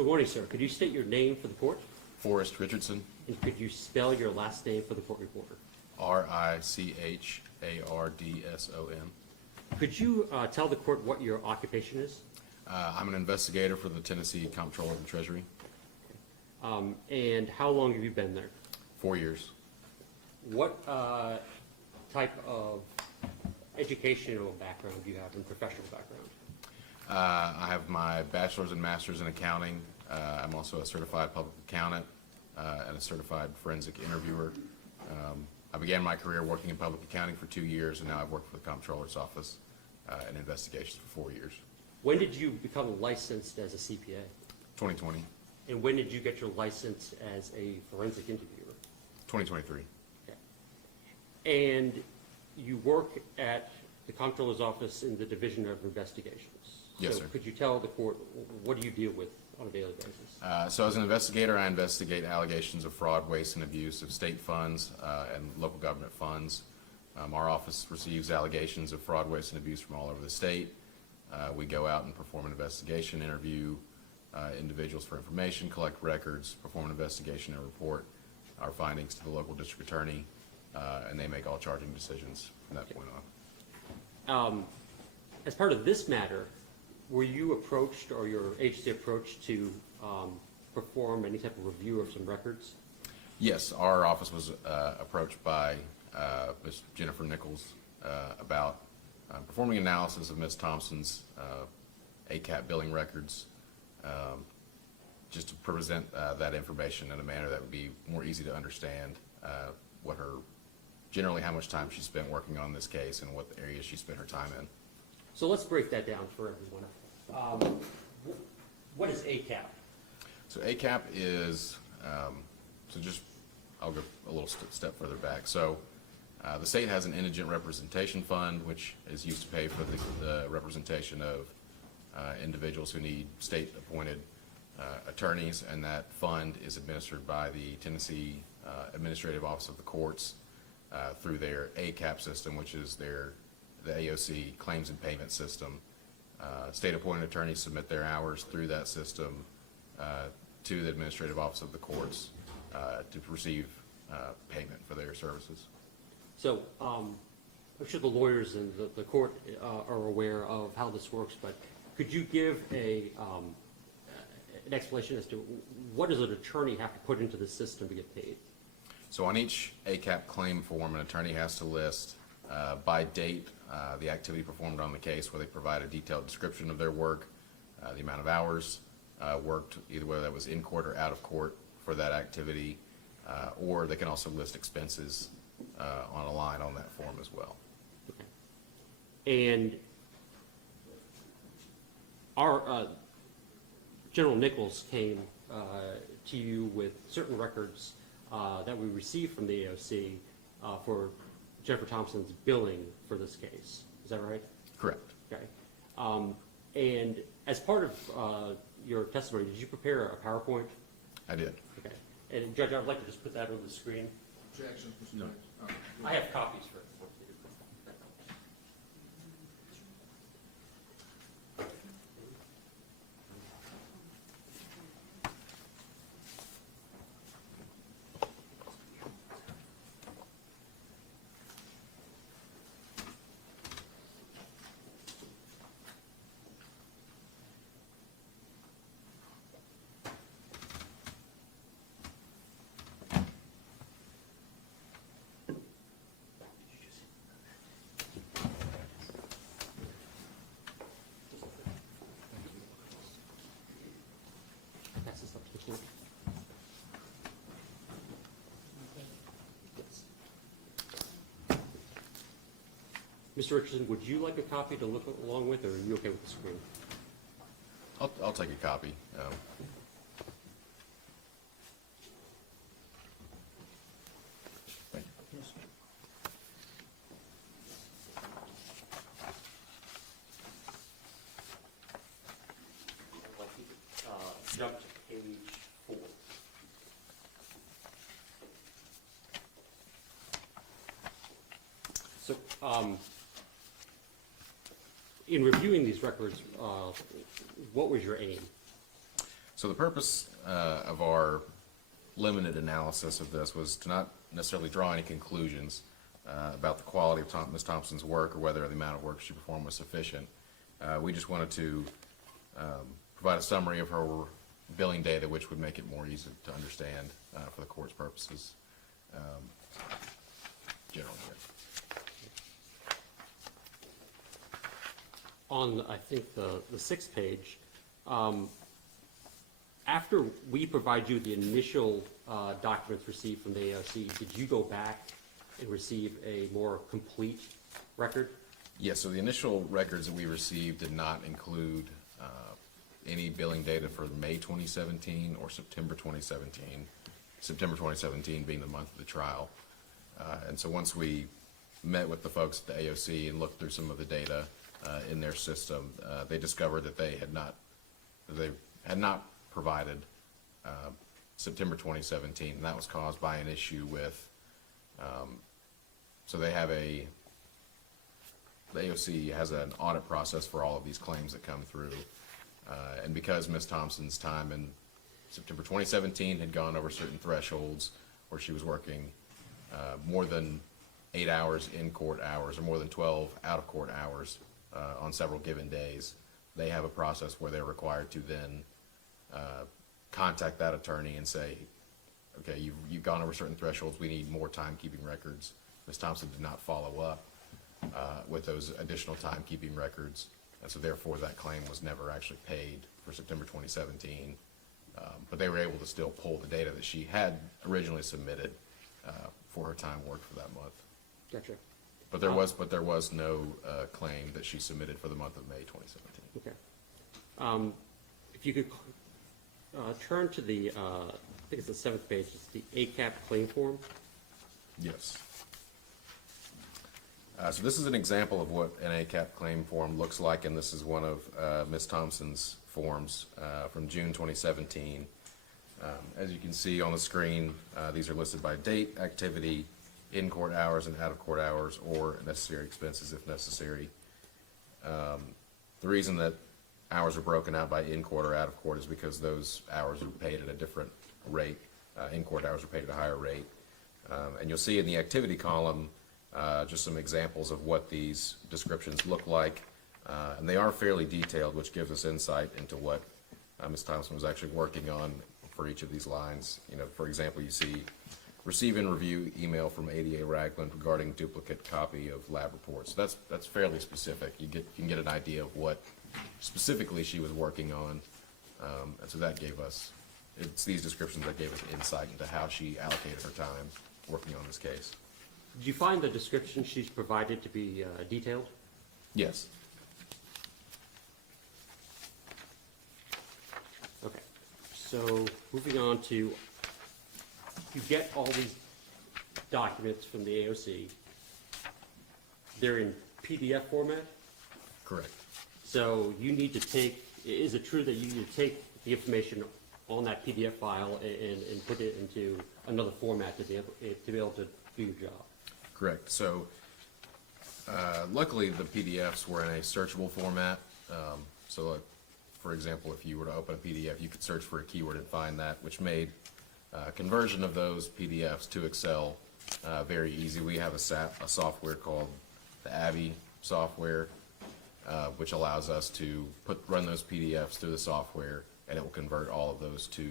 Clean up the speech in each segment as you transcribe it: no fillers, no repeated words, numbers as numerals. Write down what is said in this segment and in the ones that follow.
Good morning, sir. Could you state your name for the court? Forrest Richardson, And could you spell your last name for the court reporter? Richardson. Could you tell the court what your occupation is? I'm an investigator for the Tennessee Comptroller of the Treasury. And how long have you been there? 4 years. What type of educational background do you have and professional background? I have my bachelor's and master's in accounting. I'm also a certified public accountant and a certified forensic interviewer. I began my career working in public accounting for 2 years, and now I've worked for the Comptroller's Office in investigations for 4 years. When did you become licensed as a CPA? 2020, And when did you get your license as a forensic interviewer? 2023. Okay. And you work at the Comptroller's Office in the Division of Investigations. Yes, So sir. could you tell the court, what do you deal with on a daily basis? So as an investigator, I investigate allegations of fraud, waste, and abuse of state funds and local government funds. Our office receives allegations of fraud, waste, and abuse from all over the state. We go out and perform an investigation, interview individuals for information, collect records, perform an investigation, and report our findings to the local district attorney, and they make all charging decisions from that point on. As part of this matter, were you approached or your agency approached to perform any type of review of some records? Yes, our office was approached by Ms. Jennifer Nichols about performing analysis of Ms. Thompson's ACAP billing records, just to present that information in a manner that would be more easy to understand generally how much time she spent working on this case and what areas she spent her time in. So let's break that down for everyone. What is ACAP? So ACAP is, I'll go a little step further back. So the state has an indigent representation fund, which is used to pay for the representation of individuals who need state-appointed attorneys, and that fund is administered by the Tennessee Administrative Office of the Courts through their ACAP system, which is the AOC claims and payment system. State-appointed attorneys submit their hours through that system to the Administrative Office of the Courts to receive payment for their services. So I'm sure the lawyers and the court are aware of how this works, but could you give an explanation as to what does an attorney have to put into the system to get paid? So on each ACAP claim form, an attorney has to list by date the activity performed on the case, where they provide a detailed description of their work, the amount of hours worked, either whether that was in court or out of court for that activity, or they can also list expenses on a line on that form as well. Okay. And our General Nichols came to you with certain records that we received from the AOC for Jennifer Thompson's billing for this case. Is that right? Correct. Okay. And as part of your testimony, did you prepare a PowerPoint? I did. Okay. And Judge, I would like to just put that on the screen. Objection, Mr. No. Jones. I have copies for it. Pass this up to the court. Yes. Mr. Richardson, would you like a copy to look along with, or are you okay with the screen? I'll take a copy. Thank you. I'd like you to jump to page 4. So, in reviewing these records, what was your aim? So the purpose of our limited analysis of this was to not necessarily draw any conclusions about the quality of Ms. Thompson's work or whether the amount of work she performed was sufficient. We just wanted to provide a summary of her billing data, which would make it more easy to understand for the court's purposes generally. On, I think, the sixth page, after we provide you the initial documents received from the AOC, did you go back and receive a more complete record? Yes, so the initial records that we received did not include any billing data for May 2017 or September 2017, September 2017 being the month of the trial. And so once we met with the folks at the AOC and looked through some of the data in their system, they discovered that they had not provided September 2017, and that was caused by an issue with, so they have the AOC has an audit process for all of these claims that come through, and because Ms. Thompson's time in September 2017 had gone over certain thresholds where she was working more than 8 hours in court hours or more than 12 out of court hours on several given days, they have a process where they're required to then contact that attorney and say, okay, you've gone over certain thresholds, we need more timekeeping records. Ms. Thompson did not follow up with those additional timekeeping records, and so therefore that claim was never actually paid for September 2017. But they were able to still pull the data that she had originally submitted for her time worked for that month. Gotcha. But there was no claim that she submitted for the month of May 2017. Okay. If you could turn to the, I think it's the seventh page, it's the ACAP claim form. Yes. So this is an example of what an ACAP claim form looks like, and this is one of Ms. Thompson's forms from June 2017. As you can see on the screen, these are listed by date, activity, in-court hours and out-of-court hours, or necessary expenses if necessary. The reason that hours are broken out by in-court or out-of-court is because those hours are paid at a different rate. In-court hours are paid at a higher rate. And you'll see in the activity column just some examples of what these descriptions look like. And they are fairly detailed, which gives us insight into what Ms. Thompson was actually working on for each of these lines. You know, for example, you see receive and review email from ADA Ragland regarding duplicate copy of lab reports. That's fairly specific. You can get an idea of what specifically she was working on, and so that gave us, it's these descriptions that gave us insight into how she allocated her time working on this case. Did you find the description she's provided to be detailed? Yes. Okay. So moving on to, you get all these documents from the AOC. They're in PDF format. Correct. So you need to take, is it true that you need to take the information on that PDF file and put it into another format to be able to do your job? Correct. So luckily the PDFs were in a searchable format. So like, for example, if you were to open a PDF, you could search for a keyword and find that, which made conversion of those PDFs to Excel very easy. We have a software called the Abby software, which allows us to run those PDFs through the software, and it will convert all of those to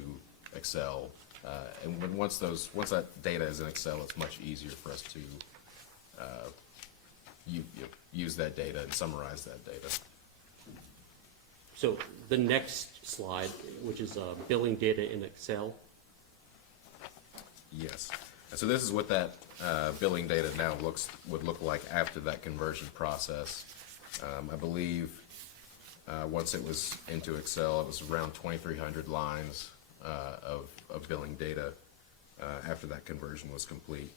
Excel. And once that data is in Excel, it's much easier for us to use that data and summarize that data. So the next slide, which is billing data in Excel. Yes. So this is what that billing data now would look like after that conversion process. I believe once it was into Excel, it was around 2,300 lines of billing data after that conversion was complete.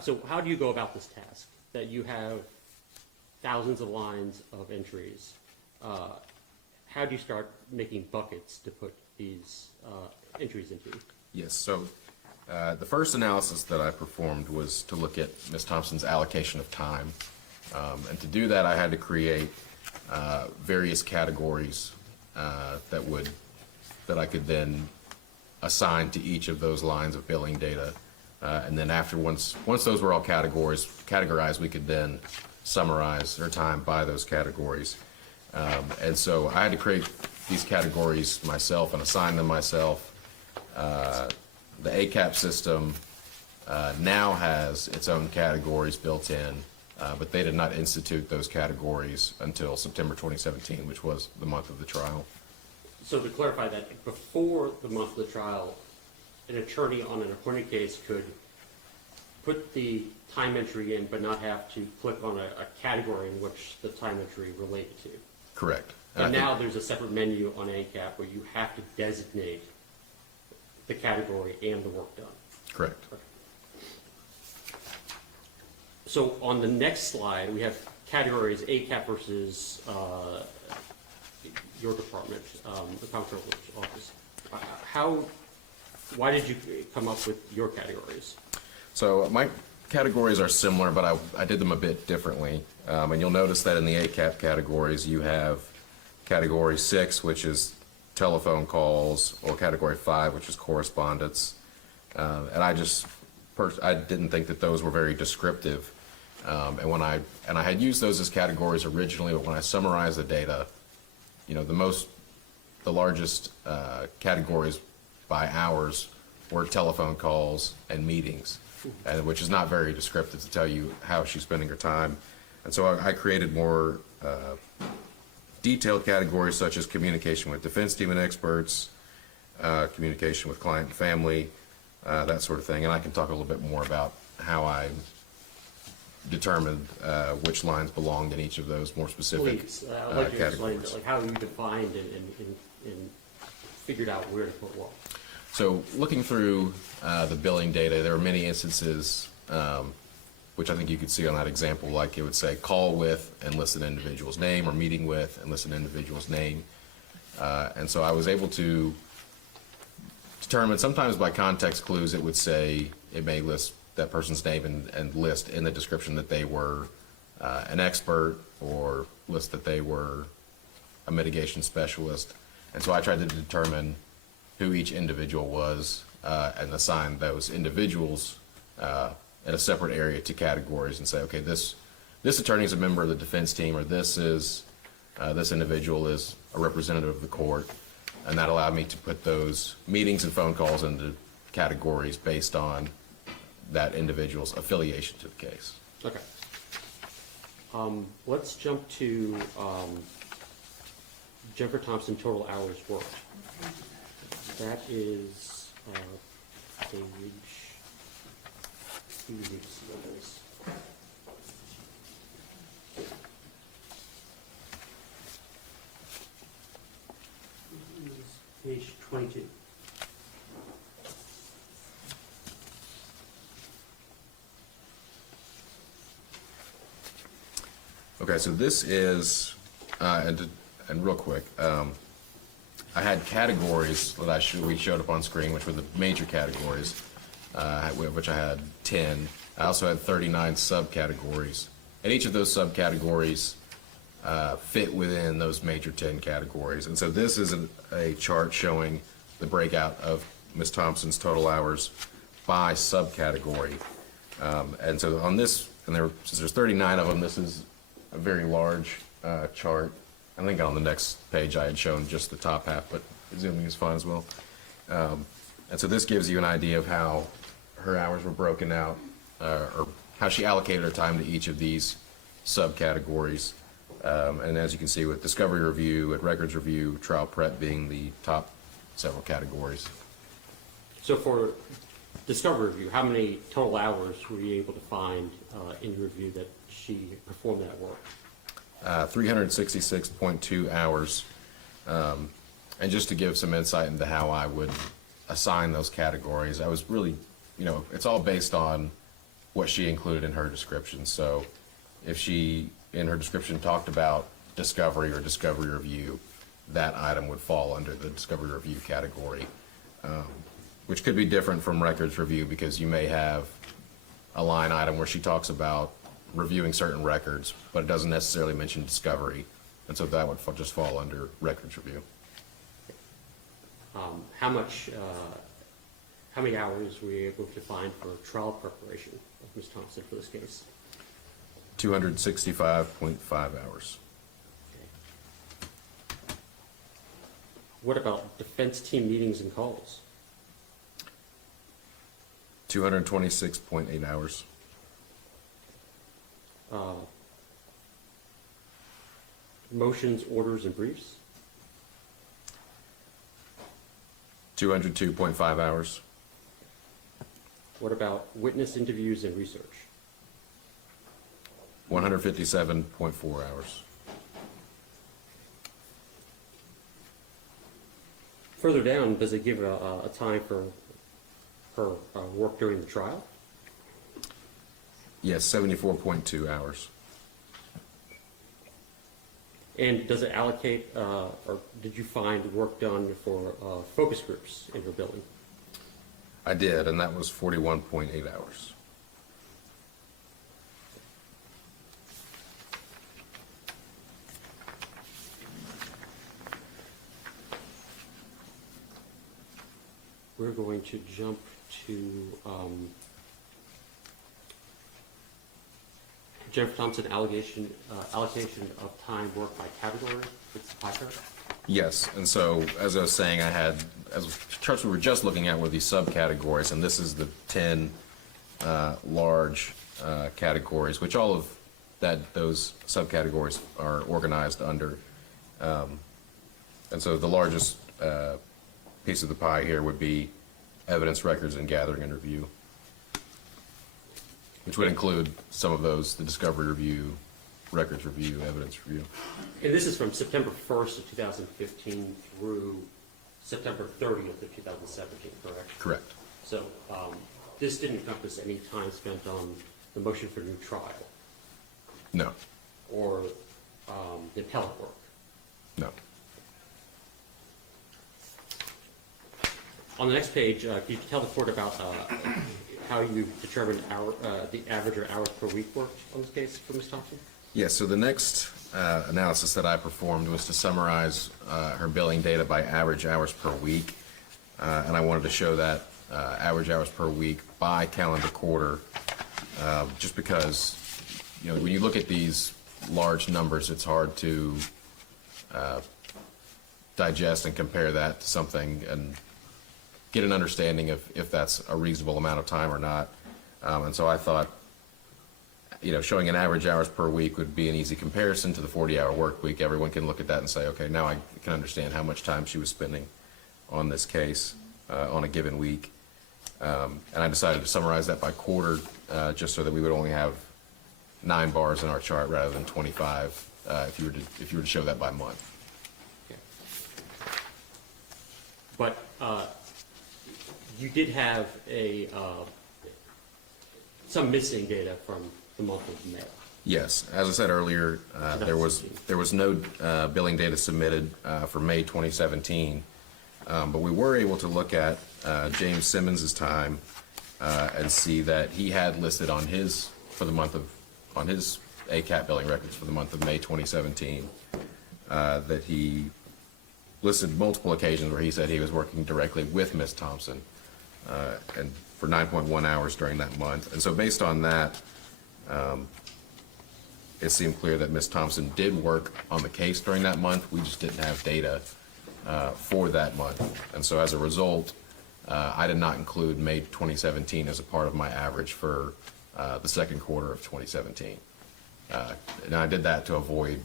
So how do you go about this task? That you have thousands of lines of entries. How do you start making buckets to put these entries into? Yes. So the first analysis that I performed was to look at Ms. Thompson's allocation of time. And to do that, I had to create various categories that would that I could then assign to each of those lines of billing data. And then once those were all categorized, we could then summarize their time by those categories. And so I had to create these categories myself and assign them myself. The ACAP system now has its own categories built in, but they did not institute those categories until September 2017, which was the month of the trial. So to clarify that, before the month of the trial, an attorney on an appointed case could put the time entry in, but not have to click on a category in which the time entry related to. Correct. And now there's a separate menu on ACAP where you have to designate the category and the work done. Correct. Okay. So on the next slide, we have categories ACAP versus your department, the comptroller's office. Why did you come up with your categories? So my categories are similar, but I did them a bit differently. And you'll notice that in the ACAP categories, you have category 6, which is telephone calls, or category 5, which is correspondence. And I didn't think that those were very descriptive. And I had used those as categories originally, but when I summarized the data, you know, the largest categories by hours were telephone calls and meetings, which is not very descriptive to tell you how she's spending her time. And so I created more detailed categories such as communication with defense team and experts, communication with client and family, that sort of thing. And I can talk a little bit more about how I determined which lines belonged in each of those more specific Please, I'd like you to explain categories. like how you defined and figured out where to put what. So looking through the billing data, there are many instances, which I think you could see on that example, like it would say call with and list an individual's name, or meeting with and list an individual's name. And so I was able to determine, sometimes by context clues, it would say, it may list that person's name and list in the description that they were an expert, or list that they were a mitigation specialist. And so I tried to determine who each individual was and assign those individuals in a separate area to categories, and say, okay, this attorney is a member of the defense team, or this individual is a representative of the court. And that allowed me to put those meetings and phone calls into categories based on that individual's affiliation to the case. Okay. Let's jump to Jennifer Thompson total hours worked. That is page. Page 22. Okay, so this is, and real quick, I had categories that we showed up on screen, which were the major categories, which I had 10. I also had 39 subcategories, and each of those subcategories fit within those major 10 categories. And so this is a chart showing the breakout of Ms. Thompson's total hours by subcategory. And so on this, since there's 39 of them, this is a very large chart. I think on the next page I had shown just the top half, but zooming is fine as well. And so this gives you an idea of how her hours were broken out, or how she allocated her time to each of these subcategories. And as you can see, with discovery review, with records review, trial prep being the top several categories. So for discovery review, how many total hours were you able to find in your review that she performed that work? 366.2 hours. And just to give some insight into how I would assign those categories, I was really, it's all based on what she included in her description. So if she, in her description, talked about discovery or discovery review, that item would fall under the discovery review category, which could be different from records review, because you may have a line item where she talks about reviewing certain records, but it doesn't necessarily mention discovery, and so that would just fall under records review. how many hours were you able to find for trial preparation of Ms. Thompson for this case? 265.5 hours. Okay. What about defense team meetings and calls? 226.8 hours. Motions, orders, and briefs? 202.5 hours. What about witness interviews and research? 157.4 hours. Further down, does it give a time for her work during the trial? Yes, 74.2 hours. And does it allocate, or did you find work done for focus groups in her billing? I did, and that was 41.8 hours. We're going to jump to Jennifer Thompson allocation of time worked by category. It's the pie chart. Yes, and so as I was saying, I had, as charts we were just looking at were these subcategories, and this is the 10 large categories, which all of those subcategories are organized under. And so the largest piece of the pie here would be evidence, records, and gathering and review, which would include some of those, the discovery review, records review, evidence review. And this is from September 1st of 2015 through September 30th of 2017, correct? Correct. So this didn't encompass any time spent on the motion for new trial No, or the appellate work. no. On the next page, can you tell the court about how you determined the average or hours per week worked on this case for Ms. Thompson? Yes, so the next analysis that I performed was to summarize her billing data by average hours per week. And I wanted to show that average hours per week by calendar quarter, just because, you know, when you look at these large numbers, it's hard to digest and compare that to something and get an understanding of if that's a reasonable amount of time or not. And so I thought, you know, showing an average hours per week would be an easy comparison to the 40-hour work week. Everyone can look at that and say, okay, now I can understand how much time she was spending on this case on a given week. And I decided to summarize that by quarter, just so that we would only have 9 bars in our chart rather than 25 if you were to show that by month. Okay. But you did have some missing data from the month of May. Yes, as I said earlier, there was no billing data submitted for May 2017, but we were able to look at James Simmons's time and see that he had listed on his ACAT billing records for the month of May 2017 that he listed multiple occasions where he said he was working directly with Ms. Thompson and for 9.1 hours during that month. And so based on that, it seemed clear that Ms. Thompson did work on the case during that month. We just didn't have data for that month. And so as a result, I did not include May 2017 as a part of my average for the second quarter of 2017. And I did that to avoid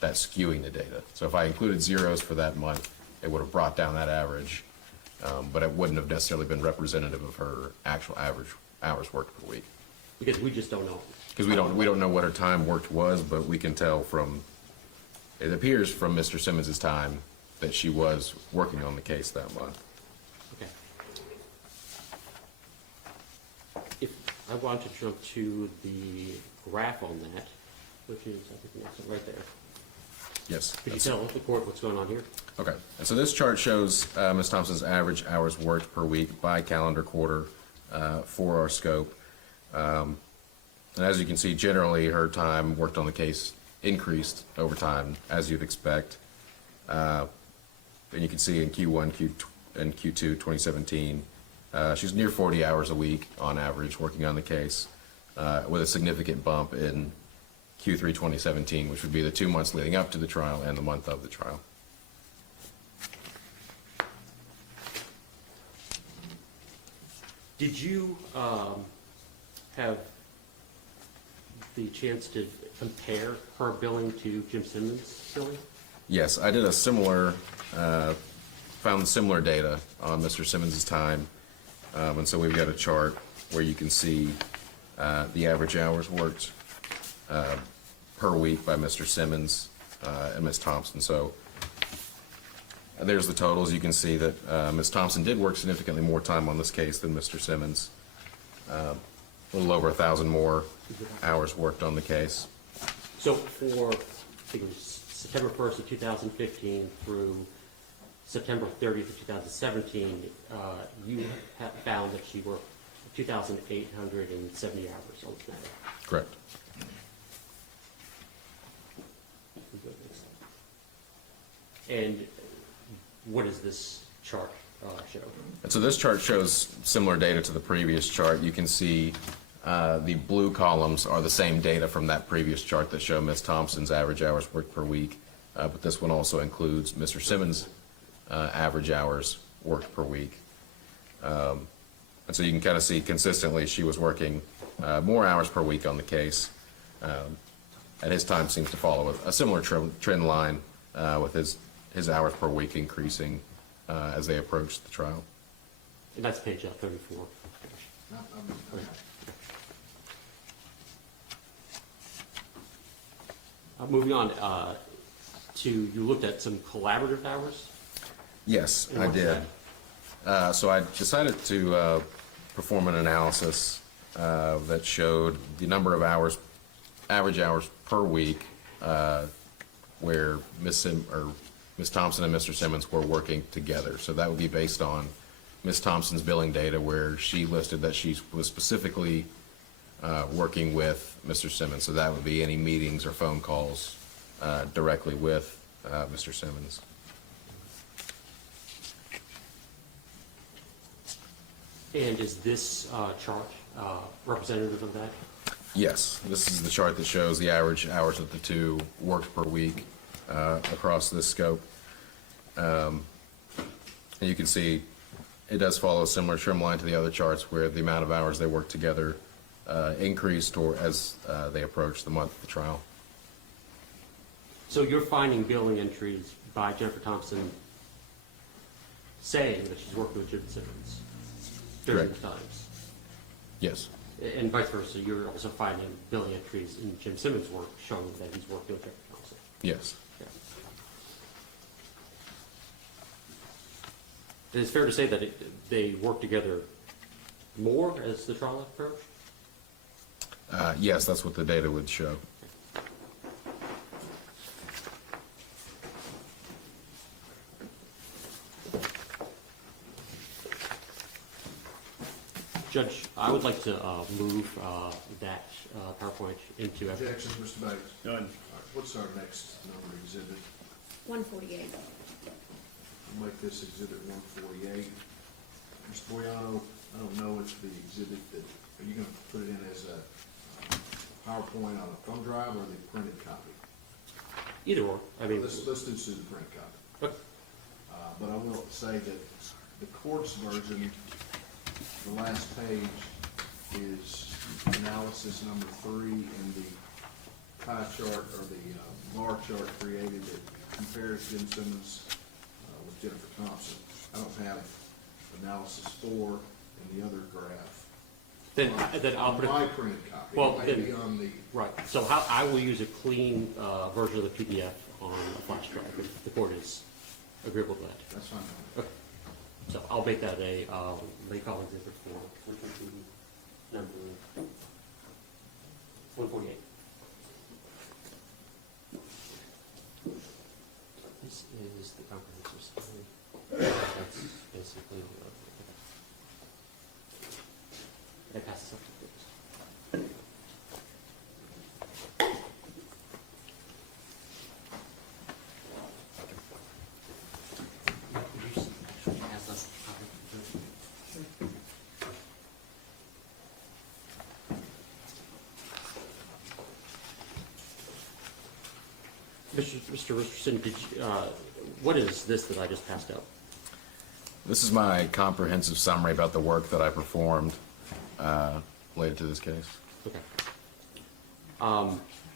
that skewing the data. So if I included zeros for that month, it would have brought down that average, but it wouldn't have necessarily been representative of her actual average hours worked per week. Because we just don't know. Because we don't know what her time worked was, but we can tell from, it appears from Mr. Simmons's time that she was working on the case that month. Okay. If I want to jump to the graph on that, which is, I think, the next one right there. Yes. Could you tell the court what's going on here? Okay, and so this chart shows Ms. Thompson's average hours worked per week by calendar quarter for our scope. And as you can see, generally her time worked on the case increased over time, as you'd expect. and you can see in Q1, and Q2 2017, she's near 40 hours a week on average working on the case, with a significant bump in Q3 2017, which would be the 2 months leading up to the trial and the month of the trial. Did you have the chance to compare her billing to Jim Simmons' billing? Yes, I did a similar, found similar data on Mr. Simmons' time, and so we've got a chart where you can see the average hours worked per week by Mr. Simmons and Ms. Thompson. So there's the totals. You can see that Ms. Thompson did work significantly more time on this case than Mr. Simmons. A little over 1,000 more hours worked on the case. So for, I think it was September 1st of 2015 through September 30th of 2017, you found that she worked 2,870 hours on this matter. Correct. And what does this chart show? And so this chart shows similar data to the previous chart. You can see the blue columns are the same data from that previous chart that show Ms. Thompson's average hours worked per week, but this one also includes Mr. Simmons' average hours worked per week. And so you can kind of see consistently she was working more hours per week on the case, and his time seems to follow a similar trend line with his hours per week increasing as they approach the trial. And that's page 34. Moving on to, you looked at some collaborative hours? Yes, And I what's did. So I decided to perform an analysis that showed the number of hours, average hours per week, where Ms. Thompson and Mr. Simmons were working together. So that would be based on Ms. Thompson's billing data, where she listed that she was specifically working with Mr. Simmons. So that would be any meetings or phone calls directly with Mr. Simmons. And is this chart representative of that? Yes, this is the chart that shows the average hours that the two worked per week across this scope. And you can see it does follow a similar trim line to the other charts, where the amount of hours they worked together increased or as they approached the month of the trial. So you're finding billing entries by Jennifer Thompson saying that she's working with Jim Simmons during Correct. the times? Yes. And vice versa, you're also finding billing entries in Jim Simmons' work showing that he's working with Jennifer Thompson? Yes. Yeah. It's fair to say that they work together more as the trial approached? Yes, that's what the data would show. Judge, I would like to move that PowerPoint into evidence. Objections, Mr. Bates? None. All right, what's our next number exhibit? 148. We'll make this exhibit 148. Mr. Boyano, I don't know if the exhibit that, are you gonna put it in as a PowerPoint on a thumb drive or the printed copy? Either or, I mean, Let's do the print copy. but But I will say that the court's version, the last page is analysis number 3 in the pie chart or the bar chart created that compares Jim Simmons with Jennifer Thompson. I don't have analysis 4 in the other graph. then I'll put it. My printed copy. Well, It may then- be on the, Right, so how, I will use a clean version of the PDF on a flash drive, if the court is agreeable to that. that's fine. Okay, so I'll make that a, they call it exhibit 4, which would be number 148. This is the comprehensive summary. That's basically, it passes up to this. Mr. Richardson, what is this that I just passed out? This is my comprehensive summary about the work that I performed related to this case. Okay.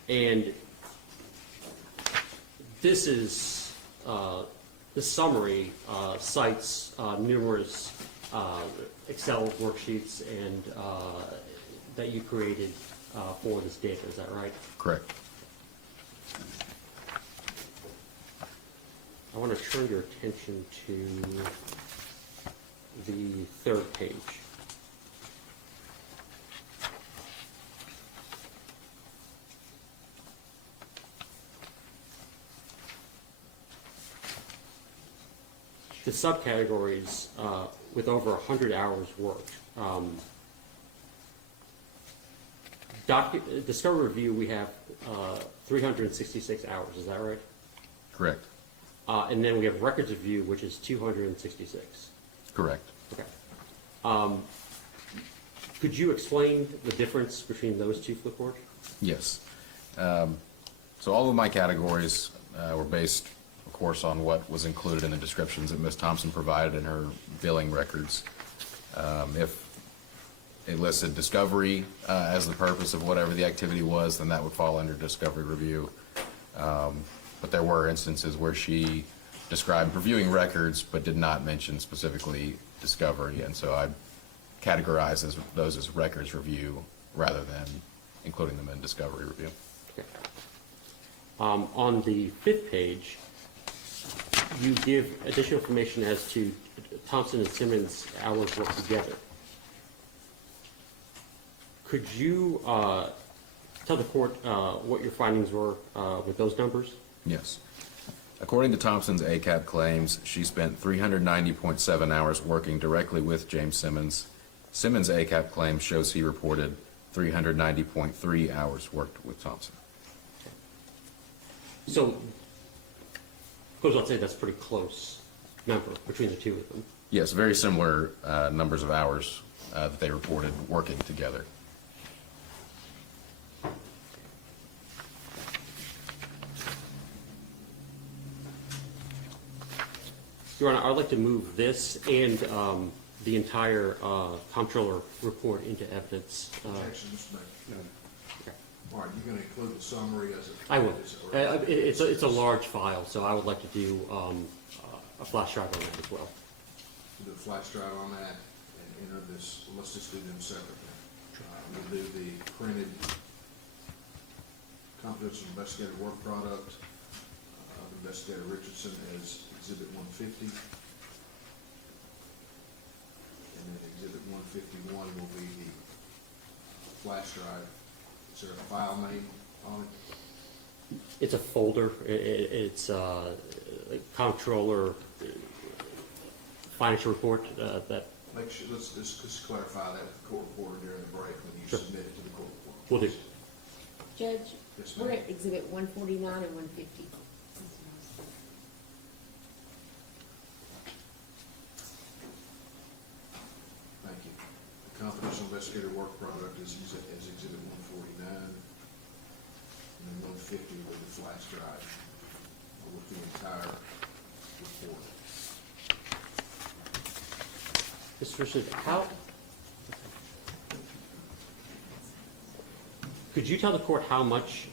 And this is, this summary cites numerous Excel worksheets and that you created for this data, is that right? Correct. I want to turn your attention to the third page. The subcategories with over 100 hours worked. Discovery review, we have 366 hours, is that right? Correct. And then we have records review, which is 266. Correct. Okay. Could you explain the difference between those two flipboard? Yes. So all of my categories were based, of course, on what was included in the descriptions that Ms. Thompson provided in her billing records. If it listed discovery as the purpose of whatever the activity was, then that would fall under discovery review. But there were instances where she described reviewing records but did not mention specifically discovery, and so I categorized those as records review rather than including them in discovery review. Okay. On the fifth page, you give additional information as to Thompson and Simmons' hours worked together. Could you tell the court what your findings were with those numbers? Yes. According to Thompson's ACAP claims, she spent 390.7 hours working directly with James Simmons. Simmons' ACAP claim shows he reported 390.3 hours worked with Thompson. So, goes on to say that's a pretty close number between the two of them. Yes, very similar numbers of hours that they reported working together. Your Honor, I'd like to move this and the entire comptroller report into evidence. Objection, Mr. Mayor. Okay. All right, you're gonna include the summary as a. I will. It's a large file, so I would like to do a flash drive on that as well. Do a flash drive on that and enter this, let's just do them separately. We'll do the printed confidential investigative work product of Investigator Richardson as Exhibit 150. And then Exhibit 151 will be the flash drive. Is there a file name on it? It's a folder. It's comptroller financial report that Make sure, let's just clarify that with the court reporter during the break when you Sure. submit it to the court reporter. we'll do. Judge, Yes, we're ma'am. at exhibit 149 and 150. Thank you. The confidential investigator work product is as Exhibit 149, and then 150 with the flash drive, with the entire report. Mr. Richardson, could you tell the court how much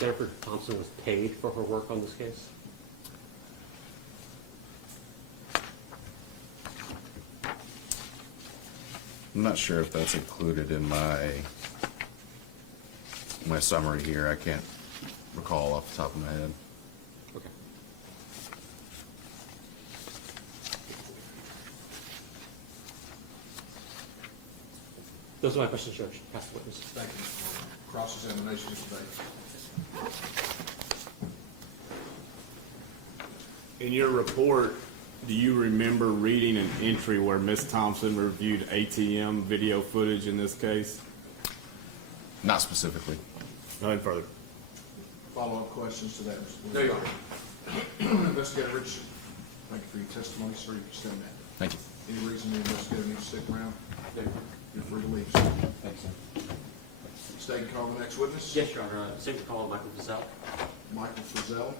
Jennifer Thompson was paid for her work on this case? I'm not sure if that's included in my summary here. I can't recall off the top of my head. Okay. Those are my questions, Judge. Pass the witness. Thank you, Mr. Morgan. Cross-examination, Mr. Bates. In your report, do you remember reading an entry where Ms. Thompson reviewed ATM video footage in this case? Not specifically. Nothing further. Follow-up questions to that, Mr. No, Your Morgan? Investigator Richardson, thank you for your testimony, sir. You can stand back. Thank you. Any reason the investigator needs to stick around? You're free to leave, sir. Thanks, sir. State and call the next witness. Yes, Your Honor. Same call, Michael Fazell. Michael Frizzell.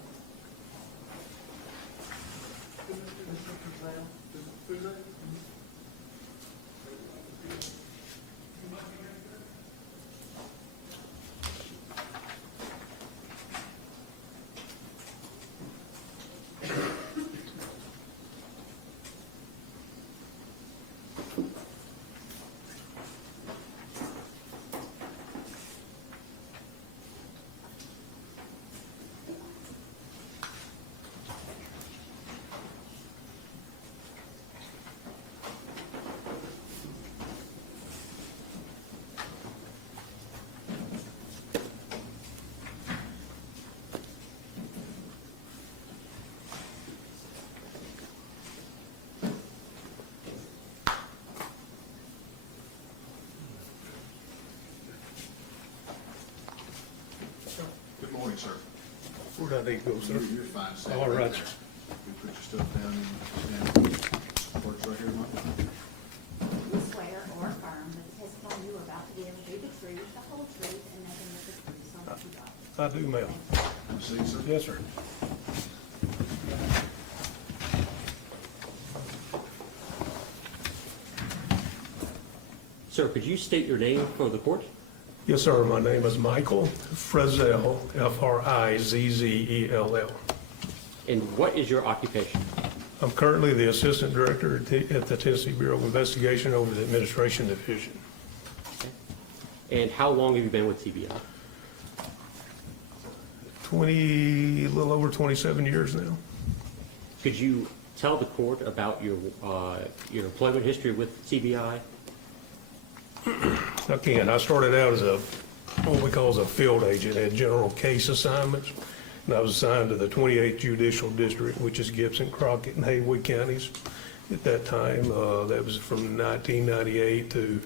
Good morning, sir. Where do I need to go, sir? You're fine. Stay All right. there. You put your stuff down and stand. Works right here, Mike. You swear or affirm that the testimony you are about to give will be the truth, the whole truth, and nothing but the truth, so help you God. I do, ma'am. You see, sir? Yes, sir. Sir, could you state your name for the court? Yes, sir. My name is Michael Frizzell, Frizzell. And what is your occupation? I'm currently the Assistant Director at the Tennessee Bureau of Investigation over the Administration Division. And how long have you been with TBI? A little over 27 years now. Could you tell the court about your employment history with TBI? I can. I started out as what we call as a field agent, had general case assignments, and I was assigned to the 28th Judicial District, which is Gibson, Crockett, and Haywood counties at that time. That was from 1998 to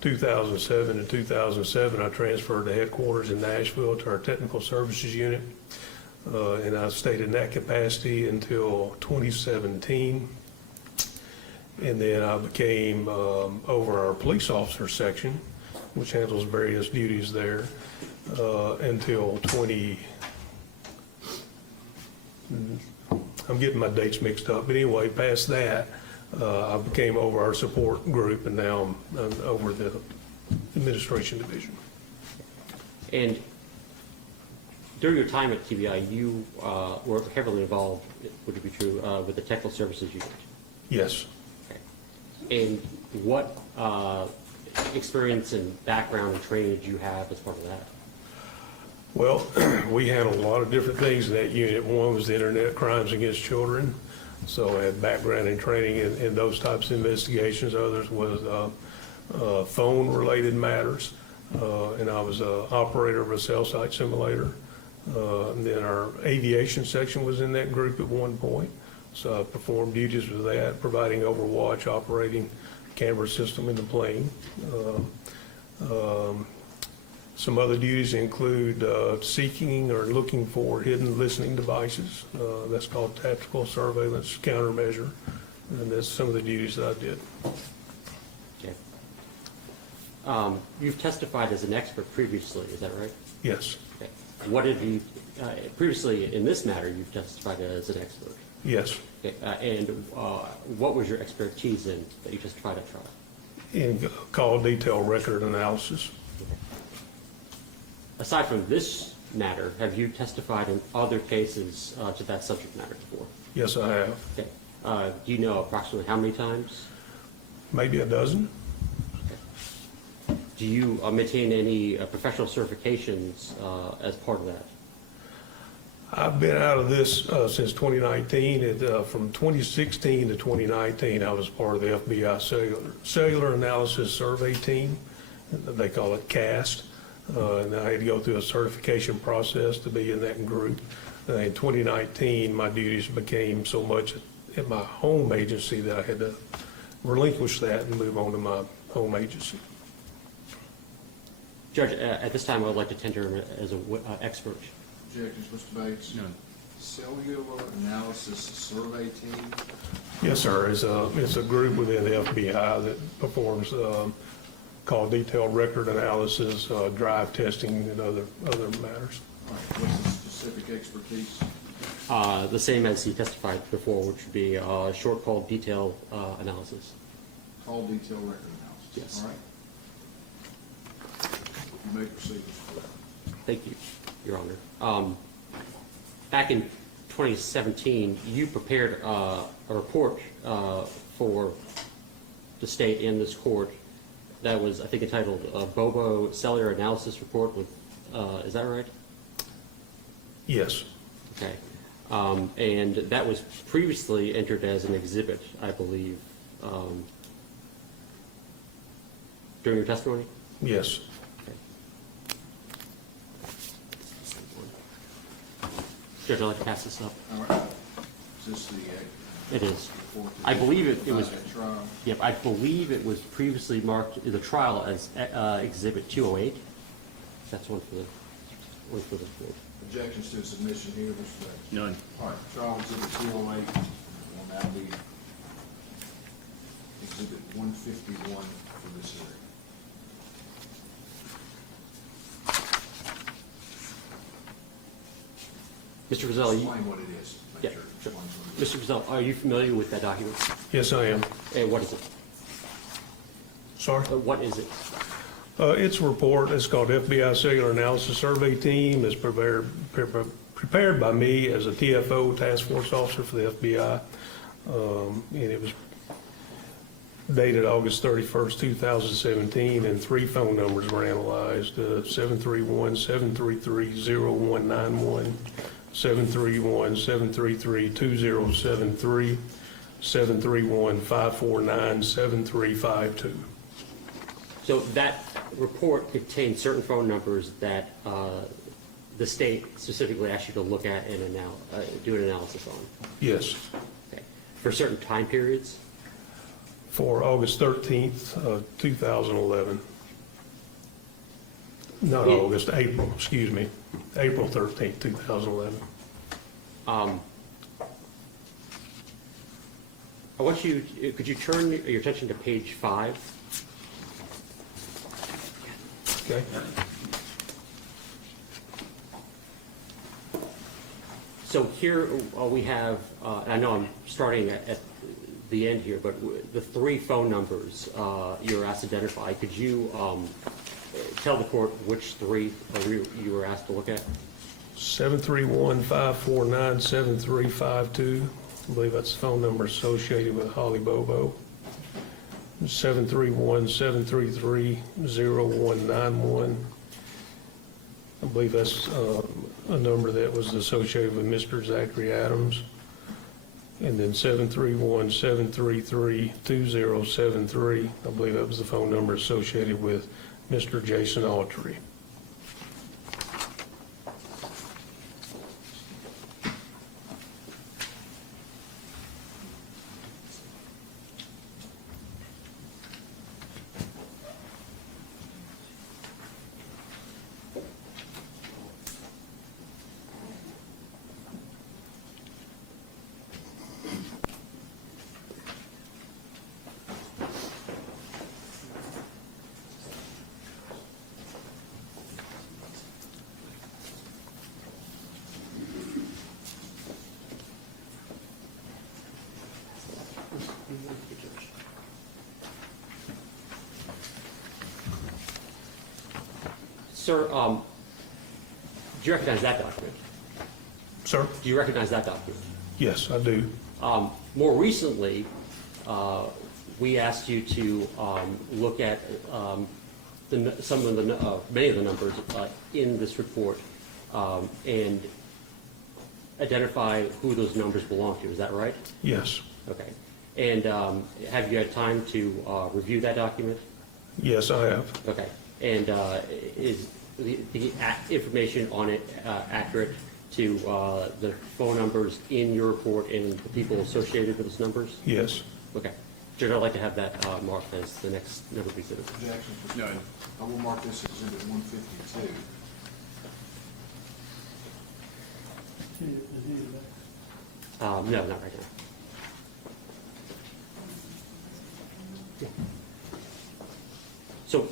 2007. In 2007, I transferred to headquarters in Nashville to our Technical Services Unit, and I stayed in that capacity until 2017. And then I became over our police officer section, which handles various duties there, until I'm getting my dates mixed up, but anyway, past that, I became over our support group, and now I'm over the administration division. And during your time at TBI, you were heavily involved, would it be true, with the Technical Services Unit? Yes. Okay. And what experience and background and training did you have as part of that? Well, we handled a lot of different things in that unit. One was the internet crimes against children, so I had background and training in those types of investigations. Others was phone-related matters, and I was an operator of a cell site simulator. And then our aviation section was in that group at one point, so I performed duties with that, providing overwatch, operating camera system in the plane. Some other duties include seeking or looking for hidden listening devices. That's called tactical surveillance countermeasure, and that's some of the duties that I did. Okay. You've testified as an expert previously, is that right? Yes. Okay. What have you, previously in this matter, you've testified as an expert? Yes. Okay. And what was your expertise in that you testified at trial? In call detail record analysis. Aside from this matter, have you testified in other cases to that subject matter before? Yes, I have. Okay. Do you know approximately how many times? Maybe a dozen. Do you maintain any professional certifications as part of that? I've been out of this since 2019. From 2016 to 2019, I was part of the FBI Cellular Analysis Survey Team. They call it CAST. And I had to go through a certification process to be in that group. In 2019, my duties became so much at my home agency that I had to relinquish that and move on to my home agency. Judge, at this time, I would like to tender him as an expert. Objections, Mr. Bates? None. Cellular Analysis Survey Team? Yes, sir. It's a group within the FBI that performs call detailed record analysis, drive testing, and other matters. All right, what's the specific expertise? The same as he testified before, which would be short call detail analysis. Call detail record analysis? Yes. All right. You may proceed, Mr. Clerk. Thank you, Your Honor. Back in 2017, you prepared a report for the state and this court that was, I think, entitled Bobo Cellular Analysis Report with, is that right? Yes, Okay. And that was previously entered as an exhibit, I believe, during your testimony? yes. Okay. Judge, I'd like to pass this up. All right. Is this the It is. report? that I believe it was, provided at trial? yep, I believe it was previously marked in the trial as Exhibit 208. That's one for the court. Objections to submission here, Mr. Davis? None. All right, trial exhibit 208 will now be exhibit 151 for this hearing. Mr. Gazelle, Explain what it is. Yeah, Make sure it sure. explains what it is. Mr. Gazelle, are you familiar with that document? Yes, I am. And what is it? Sorry? What is it? It's a report. It's called FBI Cellular Analysis Survey Team. It's prepared by me as a TFO, Task Force Officer for the FBI. And it was dated August 31st, 2017, and 3 phone numbers were analyzed, 731-733-0191, 731-733-2073, 731-549-7352. So that report contains certain phone numbers that the state specifically asked you to look at and do an analysis on. Yes, Okay. For certain time periods? for August 13th, 2011. Not Yeah. August, April, excuse me, April 13th, 2011. I want you, could you turn your attention to page 5? Okay? So here we have, and I know I'm starting at the end here, but the 3 phone numbers you're asked to identify, could you tell the court which 3 you were asked to look at? 731-549-7352. I believe that's the phone number associated with Holly Bobo. 731-733-0191. I believe that's a number that was associated with Mr. Zachary Adams. And then 731-733-2073. I believe that was the phone number associated with Mr. Jason Autry. Sir, do you recognize that document? Sir? Do you recognize that document? Yes, I do. More recently, we asked you to look at many of the numbers in this report and identify who those numbers belong to. Is that right? Yes. Okay. And have you had time to review that document? Yes, I have. Okay. And is the information on it accurate to the phone numbers in your report and the people associated with those numbers? Yes. Okay. Judge, I'd like to have that marked as the next number of exhibit. Objection, Mr. None. I will mark this exhibit 152. No, not right now. So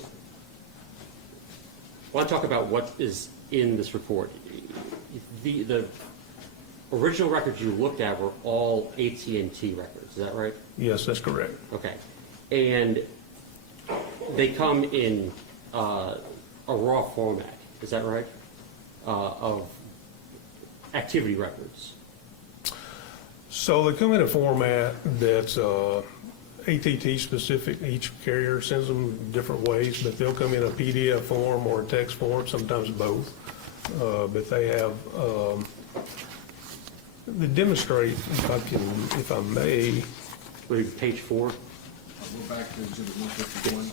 want to talk about what is in this report. The original records you looked at were all AT&T records, is that right? Yes, that's correct. Okay. And they come in a raw format, is that right? Of activity records. So they come in a format that's AT&T specific. Each carrier sends them different ways, but they'll come in a PDF form or a text form, sometimes both. But they have, they demonstrate, if I may, With page 4. We're back to exhibit 151.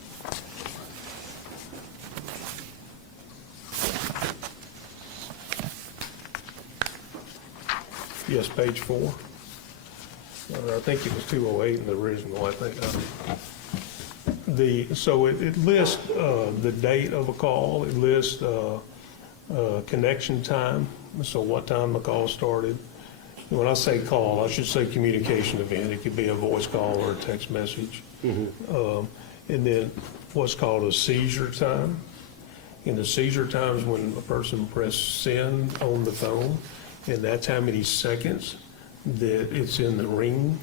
yes, page 4. I think it was 208 in the original, I think. So it lists the date of a call, it lists connection time, so what time the call started. When I say call, I should say communication event. It could be a voice call or a text message. And then what's called a seizure time. And the seizure time is when a person presses send on the phone, and that's how many seconds that it's in the ring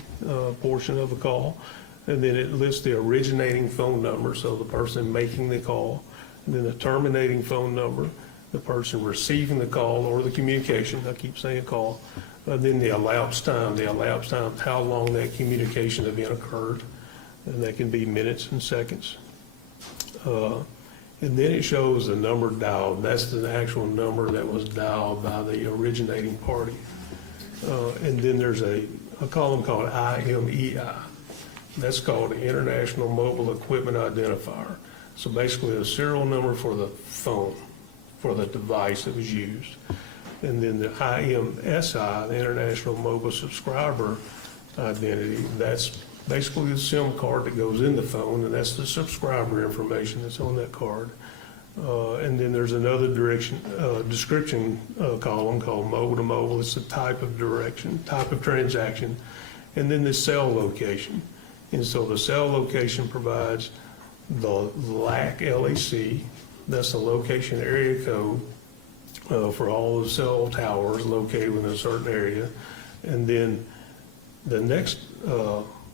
portion of the call. And then it lists the originating phone number, so the person making the call, and then the terminating phone number, the person receiving the call or the communication, I keep saying call, and then the elapsed time, how long that communication event occurred, and that can be minutes and seconds. And then it shows the number dialed. That's the actual number that was dialed by the originating party. And then there's a column called IMEI. That's called the International Mobile Equipment Identifier. So basically a serial number for the phone, for the device that was used. And then the IMSI, the International Mobile Subscriber Identity, that's basically the SIM card that goes in the phone, and that's the subscriber information that's on that card. And then there's another description column called mobile to mobile. It's the type of transaction, and then the cell location. And so the cell location provides the LAC, LAC, that's the location area code for all the cell towers located within a certain area. And then the next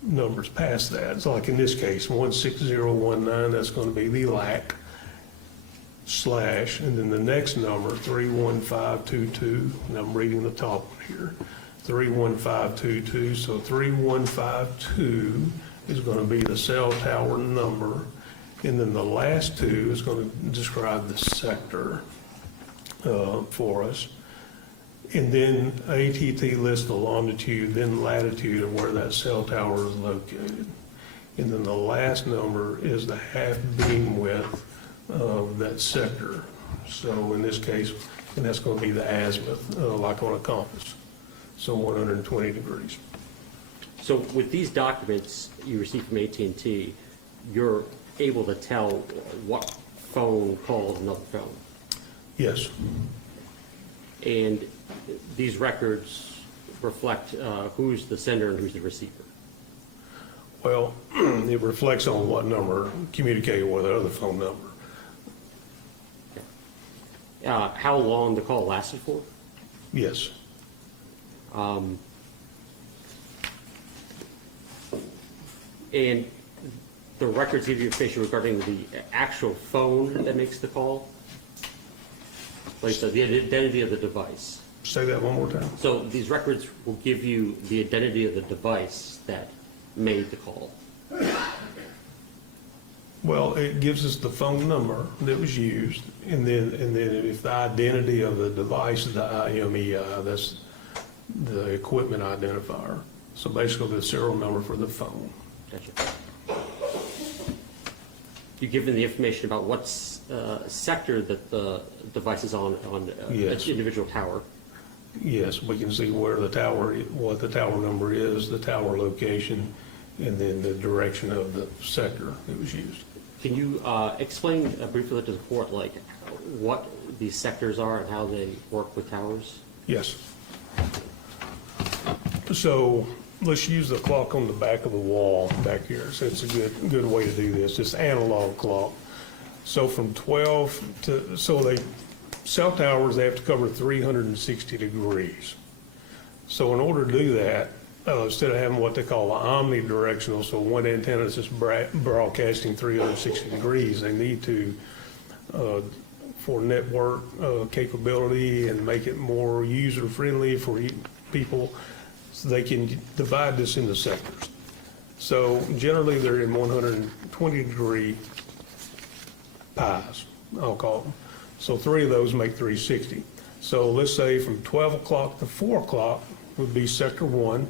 numbers past that, so like in this case, 16019, that's going to be the LAC / and then the next number, 31522, and I'm reading the top one here, 31522, so 3152 is going to be the cell tower number, and then the last two is going to describe the sector for us. And then AT&T lists the longitude, then latitude of where that cell tower is located. And then the last number is the half beam width of that sector. So in this case, and that's going to be the azimuth, like on a compass. So 120 degrees. So with these documents you received from AT&T, you're able to tell what phone called another phone. Yes. And these records reflect who's the sender and who's the receiver. Well, it reflects on what number communicating with the other phone number. How long the call lasted for? Yes. And the records give you information regarding the actual phone that makes the call? Like so the identity of the device. Say that one more time. So these records will give you the identity of the device that made the call. Well, it gives us the phone number that was used, and then if the identity of the device is the IMEI, that's the equipment identifier. So basically the serial number for the phone. Gotcha. You given the information about what sector that the device is on Yes. each individual tower. Yes, we can see where the tower, what the tower number is, the tower location, and then the direction of the sector that was used. Can you explain briefly to the court, like what these sectors are and how they work with towers? Yes. So let's use the clock on the back of the wall back here. So it's a good way to do this. This analog clock. So from 12 to, cell towers, they have to cover 360 degrees. So in order to do that, instead of having what they call omnidirectional, so one antenna is just broadcasting 360 degrees, they need to, for network capability and make it more user-friendly for people, so they can divide this into sectors. So generally, they're in 120-degree pies, I'll call them. So 3 of those make 360. So let's say from 12 o'clock to 4 o'clock would be sector 1.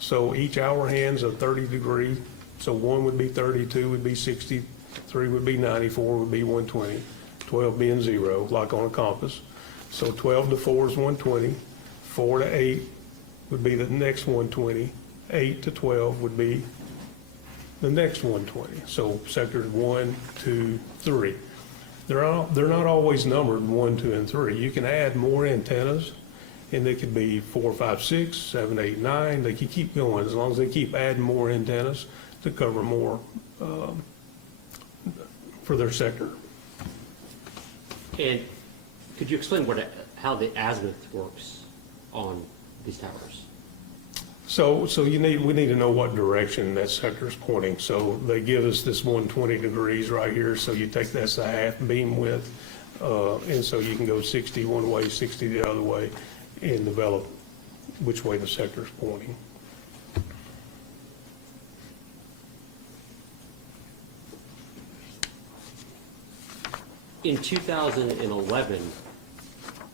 So each hour hands a 30-degree. So 1 would be 30, 2 would be 60, 3 would be 90, 4 would be 120, 12 being 0, like on a compass. So 12 to 4 is 120, 4 to 8 would be the next 120, 8 to 12 would be the next 120. So sectors 1, 2, 3. They're not always numbered 1, 2, and 3. You can add more antennas, and they could be 4, 5, 6, 7, 8, 9. They can keep going as long as they keep adding more antennas to cover more for their sector. And could you explain how the azimuth works on these towers? So we need to know what direction that sector is pointing. So they give us this 120 degrees right here. So you take that's the half beam width, and so you can go 60 one way, 60 the other way, and develop which way the sector is pointing. In 2011,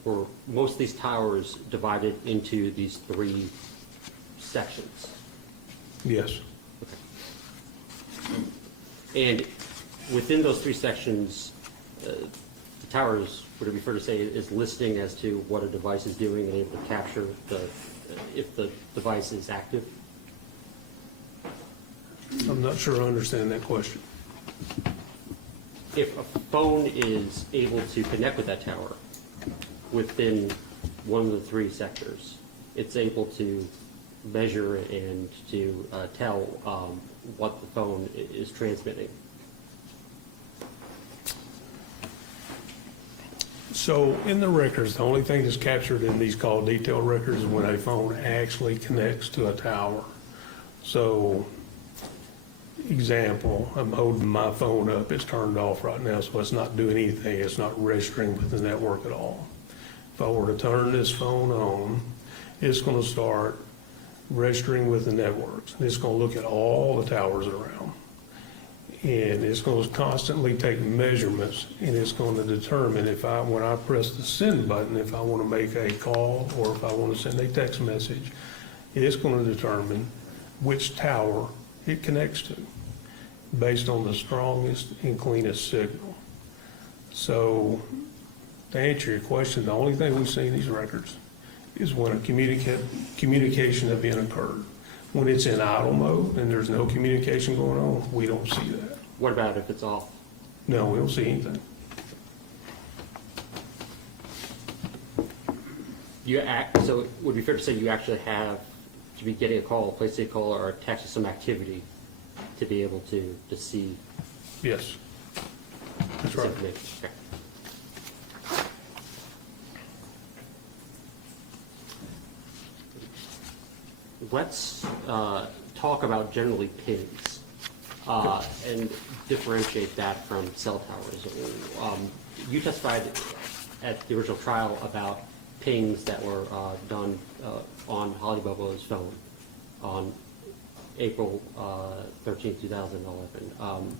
were most of these towers divided into these 3 sections? Yes. And within those 3 sections, the towers, would it be fair to say, is listing as to what a device is doing and able to capture if the device is active? I'm not sure I understand that question. If a phone is able to connect with that tower within one of the 3 sectors, it's able to measure and to tell what the phone is transmitting. So in the records, the only thing that's captured in these call detail records is when a phone actually connects to a tower. So, example, I'm holding my phone up, it's turned off right now, so it's not doing anything, it's not registering with the network at all. If I were to turn this phone on, it's going to start registering with the networks. It's going to look at all the towers around. And it's going to constantly take measurements, and it's going to determine when I press the send button, if I want to make a call or if I want to send a text message, it's going to determine which tower it connects to based on the strongest and cleanest signal. So to answer your question, the only thing we see in these records is when a communication event occurred. When it's in idle mode and there's no communication going on, we don't see that. What about if it's off? No, we don't see anything. So it would be fair to say you actually have to be getting a call, place a call, or a text or some activity to be able to see Yes. That's this right. information. Okay. Let's talk about generally pings and differentiate that from cell towers. You testified at the original trial about pings that were done on Holly Bobo's phone on April 13, 2011.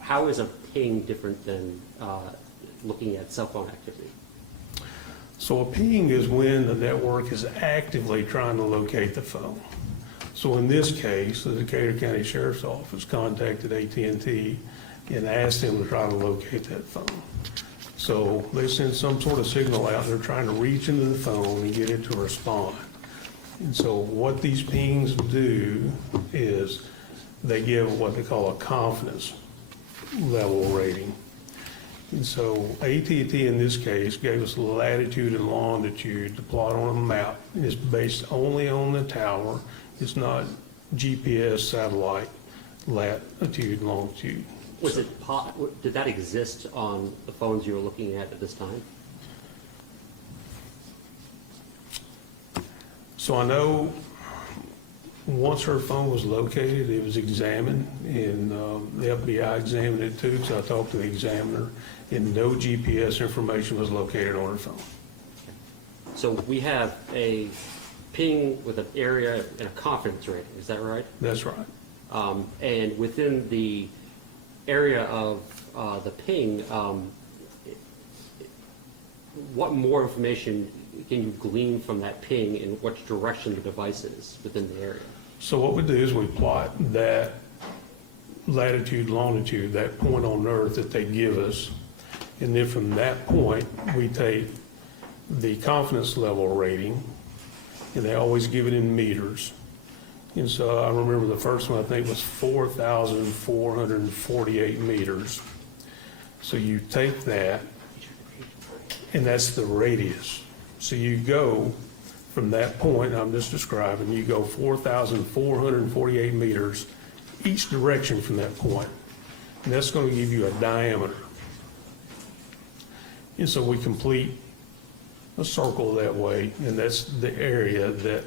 How is a ping different than looking at cell phone activity? So a ping is when the network is actively trying to locate the phone. So in this case, the Decatur County Sheriff's Office contacted AT&T and asked them to try to locate that phone. So they send some sort of signal out, they're trying to reach into the phone and get it to respond. And so what these pings do is they give what they call a confidence level rating. And so AT&T in this case gave us latitude and longitude to plot on a map. It's based only on the tower. It's not GPS satellite latitude and longitude. Was did that exist on the phones you were looking at this time? So I know once her phone was located, it was examined, and the FBI examined it too, so I talked to the examiner, and no GPS information was located on her phone. So we have a ping with an area and a confidence rating, is that right? That's right. And within the area of the ping, what more information can you glean from that ping in which direction the device is within the area? So what we do is we plot that latitude, longitude, that point on Earth that they give us, and then from that point, we take the confidence level rating, and they always give it in meters. And so I remember the first one, I think, was 4,448 meters. So you take that, and that's the radius. So you go from that point I'm just describing, you go 4,448 meters each direction from that point. And that's going to give you a diameter. And so we complete a circle that way, and that's the area that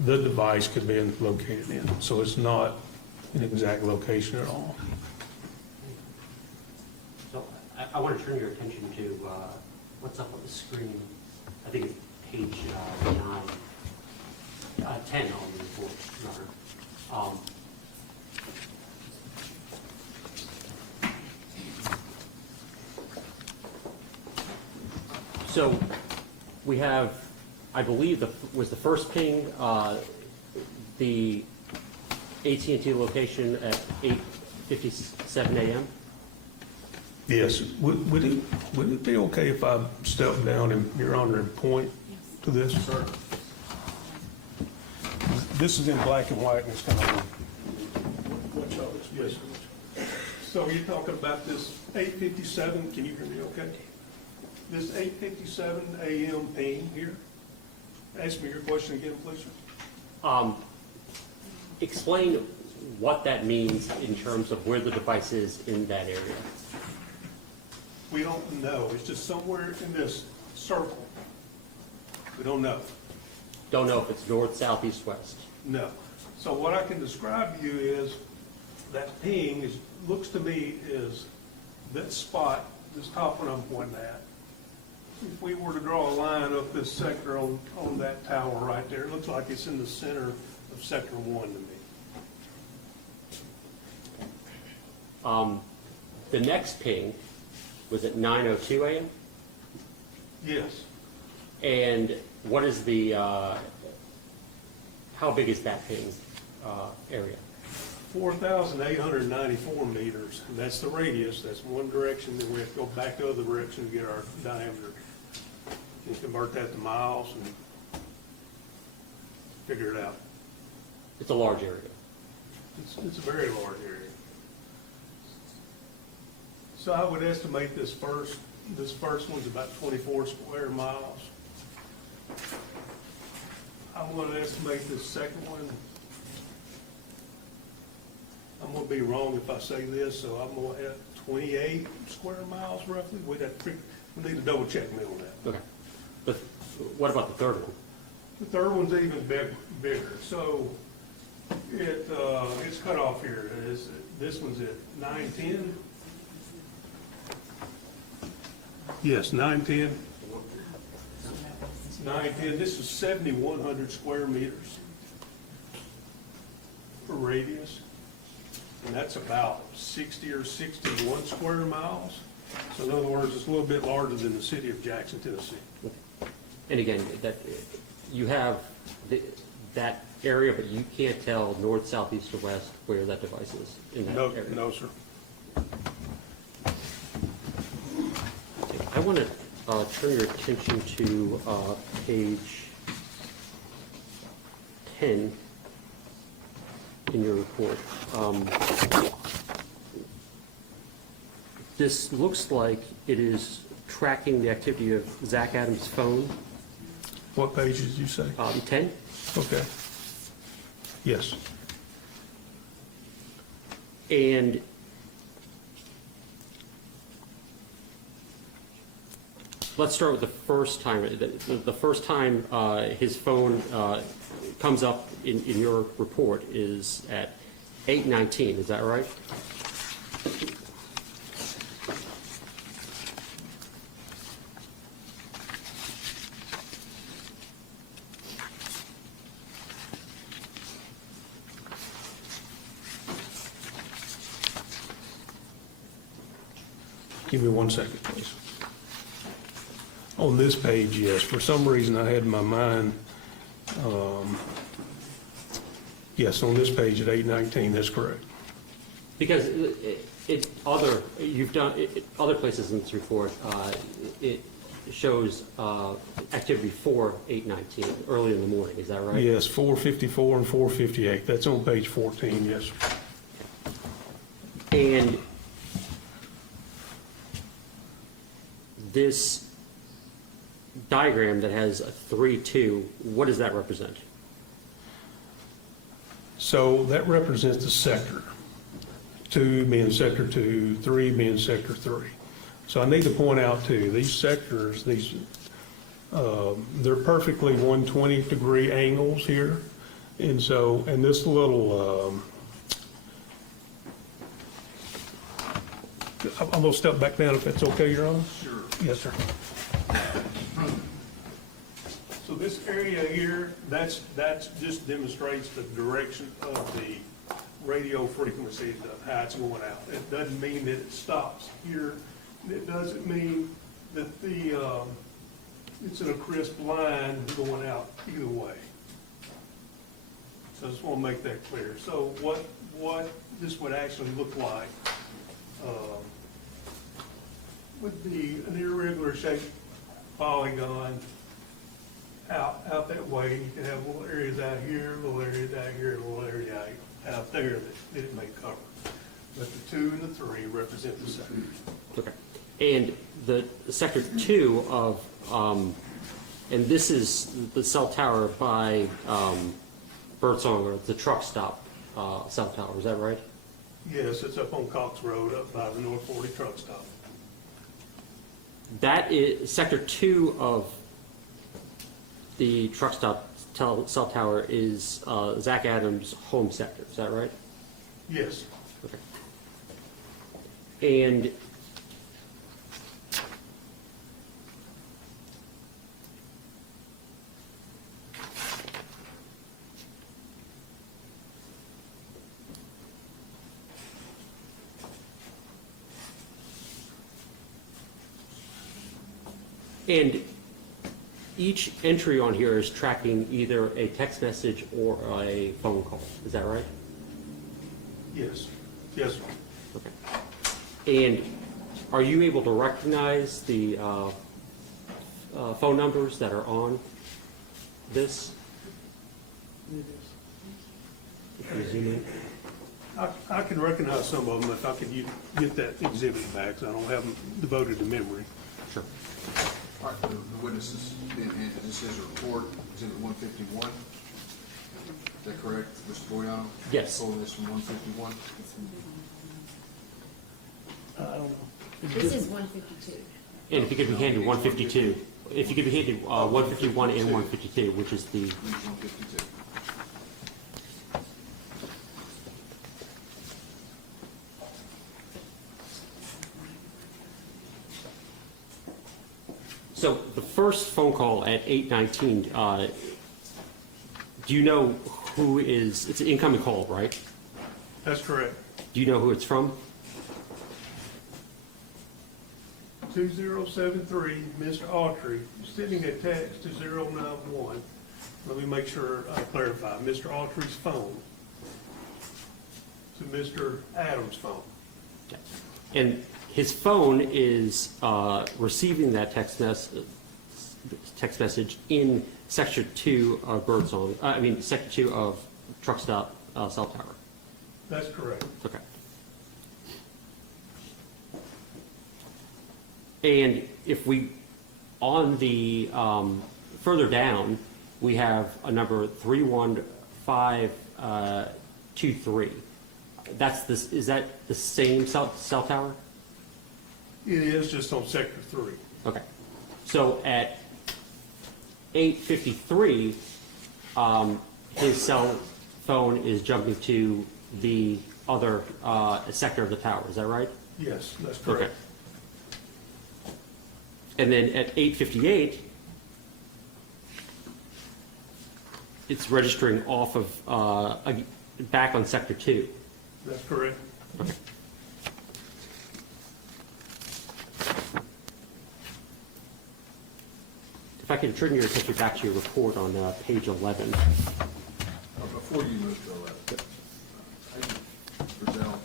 the device could be located in. So it's not an exact location at all. So I want to turn your attention to what's up on the screen. I think it's page 9, 10 on the report. So we have, I believe, was the first ping the AT&T location at 8:57 a.m.? Yes. Would it be okay if I step down and, Your Honor, and point to this? Sir, This is in black and white, and it's kind of, watch all this, please. So you're talking about this 8:57, can you hear me okay? This 8:57 a.m. ping here? Ask me your question again, please, sir. Explain what that means in terms of where the device is in that area. We don't know, it's just somewhere in this circle. We don't know. Don't know if it's north, south, east, west. No. So what I can describe to you is that ping is, looks to me is that spot, this top one I'm pointing at. If we were to draw a line up this sector on that tower right there, it looks like it's in the center of sector 1 to me. The next ping was at 9:02 a.m. Yes. And what is the, how big is that ping area? 4,894 meters. And that's the radius. That's one direction. Then we have to go back the other direction to get our diameter. You convert that to miles and figure it out. It's a large area. It's a very large area. So I would estimate this first one's about 24 square miles. I'm going to estimate this second one. I'm going to be wrong if I say this, so I'm going to have 28 square miles roughly. We need to double check me on that. Okay. But what about the third one? The third one's even bigger. So it's cut off here. This one's at 910. Yes, 910. 910. This is 7,100 square meters for radius. And that's about 60 or 61 square miles. So in other words, it's a little bit larger than the city of Jackson, Tennessee. And again, that you have that area, but you can't tell north, south, east, or west where that device is in that area. No, sir. I want to turn your attention to page 10 in your report. This looks like it is tracking the activity of Zach Adams' phone. What page did you say? 10. Okay. Yes. And let's start with the first time. The first time his phone comes up in your report is at 8:19, is that right? Give me 1 second, please. On this page, yes, for some reason I had in my mind, yes, on this page at 8:19, that's correct. Because other places in this report, it shows activity before 8:19, early in the morning, is that right? Yes, 4:54 and 4:58, that's on page 14, yes. And this diagram that has a 3-2, what does that represent? So that represents the sector. 2 being sector 2, 3 being sector 3. So I need to point out too, these sectors, they're perfectly 120-degree angles here. And so, and this little, I'm gonna step back down if that's okay, Your Honor? Sure. Yes, sir. So this area here, that's just demonstrates the direction of the radio frequency, how it's going out. It doesn't mean that it stops here. It doesn't mean that it's in a crisp line going out either way. So I just want to make that clear. So what this would actually look like would be an irregular shaped polygon out that way. You can have little areas out here, little areas out here, little area out there that it may cover. But the 2 and the 3 represent the sectors. Okay. And the sector 2 of, and this is the cell tower by Birdsong, or the truck stop cell tower, is that right? Yes, it's up on Cox Road, up by the North 40 truck stop. That is, sector 2 of the truck stop cell tower is Zach Adams' home sector, is that right? Yes. Okay. And And each entry on here is tracking either a text message or a phone call. Is that right? Yes. Yes, sir. Okay. And are you able to recognize the phone numbers that are on this? If you zoom in. I can recognize some of them if I could get that exhibit back, so I don't have them devoted to memory. Sure. All right, the witnesses being handed, this is a report, exhibit 151. Is that correct, Mr. Boyano? Yes. Pulling this from 151? This is 152. And if you could be handed 152, if you could be handed 151 and 152, which is the, 152. so the first phone call at 8:19, do you know who is, it's an incoming call, right? That's correct. Do you know who it's from? 2073, Mr. Autry, sending a text to 091. Let me make sure I clarify. Mr. Autry's phone to Mr. Adams' phone. And his phone is receiving that text message in Sector 2 of Birdsong, Sector 2 of Truck Stop Cell Tower. That's correct. Okay. And if we, on the, further down, we have a number 31523. That's this, is that the same cell tower? It is just on Sector 3. Okay. So at 8:53, his cell phone is jumping to the other sector of the tower, is that right? Yes, that's Okay. correct. And then at 8:58, it's registering off of, back on sector 2. That's correct. If I could turn your attention back to your report on page 11. Before you move to 11, Brazil,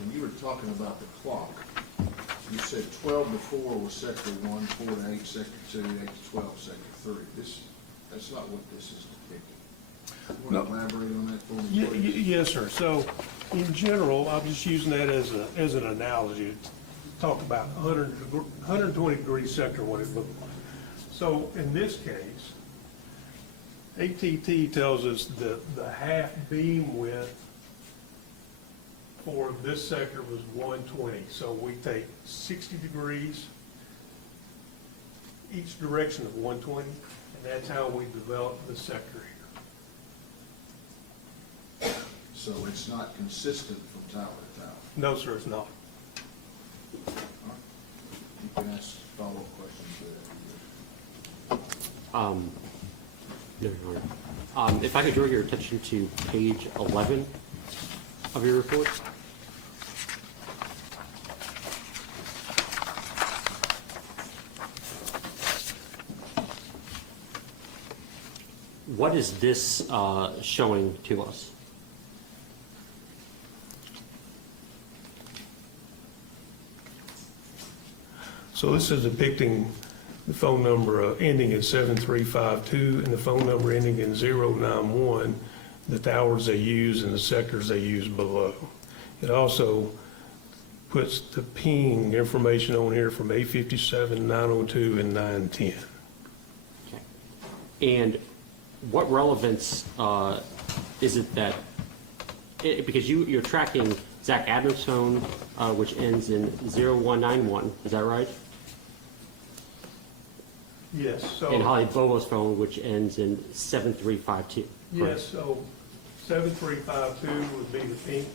when you were talking about the clock, you said 12 to 4 was sector 1, 4 to 8, sector 2, 8 to 12, sector 3. That's not what this is depicting. You want to elaborate on that for me, please? Yes, sir. So in general, I'm just using that as an analogy to talk about 120-degree sector, what it looked like. So in this case, ATT tells us the half beam width for this sector was 120. So we take 60 degrees each direction of 120, and that's how we develop the sector here. So it's not consistent from tower to tower. No, sir, it's not. All right. You can ask follow-up questions there. No, no. If I could draw your attention to page 11 of your report. What is this showing to us? So this is depicting the phone number ending in 7352 and the phone number ending in 091, the towers they use and the sectors they use below. It also puts the ping information on here from 857, 902, and 910. Okay. And what relevance is it that, because you're tracking Zach Adams' phone, which ends in 0191, is that right? Yes, And so, Holly Bobo's phone, which ends in 7352. yes, so 7352 would be the pink,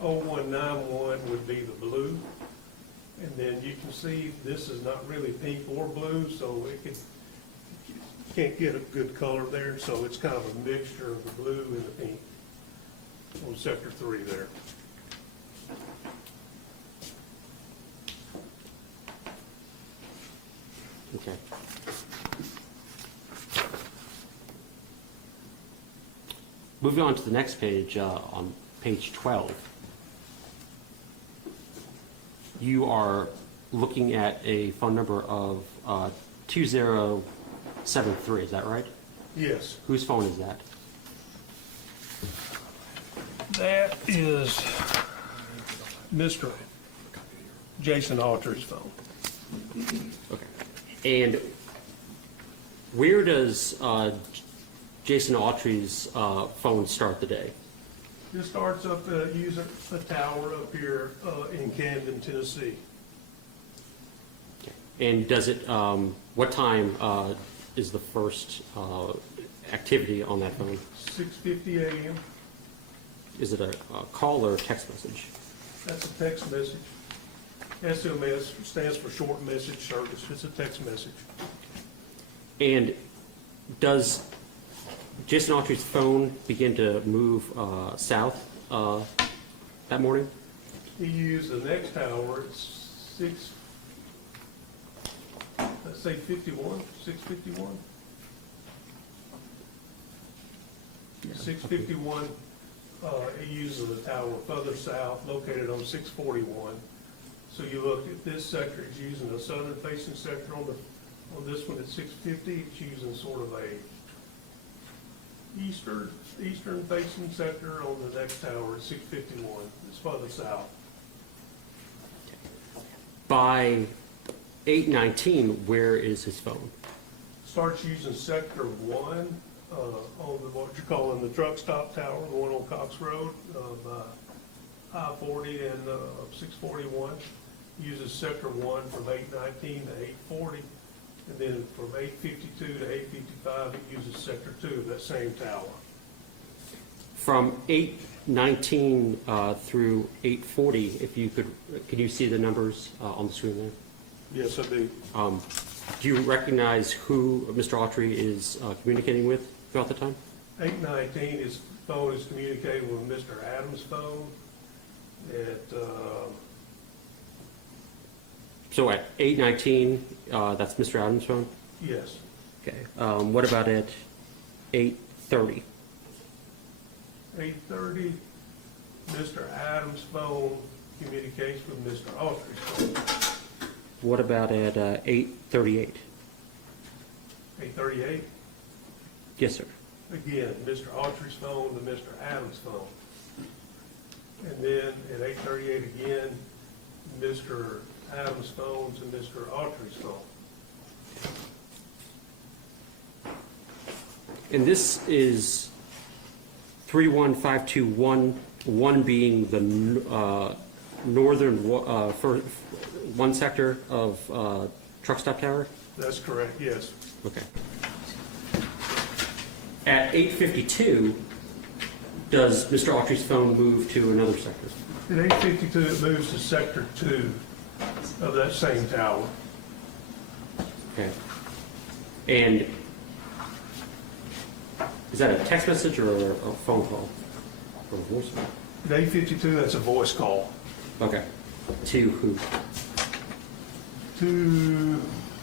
0191 would be the blue. And then you can see this is not really pink or blue, so can't get a good color there, so it's kind of a mixture of the blue and the pink on sector 3 there. Okay. Moving on to the next page, on page 12. You are looking at a phone number of 2073, is that right? Yes, Whose phone is that? that is Mr. Jason Autry's phone. Okay. And where does Jason Autry's phone start the day? This starts up using a tower up here in Camden, Tennessee. And does it, what time is the first activity on that phone? 6:50 a.m. Is it a call or a text message? That's a text message. SMS stands for short message service. It's a text message. And does Jason Autry's phone begin to move south that morning? He used the next tower at 6:51. 6:51, he uses the tower further south, located on 641. So you look at this sector, it's using a southern facing sector on this one at 650, it's using sort of a eastern facing sector on the next tower at 651. It's further south. By 8:19, where is his phone? Starts using sector 1 on what you're calling the truck stop tower, the one on Cox Road, I-40 and 641. uses sector 1 from 819 to 840, and then from 852 to 855, it uses sector 2 of that same tower. From 819 through 840, if you could you see the numbers on the screen there? Yes, I do. Do you recognize who Mr. Autry is communicating with throughout the time? 819, his phone is communicating with Mr. Adams' phone at, So at 819, that's Mr. Adams' phone? yes, Okay. What about at 830? 830, Mr. Adams' phone communicates with Mr. Autry's phone. What about at 838? 838, Yes, sir. again, Mr. Autry's phone to Mr. Adams' phone. And then at 838 again, Mr. Adams' phone to Mr. Autry's phone. And this is 31521, one being the northern one sector of truck stop tower? That's correct, yes. Okay. At 852, does Mr. Autry's phone move to another sector? At 852, it moves to sector 2 of that same tower. Okay. And is that a text message or a phone call? Or a voicemail? At 852, that's a voice call Okay. To who? to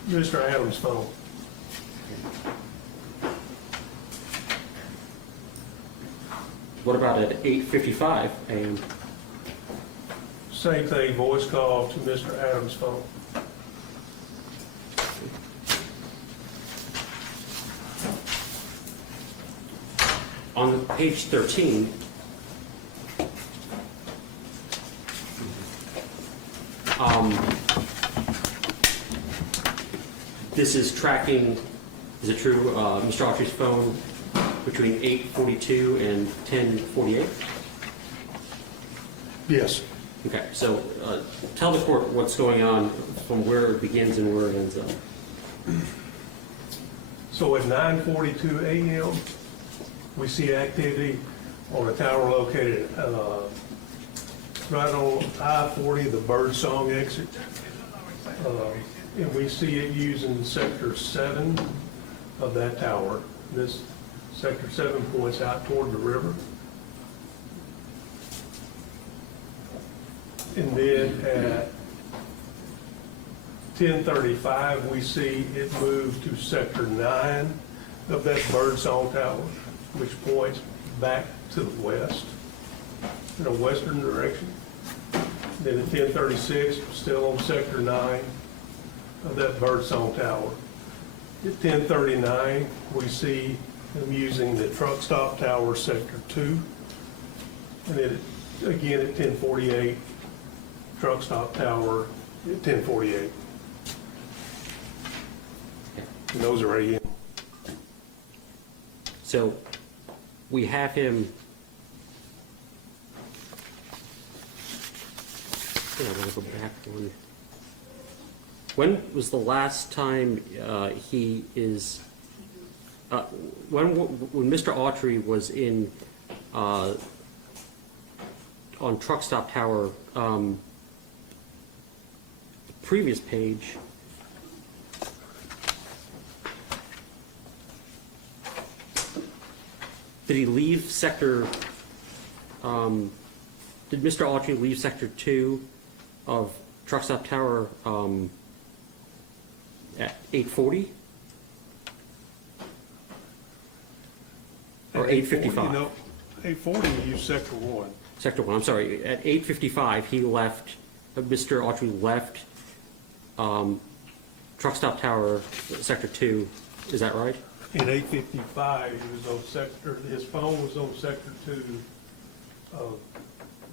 Mr. Adams' phone. What about at 8:55 a.m.? Same thing, voice call to Mr. Adams' phone. On page 13, this is tracking, is it true, Mr. Autry's phone between 8:42 and 10:48? Yes. Okay, so tell the court what's going on from where it begins and where it ends up. So at 9:42 a.m., we see activity on a tower located right on I-40, the Birdsong exit. And we see it using sector 7 of that tower. This sector 7 points out toward the river. And then at 10:35, we see it move to sector 9 of that Birdsong tower, which points back to the west, in a western direction. Then at 10:36, still on sector 9 of that Birdsong tower. At 10:39, we see them using the truck stop tower, sector 2. And then again at 10:48, truck stop tower at 10:48. And those are AM. So we have him. I want to go back one. When was the last time he is? When Mr. Autry was in on truck stop tower? The previous page. Did he leave sector? Did Mr. Autry leave sector 2 of truck stop tower at 8:40 or 8:55? No, 8:40, you use sector 1. Sector 1. I'm sorry. At 8:55, he left. Mr. Autry left truck stop tower sector 2. Is that right? In 8:55, he was on sector, his phone was on sector 2 of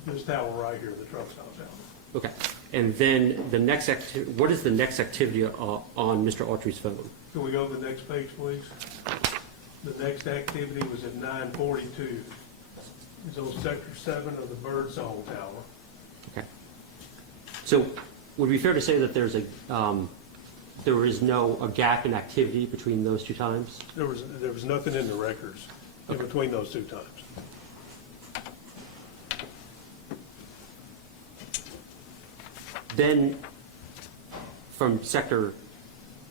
this tower right here, the truck stop tower. Okay. And then the next what is the next activity on Mr. Autry's phone? Can we go to the next page, please? The next activity was at 9:42. It's on sector 7 of the Birdsong tower. Okay. So would it be fair to say that there is a gap in activity between those two times? There was nothing in the records in between those two times. Then, from Sector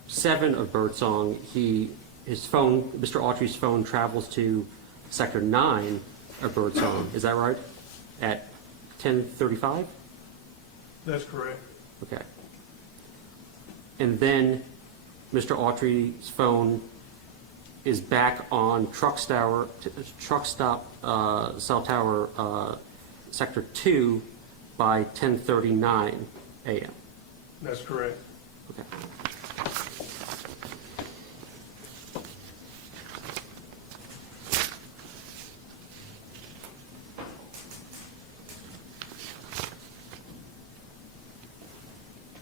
7 of Birdsong, Mr. Autry's phone travels to Sector 9 of Birdsong, is that right? At 10:35? That's correct. Okay. And then Mr. Autry's phone is back on truck stop cell tower Sector 2 by 10:39 a.m. That's correct. Okay.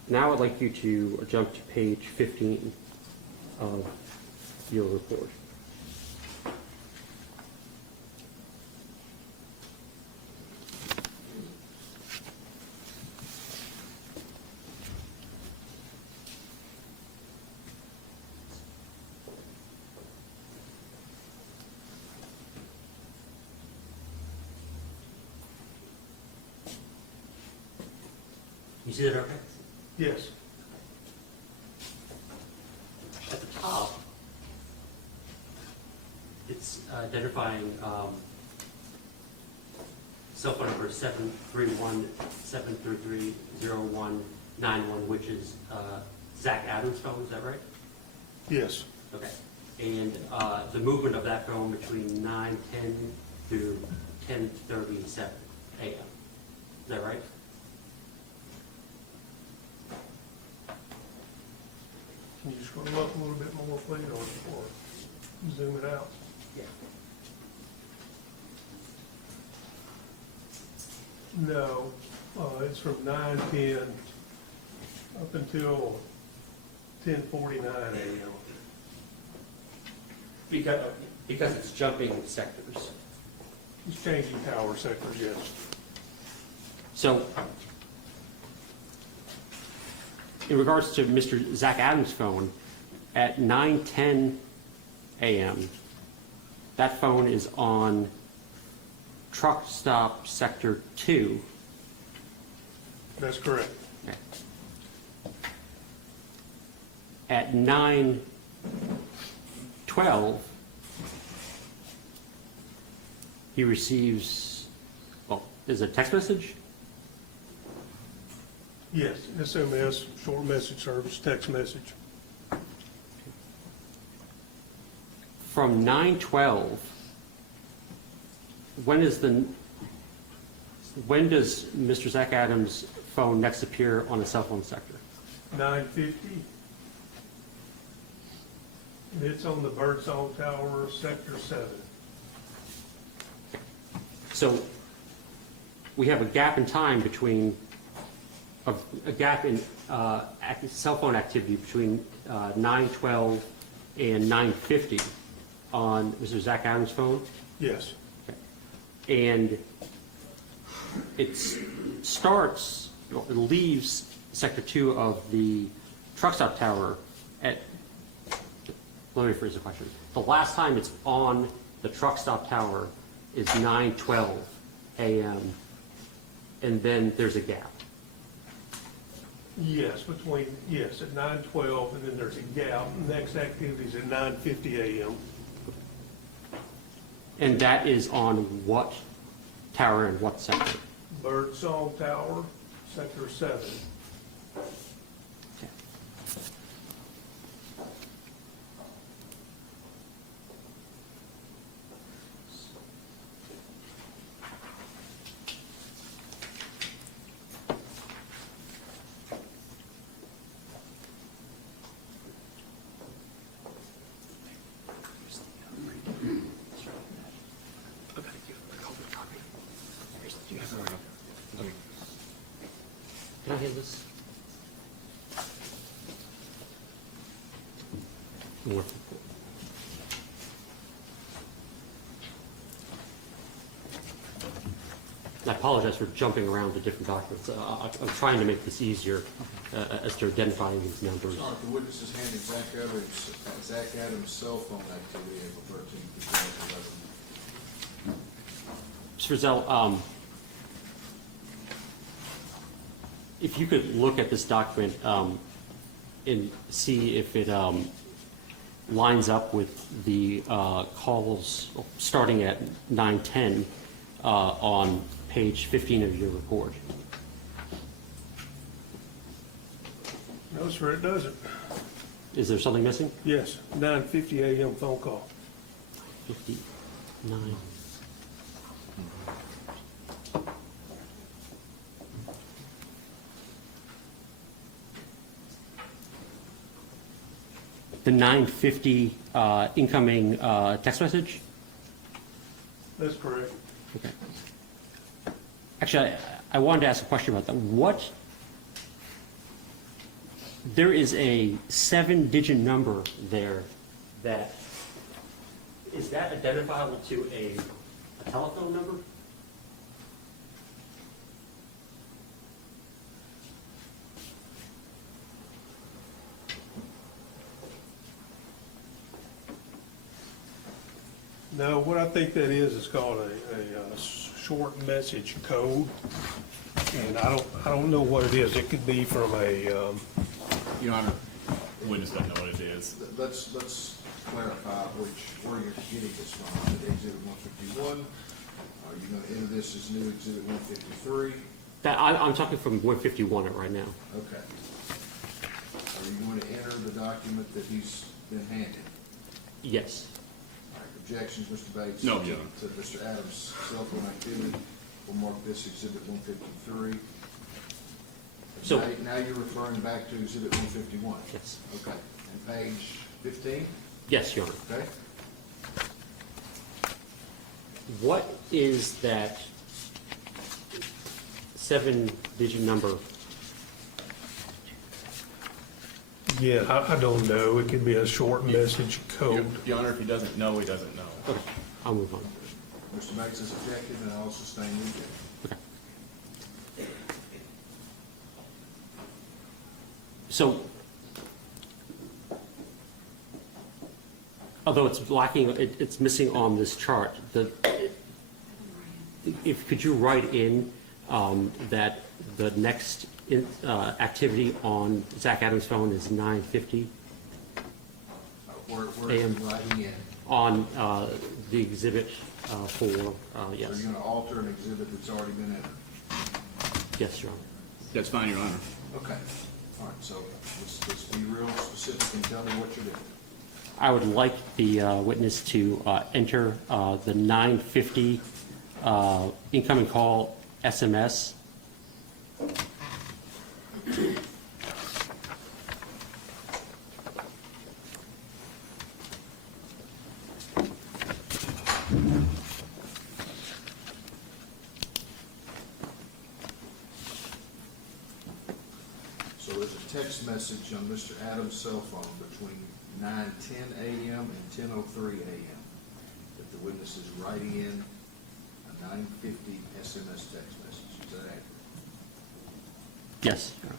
Now I'd like you to jump to page 15 of your report. You see that okay? Yes. At the top, it's identifying cell phone number 731-733-0191, which is Zach Adams' phone, is that right? Yes. Okay. And the movement of that phone between 9:10 through 10:37 a.m. Is that right? Can you scroll up a little bit more, please, or zoom it out? Yeah. No, it's from 9:10 up until 10:49 a.m. Because it's jumping sectors. It's changing tower sectors, yes. So, in regards to Mr. Zach Adams' phone, at 9:10 a.m., that phone is on truck stop sector 2. That's correct. Okay. At 9:12, he receives, is it a text message? Yes, SMS, short message service, text message. From 9:12, when does Mr. Zach Adams' phone next appear on the cell phone sector? 9:50. It's on the Birdsong Tower, Sector 7. So we have a gap in time between, a gap in cell phone activity between 9:12 and 9:50 on Mr. Zach Adams' phone. Yes. And it starts, it leaves Sector 2 of the truck stop tower at, let me rephrase the question. The last time it's on the truck stop tower is 9:12 a.m., and then there's a gap. Yes, at 9:12, and then there's a gap. Next activity is at 9:50 a.m. And that is on what tower and what sector? Birdsong Tower, Sector 7. Okay. Can I have this? More. I apologize for jumping around to different documents. I'm trying to make this easier as to identifying these numbers. Sorry, the witness is handing Zach Adams' cell phone activity April 13th, 2011. Mr. Frizzell, if you could look at this document and see if it lines up with the calls starting at 9:10 on page 15 of your report. No, sir, it doesn't. Is there something missing? Yes, 9:50 a.m. phone call. 59. The 9:50 incoming text message? That's correct. Okay. Actually, I wanted to ask a question about that. There is a 7-digit number there that, is that identifiable to a telephone number? No, what I think that is called a short message code, and I don't know what it is. It could be from a, Your Honor, the witness doesn't know what it is. Let's clarify where you're getting this from. At Exhibit 151, are you gonna enter this as new Exhibit 153? I'm talking from 151 right now. Okay. Are you going to enter the document that he's been handed? Yes. All right, objections, Mr. Bates? No, Your Honor. To Mr. Adams' cell phone activity, we'll mark this Exhibit 153. So- Now you're referring back to Exhibit 151? Yes. Okay, and page 15, Yes, Your Honor. okay? What is that 7-digit number? yeah, I don't know. It could be a short message code. Your Honor, if he doesn't know, he doesn't know. Okay, I'll move on. Mr. Bates has objected, and I also sustain the objection. Okay. So, although it's lacking, it's missing on this chart, could you write in that the next activity on Zach Adams' phone is 9:50 Where AM. is it writing in? on the exhibit for, So yes, you're going to alter an exhibit that's already been entered? yes, Your Honor. That's fine, Your Honor. Okay, all right, so let's be real specific and tell me what you're doing. I would like the witness to enter the 9:50 incoming call SMS. So there's a text message on Mr. Adams' cell phone between 9:10 a.m. and 10:03 a.m. that the witness is writing in a 9:50 SMS text message. Is that accurate? Yes, Your Honor.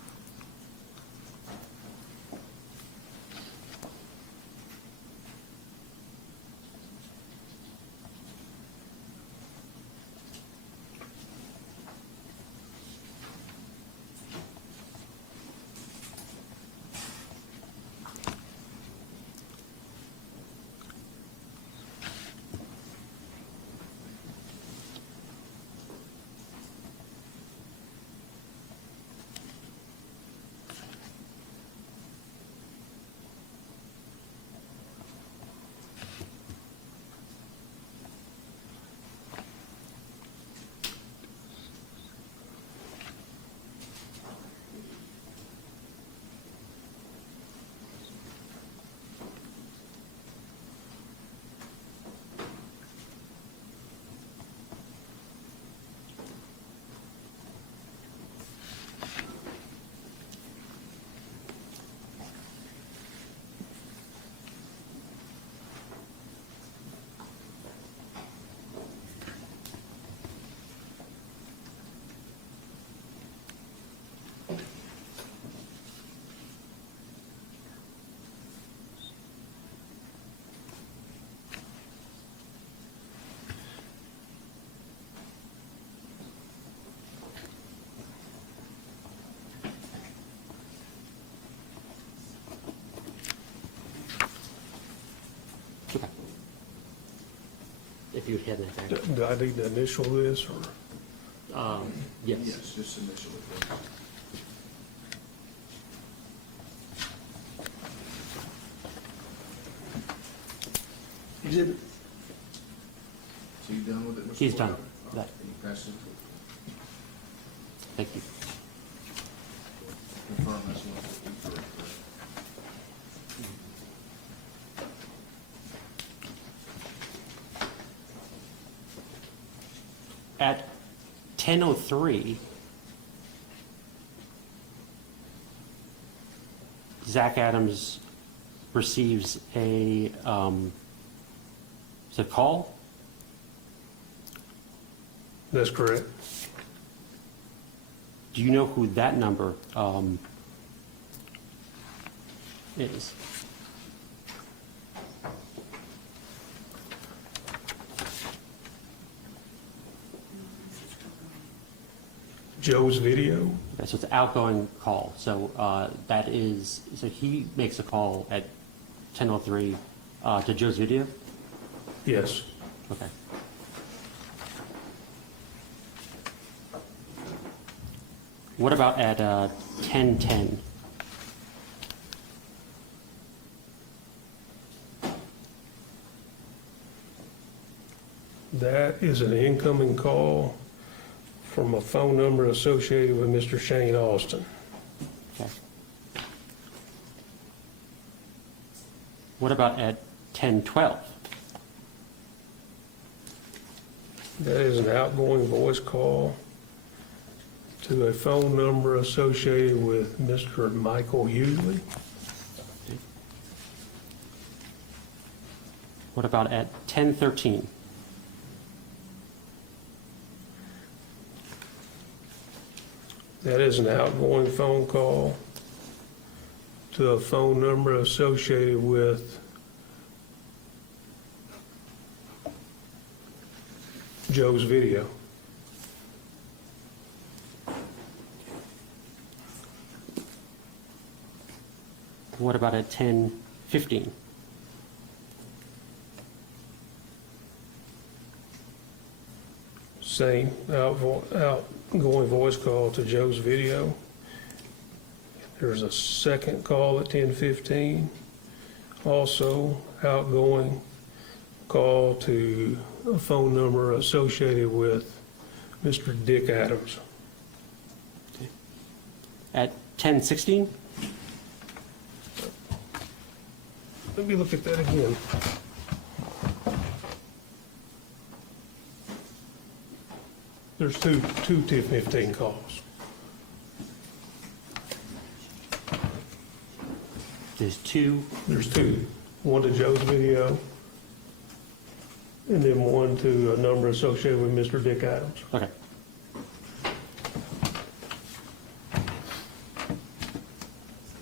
Okay. If you had that back. Do I need to initial this, or? Yes. Yes, just initial it, please. Exhibit. So you done with it, Mr. He's Boyle? done. All right, can you pass it? Thank you. Confirm that's 153, correct? At 10:03, Zach Adams receives a call. That's correct. Do you know who that number is? Joe's video? Okay, so it's an outgoing call. So that is, so he makes a call at 10:03 to Joe's video? Yes. Okay. What about at 10:10? That is an incoming call from a phone number associated with Mr. Shane Austin. Okay. What about at 10:12? That is an outgoing voice call to a phone number associated with Mr. Michael Hughley. What about at 10:13? That is an outgoing phone call to a phone number associated with Joe's video. What about at 10:15? Same outgoing voice call to Joe's video. There's a second call at 10:15. Also outgoing call to a phone number associated with Mr. Dick Adams. At 10:16? Let me look at that again. There's two 10:15 calls. There's two. There's two. One to Joe's video, and then one to a number associated with Mr. Dick Adams. Okay.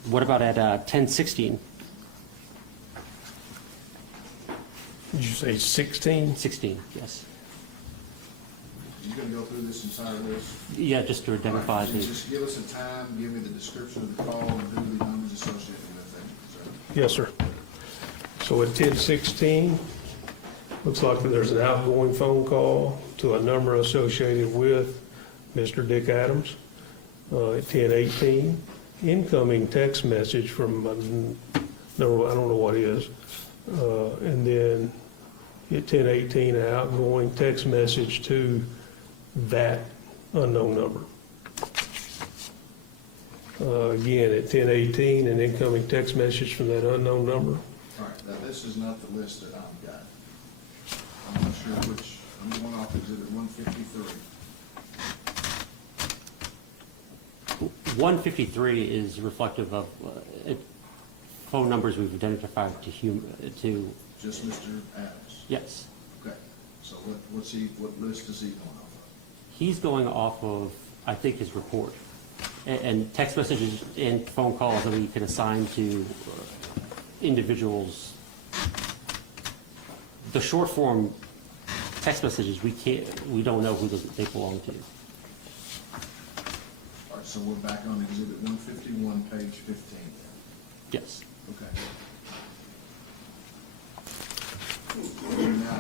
What about at 10:16? Did you say 16? 16, yes. You gonna go through this entire list? Yeah, just to identify All right, the, just give us a time, give me the description of the call, and who the numbers associated with it, sir. Yes, sir. So at 10:16, looks like there's an outgoing phone call to a number associated with Mr. Dick Adams. At 10:18, incoming text message from, no, I don't know what it is. And then at 10:18, an outgoing text message to that unknown number. Again, at 10:18, an incoming text message from that unknown number. All right, now this is not the list that I've got. I'm not sure which, I'm going off exhibit 153. 153 is reflective of phone numbers we've identified to, Just Mr. Adams. yes. Okay, so what list is he going off of? He's going off of, I think, his report. And text messages and phone calls that we can assign to individuals. The short form text messages, we don't know who they belong to. All right, so we're back on exhibit 151, page 15. Yes. Okay.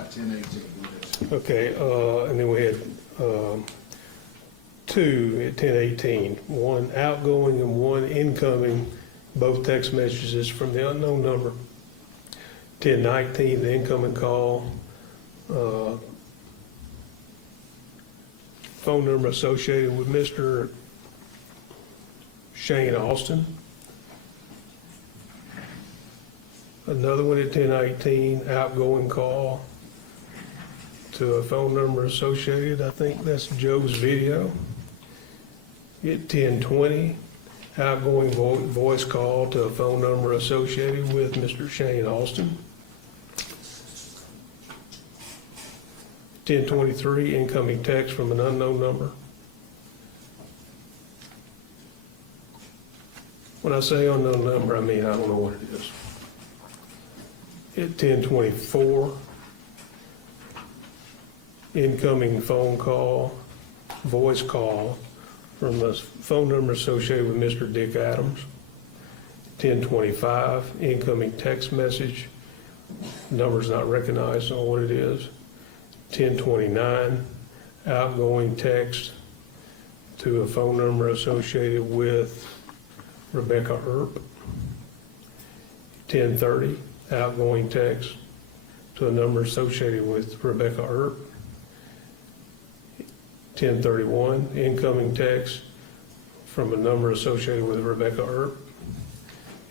got 1018, go ahead. Okay, and then we had two at 10:18, one outgoing and one incoming, both text messages from the unknown number. 10:19, the incoming call, phone number associated with Mr. Shane Austin. Another one at 10:18, outgoing call to a phone number associated, I think that's Joe's Video. At 10:20, outgoing voice call to a phone number associated with Mr. Shane Austin. 10:23, incoming text from an unknown number. When I say unknown number, I mean I don't know what it is. At 10:24, incoming phone call, voice call from a phone number associated with Mr. Dick Adams. 10:25, incoming text message, number's not recognized on what it is. 10:29, outgoing text to a phone number associated with Rebecca Earp. 10:30, outgoing text to a number associated with Rebecca Earp. 10:31, incoming text from a number associated with Rebecca Earp.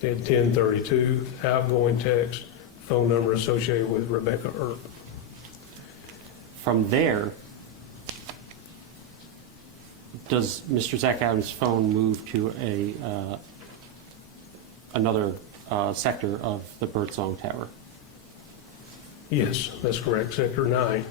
At 10:32, outgoing text, phone number associated with Rebecca Earp. From there, does Mr. Zach Adams' phone move to another sector of the Birdsong Tower? Yes, that's correct, Sector 9.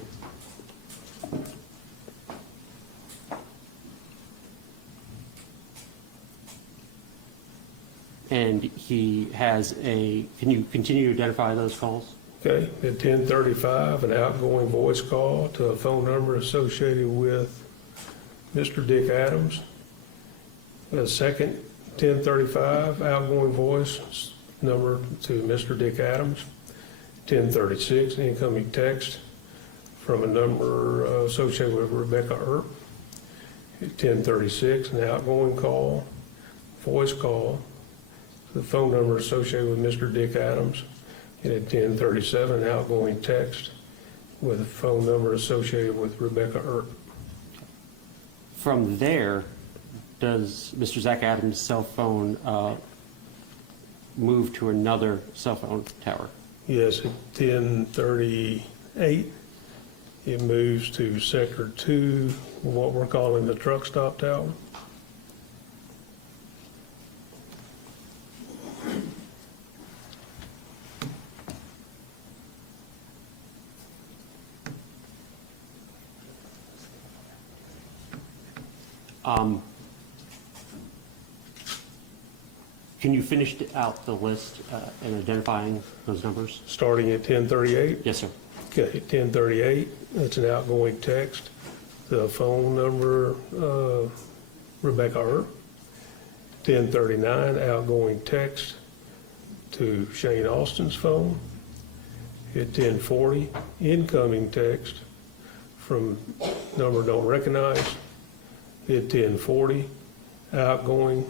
And he has can you continue to identify those calls? Okay, at 10:35, an outgoing voice call to a phone number associated with Mr. Dick Adams. A second, 10:35, outgoing voice number to Mr. Dick Adams. 10:36, incoming text from a number associated with Rebecca Earp. At 10:36, an outgoing call, voice call, to the phone number associated with Mr. Dick Adams. And at 10:37, outgoing text with a phone number associated with Rebecca Earp. From there, does Mr. Zach Adams' cell phone move to another cell phone tower? Yes, at 10:38, it moves to Sector 2, what we're calling the truck stop tower. Can you finish out the list and identifying those numbers? Starting at 10:38? Yes, sir. Okay, 10:38, that's an outgoing text. The phone number, Rebecca Earp. 10:39, outgoing text to Shane Austin's phone. At 10:40, incoming text from number don't recognize. At 10:40, outgoing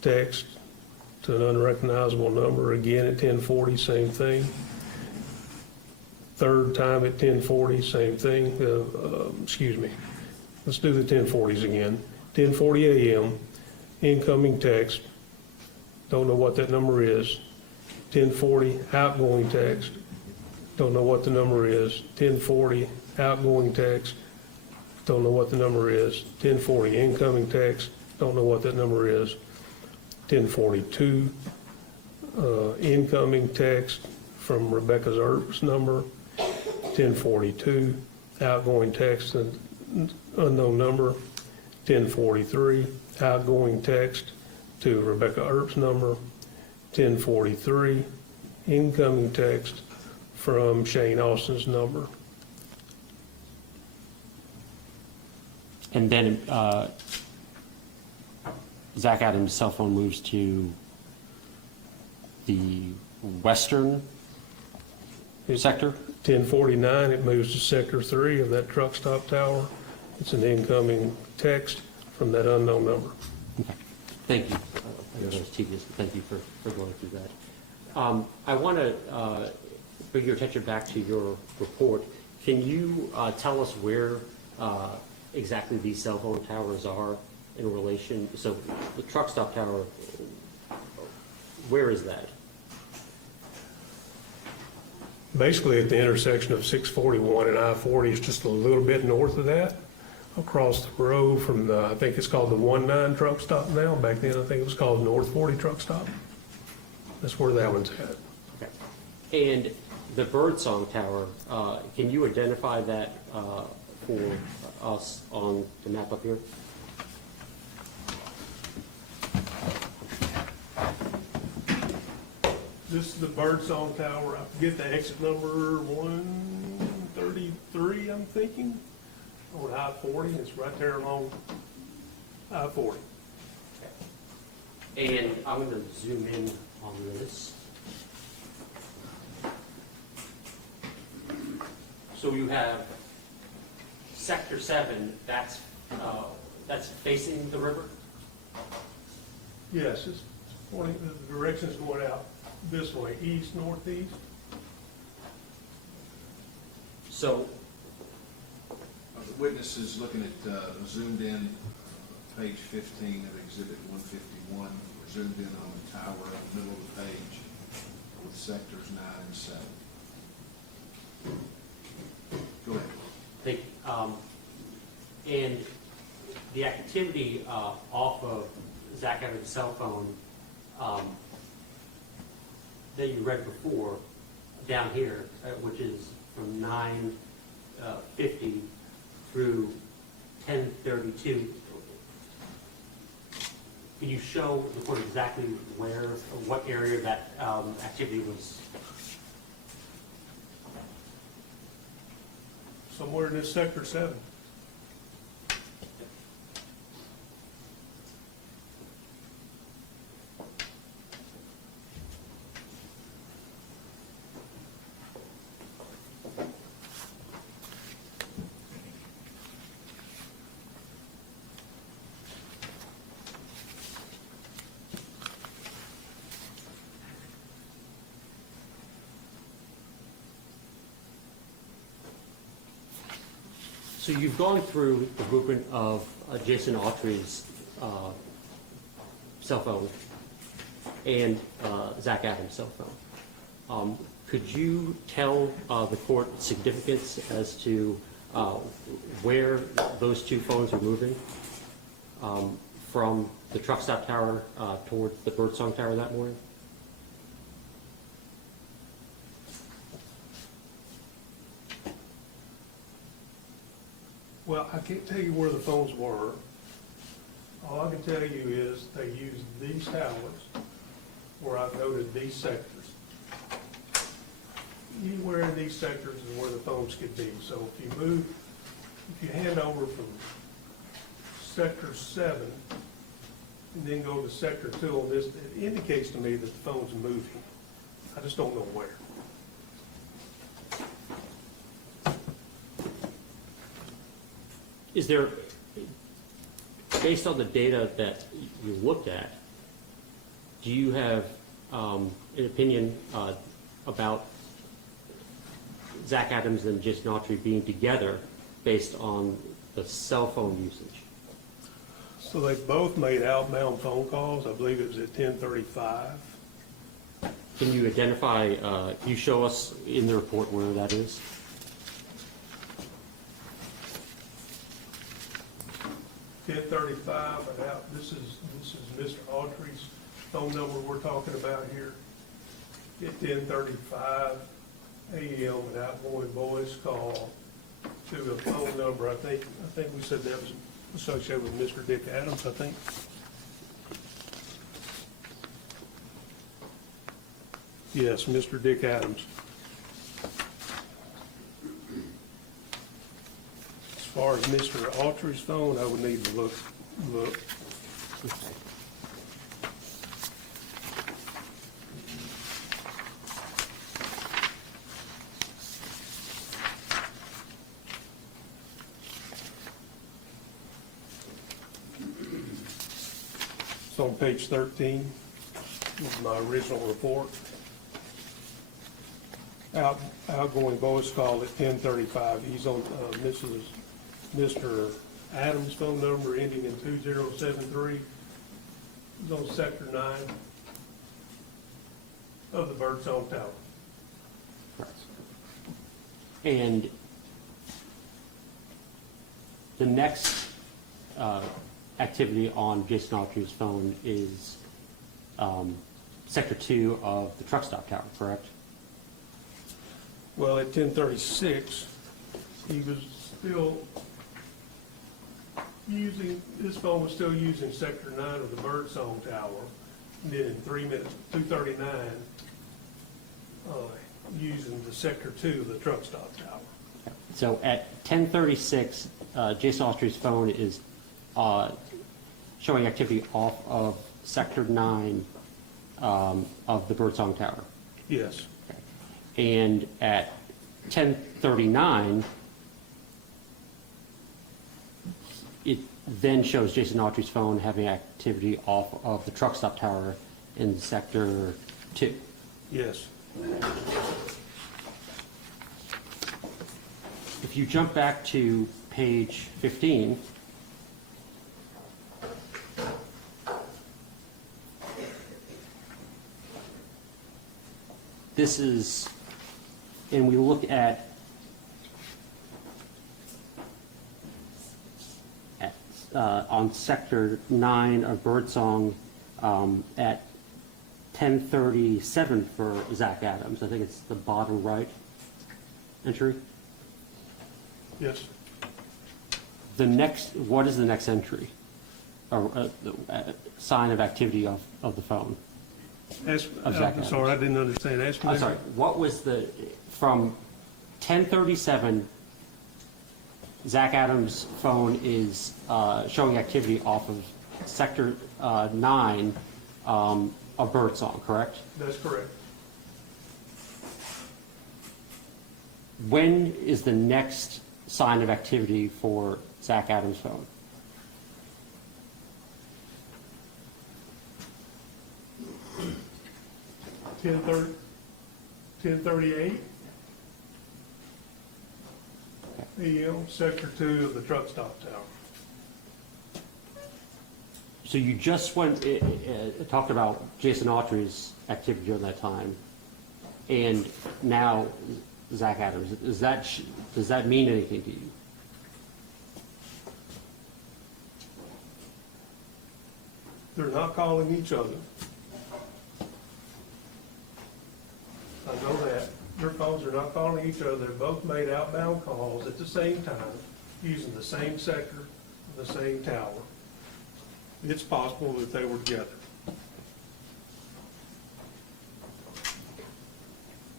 text to an unrecognizable number. Again at 10:40, same thing. Third time at 10:40, same thing. Excuse me. Let's do the 10:40s again. 10:40 a.m., incoming text. Don't know what that number is. 10:40, outgoing text. Don't know what the number is. 10:40, outgoing text. Don't know what the number is. 10:40, incoming text. Don't know what that number is. 10:42, incoming text from Rebecca Earp's number. 10:42, outgoing text, an unknown number. 10:43, outgoing text to Rebecca Earp's number. 10:43, incoming text from Shane Austin's number. And then Zach Adams' cell phone moves to the western sector? 10:49, it moves to Sector 3 of that truck stop tower. It's an incoming text from that unknown number. Thank you. I know that was tedious, but thank you for going through that. I want to bring your attention back to your report. Can you tell us where exactly these cell phone towers are in relation? So the truck stop tower, where is that? Basically at the intersection of 641 and I-40, it's just a little bit north of that, across the road from the, I think it's called the 19 truck stop now. Back then, I think it was called North 40 truck stop. That's where that one's at. Okay. And the Birdsong Tower, can you identify that for us on the map up here? This is the Birdsong Tower. I forget the exit number, 133, I'm thinking, on I-40. It's right there along I-40. And I'm going to zoom in on this. So you have Sector 7, that's facing the river? Yes, it's pointing, the direction's going out this way, east, northeast. So, The witness is looking at zoomed in, page 15 of Exhibit 151. We're zoomed in on the tower in the middle of the page with sectors 9 and 7. Go ahead. thank you. And the activity off of Zach Adams' cell phone that you read before, down here, which is from 9:50 through 10:32. Can you show the court exactly where, or what area that activity was? Somewhere in this Sector 7. So you've gone through the movement of Jason Autry's cell phone and Zach Adams' cell phone. Could you tell the court significance as to where those two phones are moving from the truck stop tower toward the Birdsong Tower that morning? Well, I can't tell you where the phones were. All I can tell you is they used these towers where I've noted these sectors. Anywhere in these sectors is where the phones could be. So if you hand over from Sector 7 and then go to Sector 2 on this, it indicates to me that the phone's moving. I just don't know where. Is there, based on the data that you looked at, do you have an opinion about Zach Adams and Jason Autry being together based on the cell phone usage? So they both made outbound phone calls. I believe it was at 10:35. Can you identify, can you show us in the report where that is? 10:35, and out, this is Mr. Autry's phone number we're talking about here. At 10:35 a.m., an outgoing voice call to a phone number, I think we said that was associated with Mr. Dick Adams, I think. Yes, Mr. Dick Adams. As far as Mr. Autry's phone, I would need to look. on page 13 of my original report. Outgoing voice call at 10:35. He's on Mr. Adams' phone number ending in 2073. He's on sector 9 of the Birdsong Tower. And the next activity on Jason Autry's phone is sector 2 of the truck stop tower, correct? Well, at 10:36, he was still using, his phone was still using sector 9 of the Birdsong Tower. And then in 3 minutes, 2:39, using the sector 2 of the truck stop tower. So at 10:36, Jason Autry's phone is showing activity off of sector 9 of the Birdsong Tower. Yes, And at 10:39, it then shows Jason Autry's phone having activity off of the truck stop tower in sector 2. yes. If you jump back to page 15, this is, and we look at on sector 9 of Birdsong at 10:37 for Zach Adams. I think it's the bottom right entry. Yes. The next, what is the next entry? Or sign of activity of the phone? Of Zach I'm sorry, I didn't understand. Ask me I'm that. sorry, what was the, from 10:37, Zach Adams' phone is showing activity off of sector 9 of Birdsong, correct? That's correct. When is the next sign of activity for Zach Adams' phone? 10:38 a.m., sector 2 of the truck stop tower. So you just went, talked about Jason Autry's activity during that time, and now Zach Adams. Does that mean anything to you? They're not calling each other. I know that. Their phones are not calling each other. They both made outbound calls at the same time, using the same sector, the same tower. It's possible that they were together.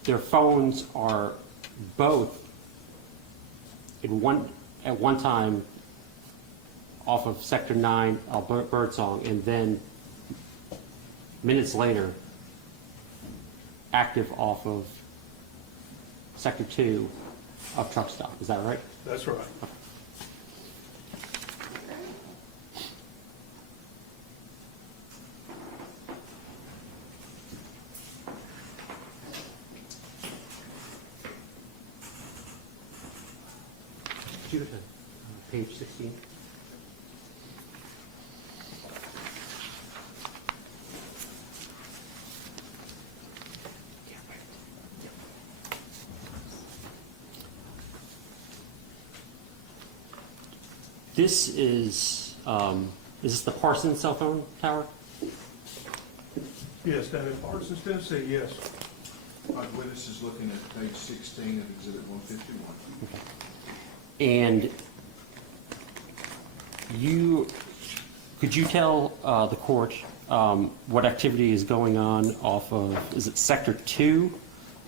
Their phones are both at one time off of sector 9 of Birdsong, and then minutes later active off of sector 2 of truck stop. Is that right? That's right. Could you go to page 16? This is this the Parsons cell phone tower? Yes, down in Parsons, Tennessee, yes. All right, witness is looking at page 16 of Exhibit 151. And could you tell the court what activity is going on off of, is it sector 2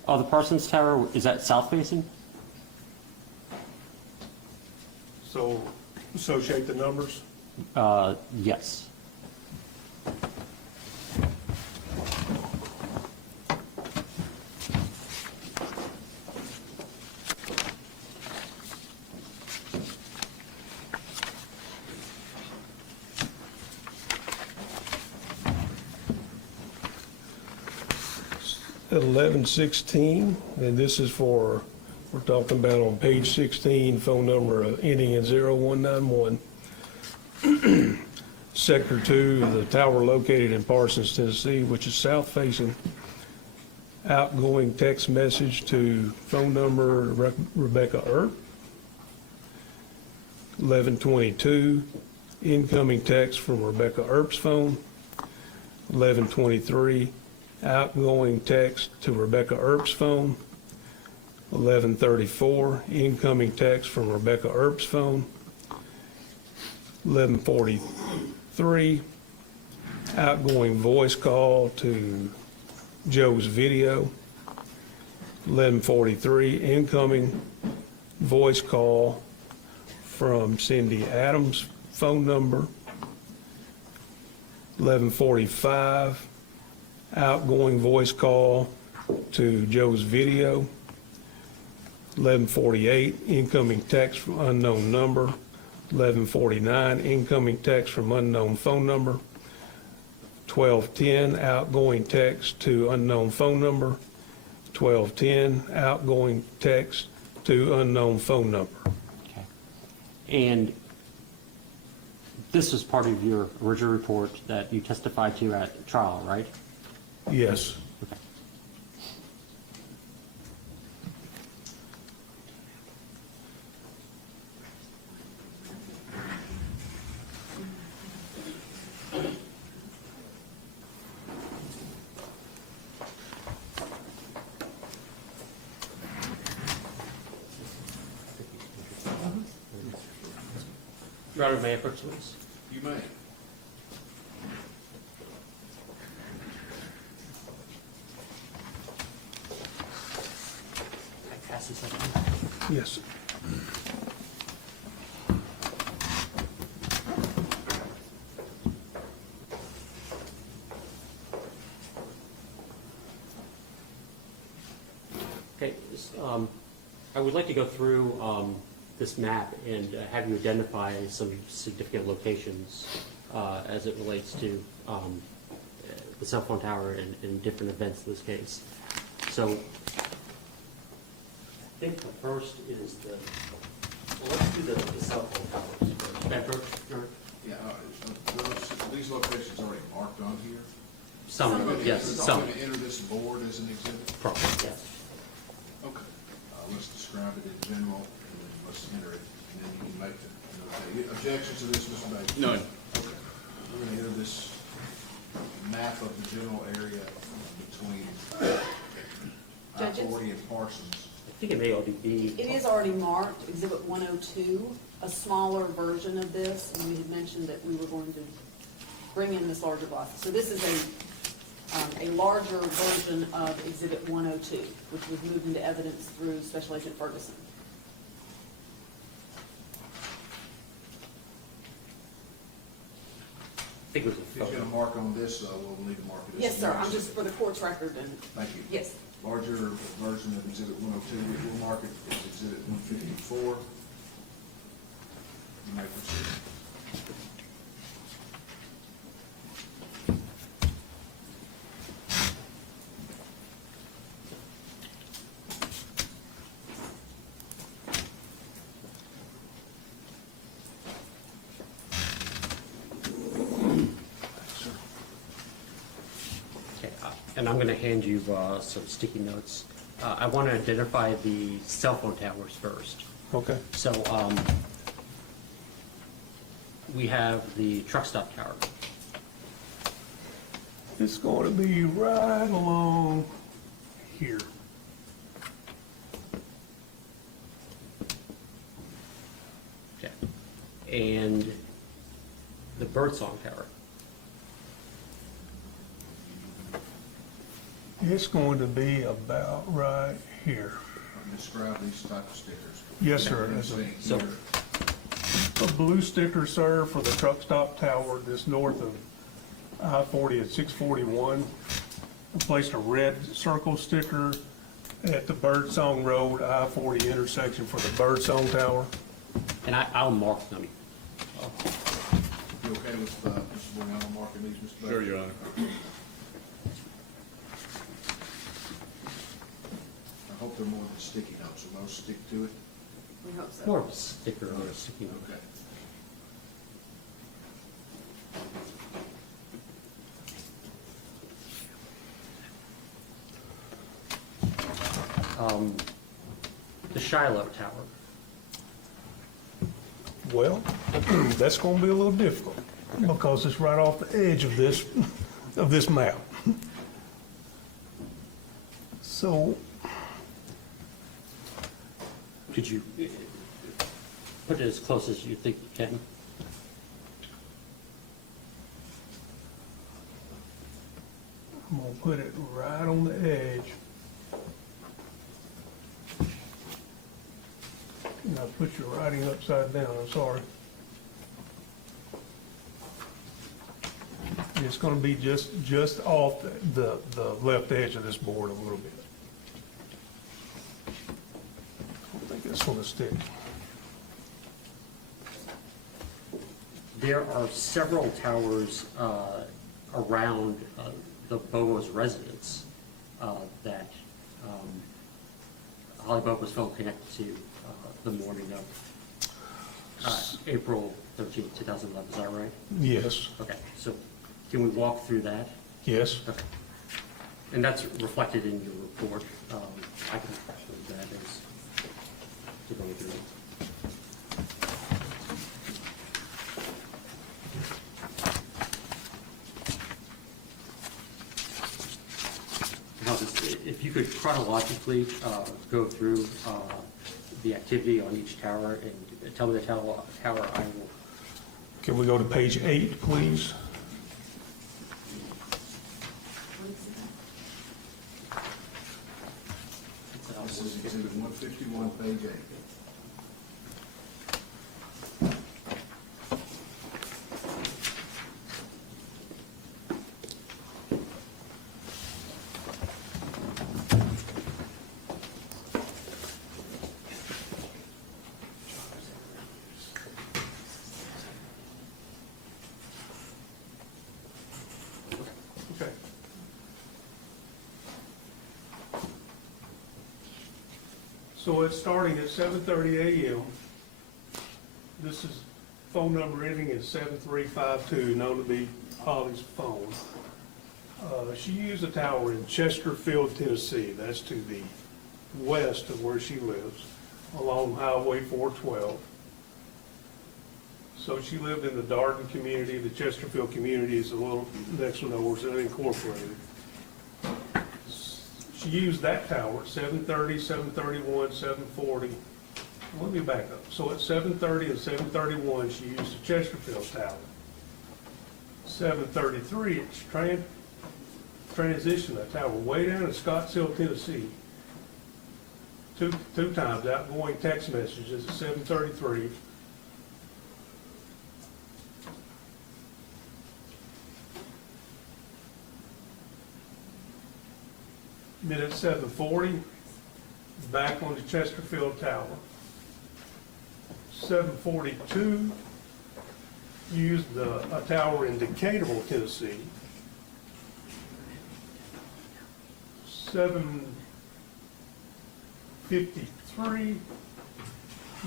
of the Parsons Tower? Is that south facing? So associate the numbers. Yes. at 1116, and this is for, we're talking about on page 16, phone number ending in 0191. Sector 2, the tower located in Parsons, Tennessee, which is south facing. Outgoing text message to phone number Rebecca Earp. 1122, incoming text from Rebecca Earp's phone. 1123, outgoing text to Rebecca Earp's phone. 1134, incoming text from Rebecca Earp's phone. 1143, outgoing voice call to Joe's video. 1143, incoming voice call from Cindy Adams' phone number. 1145, outgoing voice call to Joe's video. 1148, incoming text from unknown number. 1149, incoming text from unknown phone number. 1210, outgoing text to unknown phone number. 1210, outgoing text to unknown phone number. Okay. And this is part of your original report that you testified to at trial, right? Yes. Okay. Your Honor, may I approach the witness? You may. Can I pass this up? Yes. Okay, I would like to go through this map and have you identify some significant locations as it relates to the cell phone tower and different events in this case. So I think the first is well, let's do the cell phone towers first. Bedford, Yeah, these locations already marked on here. some, yes, some. I'm going to enter this board as an exhibit. Probably, yes. Okay. Let's describe it in general, and then let's enter it, and then you can make the, okay. Objections to this, Mr. Bates? None. Okay. We're going to enter this map of the general area between Judges? I-40 and Parsons. I think it may already be. It is already marked, Exhibit 102, a smaller version of this, and we had mentioned that we were going to bring in this larger block. So this is a larger version of Exhibit 102, which was moved into evidence through Special Agent Ferguson. I think it was If he's going to mark on this, we'll need to mark it as. Yes, sir, I'm an just exhibit. for the court's record, and, Thank you. yes. Larger version of Exhibit 102, which we'll mark it as Exhibit 154. You may proceed. Okay, and I'm going to hand you some sticky notes. I want to identify the cell phone towers first. Okay. So we have the truck stop tower. It's going to be right along here. Okay. And the birdsong tower. It's going to be about right here. Describe these type of stickers. Yes, sir. That's So a blue sticker, sir, for the truck stop tower just north of I-40 at 641. I placed a red circle sticker at the Birdsong Road I-40 intersection for the Birdsong Tower. and I'll mark them. You okay with Mr. Boyano marking these, Mr. Bates? Sure, Your Honor. hope they're more than sticky notes. Will most stick to it? We hope so. More of a sticker or a sticky note. Okay. The Shiloh Tower. Well, that's gonna be a little difficult, because it's right off the edge of this map. So, Could you put it as close as you think you can? I'm gonna put it right on the edge. Now put your writing upside down, I'm sorry. It's gonna be just off the left edge of this board a little bit. I don't think it's gonna stick. There are several towers around the Bobo's residence that Holly Bobo was felt connected to the morning of April 13th, 2011. Is that right? Yes, Okay, so can we walk through that? yes. Okay. And that's reflected in your report. I can hold that as to go through it. Now, if you could chronologically go through the activity on each tower and tell me the tower, I will. Can we go to page 8, please? This is exhibit 151, page 8. Okay. So it's starting at 7:30 a.m. This is phone number ending in 7352, known to be Holly's phone. She used a tower in Chesterfield, Tennessee. That's to the west of where she lives, along Highway 412. So she lived in the Darden community. The Chesterfield community is a little next one over, so it's incorporated. She used that tower at 7:30, 7:31, 7:40. Let me back up. So at 7:30 and 7:31, she used the Chesterfield tower. 7:33, it's transitioned that tower way down in Scottsdale, Tennessee. Two times outgoing text messages at 7:33. Then at 7:40, back on the Chesterfield tower. 7:42, used a tower in Decaturville, Tennessee. 7:53,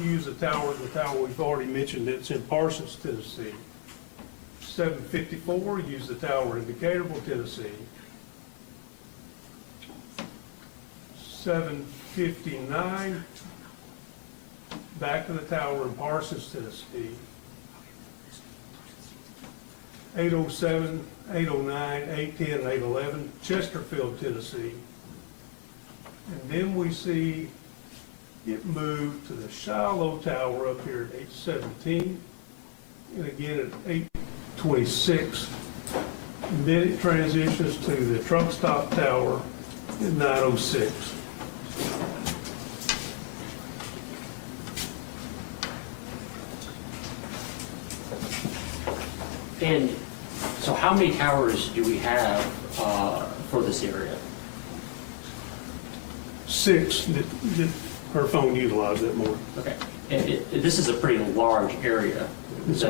used the tower we've already mentioned, it's in Parsons, Tennessee. 7:54, used the tower in Decaturville, Tennessee. 7:59, back to the tower in Parsons, Tennessee. 8:07, 8:09, 8:10, and 8:11, Chesterfield, Tennessee. And then we see it moved to the Shiloh Tower up here at 8:17, and again at 8:26. And then it transitions to the truck stop tower at 9:06. And so how many towers do we have for this area? 6 that her phone utilized that more. Okay, and this is a pretty large area. It's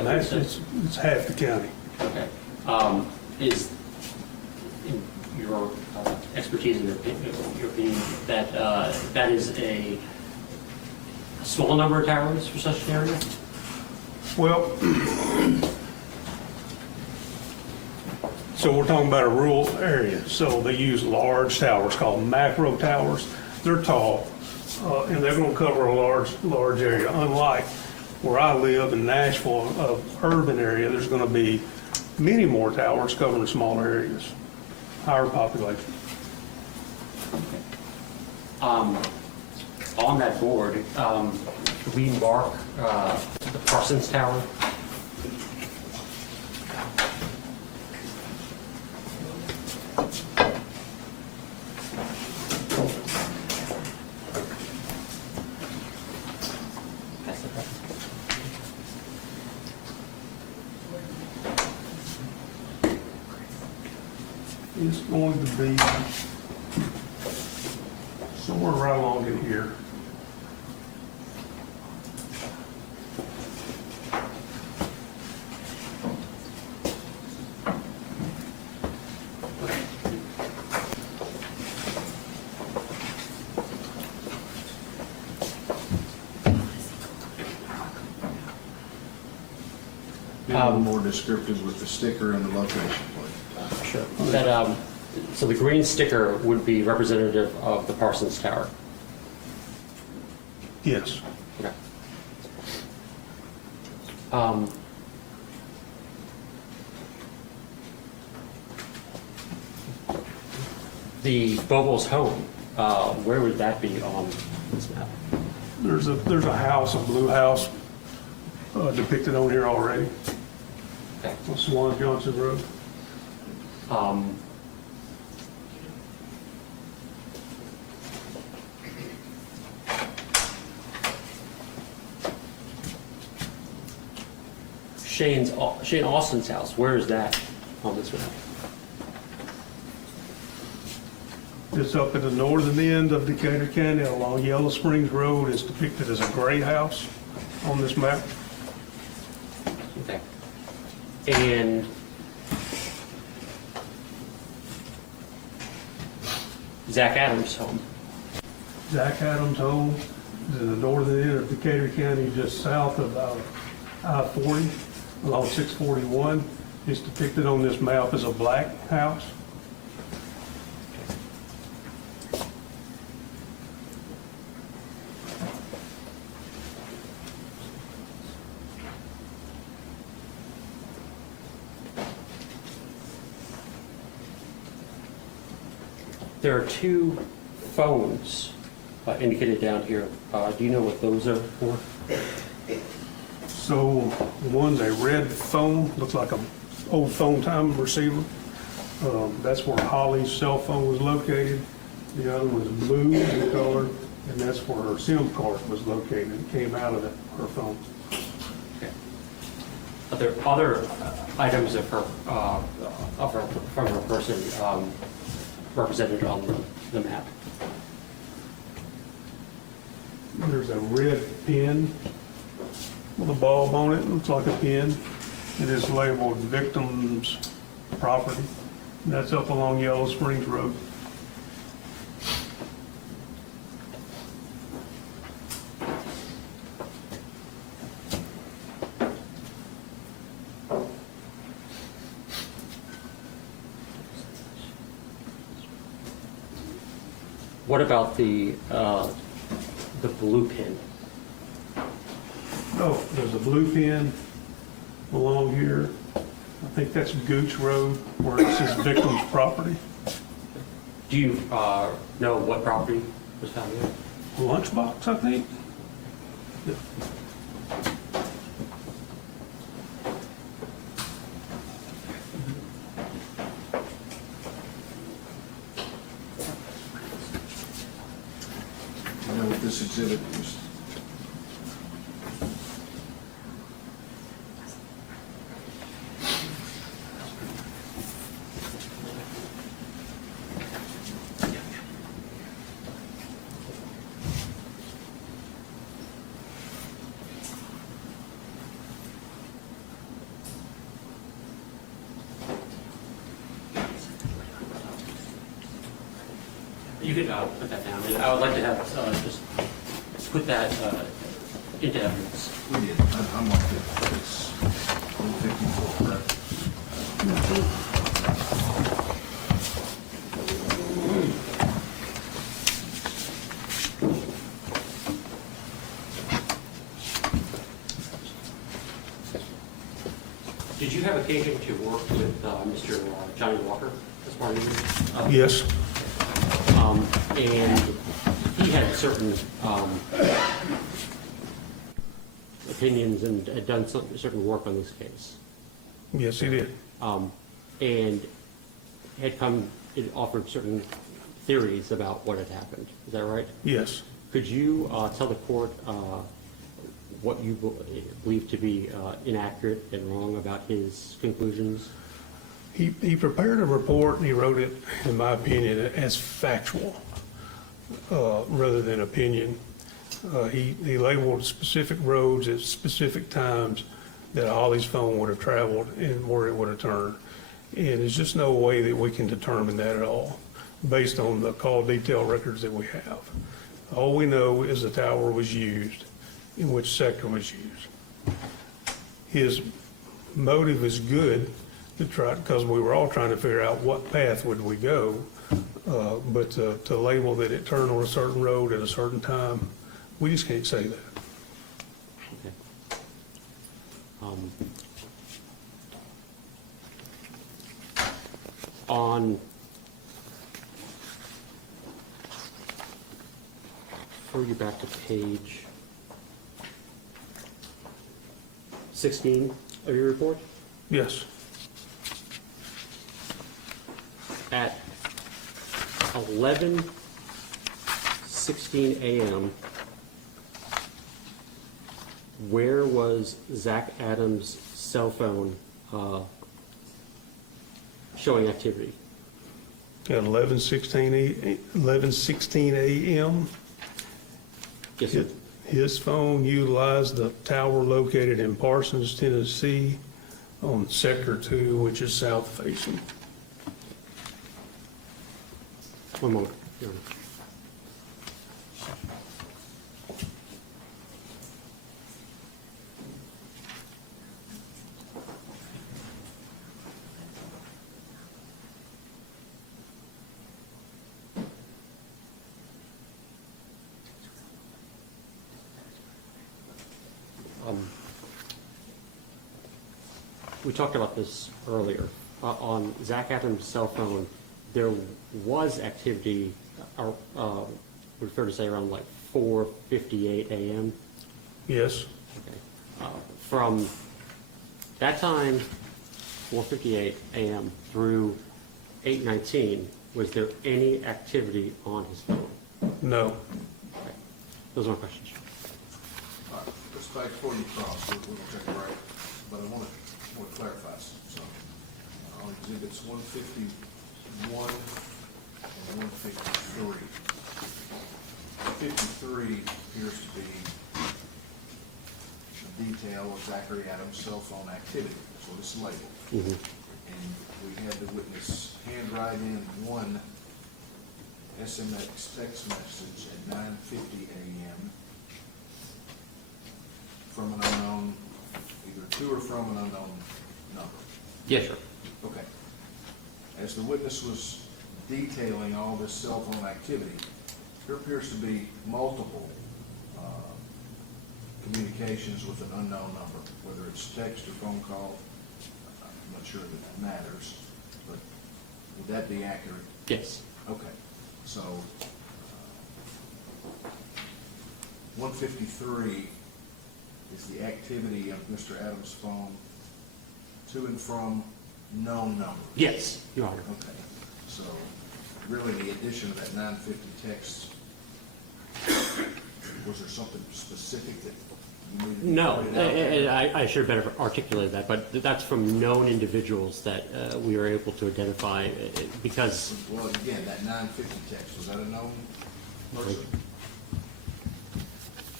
half the county. Okay. Is, in your expertise in your opinion, that that is a small number of towers for such an area? Well, so we're talking about a rural area, so they use large towers called macro towers. They're tall, and they're gonna cover a large area. Unlike where I live in Nashville, a urban area, there's gonna be many more towers covering smaller areas, higher population. On that board, could we mark the Parsons Tower? It's going to be somewhere right along in here. Be a little more descriptive with the sticker and the location, please. Sure. That, so the green sticker would be representative of the Parsons Tower? Yes. Okay. The Bobo's home, where would that be on this map? There's a house, a blue house, depicted on here already, Okay. on Swan Johnson Road. Shane Austin's house, where is that on this map? It's up at the northern end of Decatur County along Yellow Springs Road. It's depicted as a gray house on this map. Okay. And Zach Adams' home. Zach Adams' home is in the northern end of Decatur County, just south of I-40, along 641. It's depicted on this map as a black house. There are two phones indicated down here. Do you know what those are for? So one's a red phone, looks like an old phone time receiver. That's where Holly's cell phone was located. The other was blue in color, and that's where her SIM card was located. It came out of her phone. Okay. Are there other items of her, from her person represented on the map? There's a red pin with a bulb on it. Looks like a pin. It is labeled victim's property. And that's up along Yellow Springs Road. What about the blue pin? Oh, there's a blue pin along here. I think that's Gooch Road, where it says victim's property. Do you know what property was found there? Lunchbox, I think. You know what this exhibit is? could put that down, and I would like to have, just put that into evidence. We did, I'm like, it's 154, correct? Did you have occasion to work with Mr. Johnny Walker as part of your? Yes, And he had certain opinions and had done certain work on this case. yes, he did. And had offered certain theories about what had happened. Is that right? Yes. Could you tell the court what you believe to be inaccurate and wrong about his conclusions? He prepared a report and he wrote it, in my opinion, as factual rather than opinion. He labeled specific roads at specific times that Holly's phone would have traveled and where it would have turned. And there's just no way that we can determine that at all based on the call detail records that we have. All we know is the tower was used, in which sector was used. His motive is good to try, because we were all trying to figure out what path would we go, but to label that it turned on a certain road at a certain time, we just can't say that. Okay. On refer you back to page 16 of your report. Yes. At 11:16 a.m., where was Zach Adams' cell phone showing activity? At 11:16 a.m., Yes, sir. his phone utilized the tower located in Parsons, Tennessee, on Sector 2, which is south facing. One moment. Your Honor. We talked about this earlier. On Zach Adams' cell phone, there was activity, we're fair to say around like 4:58 a.m. Yes. Okay. From that time, 4:58 a.m. through 8:19, was there any activity on his phone? No. Okay. Those are my questions. All right, let's back before you cross, we're gonna take a break, but I want to clarify something. On exhibits 151 and 153. 53 appears to be a detail of Zachary Adams' cell phone activity, that's what it's labeled. And we had the witness handwrite in one SMS text message at 9:50 a.m. from an unknown, either to or from an unknown number. Yes, sir. Okay. As the witness was detailing all this cell phone activity, there appears to be multiple communications with an unknown number, whether it's text or phone call. I'm not sure that matters, but would that be accurate? Yes. Okay, so 153 is the activity of Mr. Adams' phone to and from known number. Yes, Your Honor. Okay, so really the addition of that 950 text, was there something specific that you needed to No, point out there? and I should have better articulated that, but that's from known individuals that we were able to identify because, Well, again, that 950 text, was that a known person?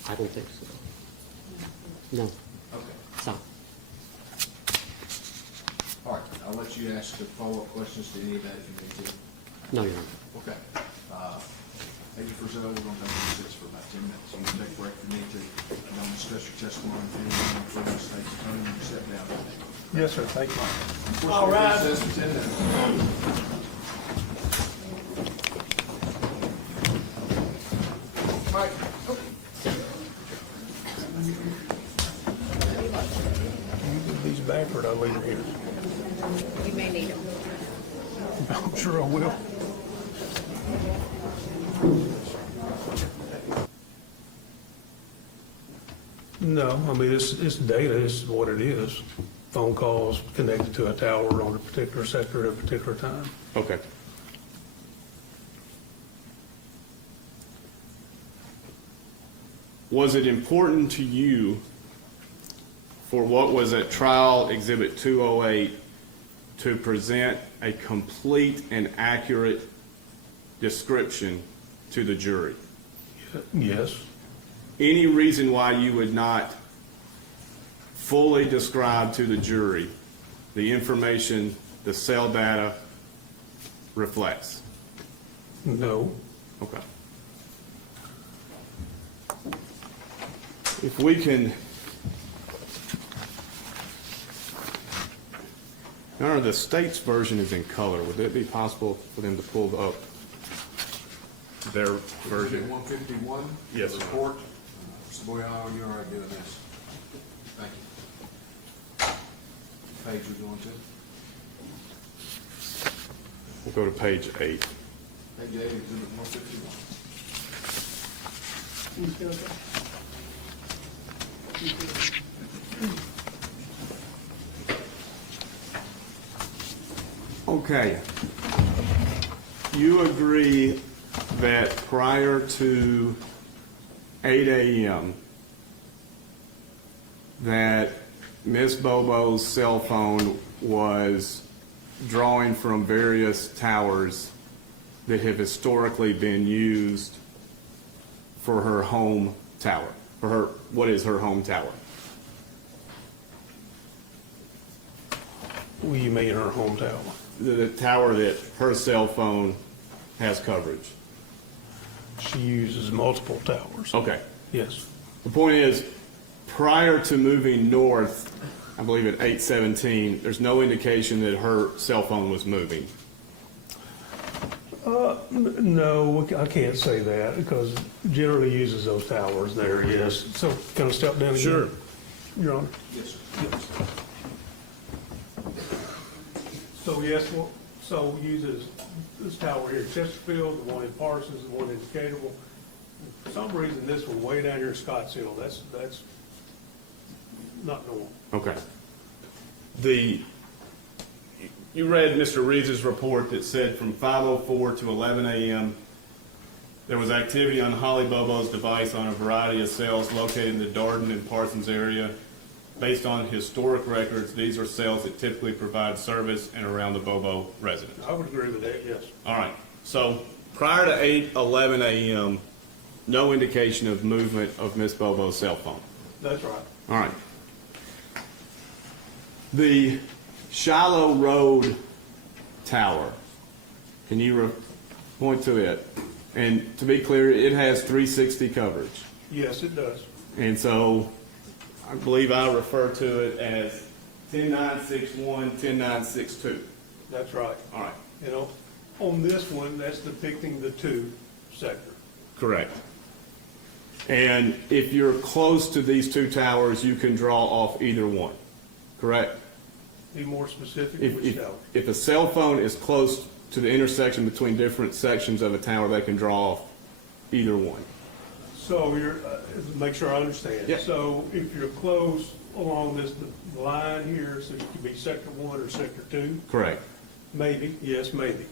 I don't think so. No, Okay, it's not. all right, I'll let you ask the follow-up questions to any of that if you need to. No, Your Honor. Okay. Agent Frisell, we're gonna take recess for about 10 minutes. You can take a break if you need to. Don't discuss your testimony, if anyone from the state's attorney, you sit down. Yes, sir, thank you. All right. Recess for 10 minutes. Mike. You give these back or do I leave them here? You may need them. I'm sure I will. No, I mean, it's data, it's what it is. Phone calls connected to a tower on a particular sector at a particular time. Okay. Was it important to you for what was at trial Exhibit 208 to present a complete and accurate description to the jury? Yes, Any reason why you would not fully describe to the jury the information the cell data reflects? no, Okay. If we can, Your the state's version is in color. Would it be possible for them to pull up their version? 151. Yes, sir. Report. Mr. Boyano, you're all right doing this. Thank you. Page we're going to. We'll go to page 8. Page 8, exhibit 151. Okay. You agree that prior to 8 a.m. that Ms. Bobo's cell phone was drawing from various towers that have historically been used for her home tower, for her, what is her home tower? what do you mean her home tower? The tower that her cell phone has coverage. She uses multiple towers. Okay. Yes, The point is, prior to moving north, I believe at 817, there's no indication that her cell phone was moving. no, I can't say that because generally uses those towers there, yes. So can I step down again? Sure. Your Honor? Yes, sir. So yes, so uses this tower here in Chesterfield, the one in Parsons, the one in Decaturville. For some reason, this one way down here in Scottsdale, that's not normal. Okay. You read Mr. Reeves' report that said from 5:04 to 11 a.m., there was activity on Holly Bobo's device on a variety of cells located in the Darden and Parsons area. Based on historic records, these are cells that typically provide service and around the Bobo residence. I would agree with that, yes. All right, so prior to 8:11 a.m., no indication of movement of Miss Bobo's cell phone. That's right. All right. The Shiloh Road Tower, can you point to it? And to be clear, it has 360 coverage. Yes, it does. And so I believe I refer to it as 10961, 10962. That's right. All right. You know, on this one, that's depicting the 2 sector. Correct. And if you're close to these 2 towers, you can draw off either one, correct? Be more specific, If, which if, tower? if a cell phone is close to the intersection between different sections of a tower, they can draw off either one. So you're, make sure I understand. Yeah. So if you're close along this line here, so you could be sector 1 or sector 2, Correct. maybe, yes, maybe.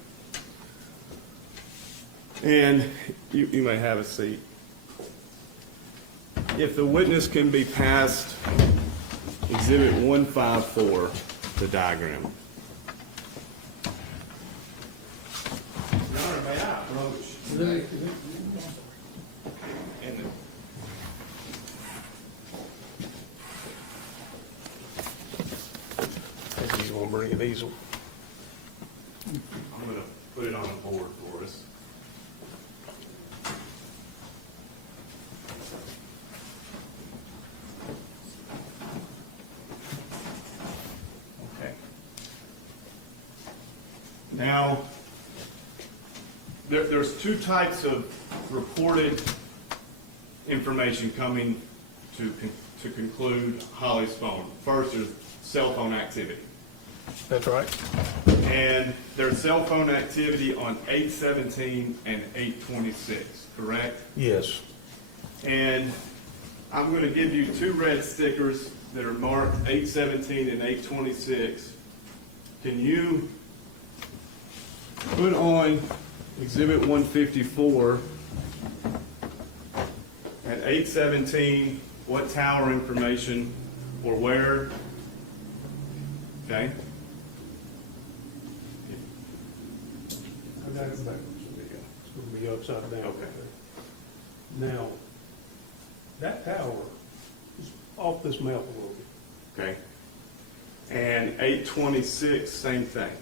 And you may have a seat. If the witness can be passed Exhibit 154, the diagram. Your Honor, may I approach? Maybe he's gonna bring an easel. I'm going to put it on the board for us. Now, there's two types of reported information coming to conclude Holly's phone. First, there's cell phone activity. That's right. And there's cell phone activity on 8/17 and 8/26, correct? Yes. And I'm going to give you two red stickers that are marked 8/17 and 8/26. Can you put on Exhibit 154 at 8/17 what tower information or where? Okay. I got it backwards. It's going to be upside down. Okay. Now, that tower is off this map a little bit. Okay. And 8/26, same thing.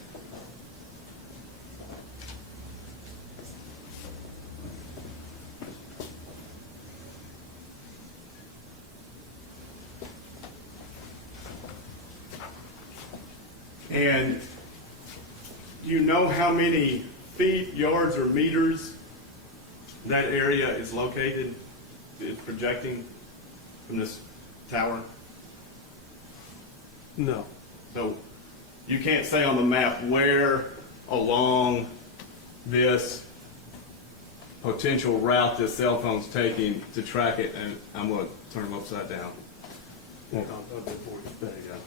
And you know how many feet, yards, or meters that area is located, is projecting from this tower? No. So you can't say on the map where along this potential route this cell phone's taking to track it, and I'm going to turn them upside down. I'll do it for you. There you go.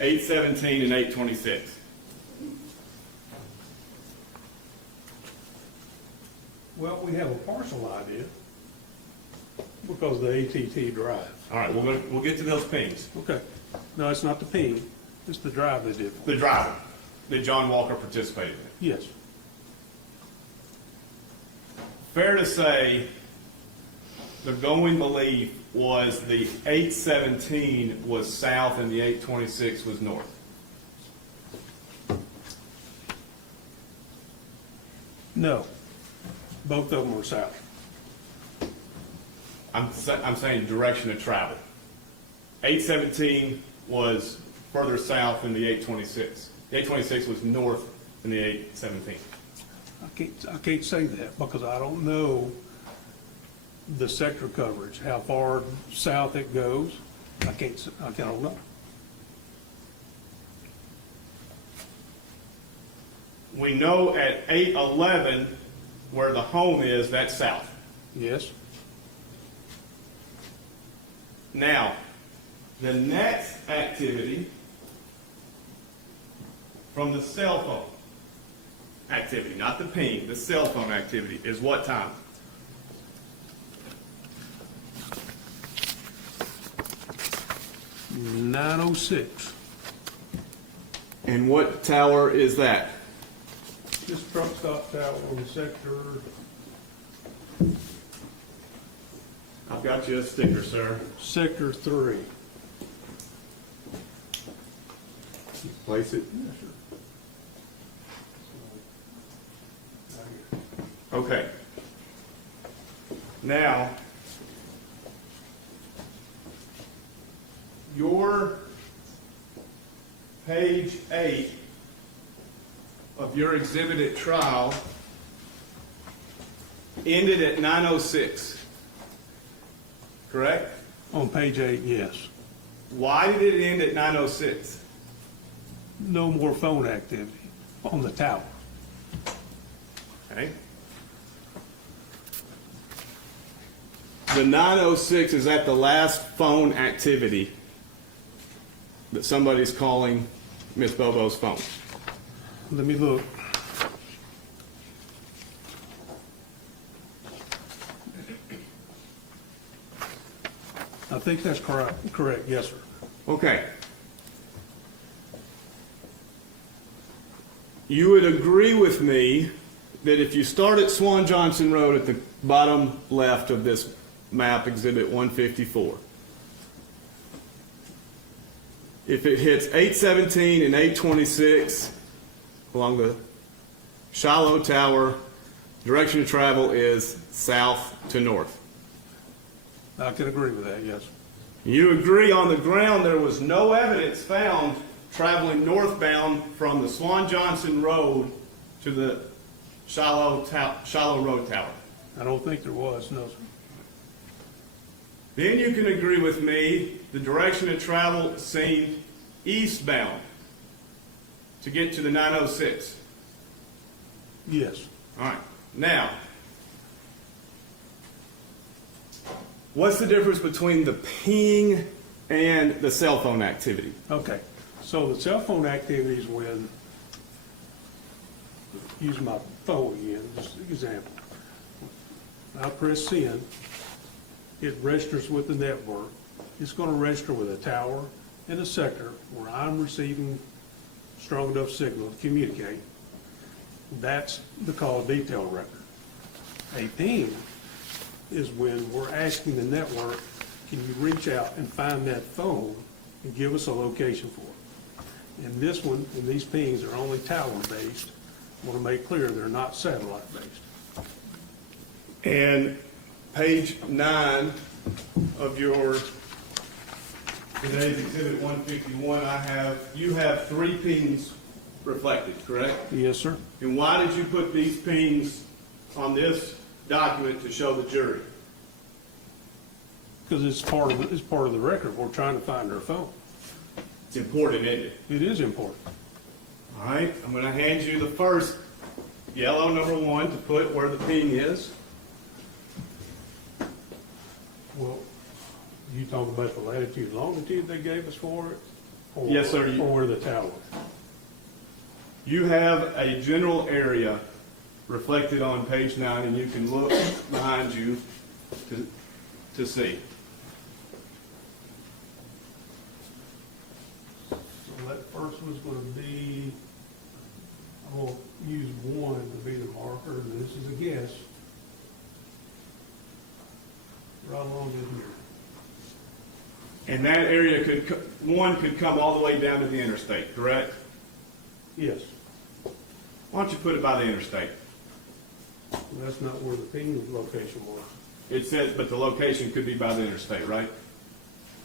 8/17 and 8/26. Well, we have a partial idea because of the ATT drive. All right, we'll get to those pings. Okay. No, it's not the ping. It's the drive they did. The driver that John Walker participated in. Yes. Fair to say, the going belief was the 8/17 was south and the 8/26 was north. No. Both of them were south. I'm saying direction of travel. 8/17 was further south than the 8/26. The 8/26 was north than the 8/17. I can't say that because I don't know the sector coverage, how far south it goes. I don't know. We know at 8/11 where the home is, that's south. Yes. Now, the next activity from the cell phone activity, not the ping, the cell phone activity, is what time? .906. And what tower is that? This truck stop tower on sector, I've got you a sticker, sir. sector 3. Place it. Okay. Now, your page 8 of your exhibit at trial ended at 9:06, correct? On page 8, yes. Why did it end at 9:06? No more phone activity on the tower. Okay. The 9:06 is at the last phone activity that somebody's calling Miss Bobo's phone. Let me look. I think that's correct, yes, sir. Okay. You would agree with me that if you start at Swan Johnson Road at the bottom left of this map, Exhibit 154, if it hits 8:17 and 8:26 along the Shiloh Tower, direction of travel is south to north. I can agree with that, yes. You agree on the ground there was no evidence found traveling northbound from the Swan Johnson Road to the Shallow Road Tower. I don't think there was, no, sir. Then you can agree with me, the direction of travel seemed eastbound to get to the 906. Yes. All right, now, what's the difference between the ping and the cell phone activity? Okay, so the cell phone activity is when, use my phone again, just an example. I press send, it registers with the network. It's going to register with a tower and a sector where I'm receiving strong enough signal to communicate. That's the call detail record. A ping is when we're asking the network, can you reach out and find that phone and give us a location for it? And this one, and these pings are only tower-based. I want to make clear they're not satellite-based. And page 9 of your today's exhibit 151, you have 3 pings reflected, correct? Yes, sir. And why did you put these pings on this document to show the jury? Because it's part of the record. We're trying to find our phone. It's important, isn't it? It is important. All right, I'm going to hand you the first yellow number 1 to put where the ping is. Well, you talk about the latitude and longitude they gave us for it? Or- Yes, sir. Or where the tower? You have a general area reflected on page 9, and you can look behind you to see. So that first one's going to be, I'm going to use 1 to be the marker, and this is a guess. Right along in here. And that area could come all the way down to the interstate, correct? Yes. Why don't you put it by the interstate? That's not where the ping location was. It says, but the location could be by the interstate, right?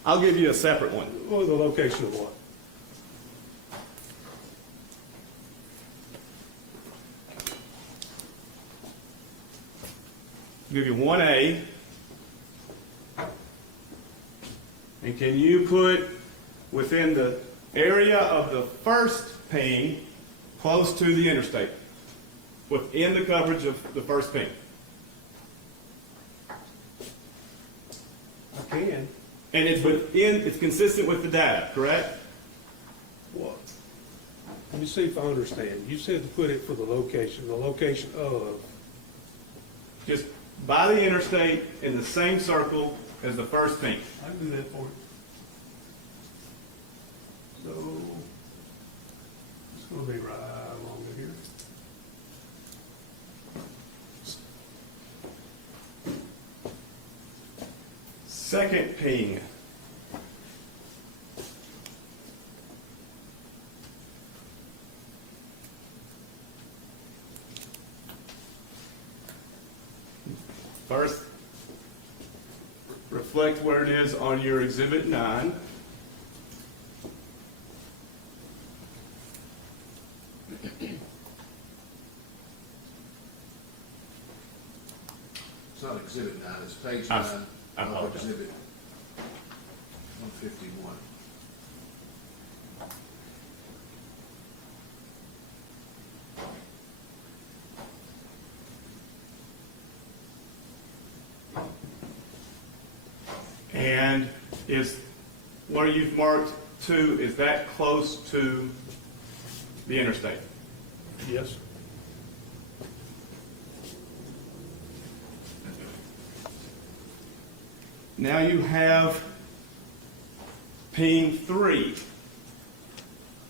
I'll give you a separate one. Well, the location of what? I'll give you 1A. And can you put within the area of the first ping close to the interstate? Within the coverage of the first ping? I can. And it's consistent with the data, correct? What? Let me see if I understand. You said to put it for the location of, Just by the interstate in the same circle as the first ping. I can do that for you. So, it's going to be right along here. Second ping. First, reflect where it is on your exhibit 9. It's not exhibit 9, it's page I 9 of apologize. exhibit 151. And is where you've marked 2, is that close to the interstate? Yes. Now you have ping 3.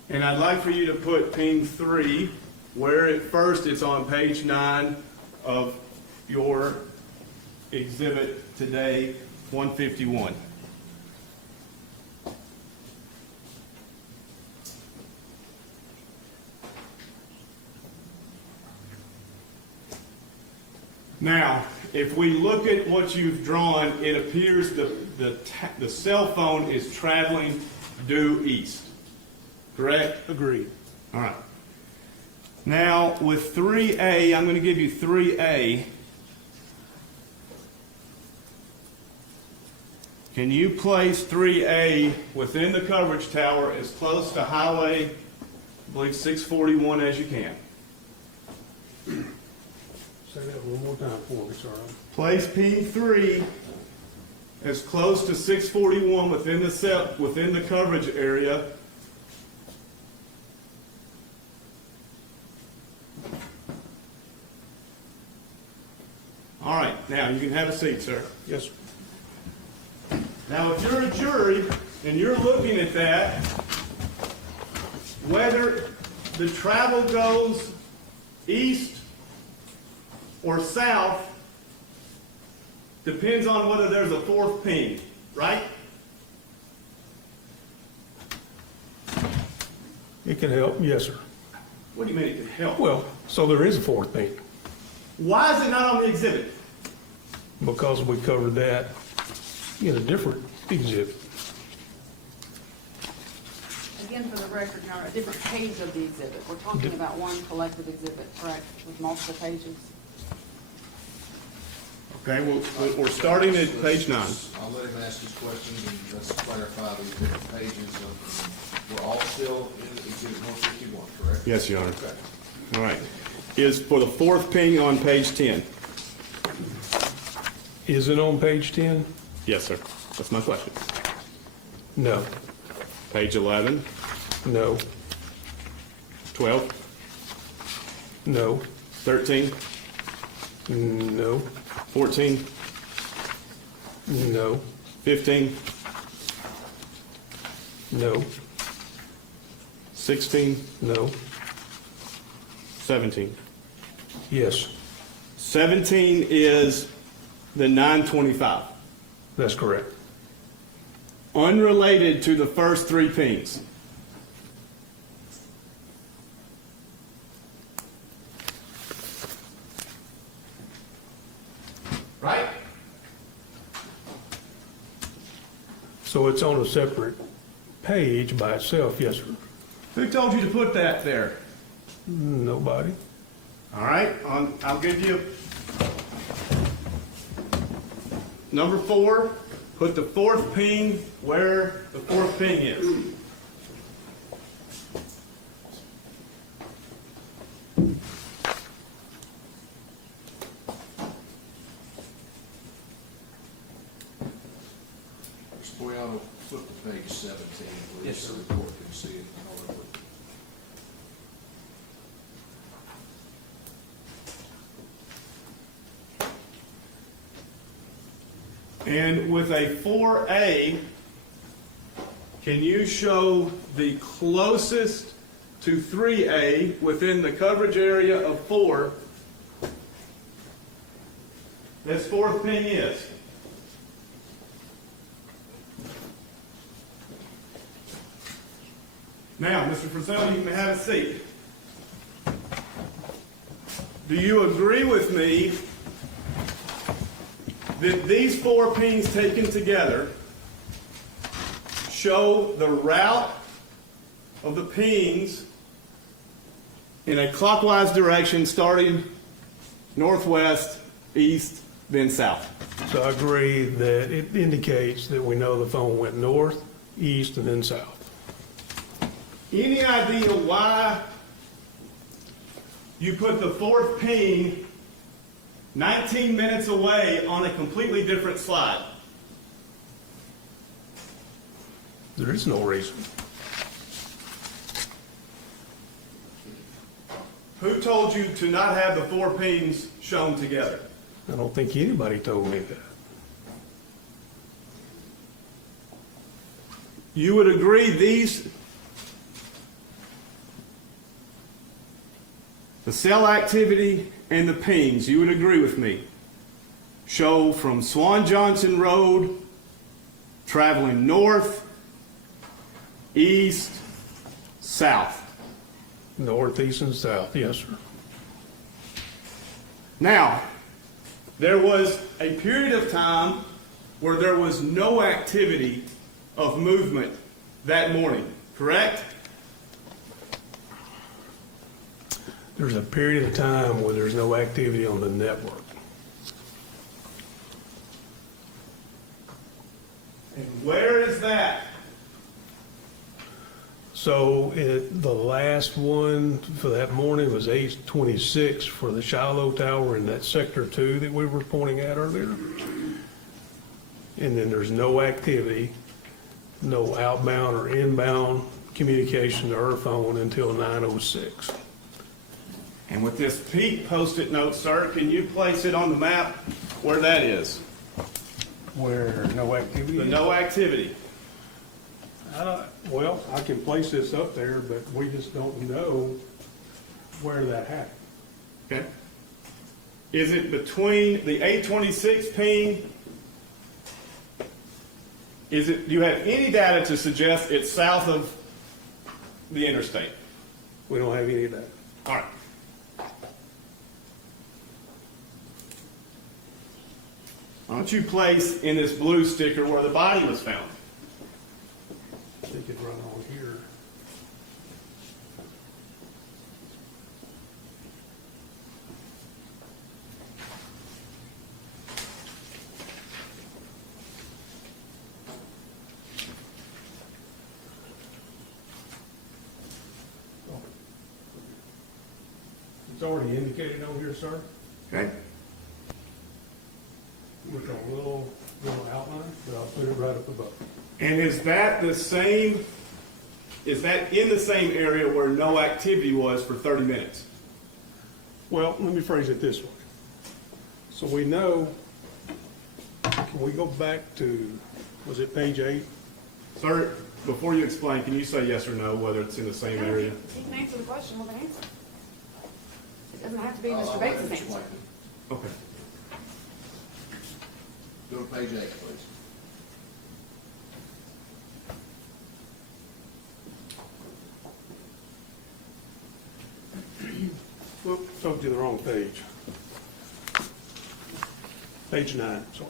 And I'd like for you to put ping 3 where at first it's on page 9 of your exhibit today, 151. Now, if we look at what you've drawn, it appears the cell phone is traveling due east, correct? Agreed. All right. Now, with 3A, I'm going to give you 3A. Can you place 3A within the coverage tower as close to Highway, I believe, 641 as you can? Say that one more time for me, sir. Place P3 as close to 641 within the coverage area. All right, now you can have a seat, sir. Yes, sir. Now, if you're a jury and you're looking at that, whether the travel goes east or south depends on whether there's a fourth ping, right? It can help, yes, sir. What do you mean it can help? Well, so there is a fourth ping, Why is it not on the exhibit? because we covered that in a different exhibit. Again, for the record, now, a different page of the exhibit. We're talking about one collective exhibit, correct, with multiple pages? Okay, well, we're starting at page 9. I'll let him ask his questions and let's clarify these different pages of, we're all still in exhibit 151, correct? Yes, Your Honor. Okay. All right. Is for the fourth ping on page 10? Is it on page 10? Yes, sir. That's my question. No, Page 11, no, 12, no, 13, no, 14, no, 15, no, 16, no, 17. yes, 17 is the 925, that's correct. unrelated to the first 3 pings. Right? So it's on a separate page by itself, yes, sir. Who told you to put that there? Nobody. All right, I'll give you number 4. Put the fourth ping where the fourth ping is. Mr. Boyano, flip to page 17, please. Yes, sir. So the court can see it all over. And with a 4A, can you show the closest to 3A within the coverage area of 4 this fourth ping is? Now, Mr. Frisell, you can have a seat. Do you agree with me that these 4 pings taken together show the route of the pings in a clockwise direction starting northwest, east, then south? So I agree that it indicates that we know the phone went north, east, and then south. Any idea why you put the fourth ping 19 minutes away on a completely different slide? There is no reason. Who told you to not have the 4 pings shown together? I don't think anybody told me that. You would agree the cell activity and the pings, you would agree with me, show from Swan Johnson Road, traveling north, east, south. North, east, and south, yes, sir. Now, there was a period of time where there was no activity of movement that morning, correct? there's a period of time where there's no activity on the network. And where is that? So the last one for that morning was 8:26 for the Shiloh Tower in that sector 2 that we were pointing at earlier. And then there's no activity, no outbound or inbound communication to her phone until 9:06. And with this peak post-it note, sir, can you place it on the map where that is? Where no activity? The no activity. Well, I can place this up there, but we just don't know where that happened. Okay. Is it between the 826 ping? Do you have any data to suggest it's south of the interstate? We don't have any of that. All right. Why don't you place in this blue sticker where the body was found? They could run on here. It's already indicated on here, sir, Okay. with a little outline, but I'll put it right up above. And is that the same, is that in the same area where no activity was for 30 minutes? Well, let me phrase it this way. So we know, can we go back to, was it page 8? Sir, before you explain, can you say yes or no, whether it's in the same area? He can answer the question with an answer. It doesn't have to be Mr. Bates' answer. Okay. Go to page 8, please. Whoop, told you the wrong page. Page 9, sorry.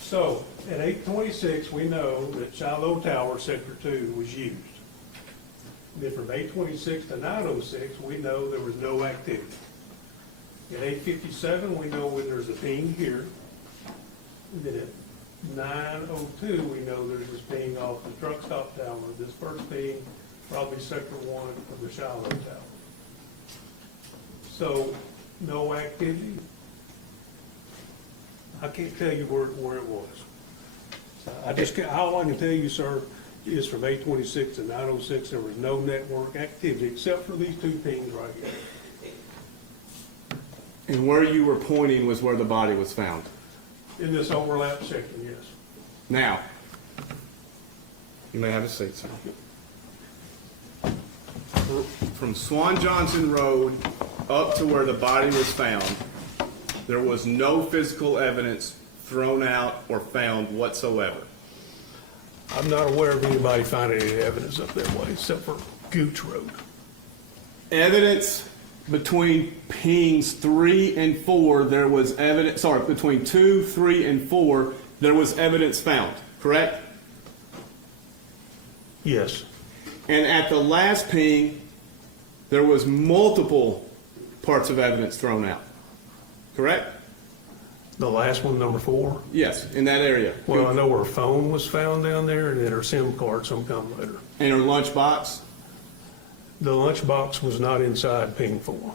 So, at 8:26, we know that Shiloh Tower, Sector 2, was used. Then from 8:26 to 9:06, we know there was no activity. At 8:57, we know when there's a ping here. And then at 9:02, we know there's this ping off the truck stop tower. This first ping, probably Sector 1 of the Shiloh Tower. So, no activity. I can't tell you where it was. All I can tell you, sir, is from 8:26 to 9:06, there was no network activity except for these 2 pings right here. And where you were pointing was where the body was found. In this overlap section, yes. Now, you may have a seat, sir. From Swan Johnson Road up to where the body was found, there was no physical evidence thrown out or found whatsoever. I'm not aware of anybody finding any evidence up that way except for Gooch Road. Evidence between pings 3 and 4, there was evidence, between 2, 3, and 4, there was evidence found, correct? Yes, And at the last ping, there was multiple parts of evidence thrown out, correct? the last one, number 4. Yes, in that area. Well, I know her phone was found down there and then her SIM card sometime later. And her lunchbox? The lunchbox was not inside ping 4.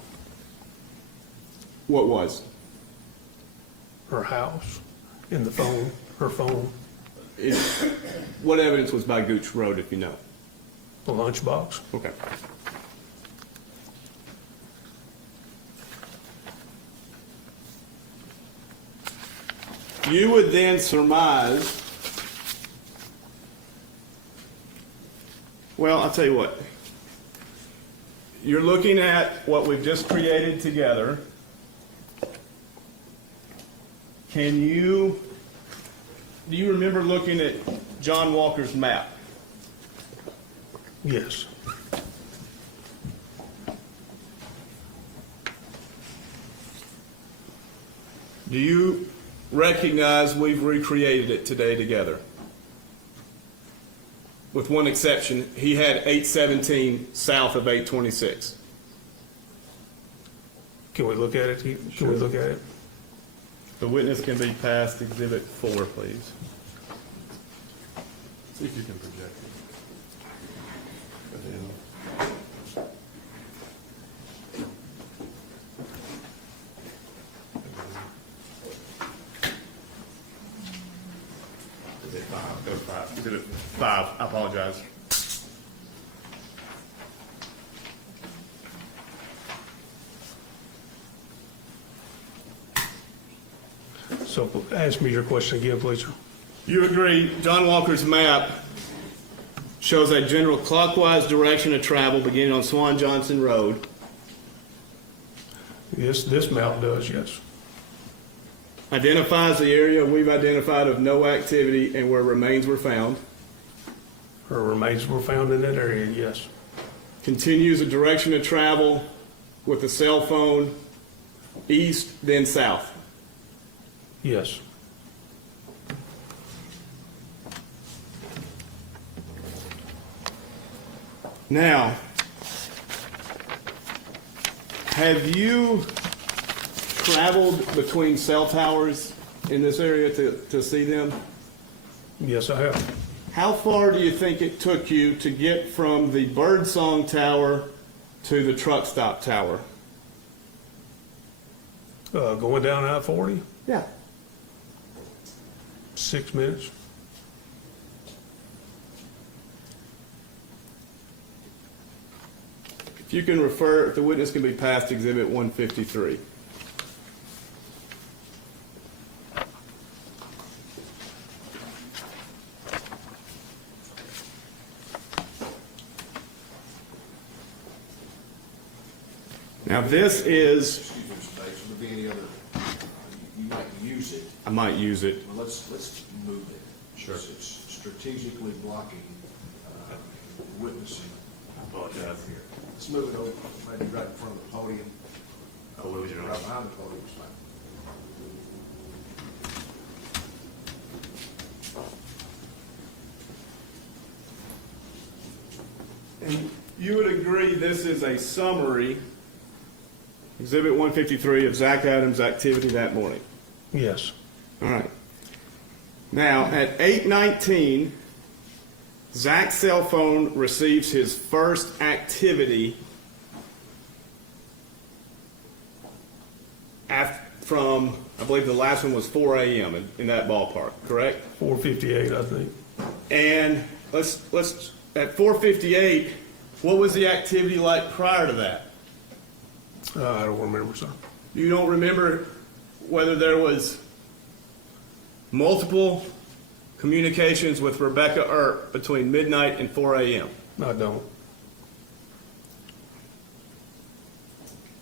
What was? Her house and the phone, her phone, What evidence was by Gooch Road, if you know? the lunchbox. Okay. You would then surmise, well, I'll tell you what. You're looking at what we've just created together. Do you remember looking at John Walker's map? Yes. Do you recognize we've recreated it today together? with one exception, he had 817 south of 826. Can we look at it? Can we look at it? The witness can be passed Exhibit 4, please. See if you can project it. Exhibit 5, I apologize. So ask me your question again, please, sir. You agree, John Walker's map shows a general clockwise direction of travel beginning on Swan Johnson Road. Yes, this map does, yes. Identifies the area we've identified of no activity and where remains were found. Her remains were found in that area, yes. Continues a direction of travel with the cell phone east, then south. Yes. Now, have you traveled between cell towers in this area to see them? Yes, I have. How far do you think it took you to get from the Birdsong Tower to the truck stop tower? Going down I-40, Yeah. 6 minutes. If you can refer, if the witness can be passed Exhibit 153. Now this is, Excuse me, Mr. Bates, would there be any other, you might use it, I might use it. well, let's move it. Sure. It's strategically blocking witnessing. I apologize here. Let's move it over, maybe right in front of the podium. Oh, what was your- Right behind the podium is fine. And you would agree this is a summary, Exhibit 153 of Zach Adams' activity that morning? Yes. All right. Now, at 8:19, Zach's cell phone receives his first activity from, I believe the last one was 4 a.m. in that ballpark, correct? 4:58, I think. And let's at 4:58, what was the activity like prior to that? I don't remember, sir. You don't remember whether there was multiple communications with Rebecca Earp between midnight and 4 a.m.? I don't.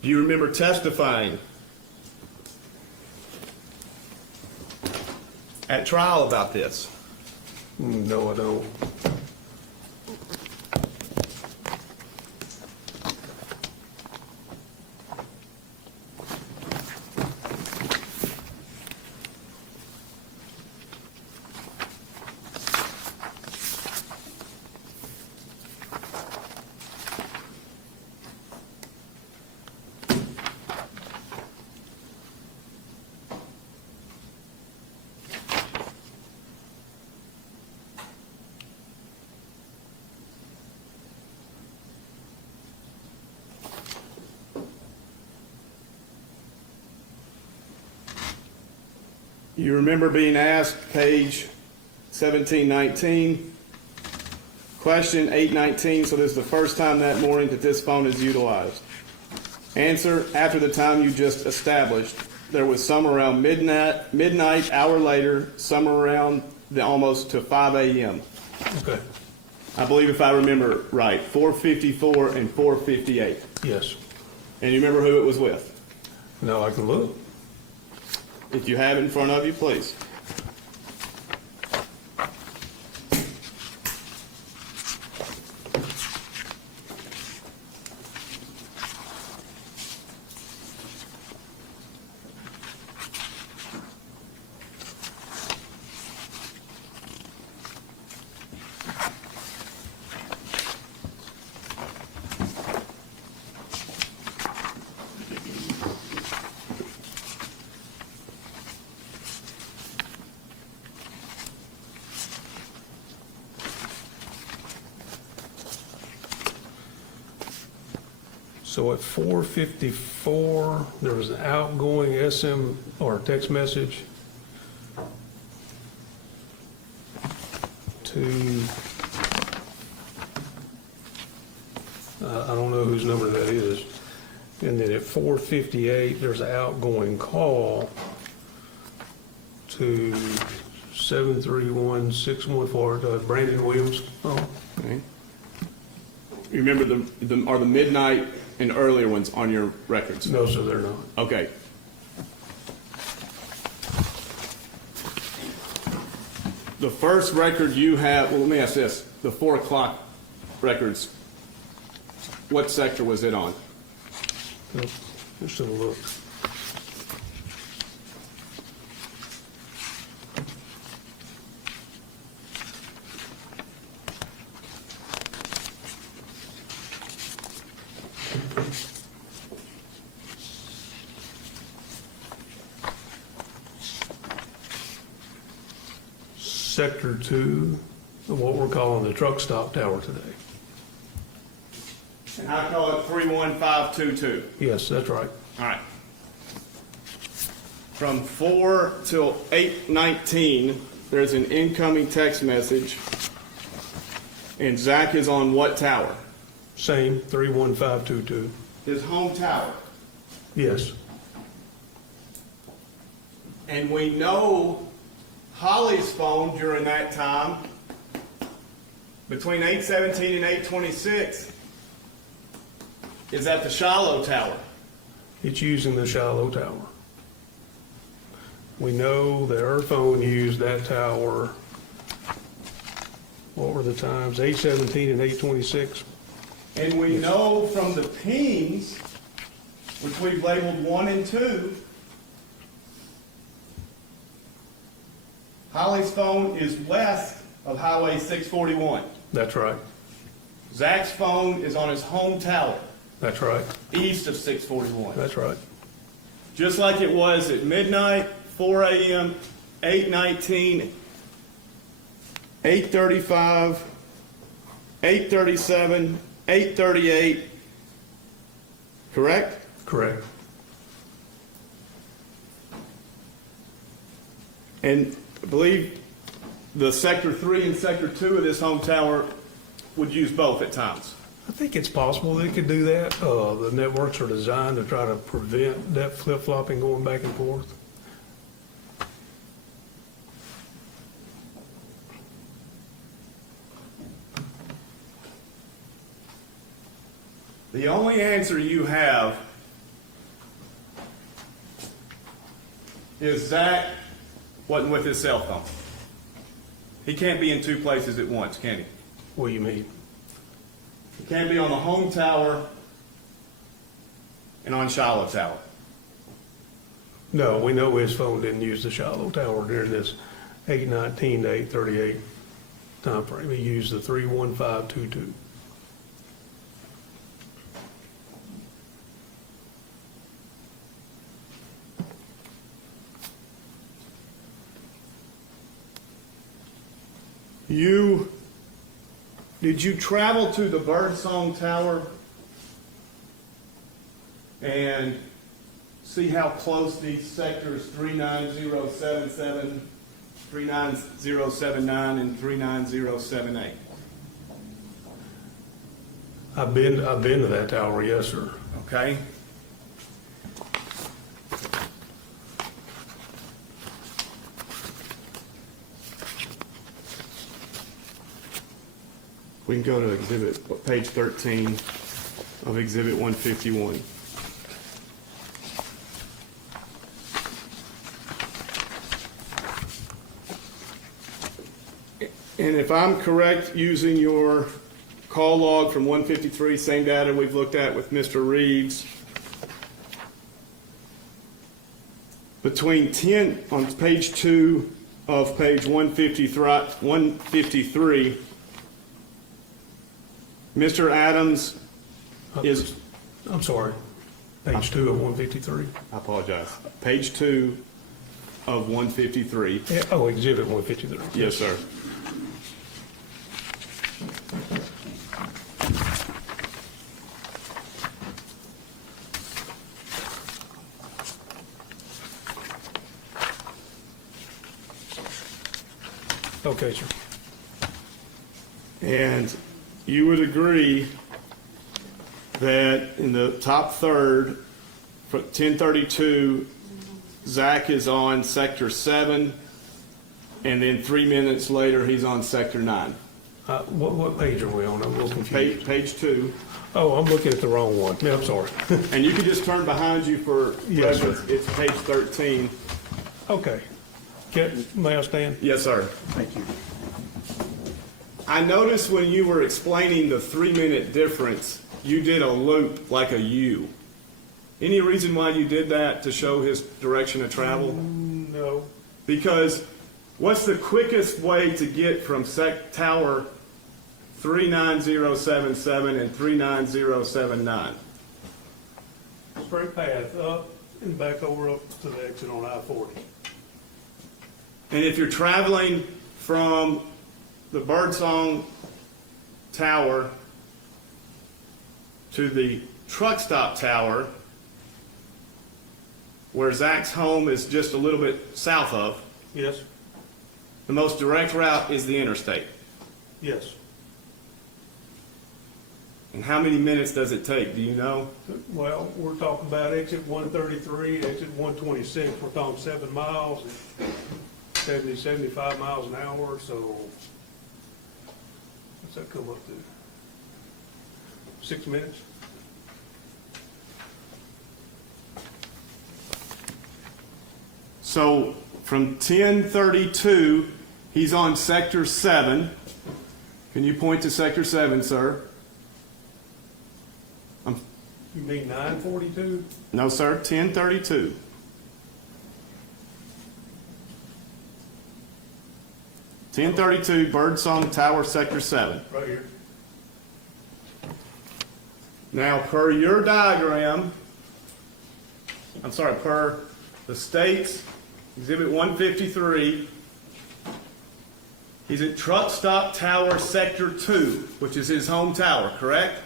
Do you remember testifying at trial about this? No, I don't. You remember being asked, page 1719, question 819, so this is the first time that morning that this phone is utilized. Answer, after the time you just established, there was some around midnight, hour later, some around almost to 5 a.m. Okay. I believe if I remember right, 4:54 and 4:58. Yes. And you remember who it was with? Now I can look. If you have it in front of you, please. So at 4:54, there was an outgoing SM or text message to, I don't know whose number that is. And then at 4:58, there's an outgoing call to 731-614, Brandon Williams phone. Okay. You remember are the midnight and earlier ones on your records? No, sir, they're not. Okay. The first record you have, well, let me ask this, the 4 o'clock records, what sector was it on? Just a look. Sector 2, what we're calling the truck stop tower today. And I call it 31522. Yes, that's right. All right. From 4 till 8:19, there's an incoming text message. And Zach is on what tower? Same, 31522. His home tower. Yes, And we know Holly's phone during that time, between 8:17 and 8:26, is at the Shiloh Tower. it's using the Shiloh tower. We know that her phone used that tower, what were the times, 8:17 and 8:26? And we know from the pings, which we've labeled 1 and 2, Holly's phone is west of Highway 641. That's right, Zach's phone is on his home tower, that's right, east of 641. that's right. Just like it was at midnight, 4 a.m., 8:19, 8:35, 8:37, 8:38, correct? Correct. And I believe the Sector 3 and Sector 2 of this home tower would use both at times. I think it's possible they could do that. The networks are designed to try to prevent that flip-flopping going back and forth. The only answer you have is Zach wasn't with his cell phone. He can't be in 2 places at once, can he? What do you mean? He can't be on the home tower and on Shiloh Tower. No, we know his phone didn't use the Shiloh tower during this 8:19 to 8:38 timeframe. He used the 31522. Did you travel to the Birdsong Tower and see how close these sectors 39077, 39079, and 39078? I've been to that tower, yes, sir. Okay? We can go to page 13 of exhibit 151. And if I'm correct, using your call log from 153, same data we've looked at with Mr. Reeves, between 10, on page 2 of page 153, Mr. Adams is, I'm sorry, page 2 of 153. I apologize, page 2 of 153. Yeah, oh, exhibit 153. Yes, sir. Okay, sir. And you would agree that in the top third, for 1032, Zach is on sector 7, and then 3 minutes later, he's on sector 9. What page are we on? I'm a little confused. Page 2. Oh, I'm looking at the wrong one. Yeah, I'm sorry. And you can just turn behind you for Yes, sir. reference. It's page 13. Okay. May I stand? Yes, sir. Thank you. I noticed when you were explaining the 3-minute difference, you did a loop like a U. Any reason why you did that to show his direction of travel? No. Because what's the quickest way to get from tower 39077 and 39079? Straight path up and back over up to the exit on I-40. And if you're traveling from the Birdsong Tower to the truck stop tower, where Zach's home is just a little bit south of, Yes? the most direct route is the interstate. Yes. And how many minutes does it take? Do you know? Well, we're talking about exit 133, exit 126. We're talking 7 miles, 75 miles an hour, so what's that come up to? 6 minutes? So from 1032, he's on sector 7. Can you point to sector 7, sir? You mean 942? No, sir, 1032. Birdsong Tower, sector 7. Right here. Now, per your diagram, per the state's Exhibit 153, he's at Truck Stop Tower, Sector 2, which is his home tower, correct?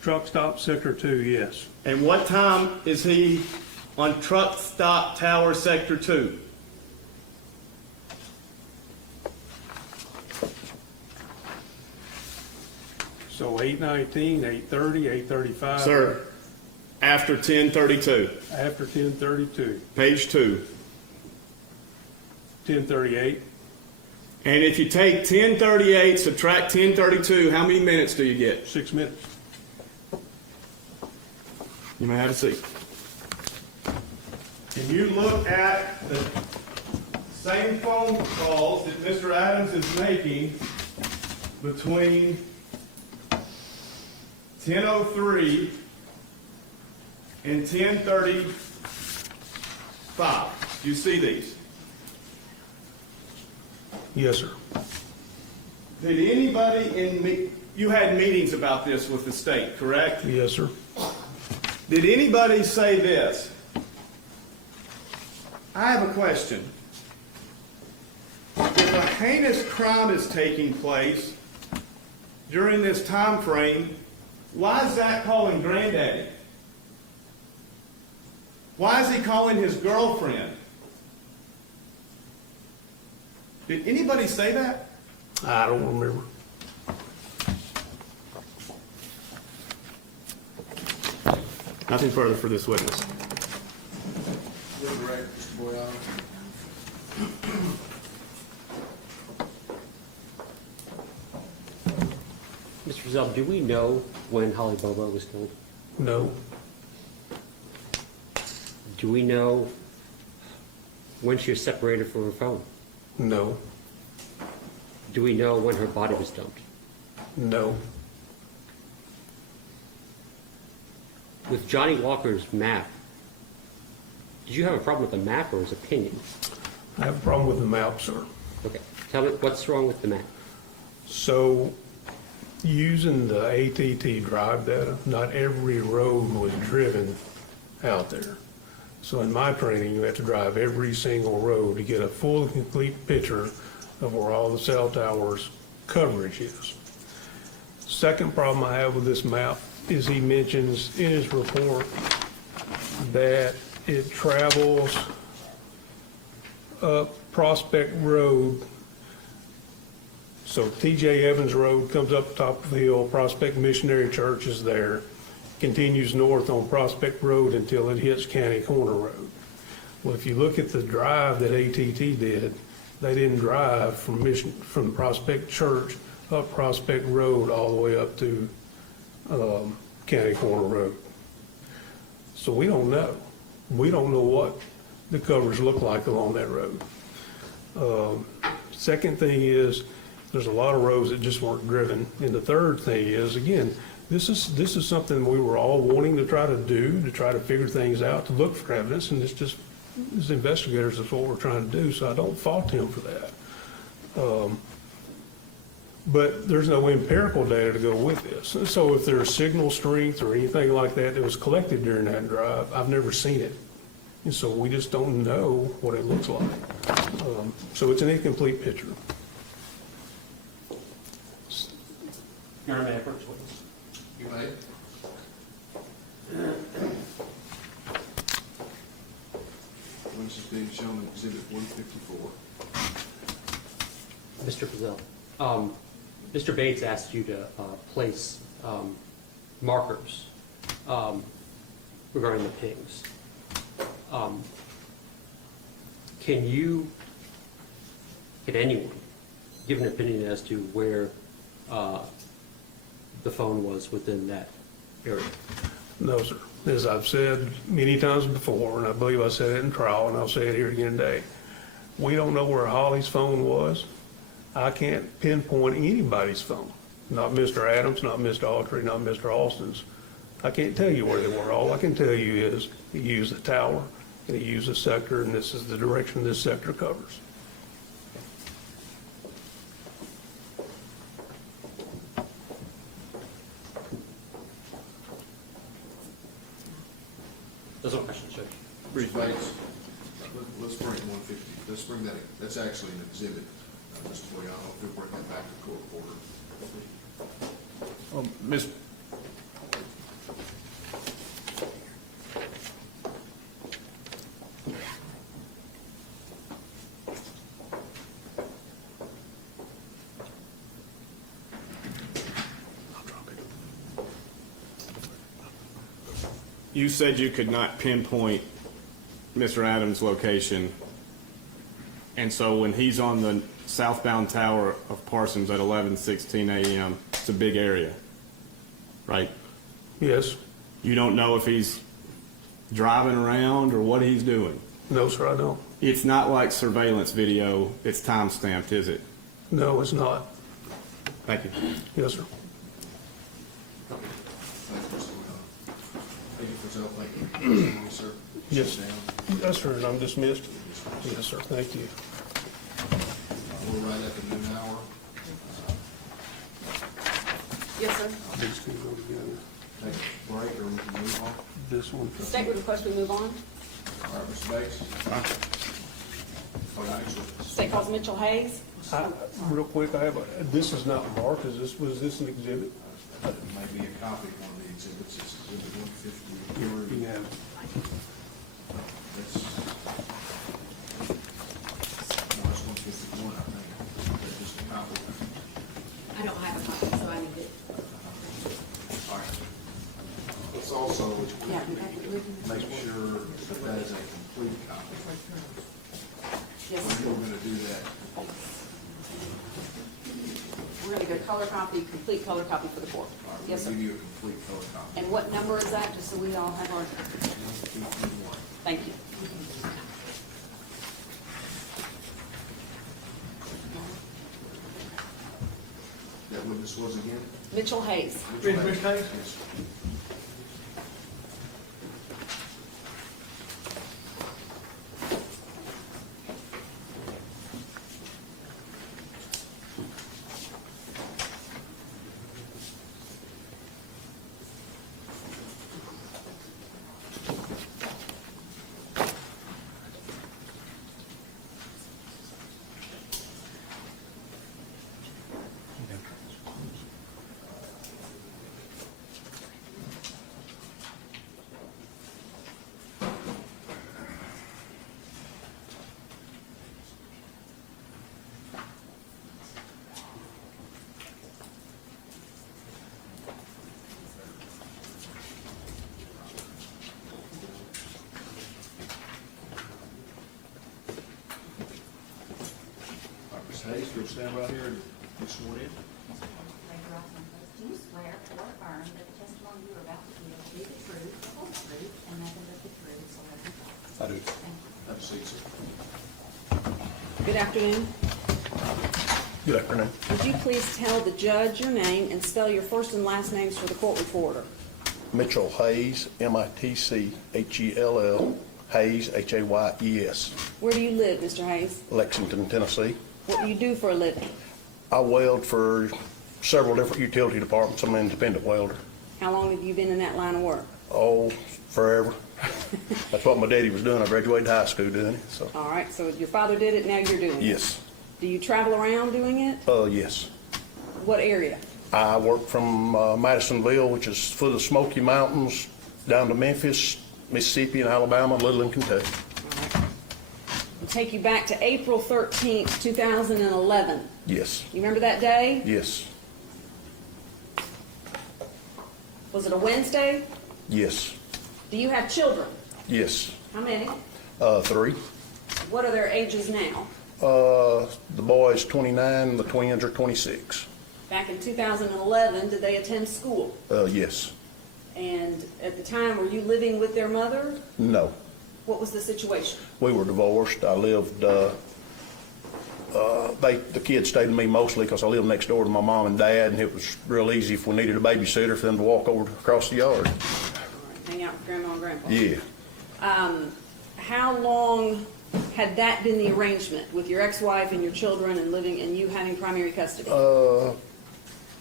Truck stop sector 2, yes. And what time is he on Truck Stop Tower, Sector 2? So 8:19, 8:30, 8:35. Sir, after 1032, After 10:32, page 2. 10:38, And if you take 1038, subtract 1032, how many minutes do you get? 6 minutes. You may have a seat. Can you look at the same phone calls that Mr. Adams is making between 10:03 and 10:35? Do you see these? Yes, sir. Did anybody you had meetings about this with the state, correct? Yes, sir. Did anybody say this? I have a question. If a heinous crime is taking place during this time frame, why is Zach calling Granddaddy? Why is he calling his girlfriend? Did anybody say that? I don't remember. Nothing further for this witness. You're correct, Mr. Boyano. Mr. Rizal, do we know when Holly Bobo was killed? No. Do we know when she was separated from her phone? No. Do we know when her body was dumped? No. With Johnny Walker's map, did you have a problem with the map or his opinion? I have a problem with the map, sir. Okay, tell me what's wrong with the map. So, using the ATT drive data, not every road was driven out there. So in my training, you have to drive every single road to get a full and complete picture of where all the cell towers coverage is. Second problem I have with this map is he mentions in his report that it travels up Prospect Road. So TJ Evans Road comes up top of the hill, Prospect Missionary Church is there, continues north on Prospect Road until it hits County Corner Road. Well, if you look at the drive that ATT did, they didn't drive from Prospect Church up Prospect Road all the way up to County Corner Road. So we don't know. We don't know what the covers look like along that road. Second thing is, there's a lot of roads that just weren't driven. And the third thing is, again, this is something we were all wanting to try to do, to try to figure things out, to look for evidence, and it's just, as investigators, that's what we're trying to do, so I don't fault him for that. But there's no empirical data to go with this. So if there's signal strength or anything like that that was collected during that drive, I've never seen it. And so we just don't know what it looks like. So it's an incomplete picture. Your Honor, may I approach witness? You may. Witness is being shown in Exhibit 154. Mr. Fazell, Mr. Bates asked you to place markers regarding the pings. Can anyone give an opinion as to where the phone was within that area? No, sir. As I've said many times before, and I believe I said it in trial, and I'll say it here again today, we don't know where Holly's phone was. I can't pinpoint anybody's phone, not Mr. Adams, not Mr. Autry, not Mr. Alston's. I can't tell you where they were. All I can tell you is he used the tower, and he used the sector, and this is the direction this sector covers. Those are questions, Judge. Mr. Bates, let's bring 150, let's bring that, that's actually an exhibit, Mr. Boyano, if we bring that back to court order. Ms. You said you could not pinpoint Mr. Adams' location, and so when he's on the southbound tower of Parsons at 11:16 a.m., it's a big area, right? Yes. You don't know if he's driving around or what he's doing. No, sir, I don't. It's not like surveillance video. It's time-stamped, is it? No, it's not. Thank you. Yes, sir. Thank you, Mr. Boyano. Thank you, Fazell, thank you. Mr. Long, sir. Yes. Sit down. Yes, sir, and I'm dismissed. Yes, sir, thank you. We're right at the noon hour. Yes, sir. These two go together. Take a break or we can move on. This one. The state would request we move on. All right, Mr. Bates. Oh, next witness. State calls Mitchell Hayes. Real quick, this is not marked, was this an exhibit? Maybe a copy of one of the exhibits, it's exhibit 150. You have it. That's, no, it's 151, I think. That's just a copy. I don't have a copy, so I need it. All right. Let's also Yeah, we have to move. make sure that that is a complete copy. Yes, We're sir. going to do that. We're going to go color copy, complete color copy for the court. All right, Yes, we'll sir. give you a complete color copy. And what number is that, just so we all have our, 151. thank you. That witness was again? Mitchell Hayes. Mitchell Hayes. Yes. Hayes, you'll stand right here and be sworn in. Raise your right hand, please. Do you swear or affirm that the testimony you are about to give will be the truth, the whole truth, and nothing but the truth, so help you God? I do. Thank you. Have a seat, sir. Good afternoon. Good afternoon. Would you please tell the judge your name and spell your first and last names for the court reporter? Mitchell Hayes, Mitchell, Hayes, Hayes. Where do you live, Mr. Hayes? Lexington, Tennessee. What do you do for a living? I weld for several different utility departments. I'm an independent welder. How long have you been in that line of work? Oh, forever. That's what my daddy was doing. I graduated high school doing it, so, All right, so your father did it, now you're doing it? yes. Do you travel around doing it? Yes. What area? I work from Madisonville, which is foot of the Smoky Mountains, down to Memphis, Mississippi, and Alabama, Little and Kentucky. All right. I'll take you back to April 13th, 2011. Yes, You remember that day? yes, Was it a Wednesday? yes, Do you have children? yes. How many? 3. What are their ages now? The boy's 29, the twins are 26. Back in 2011, did they attend school? Yes. And at the time, were you living with their mother? No. What was the situation? We were divorced. I lived, the kids stayed with me mostly because I lived next door to my mom and dad, and it was real easy if we needed a babysitter for them to walk over across the yard. All right, hang out with grandma and grandpa. Yeah. How long had that been the arrangement with your ex-wife and your children and living and you having primary custody?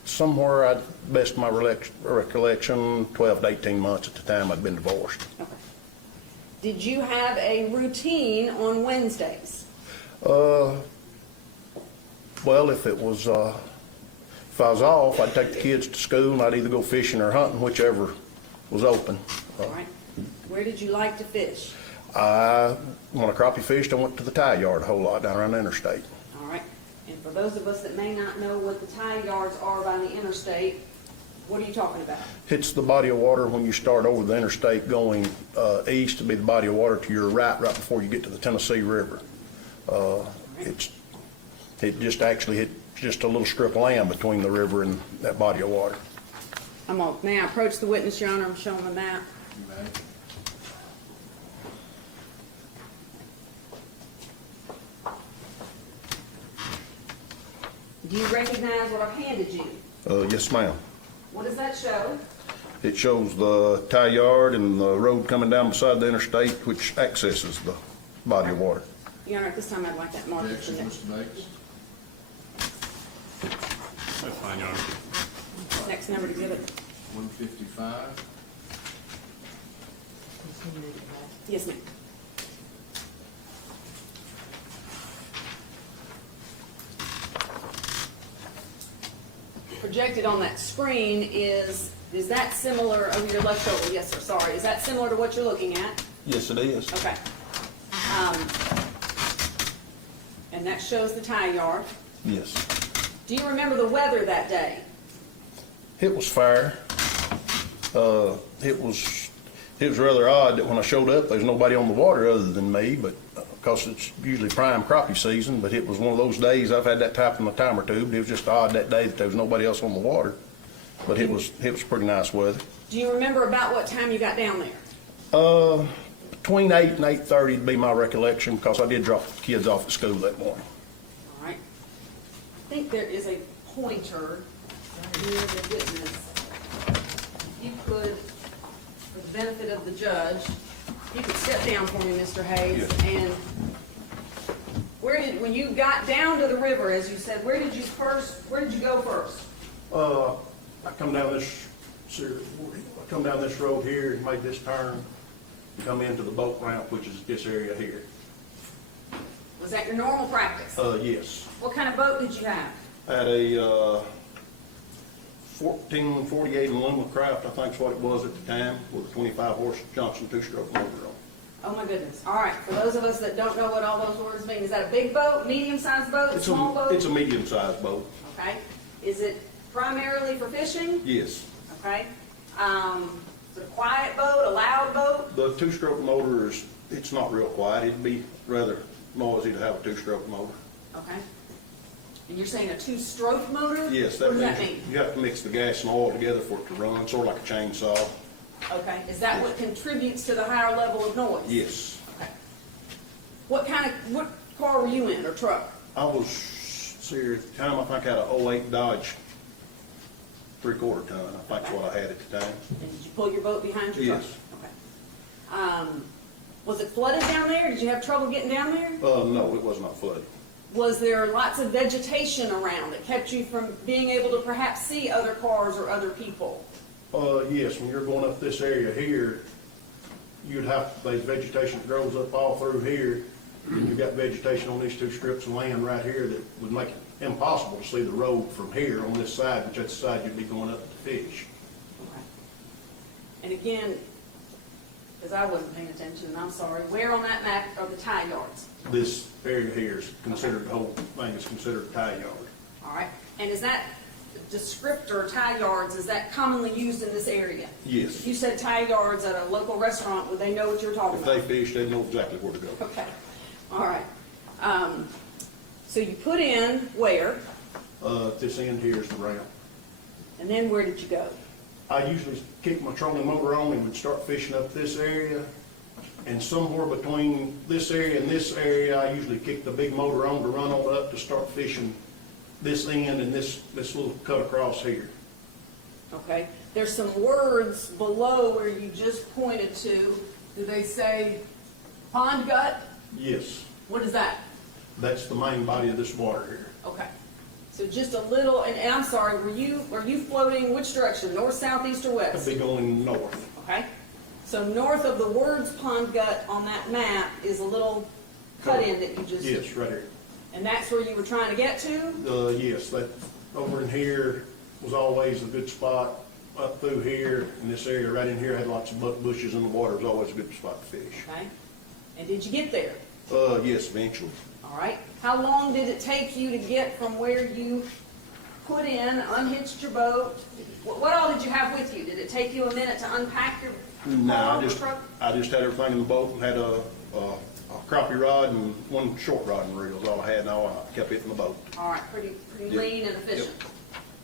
Somewhere, best of my recollection, 12 to 18 months at the time I'd been divorced. Okay. Did you have a routine on Wednesdays? Well, if I was off, I'd take the kids to school and I'd either go fishing or hunting, whichever was open. All right. Where did you like to fish? When I crappie fished, I went to the tie yard a whole lot down around the interstate. All right. And for those of us that may not know what the tie yards are by the interstate, what are you talking about? It's the body of water when you start over the interstate going east to be the body of water to your right before you get to the Tennessee River. It's just a little strip of land between the river and that body of water. May I approach the witness, Your Honor? I'm showing the map. You may. Do you recognize what I've handed you? Yes, ma'am. What does that show? It shows the tie yard and the road coming down beside the interstate, which accesses the body of water. Your Honor, at this time, I'd like that marked. Objection, Mr. Bates. That's fine, Your Honor. Next number to give it. 155. Yes, ma'am. Projected on that screen is that similar, over your left shoulder, yes, sir, sorry, is that similar to what you're looking at? Yes, it is. Okay. And that shows the tie yard. Yes. Do you remember the weather that day? It was fair. It was rather odd that when I showed up, there was nobody on the water other than me, but because it's usually prime crappie season, but it was one of those days, I've had that type in my timer too, but it was just odd that day that there was nobody else on the water. But it was pretty nice weather. Do you remember about what time you got down there? Between 8 and 8:30 would be my recollection, because I did drop the kids off at school that morning. All right. I think there is a pointer near the witness. If you could, for the benefit of the judge, if you could step down for me, Mr. Hayes, Yes. and when you got down to the river, as you said, where did you go first? I come down this road here and made this turn, and come into the boat ramp, which is this area here. Was that your normal practice? Yes. What kind of boat did you have? I had a 1448 aluminum craft, I think's what it was at the time, with a 25-horse Johnson two-stroke motor on. Oh, my goodness. All right. For those of us that don't know what all those words mean, is that a big boat, medium-sized boat, small boat? It's a medium-sized boat. Okay. Is it primarily for fishing? Yes. Okay. Is it a quiet boat, a loud boat? The two-stroke motor it's not real quiet. It'd be rather noisy to have a two-stroke motor. Okay. And you're saying a two-stroke motor? Yes, What that does that means mean? you have to mix the gas and oil together for it to run, sort of like a chainsaw. Okay, is that what contributes to the higher level of noise? Yes. Okay. What car were you in, or truck? I was, see, at the time, I think I had a '08 Dodge 3/4 ton. I think's what I had at the time. And did you pull your boat behind your truck? Yes. Okay. Was it flooded down there? Did you have trouble getting down there? No, it was not flooded. Was there lots of vegetation around that kept you from being able to perhaps see other cars or other people? Yes, when you're going up this area here, you'd have, there's vegetation that grows up all through here, and you've got vegetation on these two strips of land right here that would make it impossible to see the road from here on this side, which that's the side you'd be going up to fish. Okay. And again, because I wasn't paying attention, and I'm sorry, where on that map are the tie yards? This area here is considered, the whole thing is considered a tie yard. All right, and is that descriptor, tie yards, is that commonly used in this area? Yes. If you said tie yards at a local restaurant, would they know what you're talking If about? they fish, they know exactly where to go. Okay, all right. So you put in where, This end here is the ramp. and then where did you go? I usually kick my trolling motor on and would start fishing up this area. And somewhere between this area and this area, I usually kick the big motor on to run on up to start fishing this end and this little cut across here. Okay, there's some words below where you just pointed to. Do they say pond gut? Yes, What is that? that's the main body of this water here. Okay, so just a little, and I'm sorry, were you floating which direction, north, south, east, or I'd west? be going north. Okay, so north of the words pond gut on that map is a little cut in that you just. Yes, right here. And that's where you were trying to get to? Yes, that over in here was always a good spot. Up through here, in this area right in here, had lots of buck bushes and the water was always a good spot to fish. Okay, and did you get there? Yes, eventually. All right, how long did it take you to get from where you put in, unhitched your boat? What all did you have with you? Did it take you a minute to unpack your No, car or truck? I just had everything in the boat and had a crappie rod and one short rod and reel is all I had, and I kept it in the boat. All right, pretty Yep. lean and efficient. Yep.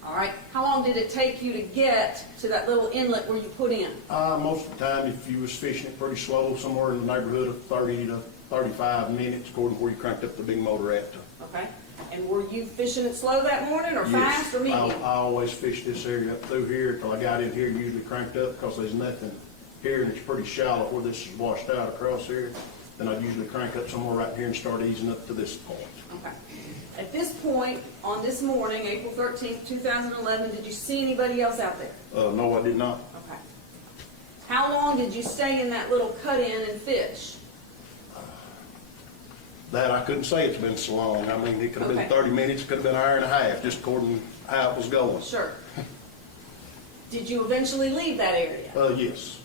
All right, how long did it take you to get to that little inlet where you put in? Most of the time, if you was fishing it pretty slow, somewhere in the neighborhood of 30 to 35 minutes, according to where you cranked up the big motor at. Okay, and were you fishing it slow that morning, or fast, or Yes, medium? I always fish this area up through here till I got in here, usually cranked up, because there's nothing here, and it's pretty shallow where this is washed out across here. Then I'd usually crank up somewhere right here and start easing up to this point. Okay. At this point, on this morning, April 13th, 2011, did you see anybody else out there? No, I did not. Okay. How long did you stay in that little cut-in and fish? That I couldn't say it's been so long. I mean, it could have been Okay. 30 minutes, it could have been an hour and a half, just according to how it was going. Sure. Did you eventually leave that area? Yes.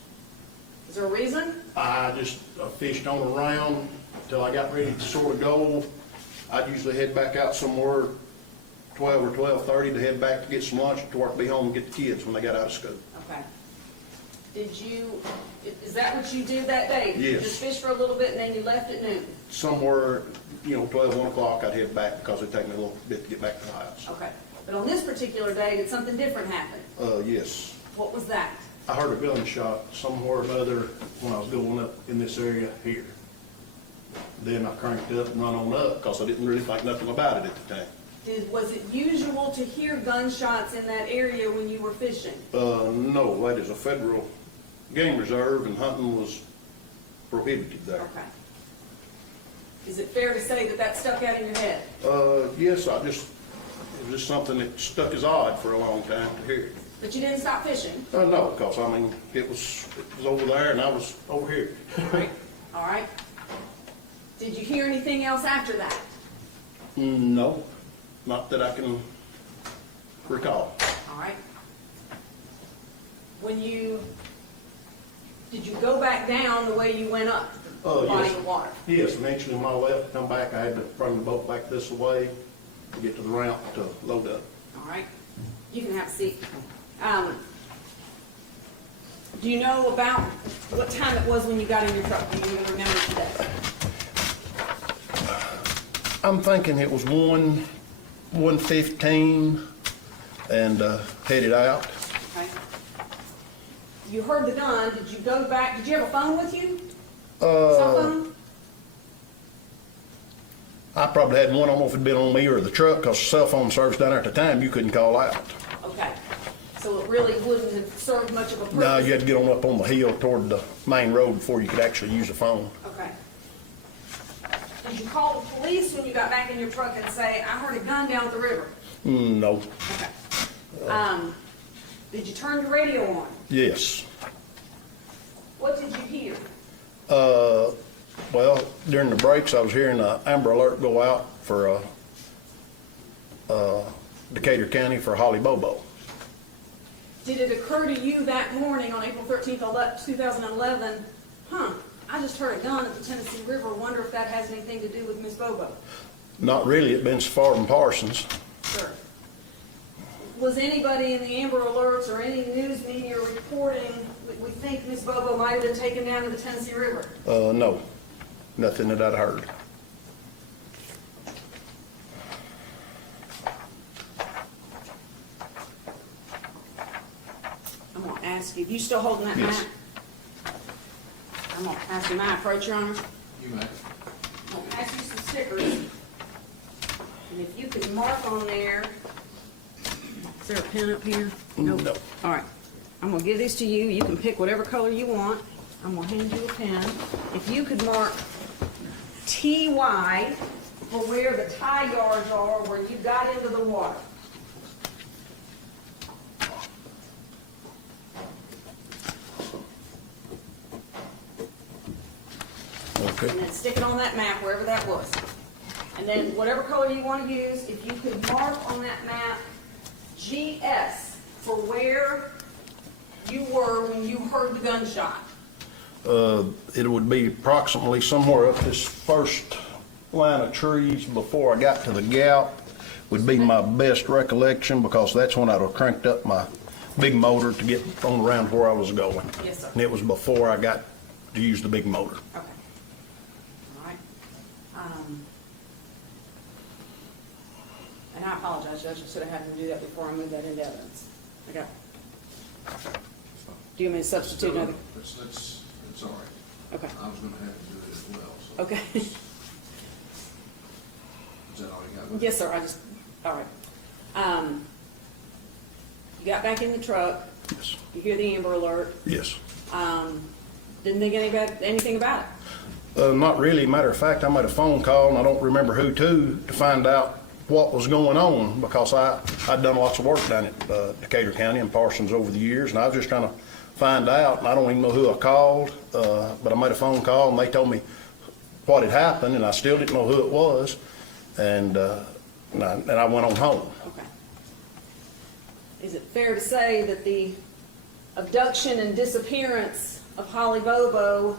Is there a reason? I just fished on around till I got ready to sort of go. I'd usually head back out somewhere 12 or 12:30 to head back to get some lunch to work, be home and get the kids when they got out of school. Okay. Is that what you did that day? Did you Yes. just fish for a little bit and then you left at noon? Somewhere, 12, 1 o'clock, I'd head back because it'd take me a little bit to get back to the house. Okay. But on this particular day, did something different happen? Yes. What was that? I heard a gunshot somewhere or another when I was going up in this area here. Then I cranked up and run on up because I didn't really think nothing about it at the time. Was it usual to hear gunshots in that area when you were fishing? No, that is a federal game reserve and hunting was prohibited there. Okay. Is it fair to say that that stuck out in your head? Yes, it was just something that stuck as odd for a long time to hear. But you didn't stop fishing? No, because I mean, it was over there and I was over here. All right. Did you hear anything else after that? No, not that I can recall. All right. Did you go back down the way you went up the body Yes. of water? Yes, eventually when I left, come back, I had to bring the boat back this way to get to the ramp to load up. All right. You can have a seat. Do you know about what time it was when you got in your truck? Do you even remember today? I'm thinking it was 1 1:15 and headed out. Okay. You heard the gun, did you go back, did you have a phone with you? Cell phone? I probably had one, I don't know if it'd been on me or the truck, because cell phone service down there at the time, you couldn't call out. Okay, so it really wouldn't have served much of a purpose? No, you had to get on up on the hill toward the main road before you could actually use a phone. Okay. Did you call the police when you got back in your truck and say, I heard a gun down at the river? No. Okay. Did you turn your radio on? Yes. What did you hear? Well, during the breaks, I was hearing an Amber Alert go out for Decatur County for Holly Bobo. Did it occur to you that morning on April 13th, 2011, I just heard a gun at the Tennessee River, wonder if that has anything to do with Miss Bobo? Not really, it'd been so far from Parsons. Sure. Was anybody in the Amber Alerts or any news media reporting, we think Miss Bobo might have been taken down to the Tennessee River? No, nothing that I'd heard. I'm gonna ask you, you still holding that Yes. map? I'm gonna ask you my approach, Your Honor. You may. I'm gonna ask you some stickers. And if you could mark on there, is there a pen up here? Nope. No. All right, I'm gonna give these to you. You can pick whatever color you want. I'm gonna hand you a pen. If you could mark TY for where the tie yards are, where you got into the water. Okay. And then stick it on that map, wherever that was. And then whatever color you want to use, if you could mark on that map GS for where you were when you heard the gunshot. It would be approximately somewhere up this first line of trees before I got to the gap would be my best recollection, because that's when I'd have cranked up my big motor to get on around where I was going. Yes, sir. And it was before I got to use the big motor. Okay. All right. And I apologize, Judge, I should have had him do that before I moved that into evidence. I got. Do you want me to substitute another? That's all right. Okay. I was gonna have to do it as well, so. Okay. Is that all you got? Yes, sir, all right. You got back in the truck, Yes. you hear the Amber Alert, Yes. didn't think anything about it? Not really. Matter of fact, I made a phone call, and I don't remember who to find out what was going on, because I'd done lots of work down at Decatur County and Parsons over the years, and I was just trying to find out, and I don't even know who I called, but I made a phone call, and they told me what had happened, and I still didn't know who it was, and I went on home. Okay. Is it fair to say that the abduction and disappearance of Holly Bobo,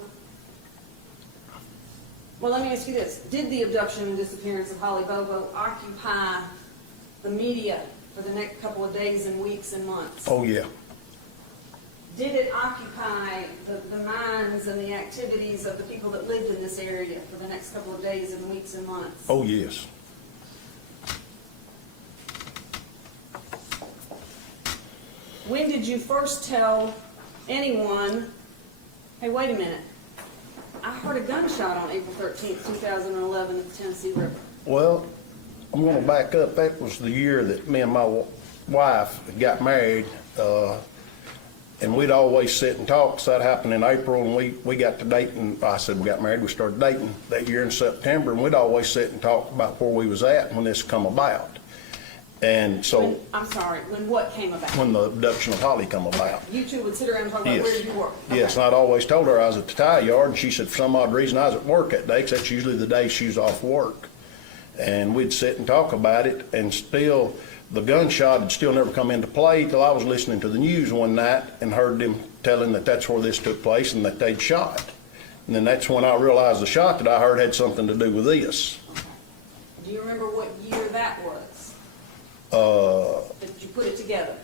well, let me ask you this. Did the abduction and disappearance of Holly Bobo occupy the media for the next couple of days and weeks and months? Oh, yeah. Did it occupy the minds and the activities of the people that lived in this area for the next couple of days and weeks and months? Oh, yes. When did you first tell anyone, hey, wait a minute, I heard a gunshot on April 13th, 2011 at the Tennessee River? Well, I'm going to back up. That was the year that me and my wife got married, and we'd always sit and talk. So that happened in April, and we got to dating. I said we got married. We started dating that year in September, and we'd always sit and talk about where we was at when this come about. And so I'm sorry, when what came about? when the abduction of Holly come about. You two would sit around and talk about Yes. where you were? Yes, Okay. and I'd always told her I was at the tie yard, and she said for some odd reason I was at work that day, because that's usually the day she was off work. And we'd sit and talk about it, and still, the gunshot had still never come into play till I was listening to the news one night and heard them telling that that's where this took place and that they'd shot. And then that's when I realized the shot that I heard had something to do with this. Do you remember what year that was? That you put it together?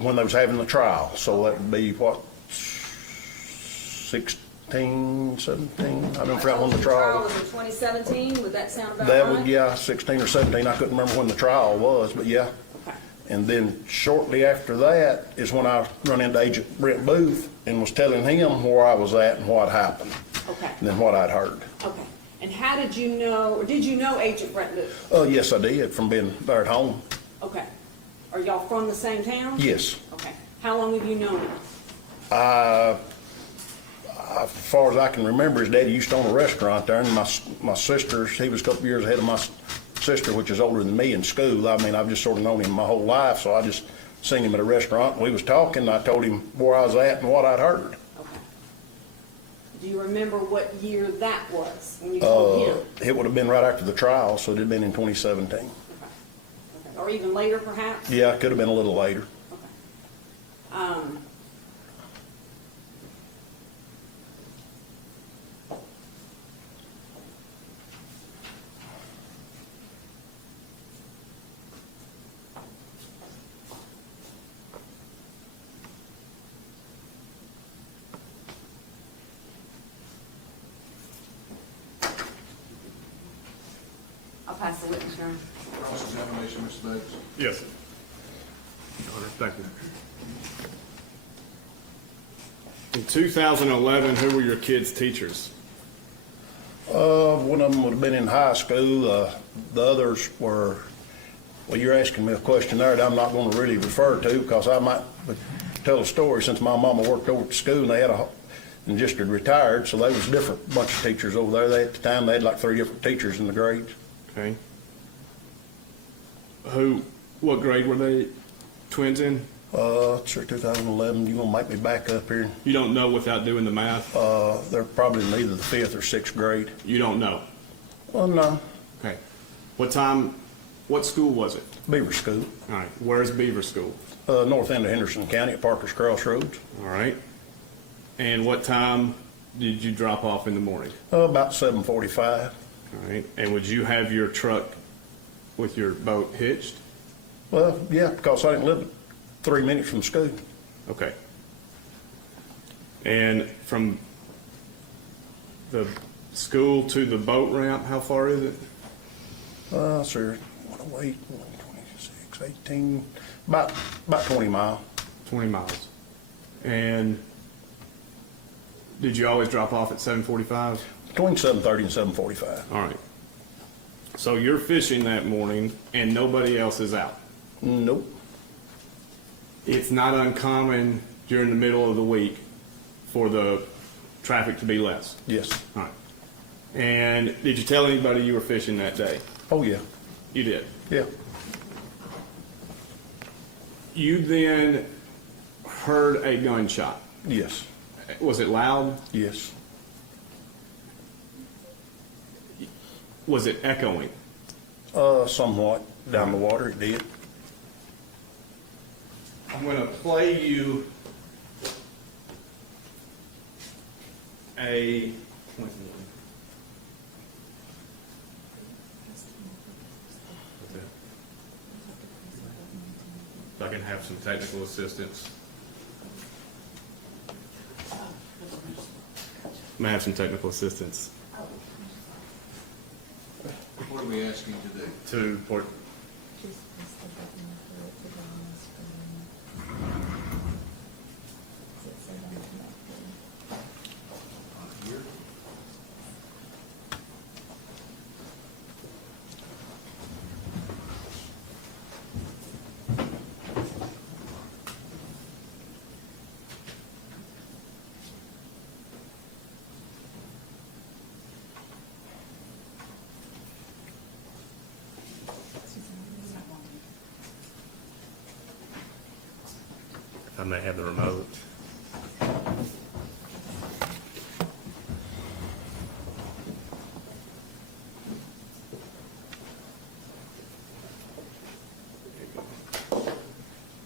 When they was having the trial, so that would be what, 16, 17, I don't forget when the The trial trial. was in 2017, would that sound about That right? would, yeah, 16 or 17, I couldn't remember when the trial was, but yeah. Okay. And then shortly after that is when I run into Agent Brent Booth and was telling him where I was at and what happened, Okay, and then what I'd heard. okay. And how did you know, or did you know Agent Brent Booth? Yes, I did, from being there at home. Okay. Are y'all from the same town? Yes. Okay. How long have you known him? As far as I can remember, his daddy used to own a restaurant there, and my sister, he was a couple years ahead of my sister, which is older than me, in school. I mean, I've just sort of known him my whole life, so I just seen him at a restaurant, and we was talking, and I told him where I was at and what I'd heard. Okay. Do you remember what year that was, when you told him? It would have been right after the trial, so it'd have been in 2017. Okay. Okay. Or even later, perhaps? Yeah, it could have been a little later. Okay. I'll pass the witness, Your Honor. Cross-examination, Mr. Davis. Yes, sir. Thank you. In 2011, who were your kids' teachers? One of them would have been in high school. The others were, well, you're asking me a question there that I'm not going to really refer to, because I might tell a story since my mama worked over at the school, and they had and just had retired, so they was a different bunch of teachers over there. At the time, they had like 3 different teachers in the grades. Okay. What grade were they twins in? Sure, 2011, you gonna make me back up here? You don't know without doing the math? They're probably in either the 5th or 6th grade. You don't know? Well, no, Okay. What school was it? Beaver School, All right, where's Beaver School? north end of Henderson County at Parker's Crossroads. All right. And what time did you drop off in the morning? About 7:45. All right. And would you have your truck with your boat hitched? Well, yeah, because I didn't live 3 minutes from school. Okay. And from the school to the boat ramp, how far is it? Sir, 108, 26, 18, about 20 miles. 20 miles. And did you always drop off at 7:45? Between 7:30 and 7:45. All right. So you're fishing that morning and nobody else is out. Nope. It's not uncommon during the middle of the week for the traffic to be less. Yes. All right. And did you tell anybody you were fishing that day? Oh, yeah. You did. Yeah. You then heard a gunshot. Yes. Was it loud? Yes. Was it echoing? Somewhat down the water, it did. I'm going to play you a. If I can have some technical assistance. I'm gonna have some technical assistance What are we asking to do? to port. I may have the remote.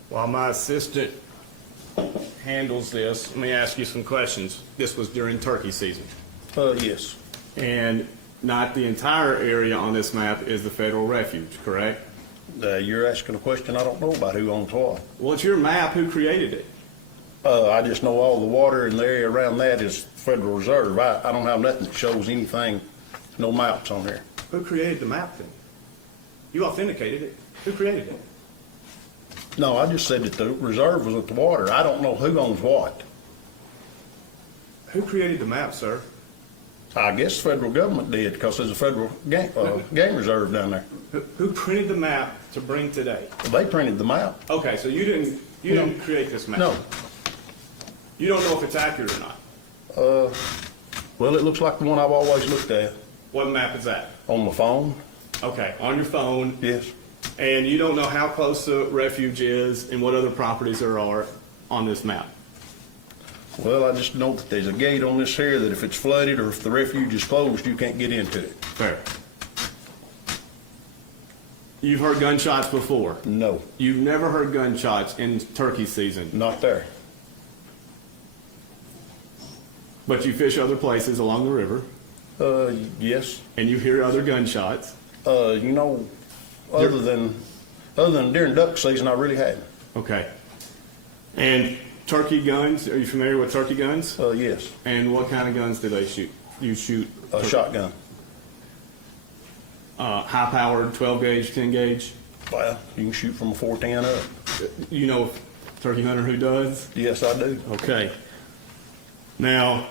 While my assistant handles this, let me ask you some questions. This was during turkey season, Yes. and not the entire area on this map is the federal refuge, correct? You're asking a question I don't know about who owns what. Well, it's your map. Who created it? I just know all the water in the area around that is Federal Reserve. I don't have nothing that shows anything, no maps on there. Who created the map then? You authenticated it. Who created it? No, I just said that the reserve was with the water. I don't know who owns what. Who created the map, sir? I guess the federal government did, because there's a federal game reserve down there. Who printed the map to bring today? They printed the map. Okay, so you didn't create this map? No. You don't know if it's accurate or not? Well, it looks like the one I've always looked at What map is that? on my phone. Okay, on your phone, Yes. and you don't know how close the refuge is and what other properties there are on this map? Well, I just know that there's a gate on this here that if it's flooded or if the refuge is closed, you can't get into it. Fair. You've heard gunshots before. No, You've never heard gunshots in turkey season, not there. but you fish other places along the river, Yes. and you hear other gunshots. You know, other than during duck season, I really hadn't. Okay. And turkey guns, are you familiar with turkey guns? Yes, And what kind of guns do they shoot? You shoot a shotgun. high-powered 12 gauge, 10 gauge. Well, you can shoot from a 410 up. You know turkey hunter who does? Yes, I do. Okay. Now,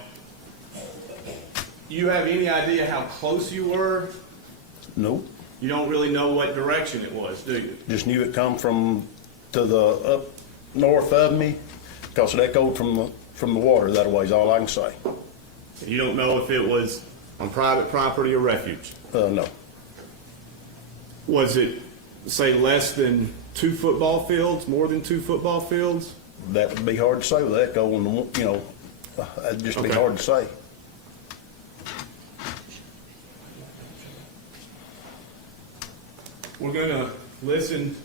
you have any idea how close you were? Nope. You don't really know what direction it was, do you? Just knew it come from to the up north of me, because it echoed from the water that way is all I can say. You don't know if it was on private property or refuge. No. Was it, say, less than 2 football fields, more than 2 football fields? That would be hard to say with the echo and that'd just be Okay. hard to say. We're gonna listen.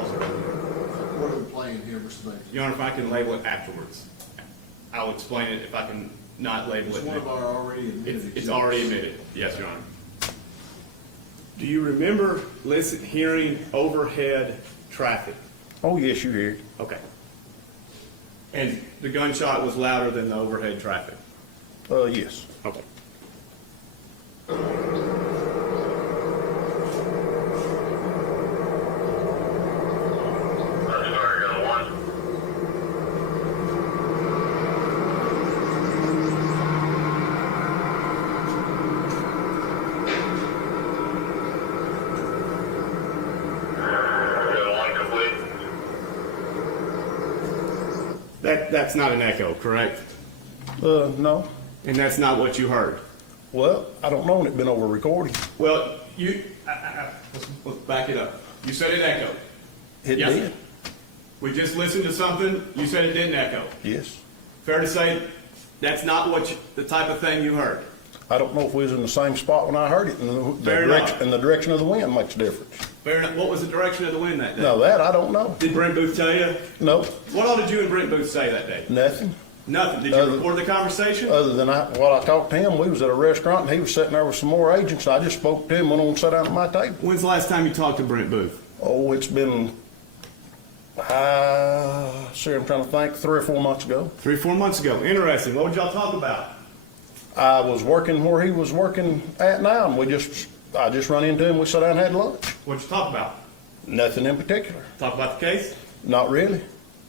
What are we playing here, Mr. Baker? Your Honor, if I can label it afterwards, I'll explain it if I can not label It's it. one of our already admitted. It's already admitted, yes, Your Honor. Do you remember hearing overhead traffic? Oh, yes, you hear it. Okay. And the gunshot was louder than the overhead traffic? Yes. Okay. That's not an echo, correct? No. And that's not what you heard? Well, I don't know when it's been over recording. Well, let's back it up. You said it echoed. It Yes. did. We just listened to something, you said it didn't echo. Yes. Fair to say, that's not the type of thing you heard? I don't know if we was in the same spot when I heard it, and Fair enough. the direction of the wind makes a difference. Fair enough. What was the direction of the wind that day? No, that I don't know. Did Brent Booth tell you? No, What all did you and Brent Booth say that day? nothing. Nothing. Did you Other- record the conversation? Other than while I talked to him, we was at a restaurant and he was sitting there with some more agents. I just spoke to him, went on and sat down at my table. When's the last time you talked to Brent Booth? Oh, it's been, I'm trying to think, 3 or 4 months ago. 3 or 4 months ago. Interesting. What would y'all talk about? I was working where he was working at now, and I just run into him, we sat down and had lunch. What'd you talk about? Nothing in particular. Talk about the case? Not really.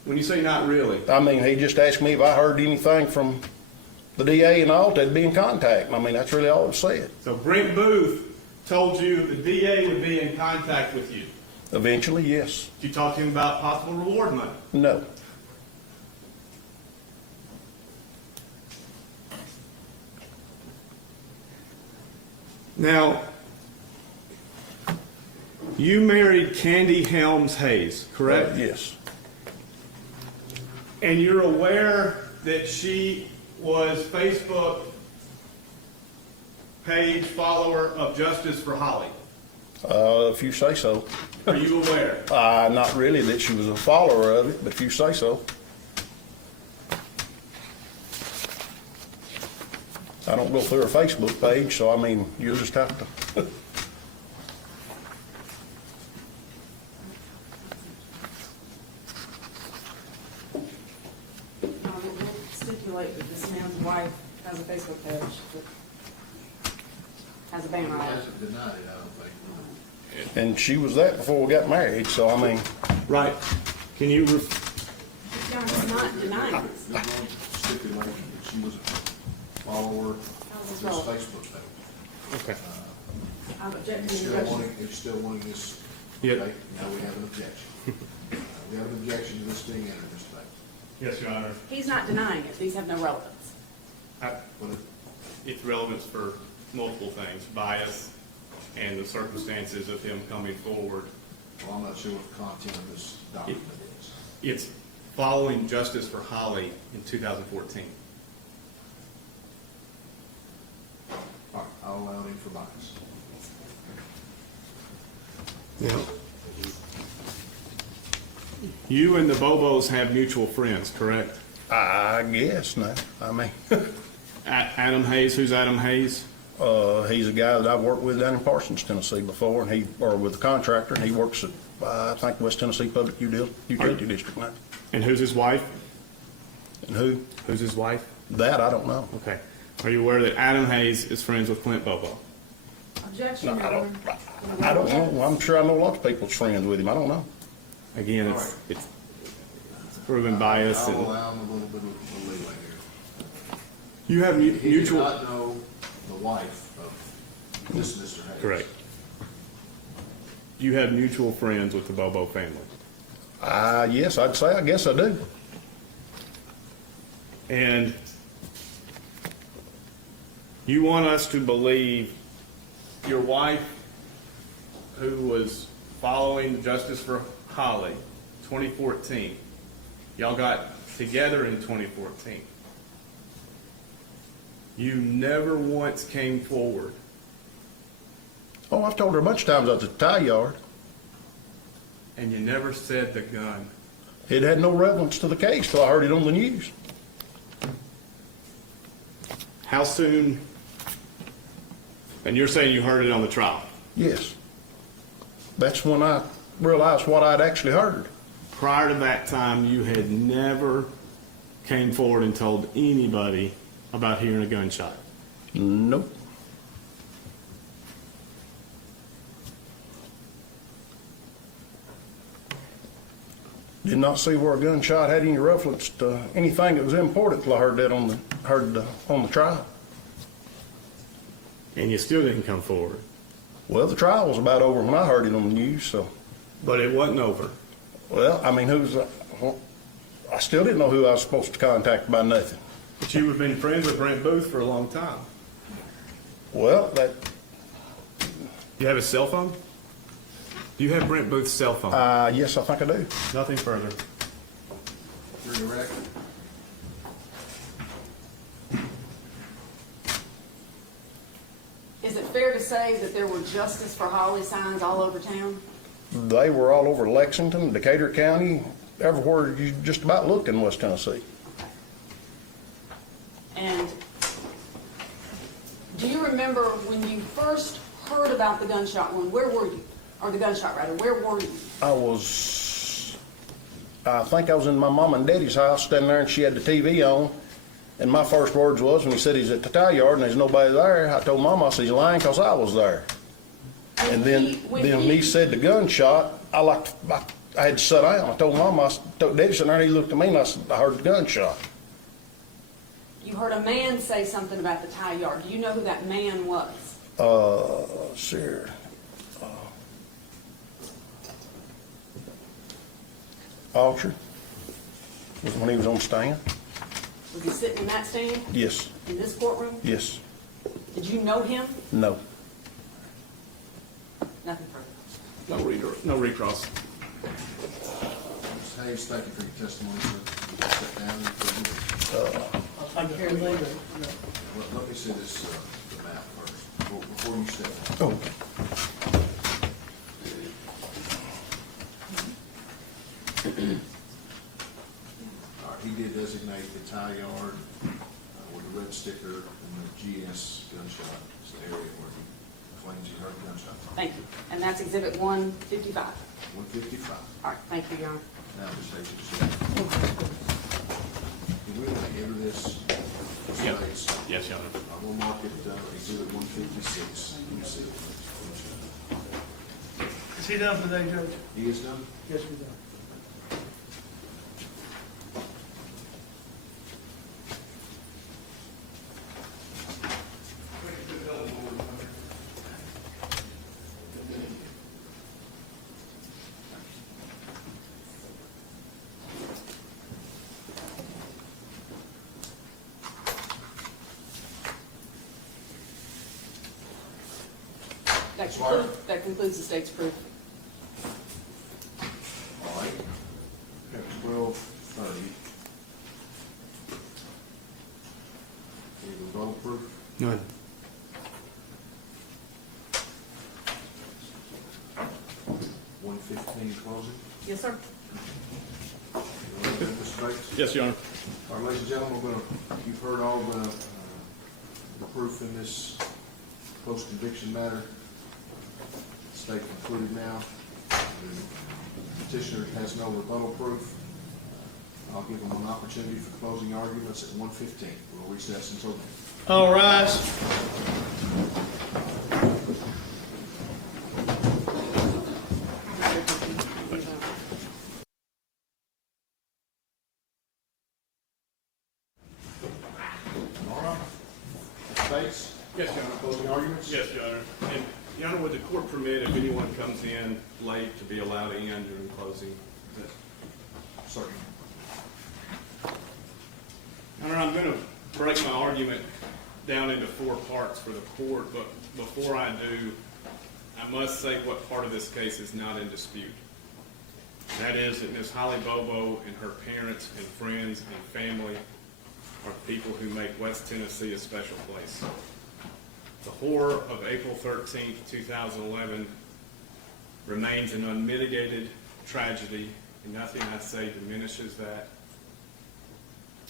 When you say not really, I mean, he just asked me if I heard anything from the DA and all, they'd be in contact. I mean, that's really all it said. so Brent Booth told you the DA would be in contact with you. Eventually, yes. Did you talk to him about possible reward money? No. Now, you married Candy Helms Hayes, correct? Yes. And you're aware that she was Facebook page follower of Justice for Holly? If you say so. Are you aware? Not really that she was a follower of it, but if you say so. I don't go through her Facebook page, so I mean, you'll just have to. We'll stipulate that this man's wife has a Facebook page that has a banner He on it. hasn't denied it, I don't think. And she was that before we got married, so I mean, Right. Can you, He's not denying it. There's no stipulation that she was a follower of his Well- Facebook page. okay. I'm objecting If to you're the still objection. wanting, if you're still wanting this, Yeah. okay, now we have an objection. We have an objection to this being entered, Mr. Bates. Yes, Your Honor. He's not denying it. These have no relevance. What if- It's relevance for multiple things, bias and the circumstances of him coming forward. Well, I'm not sure what the content of this document is. It's following justice for Holly in 2014. All right, I'll allow him for bias. You and the Bobos have mutual friends, correct? I guess now, I mean, Adam Hayes, who's Adam Hayes? he's a guy that I've worked with down in Parsons, Tennessee before, and or with a contractor, and he works at, I think, West Tennessee Public Utility District now. And who's his wife? And who? Who's his wife? That, I don't know. Okay. Are you aware that Adam Hayes is friends with Clint Bobo? Objection, No, Your I Honor. I don't know. I'm sure I know lots of people's friends with him. I don't know. Again, it's proven bias I'll and allow him a little bit of leeway here. you have He did mutual. not know the wife of this Mr. Hayes. Correct. You have mutual friends with the Bobo family. Yes, I'd say, I guess I do. And you want us to believe your wife, who was following Justice for Holly, 2014, y'all got together in 2014. You never once came forward. Oh, I've told her a bunch of times I was at the tie yard. And you never said the gun. It had no relevance to the case till I heard it on the news. How soon, and you're saying you heard it on the trial. Yes. That's when I realized what I'd actually heard. Prior to that time, you had never came forward and told anybody about hearing a gunshot. Nope. Did not see where a gunshot had any reference to anything that was important till I heard that on the trial. And you still didn't come forward. Well, the trial was about over when I heard it on the news, so, But it wasn't over. well, I mean, I still didn't know who I was supposed to contact about nothing. But you have been friends with Brent Booth for a long time. Well, You have his cell phone? Do you have Brent Booth's cell phone? yes, I think I do. Nothing further. For the record, Is it fair to say that there were Justice for Holly signs all over town? They were all over Lexington, Decatur County, everywhere you just about look in West Tennessee. And do you remember when you first heard about the gunshot wound, where were you? Or the gunshot, rather, where were you? I think I was in my mom and daddy's house, standing there, and she had the TV on. And my first words was, when he said he's at the tie yard and there's nobody there, I told Mama, I said, he's lying because I was there. And then he said the gunshot, I had to sit down. I told Mama, I told Daddy, sitting there, and he looked at me and I said, I heard the gunshot. You heard a man say something about the tie yard. Do you know who that man was? Sure. Autry, was when he was on stand. Was he sitting in that stand Yes, in this courtroom? yes, Did you know him? no. Nothing further. No recross. Ms. Hayes, thank you for your testimony, sir. Sit down and let me see this, the map first, before you step down. Oh, All right, he did designate the tie yard, where the red red sticker and the GS gunshot is the area where he claims he heard gunshot. Thank you. And that's Exhibit 155. 155. All right, thank you, Your Honor. Now, Ms. Hastings, can we enter this? Yeah. States? Yes, Your Honor. I will mark it Exhibit 156. Let me see. Is he done for the day, Judge? He is done? Yes, we done. That concludes the state's proof. All right. At 12:30. Any rebuttal proof? None. 1:15 closing. Yes, sir. Mr. Bates? Yes, Your Honor. All right, ladies and gentlemen, you've heard all the proof in this post-conviction matter. State concluded now. The petitioner has no rebuttal proof. I'll give them an opportunity for closing arguments at 1:15. We'll recess until then. All rise. All right. Mr. Bates? Yes, Your Honor. Closing arguments? Yes, Your Honor. And, Your Honor, would the court permit if anyone comes in late to be allowed in during closing? Certainly. Your Honor, I'm going to break my argument down into 4 parts for the court, but before I do, I must say what part of this case is not in dispute. That is that Ms. Holly Bobo and her parents and friends and family are people who make West Tennessee a special place. The horror of April 13th, 2011 remains an unmitigated tragedy, and nothing I say diminishes that.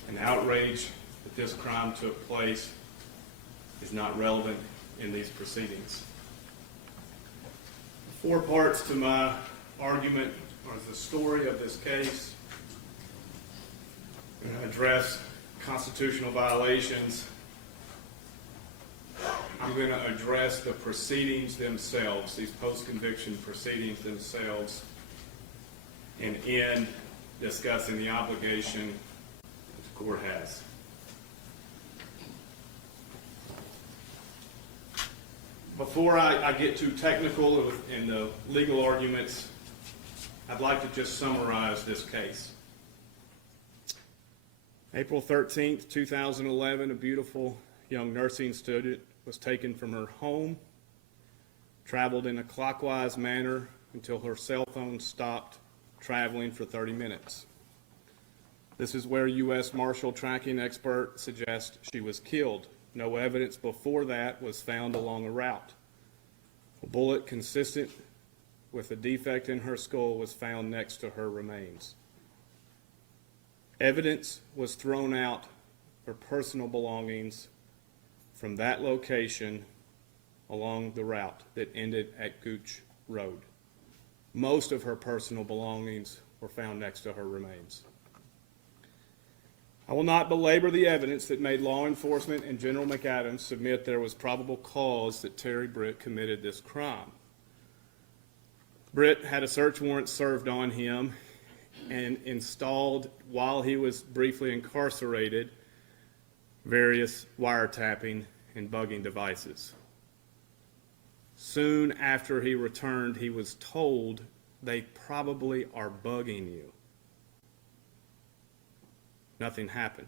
An outrage that this crime took place is not relevant in these proceedings. 4 parts to my argument are the story of this case. I'm going to address constitutional violations. I'm going to address the proceedings themselves, these post-conviction proceedings themselves, and end discussing the obligation that the court has. Before I get too technical in the legal arguments, I'd like to just summarize this case. April 13th, 2011, a beautiful young nursing student was taken from her home, traveled in a clockwise manner until her cell phone stopped traveling for 30 minutes. This is where U.S. Marshal tracking expert suggests she was killed. No evidence before that was found along a route. A bullet consistent with a defect in her skull was found next to her remains. Evidence was thrown out for personal belongings from that location along the route that ended at Gooch Road. Most of her personal belongings were found next to her remains. I will not belabor the evidence that made law enforcement and General McAdams submit there was probable cause that Terry Britt committed this crime. Britt had a search warrant served on him and installed, while he was briefly incarcerated, various wiretapping and bugging devices. Soon after he returned, he was told they probably are bugging you. Nothing happened.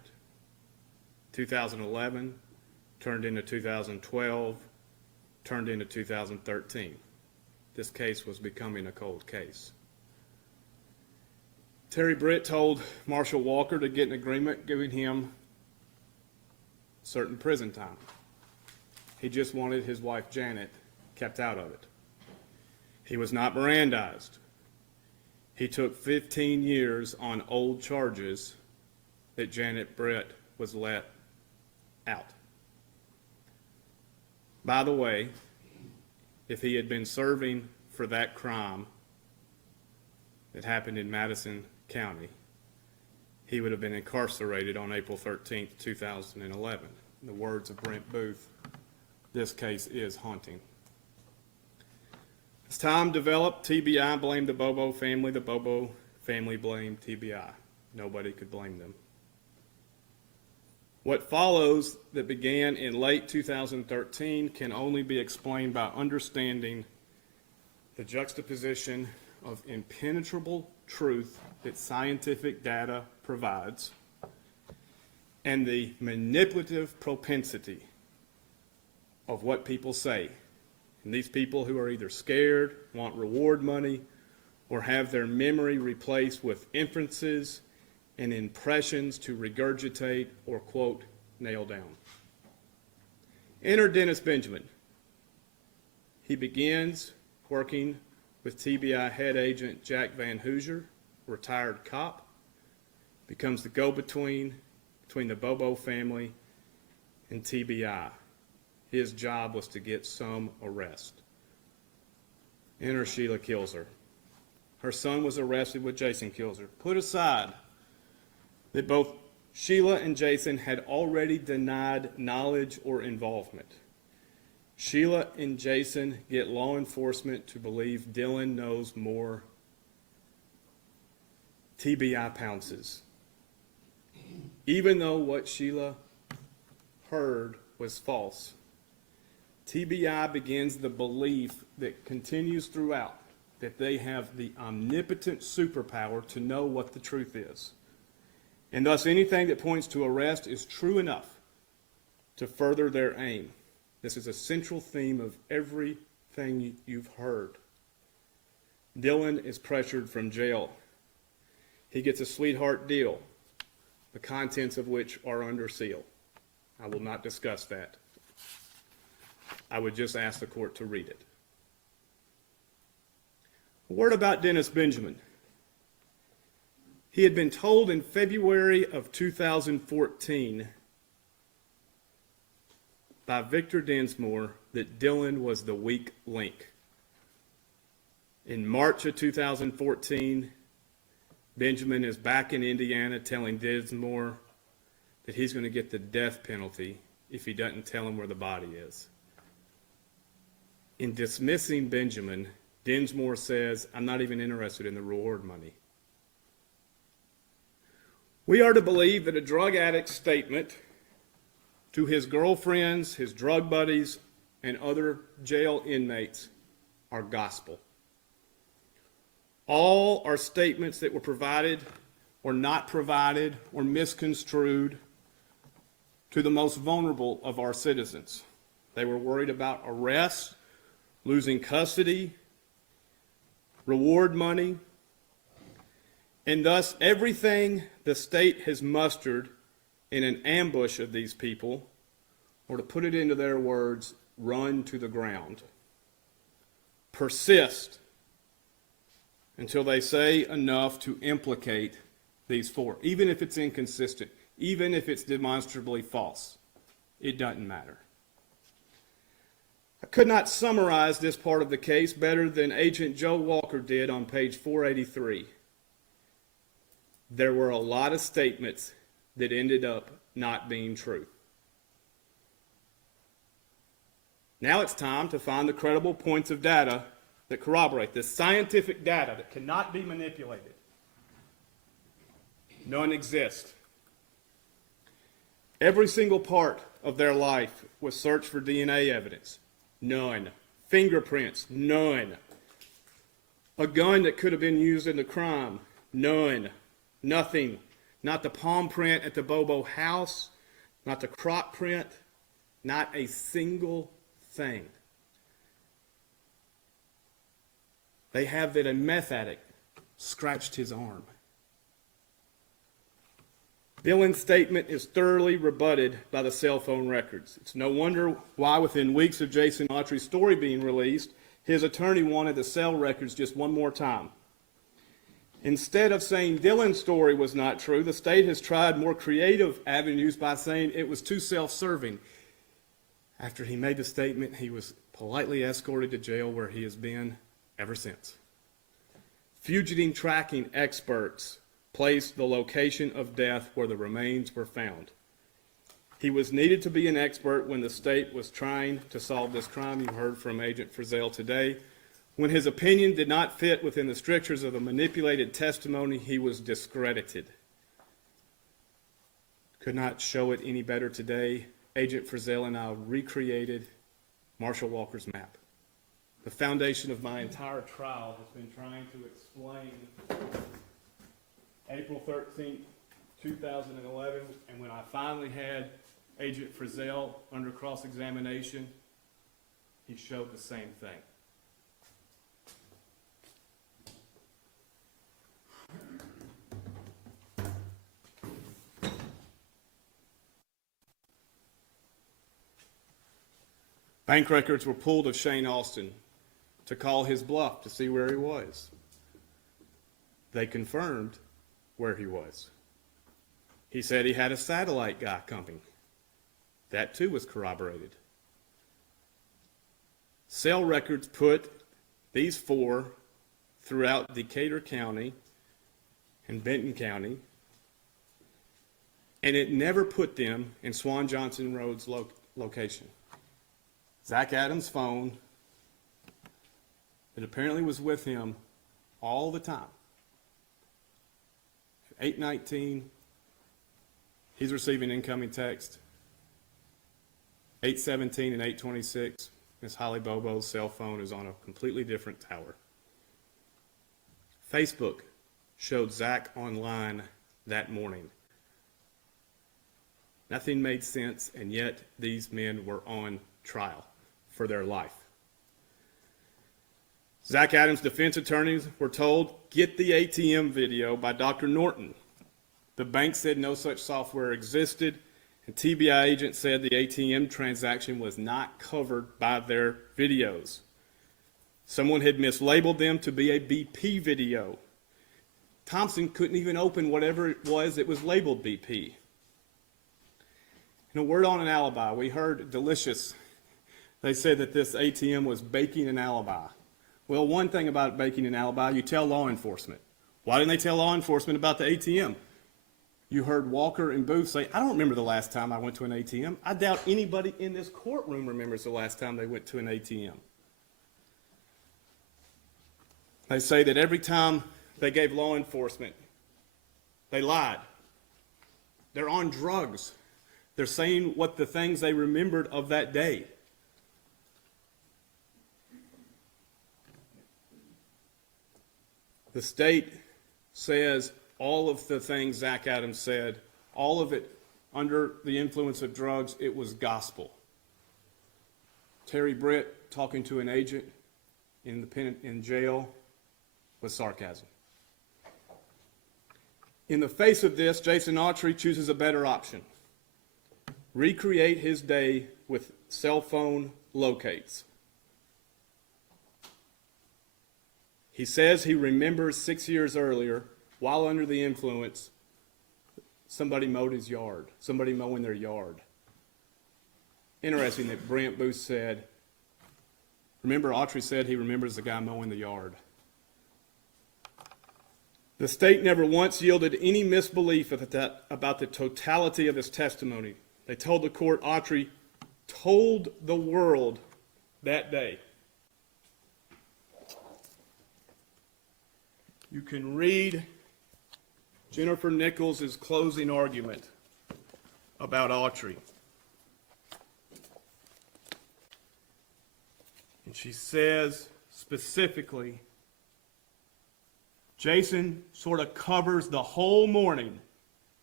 2011 turned into 2012, turned into 2013. This case was becoming a cold case. Terry Britt told Marshal Walker to get an agreement giving him certain prison time. He just wanted his wife Janet kept out of it. He was not Mirandized. He took 15 years on old charges that Janet Britt was let out. By the way, if he had been serving for that crime that happened in Madison County, he would have been incarcerated on April 13th, 2011. In the words of Brent Booth, this case is haunting. As time developed, TBI blamed the Bobo family. The Bobo family blamed TBI. Nobody could blame them. What follows that began in late 2013 can only be explained by understanding the juxtaposition of impenetrable truth that scientific data provides and the manipulative propensity of what people say. And these people who are either scared, want reward money, or have their memory replaced with inferences and impressions to regurgitate or, quote, nail down. Enter Dennis Benjamin. He begins working with TBI head agent Jack Van Hoosier, retired cop, becomes the go-between between the Bobo family and TBI. His job was to get some arrest. Enter Sheila Kilzer. Her son was arrested with Jason Kilzer. Put aside that both Sheila and Jason had already denied knowledge or involvement. Sheila and Jason get law enforcement to believe Dylan knows more. TBI pounces. Even though what Sheila heard was false, TBI begins the belief that continues throughout that they have the omnipotent superpower to know what the truth is. And thus anything that points to arrest is true enough to further their aim. This is a central theme of everything you've heard. Dylan is pressured from jail. He gets a sweetheart deal, the contents of which are under seal. I will not discuss that. I would just ask the court to read it. A word about Dennis Benjamin. He had been told in February of 2014 by Victor Densmore that Dylan was the weak link. In March of 2014, Benjamin is back in Indiana telling Densmore that he's going to get the death penalty if he doesn't tell him where the body is. In dismissing Benjamin, Densmore says, "I'm not even interested in the reward money." We are to believe that a drug addict's statement to his girlfriends, his drug buddies, and other jail inmates are gospel. All are statements that were provided or not provided or misconstrued to the most vulnerable of our citizens. They were worried about arrest, losing custody, reward money, and thus everything the state has mustered in an ambush of these people, or to put it into their words, run to the ground. Persist until they say enough to implicate these four, even if it's inconsistent, even if it's demonstrably false. It doesn't matter. I could not summarize this part of the case better than Agent Joe Walker did on page 483. There were a lot of statements that ended up not being true. Now it's time to find the credible points of data that corroborate this scientific data that cannot be manipulated. None exist. Every single part of their life was searched for DNA evidence. None. Fingerprints. None. A gun that could have been used in the crime. None. Nothing. Not the palm print at the Bobo house. Not the crop print. Not a single thing. They have that a meth addict scratched his arm. Dylan's statement is thoroughly rebutted by the cell phone records. It's no wonder why within weeks of Jason Autry's story being released, his attorney wanted the cell records just one more time. Instead of saying Dylan's story was not true, the state has tried more creative avenues by saying it was too self-serving. After he made the statement, he was politely escorted to jail, where he has been ever since. Fugitive tracking experts placed the location of death where the remains were found. He was needed to be an expert when the state was trying to solve this crime. You heard from Agent Frizzell today. When his opinion did not fit within the strictures of the manipulated testimony, he was discredited. Could not show it any better today. Agent Frizzell and I recreated Marshall Walker's map. The foundation of my entire trial has been trying to explain April 13th, 2011, and when I finally had Agent Frizzell under cross-examination, he showed the same thing. Bank records were pulled of Shane Austin to call his bluff to see where he was. They confirmed where he was. He said he had a satellite guy coming. That too was corroborated. Cell records put these four throughout Decatur County and Benton County, and it never put them in Swan Johnson Road's location. Zach Adams' phone, that apparently was with him all the time. 8:19, he's receiving incoming text. 8:17 and 8:26, Miss Holly Bobo's cell phone is on a completely different tower. Facebook showed Zach online that morning. Nothing made sense, and yet these men were on trial for their life. Zach Adams' defense attorneys were told, get the ATM video by Dr. Norton. The bank said no such software existed, and TBI agents said the ATM transaction was not covered by their videos. Someone had mislabeled them to be a BP video. Thompson couldn't even open whatever it was labeled BP. And a word on an alibi. We heard Delicious. They said that this ATM was baking an alibi. Well, one thing about baking an alibi, you tell law enforcement. Why didn't they tell law enforcement about the ATM? You heard Walker and Booth say, I don't remember the last time I went to an ATM. I doubt anybody in this courtroom remembers the last time they went to an ATM. They say that every time they gave law enforcement, they lied. They're on drugs. They're saying what the things they remembered of that day. The state says all of the things Zach Adams said, all of it under the influence of drugs, it was gospel. Terry Britt talking to an agent in jail was sarcasm. In the face of this, Jason Autry chooses a better option. Recreate his day with cell phone locates. He says he remembers 6 years earlier, while under the influence, somebody mowed his yard, somebody mowing their yard. Interesting that Brent Booth said, remember Autry said he remembers the guy mowing the yard. The state never once yielded any misbelief about the totality of his testimony. They told the court Autry told the world that day. You can read Jennifer Nichols' closing argument about Autry. And she says specifically, Jason sort of covers the whole morning,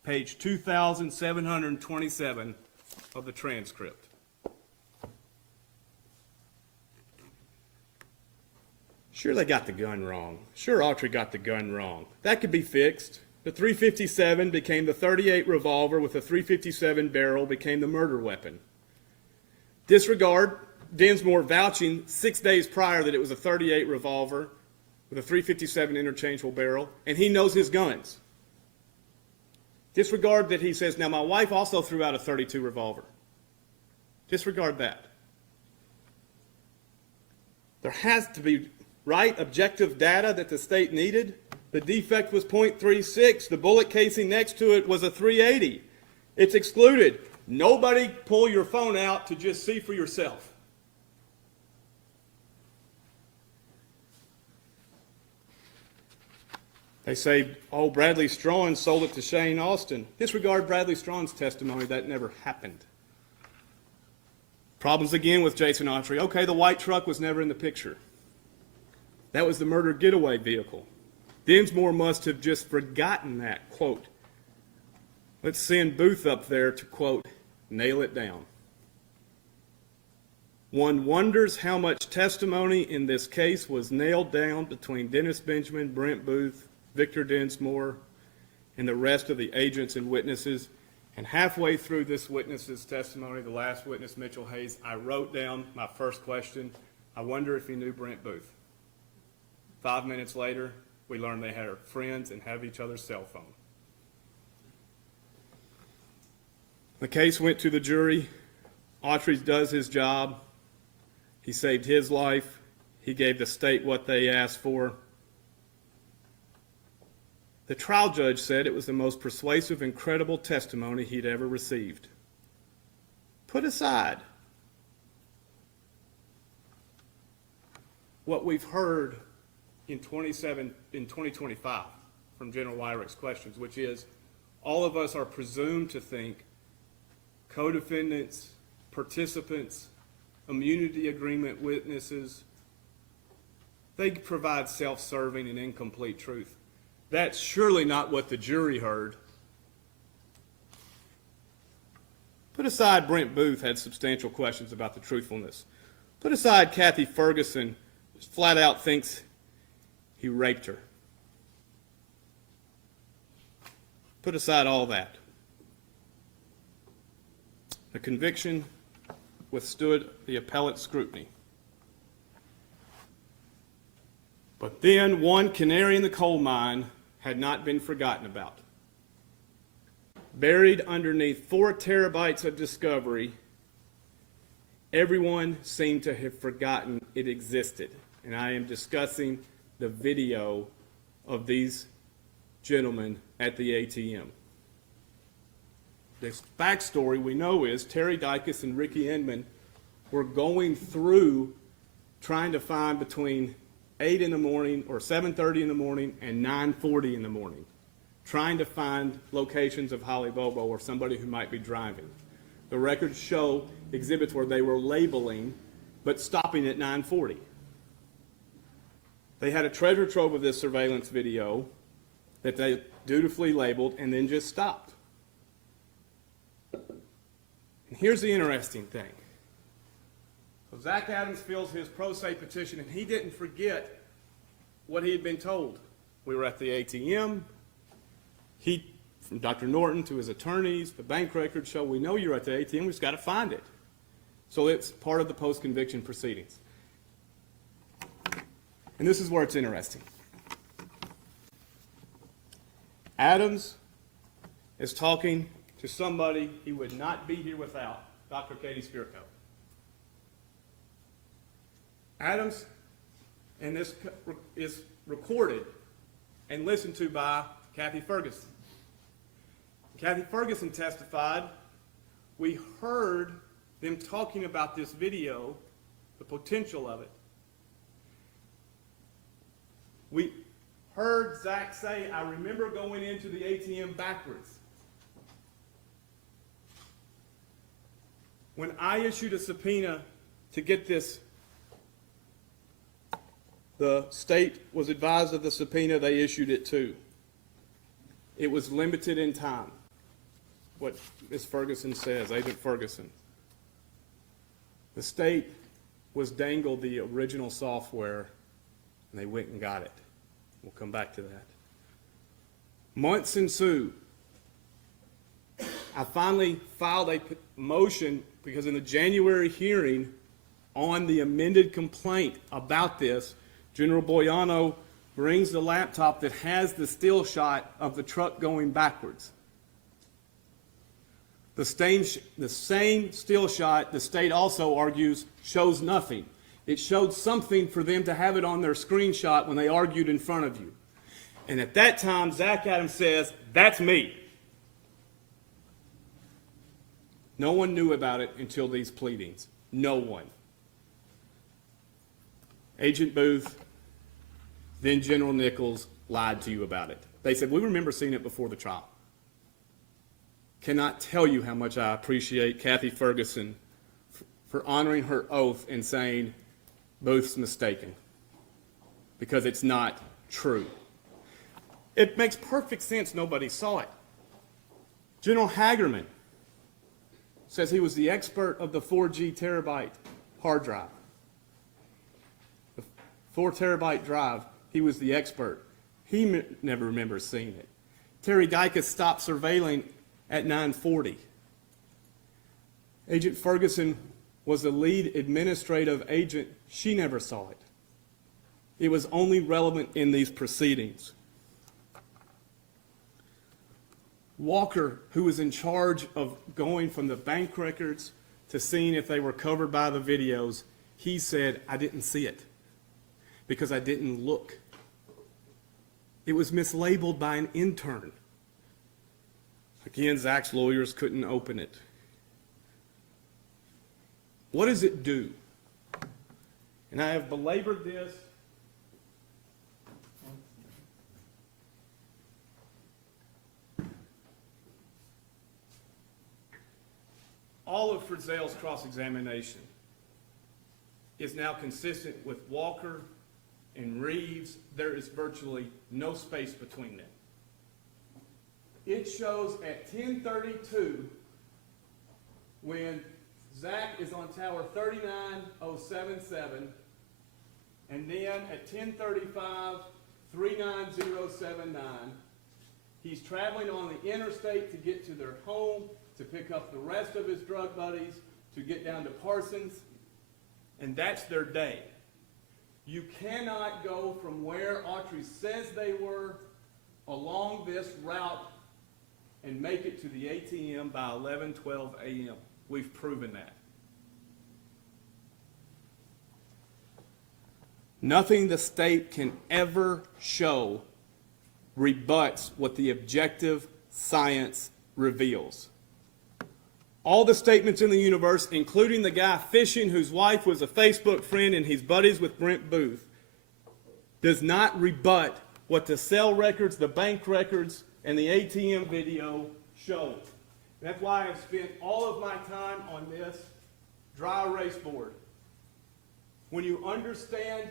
page 2,727 of the transcript. Sure, they got the gun wrong. Sure, Autry got the gun wrong. That could be fixed. The .357 became the .38 revolver with the .357 barrel became the murder weapon. Disregard Dinsmore vouching 6 days prior that it was a .38 revolver with a .357 interchangeable barrel, and he knows his guns. Disregard that he says, now my wife also threw out a .32 revolver. Disregard that. There has to be, right, objective data that the state needed. The defect was .36. The bullet casing next to it was a .380. It's excluded. Nobody pull your phone out to just see for yourself. They say, oh, Bradley Strawn sold it to Shane Austin. Disregard Bradley Strawn's testimony. That never happened. Problems again with Jason Autry. Okay, the white truck was never in the picture. That was the murder getaway vehicle. Dinsmore must have just forgotten that, quote. Let's send Booth up there to, quote, nail it down. One wonders how much testimony in this case was nailed down between Dennis Benjamin, Brent Booth, Victor Dinsmore, and the rest of the agents and witnesses. And halfway through this witness's testimony, the last witness, Mitchell Hayes, I wrote down my first question. I wonder if he knew Brent Booth. 5 minutes later, we learned they are friends and have each other's cell phone. The case went to the jury. Autry does his job. He saved his life. He gave the state what they asked for. The trial judge said it was the most persuasive and credible testimony he'd ever received. Put aside what we've heard in 2025 from General Wyrick's questions, which is all of us are presumed to think co-defendants, participants, immunity agreement witnesses, they provide self-serving and incomplete truth. That's surely not what the jury heard. Put aside Brent Booth had substantial questions about the truthfulness. Put aside Kathy Ferguson flat out thinks he raped her. Put aside all that. The conviction withstood the appellate's scrutiny. But then one canary in the coal mine had not been forgotten about. Buried underneath 4 terabytes of discovery, everyone seemed to have forgotten it existed. And I am discussing the video of these gentlemen at the ATM. The backstory we know is Terry Dykes and Ricky Inman were going through trying to find between 8 in the morning or 7:30 in the morning and 9:40 in the morning, trying to find locations of Holly Bobo or somebody who might be driving. The records show exhibits where they were labeling, but stopping at 9:40. They had a treasure trove of this surveillance video that they dutifully labeled and then just stopped. And here's the interesting thing. So Zach Adams fills his pro se petition, and he didn't forget what he had been told. We were at the ATM. From Dr. Norton to his attorneys, the bank records show we know you're at the ATM, we've just got to find it. So it's part of the post-conviction proceedings. And this is where it's interesting. Adams is talking to somebody he would not be here without, Dr. Katie Spirko. Adams, and this is recorded and listened to by Kathy Ferguson. Kathy Ferguson testified, we heard them talking about this video, the potential of it. We heard Zach say, I remember going into the ATM backwards. When I issued a subpoena to get this, the state was advised of the subpoena, they issued it too. It was limited in time, what Ms. Ferguson says, Agent Ferguson. The state was dangled the original software, and they went and got it. We'll come back to that. Months ensue. I finally filed a motion because in the January hearing on the amended complaint about this, General Boiano brings the laptop that has the still shot of the truck going backwards. The same still shot, the state also argues, shows nothing. It showed something for them to have it on their screenshot when they argued in front of you. And at that time, Zach Adams says, "That's me." No one knew about it until these pleadings. No one. Agent Booth, then General Nichols, lied to you about it. They said, "We remember seeing it before the trial." Cannot tell you how much I appreciate Kathy Ferguson for honoring her oath and saying Booth's mistaken, because it's not true. It makes perfect sense nobody saw it. General Hagerman says he was the expert of the 4G terabyte hard drive. The 4 terabyte drive, he was the expert. He never remembers seeing it. Terry Geikus stopped surveilling at 9:40. Agent Ferguson was the lead administrative agent. She never saw it. It was only relevant in these proceedings. Walker, who was in charge of going from the bank records to seeing if they were covered by the videos, he said, "I didn't see it because I didn't look. It was mislabeled by an intern." Again, Zach's lawyers couldn't open it. What does it do? And I have belabored this. All of Frizzell's cross-examination is now consistent with Walker and Reeves. There is virtually no space between them. It shows at 10:32 when Zach is on tower 39077, and then at 10:35, 39079, he's traveling on the interstate to get to their home, to pick up the rest of his drug buddies, to get down to Parsons, and that's their day. You cannot go from where Autry says they were along this route and make it to the ATM by 11:12 a.m. We've proven that. Nothing the state can ever show rebuts what the objective science reveals. All the statements in the universe, including the guy fishing whose wife was a Facebook friend and he's buddies with Brent Booth, does not rebut what the cell records, the bank records, and the ATM video show. That's why I've spent all of my time on this dry erase board. When you understand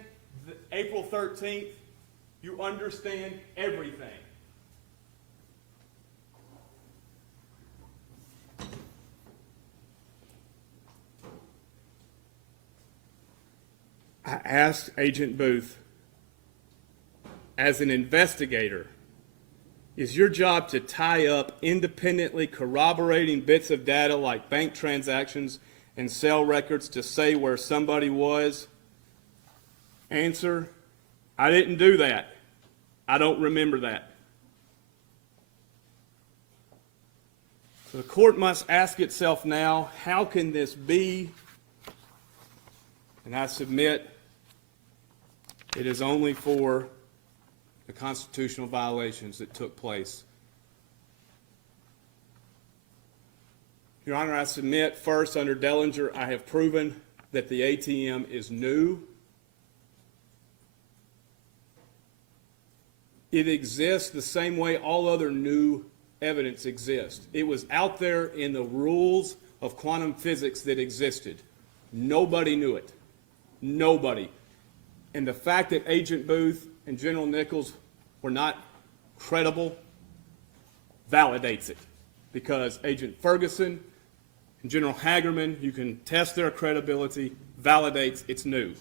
April 13th, you understand everything. I asked Agent Booth, as an investigator, is your job to tie up independently corroborating bits of data like bank transactions and cell records to say where somebody was? Answer, I didn't do that. I don't remember that. So the court must ask itself now, how can this be? And I submit it is only for the constitutional violations that took place. Your Honor, I submit first, under Dellinger, I have proven that the ATM is new. It exists the same way all other new evidence exists. It was out there in the rules of quantum physics that existed. Nobody knew it. Nobody. And the fact that Agent Booth and General Nichols were not credible validates it, because Agent Ferguson and General Hagerman, you can test their credibility, validates it's new.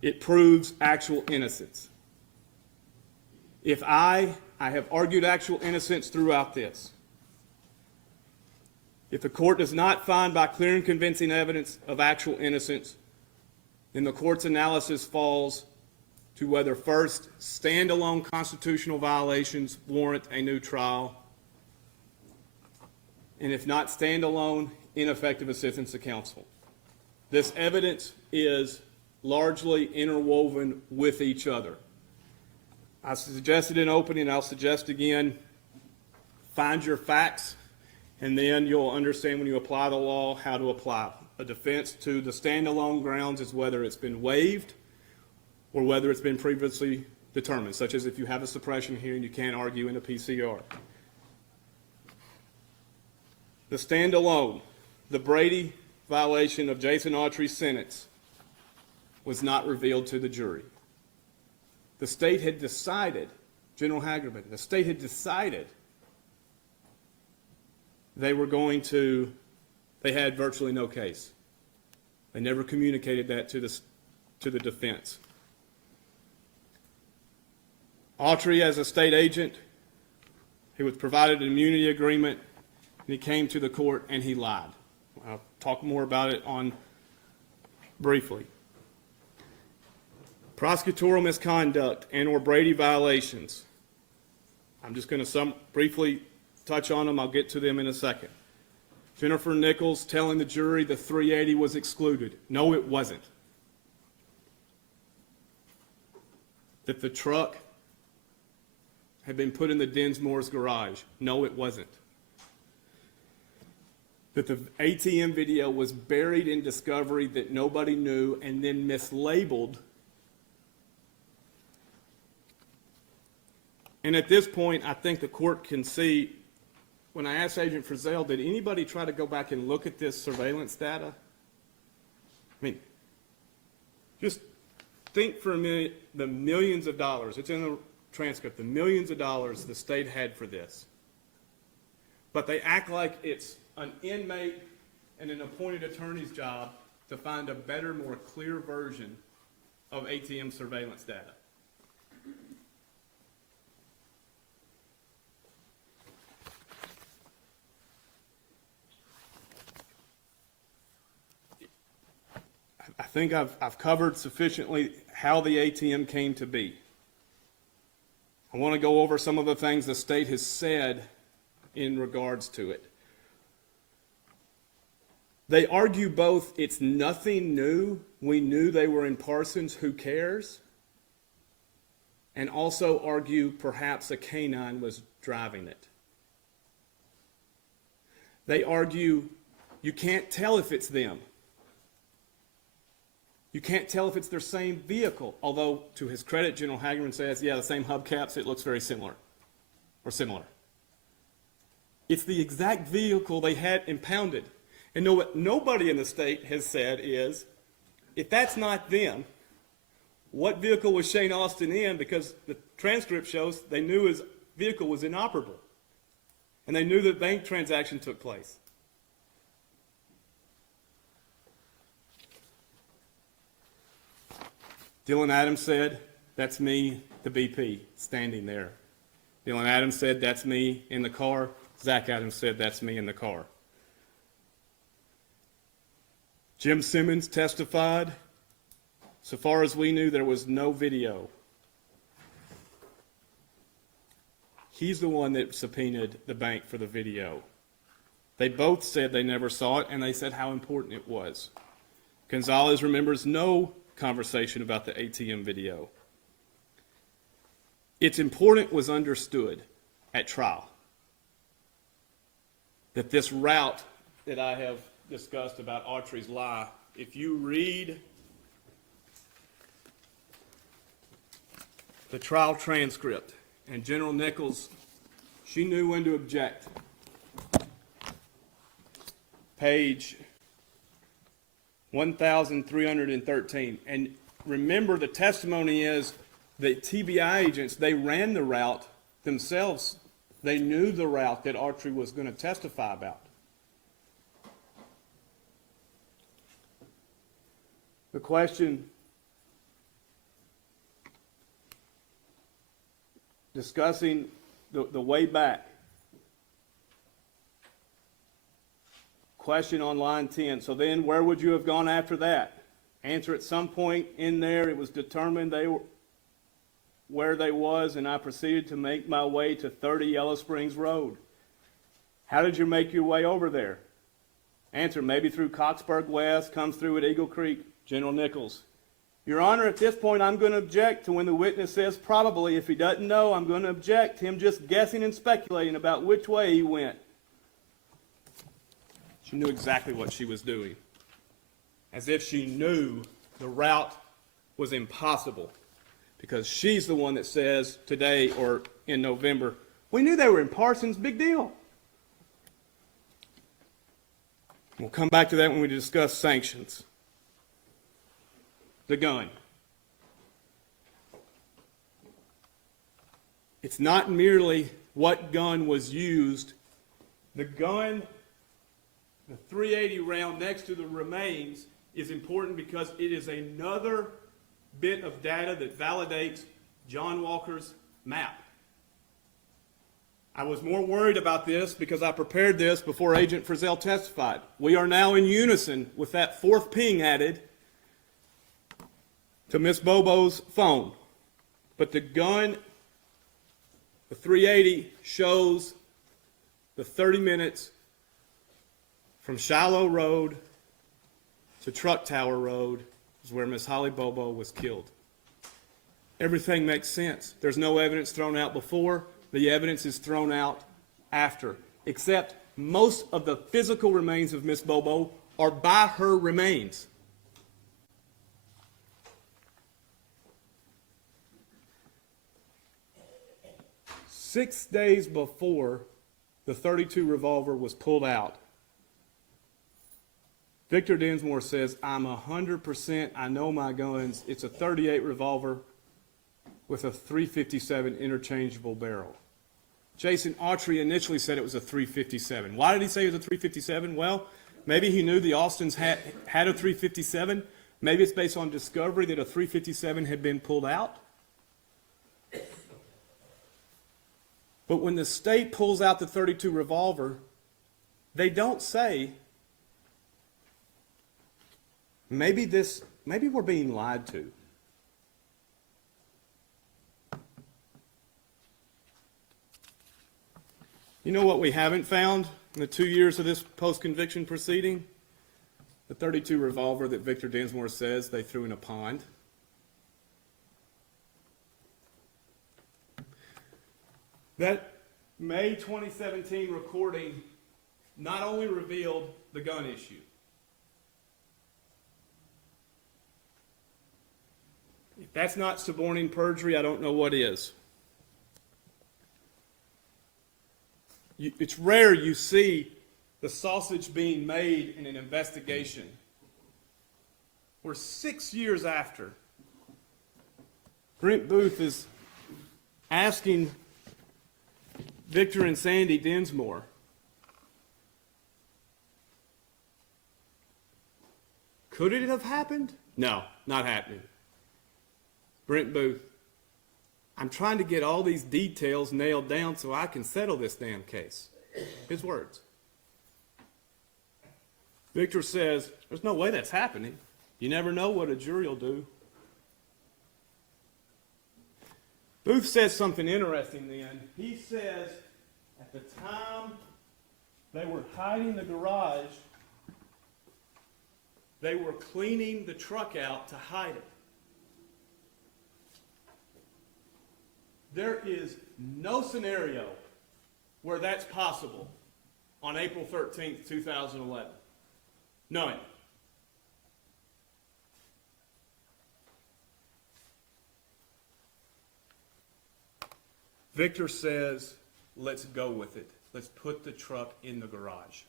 It proves actual innocence. If I have argued actual innocence throughout this. If the court does not find by clear and convincing evidence of actual innocence, then the court's analysis falls to whether first, standalone constitutional violations warrant a new trial, and if not standalone, ineffective assistance to counsel. This evidence is largely interwoven with each other. I suggested in opening, I'll suggest again, find your facts, and then you'll understand when you apply the law how to apply. A defense to the standalone grounds is whether it's been waived or whether it's been previously determined, such as if you have a suppression hearing, you can't argue in a PCR. The standalone, the Brady violation of Jason Autry's sentence was not revealed to the jury. The state had decided, General Hagerman, the state had decided they had virtually no case. They never communicated that to the defense. Autry, as a state agent, he was provided an immunity agreement, and he came to the court and he lied. I'll talk more about it briefly. Prosecutorial misconduct and/or Brady violations. I'm just going to briefly touch on them. I'll get to them in a second. Jennifer Nichols telling the jury the 380 was excluded. No, it wasn't. That the truck had been put in the Dinsmore's garage. No, it wasn't. That the ATM video was buried in discovery that nobody knew and then mislabeled. And at this point, I think the court can see, when I asked Agent Frizzell, did anybody try to go back and look at this surveillance data? I mean, just think for a minute the millions of dollars, it's in the transcript, the millions of dollars the state had for this. But they act like it's an inmate and an appointed attorney's job to find a better, more clear version of ATM surveillance data. I think I've covered sufficiently how the ATM came to be. I want to go over some of the things the state has said in regards to it. They argue both it's nothing new, we knew they were in Parsons, who cares? And also argue perhaps a canine was driving it. They argue you can't tell if it's them. You can't tell if it's their same vehicle, although to his credit, General Hagerman says, yeah, the same hubcaps, it looks very similar, or similar. It's the exact vehicle they had impounded. And what nobody in the state has said is, if that's not them, what vehicle was Shane Austin in? Because the transcript shows they knew his vehicle was inoperable. And they knew the bank transaction took place. Dylan Adams said, that's me, the BP, standing there. Dylan Adams said, that's me in the car. Zach Adams said, that's me in the car. Jim Simmons testified, so far as we knew, there was no video. He's the one that subpoenaed the bank for the video. They both said they never saw it, and they said how important it was. Gonzalez remembers no conversation about the ATM video. Its importance was understood at trial. That this route that I have discussed about Autry's lie, if you read the trial transcript, and General Nichols, she knew when to object. Page 1,313. And remember, the testimony is that TBI agents, they ran the route themselves. They knew the route that Autry was going to testify about. The question discussing the way back. Question on line 10. So then where would you have gone after that? Answer, at some point in there, it was determined where they was, and I proceeded to make my way to 30 Yellow Springs Road. How did you make your way over there? Answer, maybe through Coxburg West, comes through at Eagle Creek. General Nichols. Your Honor, at this point, I'm going to object to when the witness says probably. If he doesn't know, I'm going to object to him just guessing and speculating about which way he went. She knew exactly what she was doing. As if she knew the route was impossible. Because she's the one that says today or in November, we knew they were in Parsons, big deal. We'll come back to that when we discuss sanctions. The gun. It's not merely what gun was used. The gun, the .380 round next to the remains, is important because it is another bit of data that validates John Walker's map. I was more worried about this because I prepared this before Agent Frizzell testified. We are now in unison with that fourth ping added to Miss Bobo's phone. But the gun, the .380, shows the 30 minutes from Shiloh Road to Truck Tower Road is where Miss Holly Bobo was killed. Everything makes sense. There's no evidence thrown out before. The evidence is thrown out after, except most of the physical remains of Miss Bobo are by her remains. Six days before the .32 revolver was pulled out, Victor Densmore says, I'm 100%, I know my guns. It's a .38 revolver with a .357 interchangeable barrel. Jason Autry initially said it was a .357. Why did he say it was a .357? Well, maybe he knew the Austins had a .357. Maybe it's based on discovery that a .357 had been pulled out. But when the state pulls out the .32 revolver, they don't say, maybe we're being lied to. You know what we haven't found in the 2 years of this post-conviction proceeding? The .32 revolver that Victor Densmore says they threw in a pond. That May 2017 recording not only revealed the gun issue, if that's not suborning perjury, I don't know what is. It's rare you see the sausage being made in an investigation where 6 years after, Brent Booth is asking Victor and Sandy Densmore, could it have happened? No, not happening. Brent Booth, I'm trying to get all these details nailed down so I can settle this damn case. His words. Victor says, there's no way that's happening. You never know what a jury will do. Booth says something interesting then. He says, at the time they were hiding the garage, they were cleaning the truck out to hide it. There is no scenario where that's possible on April 13th, 2011. None. Victor says, let's go with it. Let's put the truck in the garage.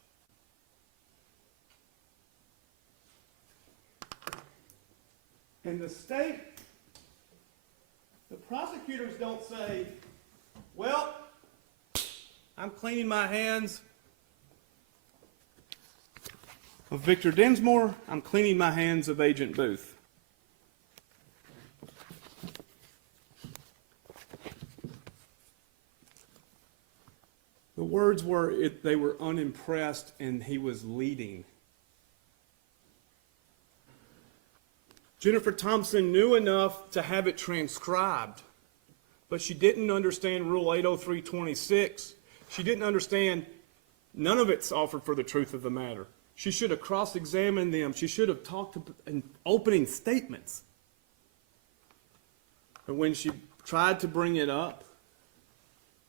And the state, the prosecutors don't say, well, I'm cleaning my hands of Victor Densmore, I'm cleaning my hands of Agent Booth. The words were, they were unimpressed and he was leading. Jennifer Thompson knew enough to have it transcribed but she didn't understand Rule 803.26. She didn't understand none of it's offered for the truth of the matter. She should have cross-examined them. She should have talked in opening statements. But when she tried to bring it up,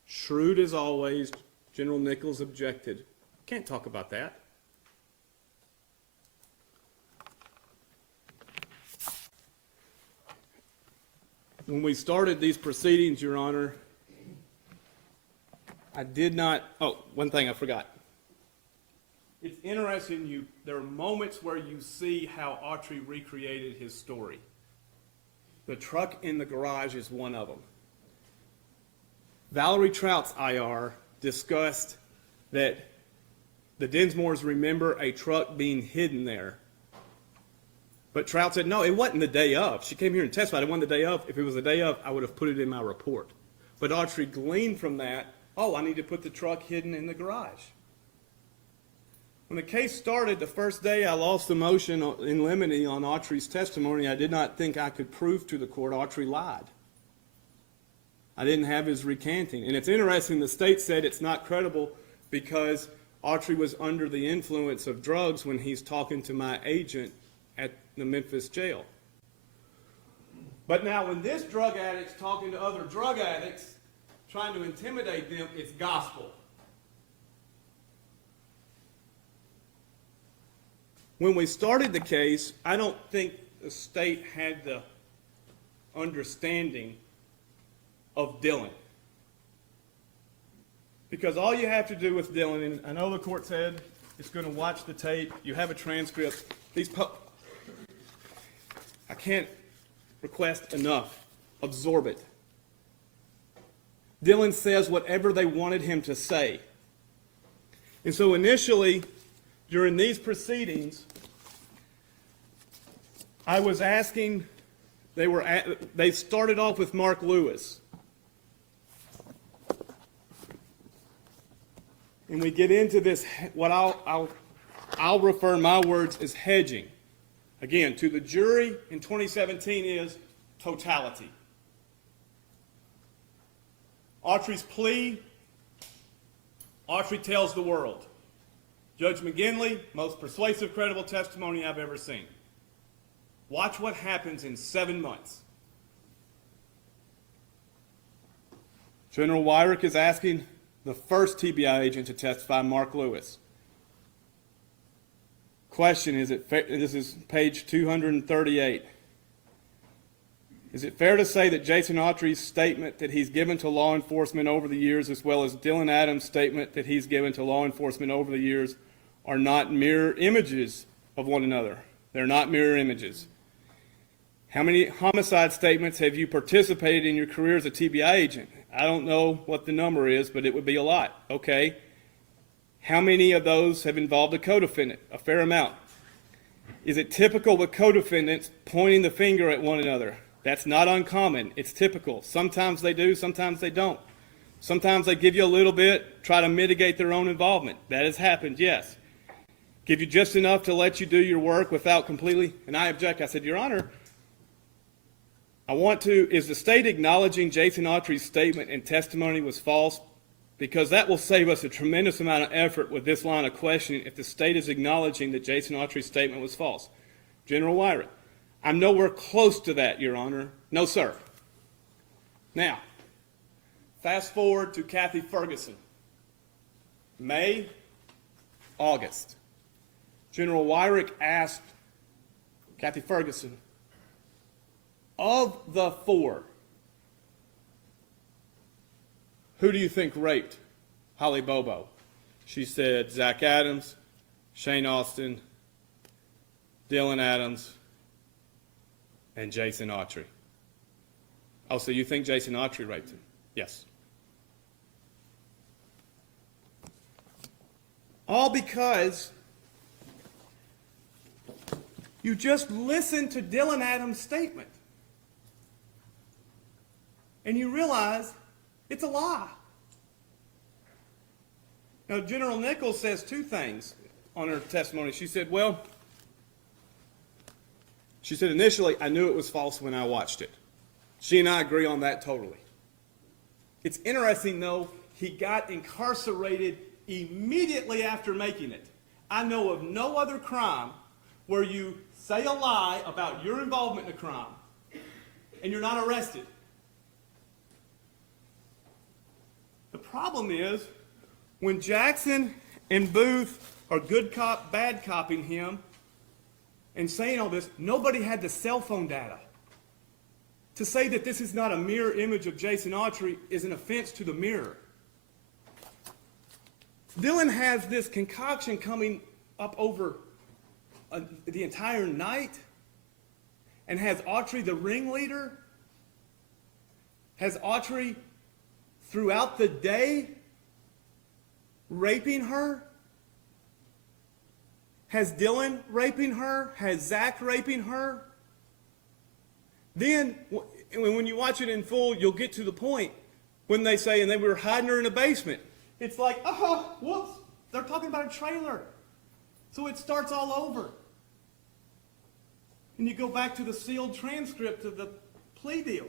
shrewd as always, General Nichols objected. Can't talk about that. When we started these proceedings, Your Honor, I did not, one thing I forgot. It's interesting, there are moments where you see how Autry recreated his story. The truck in the garage is one of them. Valerie Trout's IR discussed that the Dinsmores remember a truck being hidden there. But Trout said, no, it wasn't the day of. She came here and testified it wasn't the day of. If it was the day of, I would have put it in my report. But Autry gleaned from that, I need to put the truck hidden in the garage. When the case started, the first day I lost the motion in limine on Autry's testimony, I did not think I could prove to the court Autry lied. I didn't have his recanting. And it's interesting, the state said it's not credible because Autry was under the influence of drugs when he's talking to my agent at the Memphis jail. But now when this drug addict's talking to other drug addicts, trying to intimidate them, it's gospel. When we started the case, I don't think the state had the understanding of Dylan. Because all you have to do with Dylan, and I know the court said it's going to watch the tape, you have a transcript, I can't request enough. Absorb it. Dylan says whatever they wanted him to say. And so initially, during these proceedings, I was asking, they started off with Mark Lewis. And we get into this, what I'll refer my words as hedging. Again, to the jury in 2017 is totality. Autry's plea, Autry tells the world. Judge McGinley, most persuasive, credible testimony I've ever seen. Watch what happens in 7 months. General Wyrick is asking the first TBI agent to testify, Mark Lewis. Question, this is page 238. Is it fair to say that Jason Autry's statement that he's given to law enforcement over the years, as well as Dylan Adams' statement that he's given to law enforcement over the years, are not mirror images of one another? They're not mirror images. How many homicide statements have you participated in your career as a TBI agent? I don't know what the number is, but it would be a lot. Okay. How many of those have involved a co-defendant? A fair amount. Is it typical with co-defendants pointing the finger at one another? That's not uncommon. It's typical. Sometimes they do, sometimes they don't. Sometimes they give you a little bit, try to mitigate their own involvement. That has happened, yes. Give you just enough to let you do your work without completely, and I object. I said, Your Honor, is the state acknowledging Jason Autry's statement and testimony was false? Because that will save us a tremendous amount of effort with this line of questioning if the state is acknowledging that Jason Autry's statement was false. General Wyrick, I'm nowhere close to that, Your Honor. No, sir. Now, fast forward to Kathy Ferguson. May, August. General Wyrick asked Kathy Ferguson, of the 4, who do you think raped Holly Bobo? She said Zach Adams, Shane Austin, Dylan Adams, and Jason Autry. Oh, so you think Jason Autry raped him? Yes. All because you just listened to Dylan Adams' statement. And you realize it's a lie. Now, General Nichols says 2 things on her testimony. She said, initially, I knew it was false when I watched it. She and I agree on that totally. It's interesting, though, he got incarcerated immediately after making it. I know of no other crime where you say a lie about your involvement in a crime and you're not arrested. The problem is, when Jackson and Booth are good cop, bad copping him and saying all this, nobody had the cell phone data. To say that this is not a mirror image of Jason Autry is an offense to the mirror. Dylan has this concoction coming up over the entire night and has Autry the ringleader, has Autry throughout the day raping her, has Dylan raping her, has Zach raping her. Then, when you watch it in full, you'll get to the point when they say, and they were hiding her in a basement. It's like, oh, whoops, they're talking about a trailer. So it starts all over. And you go back to the sealed transcript of the plea deal.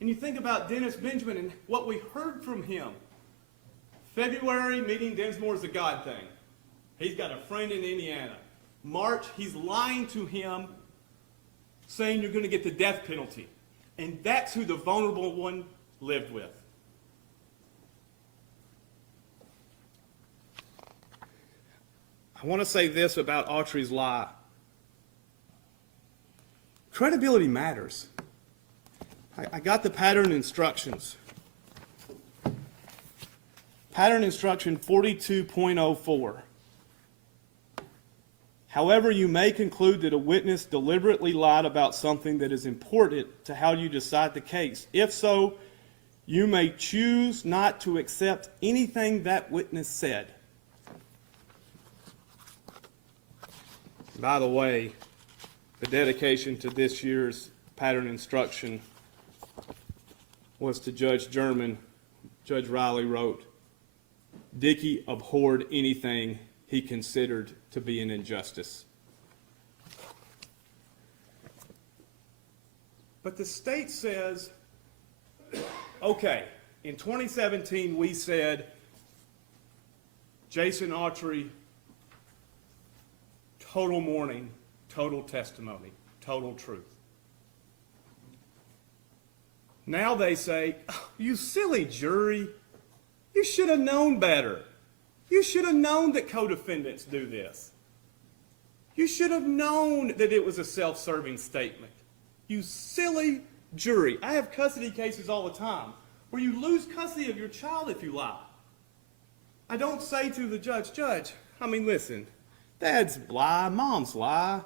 And you think about Dennis Benjamin and what we heard from him. February, meeting Densmore is a God thing. He's got a friend in Indiana. March, he's lying to him, saying you're going to get the death penalty. And that's who the vulnerable one lived with. I want to say this about Autry's lie. Credibility matters. I got the pattern instructions. Pattern instruction 42.04. However, you may conclude that a witness deliberately lied about something that is important to how you decide the case. If so, you may choose not to accept anything that witness said. By the way, the dedication to this year's pattern instruction was to Judge German. Judge Riley wrote, Dickey abhorred anything he considered to be an injustice. But the state says, okay, in 2017 we said Jason Autry, total mourning, total testimony, total truth. Now they say, oh, you silly jury, you should have known better. You should have known that co-defendants do this. You should have known that it was a self-serving statement. You silly jury. I have custody cases all the time where you lose custody of your child if you lie. I don't say to the judge, listen, dad's lie, mom's lie.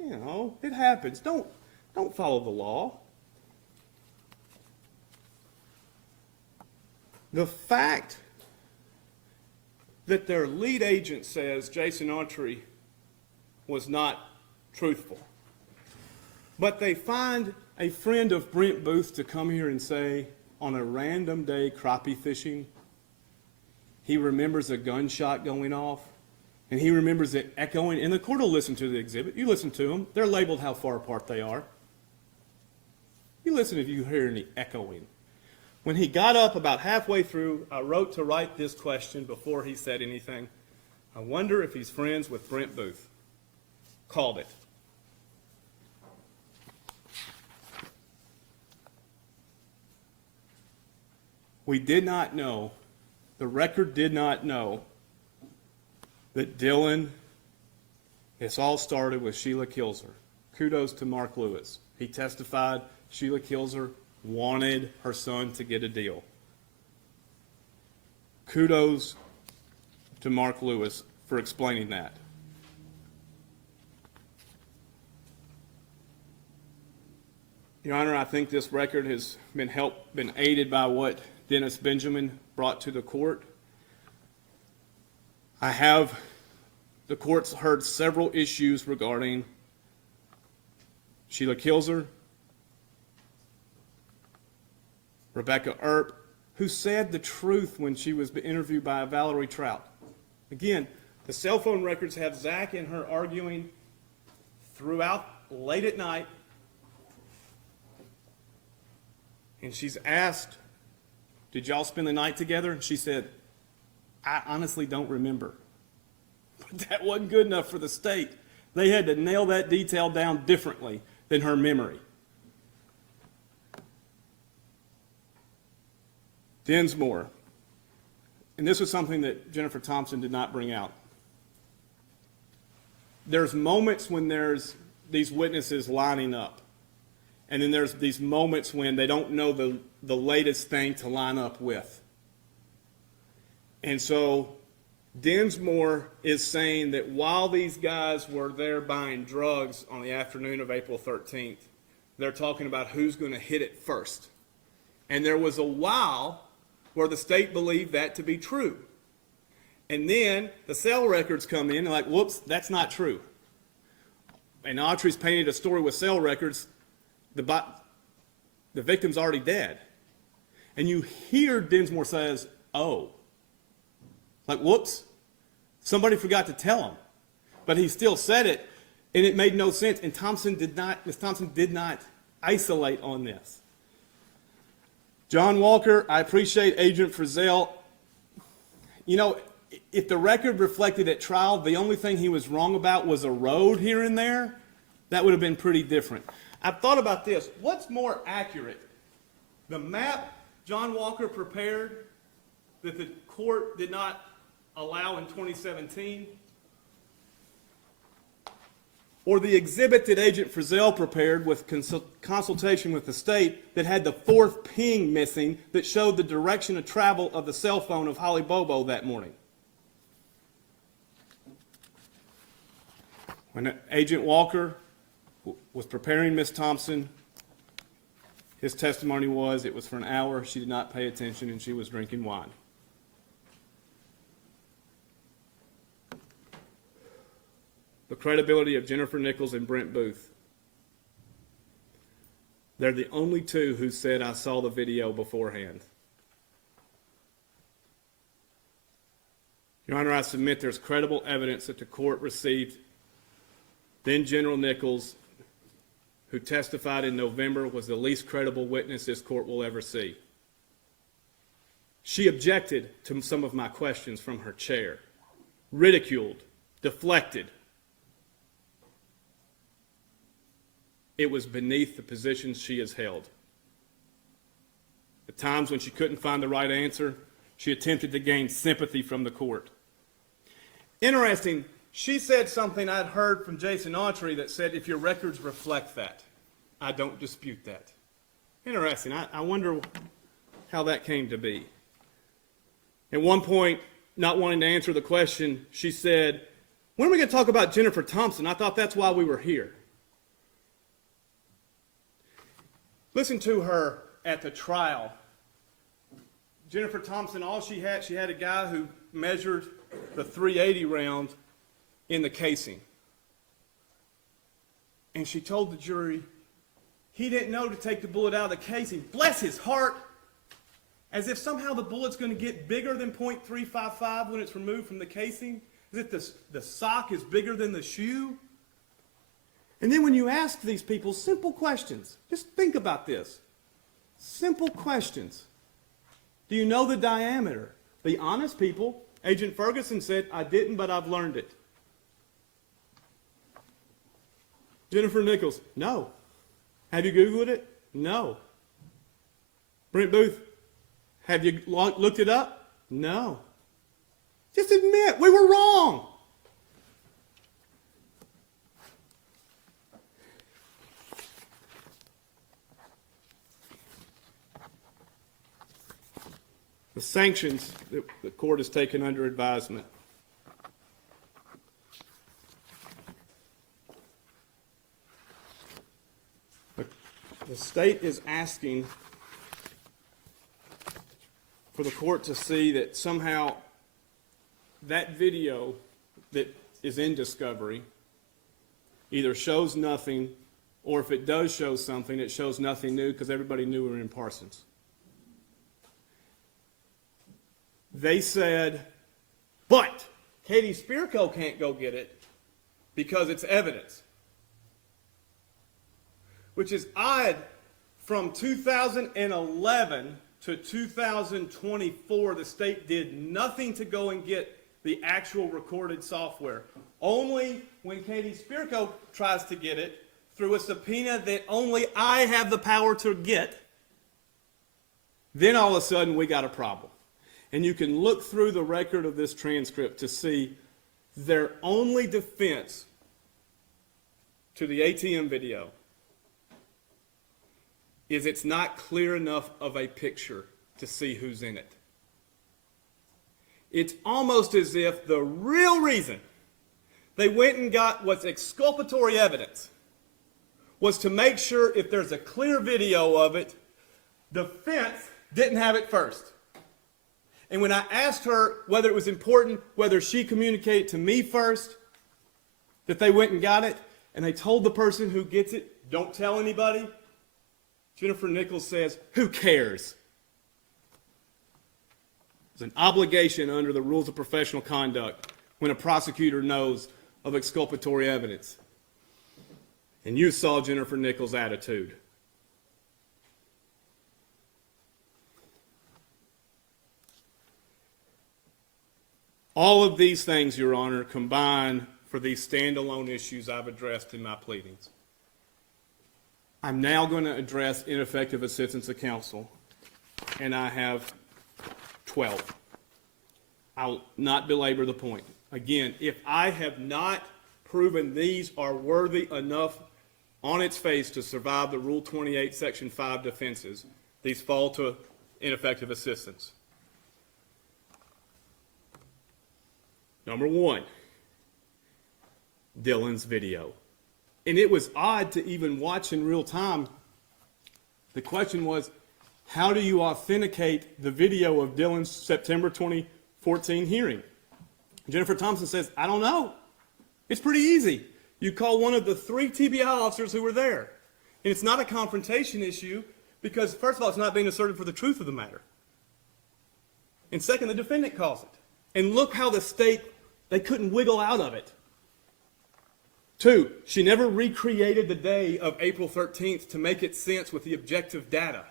You know, it happens. Don't follow the law. The fact that their lead agent says Jason Autry was not truthful, but they find a friend of Brent Booth to come here and say, on a random day crappie fishing, he remembers a gunshot going off, and he remembers it echoing, and the court will listen to the exhibit. You listen to them. They're labeled how far apart they are. You listen if you hear any echoing. When he got up about halfway through, I wrote to write this question before he said anything. I wonder if he's friends with Brent Booth. Called it. We did not know, the record did not know, that Dylan, this all started with Sheila Kilzer. Kudos to Mark Lewis. He testified Sheila Kilzer wanted her son to get a deal. Kudos to Mark Lewis for explaining that. Your Honor, I think this record has been aided by what Dennis Benjamin brought to the court. The court's heard several issues regarding Sheila Kilzer, Rebecca Earp, who said the truth when she was interviewed by Valerie Trout. Again, the cell phone records have Zach and her arguing throughout late at night. And she's asked, did y'all spend the night together? And she said, I honestly don't remember. But that wasn't good enough for the state. They had to nail that detail down differently than her memory. Dinsmore, and this was something that Jennifer Thompson did not bring out. There's moments when there's these witnesses lining up, and then there's these moments when they don't know the latest thing to line up with. And so Dinsmore is saying that while these guys were there buying drugs on the afternoon of April 13th, they're talking about who's going to hit it first. And there was a while where the state believed that to be true. And then the cell records come in and like, whoops, that's not true. And Autry's painted a story with cell records. The victim's already dead. And you hear Dinsmore says, oh. Like, whoops, somebody forgot to tell him. But he still said it, and it made no sense. And Ms. Thompson did not isolate on this. John Walker, I appreciate Agent Frizzell. You know, if the record reflected at trial, the only thing he was wrong about was a road here and there, that would have been pretty different. I've thought about this. What's more accurate? The map John Walker prepared that the court did not allow in 2017, or the exhibit that Agent Frizzell prepared with consultation with the state that had the fourth ping missing that showed the direction of travel of the cell phone of Holly Bobo that morning. When Agent Walker was preparing Ms. Thompson, his testimony was it was for an hour, she did not pay attention, and she was drinking wine. The credibility of Jennifer Nichols and Brent Booth. They're the only two who said, I saw the video beforehand. Your Honor, I submit there's credible evidence that the court received then General Nichols, who testified in November, was the least credible witness this court will ever see. She objected to some of my questions from her chair, ridiculed, deflected. It was beneath the positions she has held. At times when she couldn't find the right answer, she attempted to gain sympathy from the court. Interesting, she said something I'd heard from Jason Autry that said, if your records reflect that, I don't dispute that. Interesting, I wonder how that came to be. At one point, not wanting to answer the question, she said, when are we going to talk about Jennifer Thompson? I thought that's why we were here. Listen to her at the trial. Jennifer Thompson, all she had a guy who measured the .380 round in the casing. And she told the jury, he didn't know to take the bullet out of the casing. Bless his heart. As if somehow the bullet's going to get bigger than .355 when it's removed from the casing. As if the sock is bigger than the shoe. And then when you ask these people simple questions, just think about this. Simple questions. Do you know the diameter? The honest people, Agent Ferguson said, I didn't, but I've learned it. Jennifer Nichols, no. Have you Googled it? No. Brent Booth, have you looked it up? No. Just admit, we were wrong. The sanctions that the court has taken under advisement. The state is asking for the court to see that somehow that video that is in discovery either shows nothing, or if it does show something, it shows nothing new because everybody knew we were in Parsons. They said, but Katie Spirko can't go get it because it's evidence. Which is odd from 2011 to 2024, the state did nothing to go and get the actual recorded software. Only when Katie Spirko tries to get it through a subpoena that only I have the power to get, then all of a sudden we got a problem. And you can look through the record of this transcript to see their only defense to the ATM video is it's not clear enough of a picture to see who's in it. It's almost as if the real reason they went and got what's exculpatory evidence was to make sure if there's a clear video of it, defense didn't have it first. And when I asked her whether it was important, whether she communicated to me first, that they went and got it, and they told the person who gets it, don't tell anybody, Jennifer Nichols says, who cares? It's an obligation under the rules of professional conduct when a prosecutor knows of exculpatory evidence. And you saw Jennifer Nichols' attitude. All of these things, Your Honor, combine for these standalone issues I've addressed in my pleadings. I'm now going to address ineffective assistance of counsel, and I have 12. I'll not belabor the point. Again, if I have not proven these are worthy enough on its face to survive the Rule 28, Section 5 defenses, these fall to ineffective assistance. Number one, Dylan's video. And it was odd to even watch in real time. The question was, how do you authenticate the video of Dylan's September 2014 hearing? Jennifer Thompson says, I don't know. It's pretty easy. You call one of the 3 TBI officers who were there. And it's not a confrontation issue because, first of all, it's not being asserted for the truth of the matter. And second, the defendant calls it. And look how the state, they couldn't wiggle out of it. 2, she never recreated the day of April 13th to make it sense with the objective data.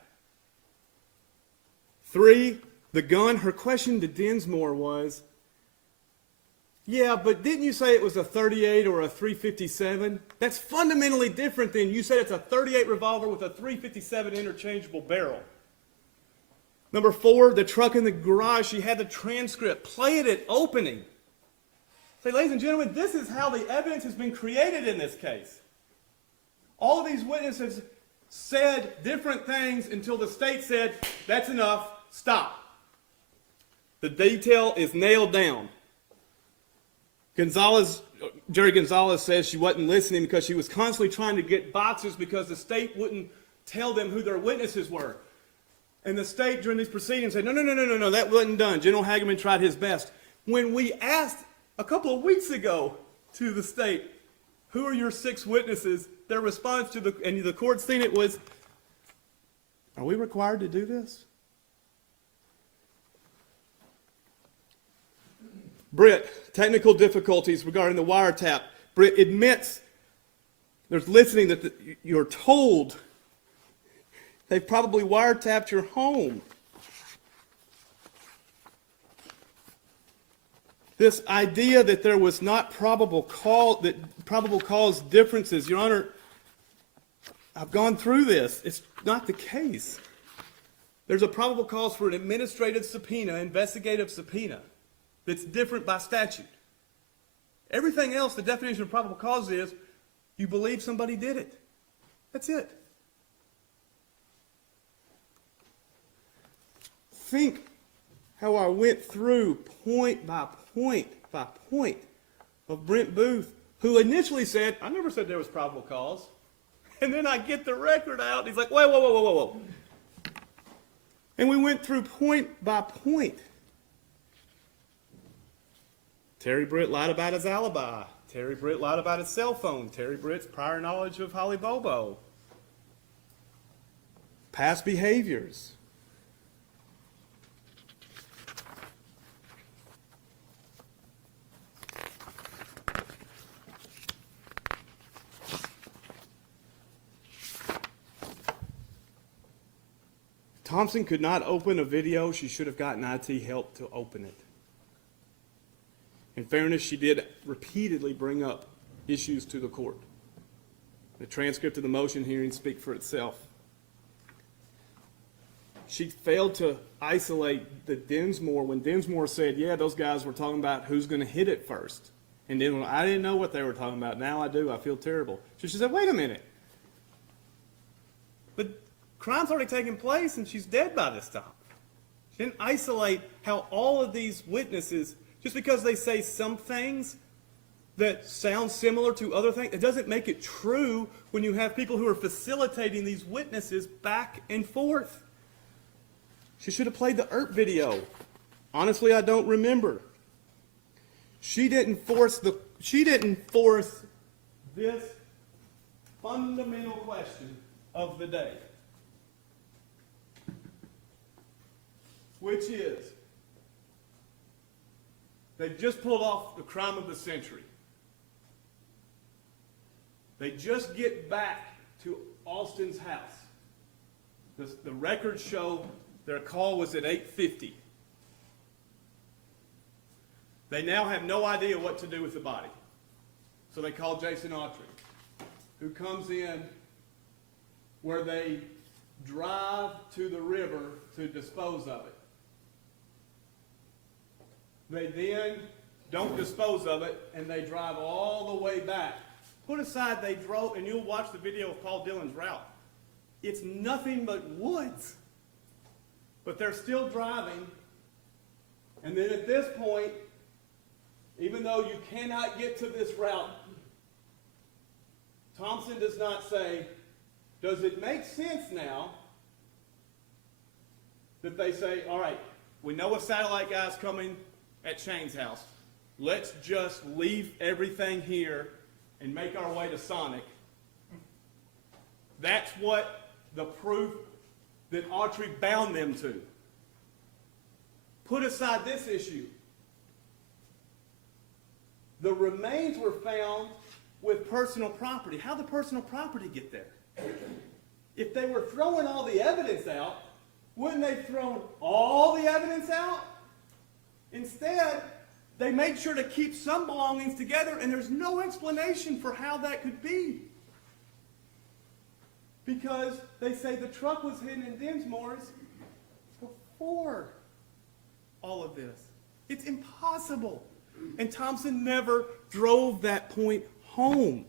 3, the gun, her question to Dinsmore was, yeah, but didn't you say it was a .38 or a .357? That's fundamentally different than you said it's a .38 revolver with a .357 interchangeable barrel. Number 4, the truck in the garage, she had the transcript. Play it at opening. Say, ladies and gentlemen, this is how the evidence has been created in this case. All of these witnesses said different things until the state said, that's enough, stop. The detail is nailed down. Jerry Gonzalez says she wasn't listening because she was constantly trying to get boxes because the state wouldn't tell them who their witnesses were. And the state during these proceedings said, no, that wasn't done. General Hageman tried his best. When we asked a couple of weeks ago to the state, who are your 6 witnesses? Their response to and the court seen it was, are we required to do this? Britt, technical difficulties regarding the wiretap. Britt admits there's listening that you're told they've probably wiretapped your home. This idea that there was not probable cause differences, Your Honor, I've gone through this. It's not the case. There's a probable cause for an administrative subpoena, investigative subpoena, that's different by statute. Everything else, the definition of probable cause is you believe somebody did it. That's it. Think how I went through point by point by point of Brent Booth, who initially said, I never said there was probable cause. And then I get the record out, and he's like, whoa. And we went through point by point. Terry Britt lied about his alibi. Terry Britt lied about his cell phone. Terry Britt's prior knowledge of Holly Bobo. Past behaviors. Thompson could not open a video, she should have gotten IT help to open it. In fairness, she did repeatedly bring up issues to the court. The transcript of the motion hearing speaks for itself. She failed to isolate the Dinsmore when Dinsmore said, yeah, those guys were talking about who's going to hit it first. And then when I didn't know what they were talking about, now I do, I feel terrible. So she said, wait a minute. But crime's already taken place and she's dead by this time. She didn't isolate how all of these witnesses, just because they say some things that sound similar to other things, it doesn't make it true when you have people who are facilitating these witnesses back and forth. She should have played the ERP video. Honestly, I don't remember. She didn't force this fundamental question of the day, which is, they just pulled off the crime of the century. They just get back to Austin's house. The records show their call was at 8:50. They now have no idea what to do with the body. So they call Jason Autry, who comes in where they drive to the river to dispose of it. They then don't dispose of it, and they drive all the way back. Put aside they drove, and you'll watch the video of Paul Dillon's route. It's nothing but woods. But they're still driving, and then at this point, even though you cannot get to this route, Thompson does not say, does it make sense now that they say, all right, we know a satellite guy's coming at Shane's house. Let's just leave everything here and make our way to Sonic. That's what the proof that Autry bound them to. Put aside this issue. The remains were found with personal property. How'd the personal property get there? If they were throwing all the evidence out, wouldn't they have thrown all the evidence out? Instead, they made sure to keep some belongings together, and there's no explanation for how that could be. Because they say the truck was hidden in Dinsmore's before all of this. It's impossible. And Thompson never drove that point home.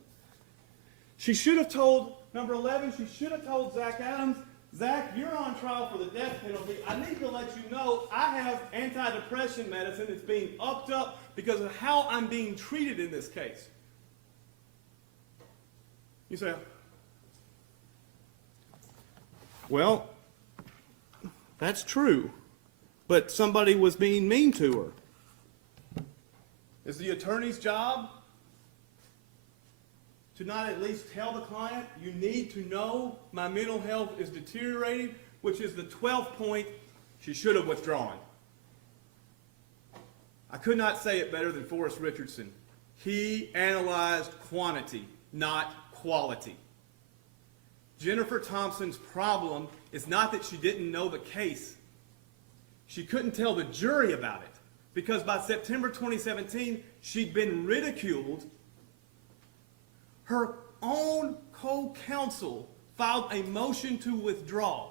She should have told, number 11, she should have told Zach Adams, Zach, you're on trial for the death penalty. I need to let you know I have antidepressant medicine that's being upped up because of how I'm being treated in this case. You say, well, that's true, but somebody was being mean to her. Is the attorney's job to not at least tell the client, you need to know my mental health is deteriorating, which is the 12th point she should have withdrawn. I could not say it better than Forrest Richardson. He analyzed quantity, not quality. Jennifer Thompson's problem is not that she didn't know the case. She couldn't tell the jury about it because by September 2017, she'd been ridiculed. Her own co-counsel filed a motion to withdraw,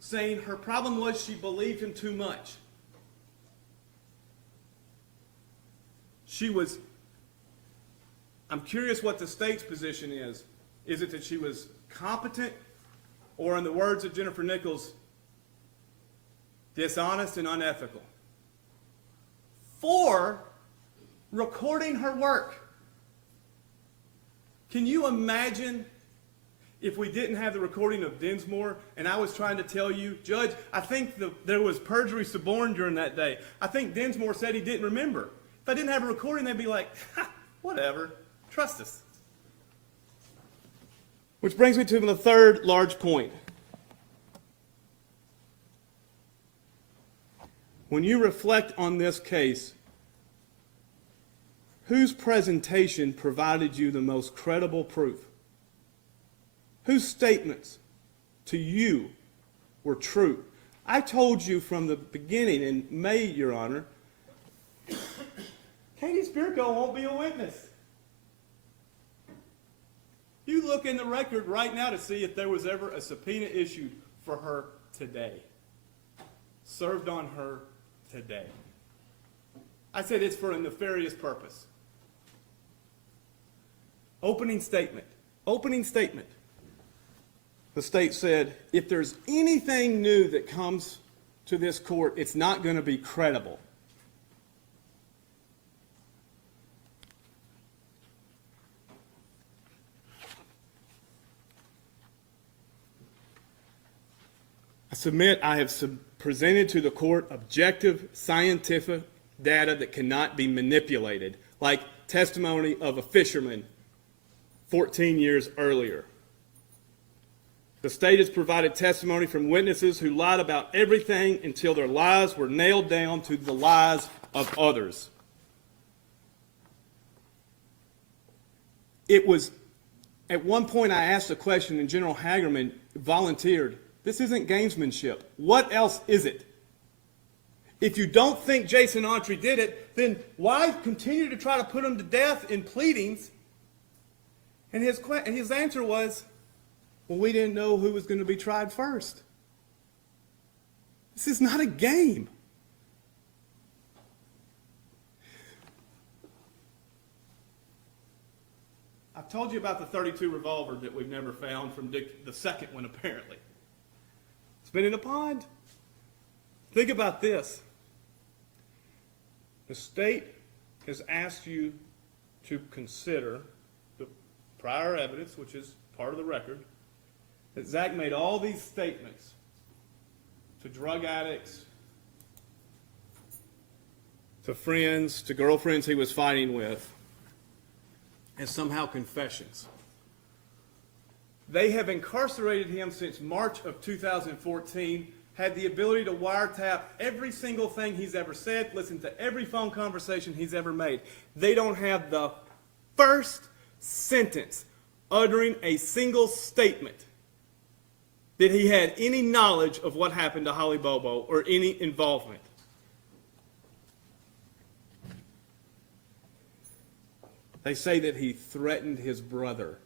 saying her problem was she believed him too much. I'm curious what the state's position is. Is it that she was competent, or in the words of Jennifer Nichols, dishonest and unethical? For recording her work. Can you imagine if we didn't have the recording of Dinsmore and I was trying to tell you, Judge, I think there was perjury suborned during that day. I think Dinsmore said he didn't remember. If I didn't have a recording, they'd be like, ha, whatever, trust us. Which brings me to the third large point. When you reflect on this case, whose presentation provided you the most credible proof? Whose statements to you were true. I told you from the beginning in May, Your Honor, Katie Spirko won't be a witness. You look in the record right now to see if there was ever a subpoena issued for her today. Served on her today. I said it's for a nefarious purpose. Opening statement. Opening statement. The state said, if there's anything new that comes to this court, it's not going to be credible. I submit I have presented to the court objective scientific data that cannot be manipulated, like testimony of a fisherman 14 years earlier. The state has provided testimony from witnesses who lied about everything until their lies were nailed down to the lies of others. It was, at one point I asked a question and General Hagerman volunteered, this isn't gamesmanship. What else is it? If you don't think Jason Autry did it, then why continue to try to put him to death in pleadings? And his answer was, well, we didn't know who was going to be tried first. This is not a game. I've told you about the .32 revolver that we've never found from Dick, the second one apparently. It's been in a pond. Think about this. The state has asked you to consider the prior evidence, which is part of the record, that Zach made all these statements to drug addicts, to friends, to girlfriends he was fighting with, as somehow confessions. They have incarcerated him since March of 2014, had the ability to wiretap every single thing he's ever said, listen to every phone conversation he's ever made. They don't have the first sentence uttering a single statement that he had any knowledge of what happened to Holly Bobo or any involvement. They say that he threatened his brother.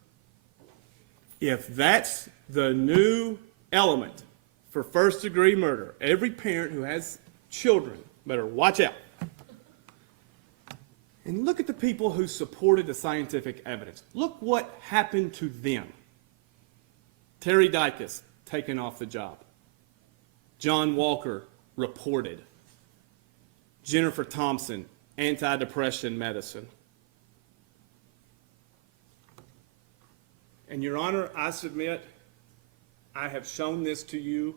If that's the new element for first-degree murder, every parent who has children better watch out. And look at the people who supported the scientific evidence. Look what happened to them. Terry Dykes taken off the job. John Walker reported. Jennifer Thompson, antidepressant medicine. And Your Honor, I submit I have shown this to you,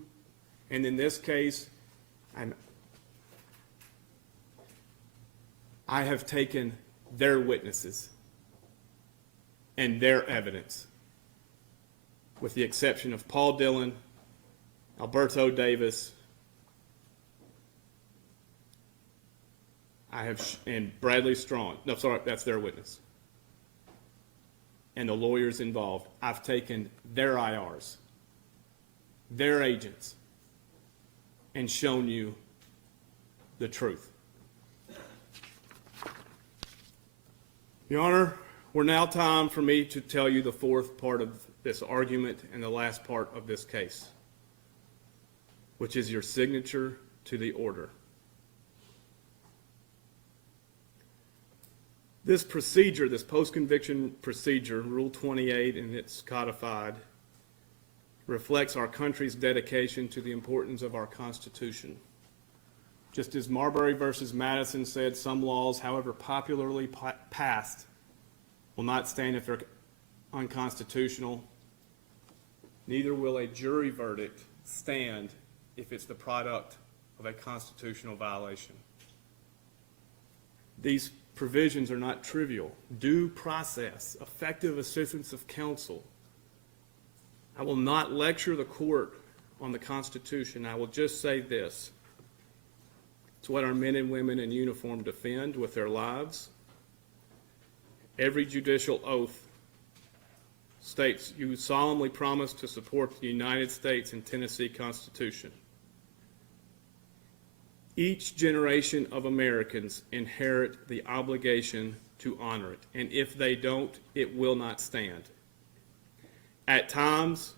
and in this case, I have taken their witnesses and their evidence, with the exception of Paul Dillon, Alberto Davis, and Bradley Strong. No, sorry, that's their witness. And the lawyers involved. I've taken their IRs, their agents, and shown you the truth. Your Honor, we're now time for me to tell you the fourth part of this argument and the last part of this case, which is your signature to the order. This procedure, this post-conviction procedure, Rule 28, and it's codified, reflects our country's dedication to the importance of our Constitution. Just as Marbury versus Madison said, some laws, however popularly passed, will not stand if they're unconstitutional. Neither will a jury verdict stand if it's the product of a constitutional violation. These provisions are not trivial. Due process, effective assistance of counsel. I will not lecture the court on the Constitution. I will just say this. It's what our men and women in uniform defend with their lives. Every judicial oath states, you solemnly promise to support the United States and Tennessee Constitution. Each generation of Americans inherit the obligation to honor it, and if they don't, it will not stand. At times,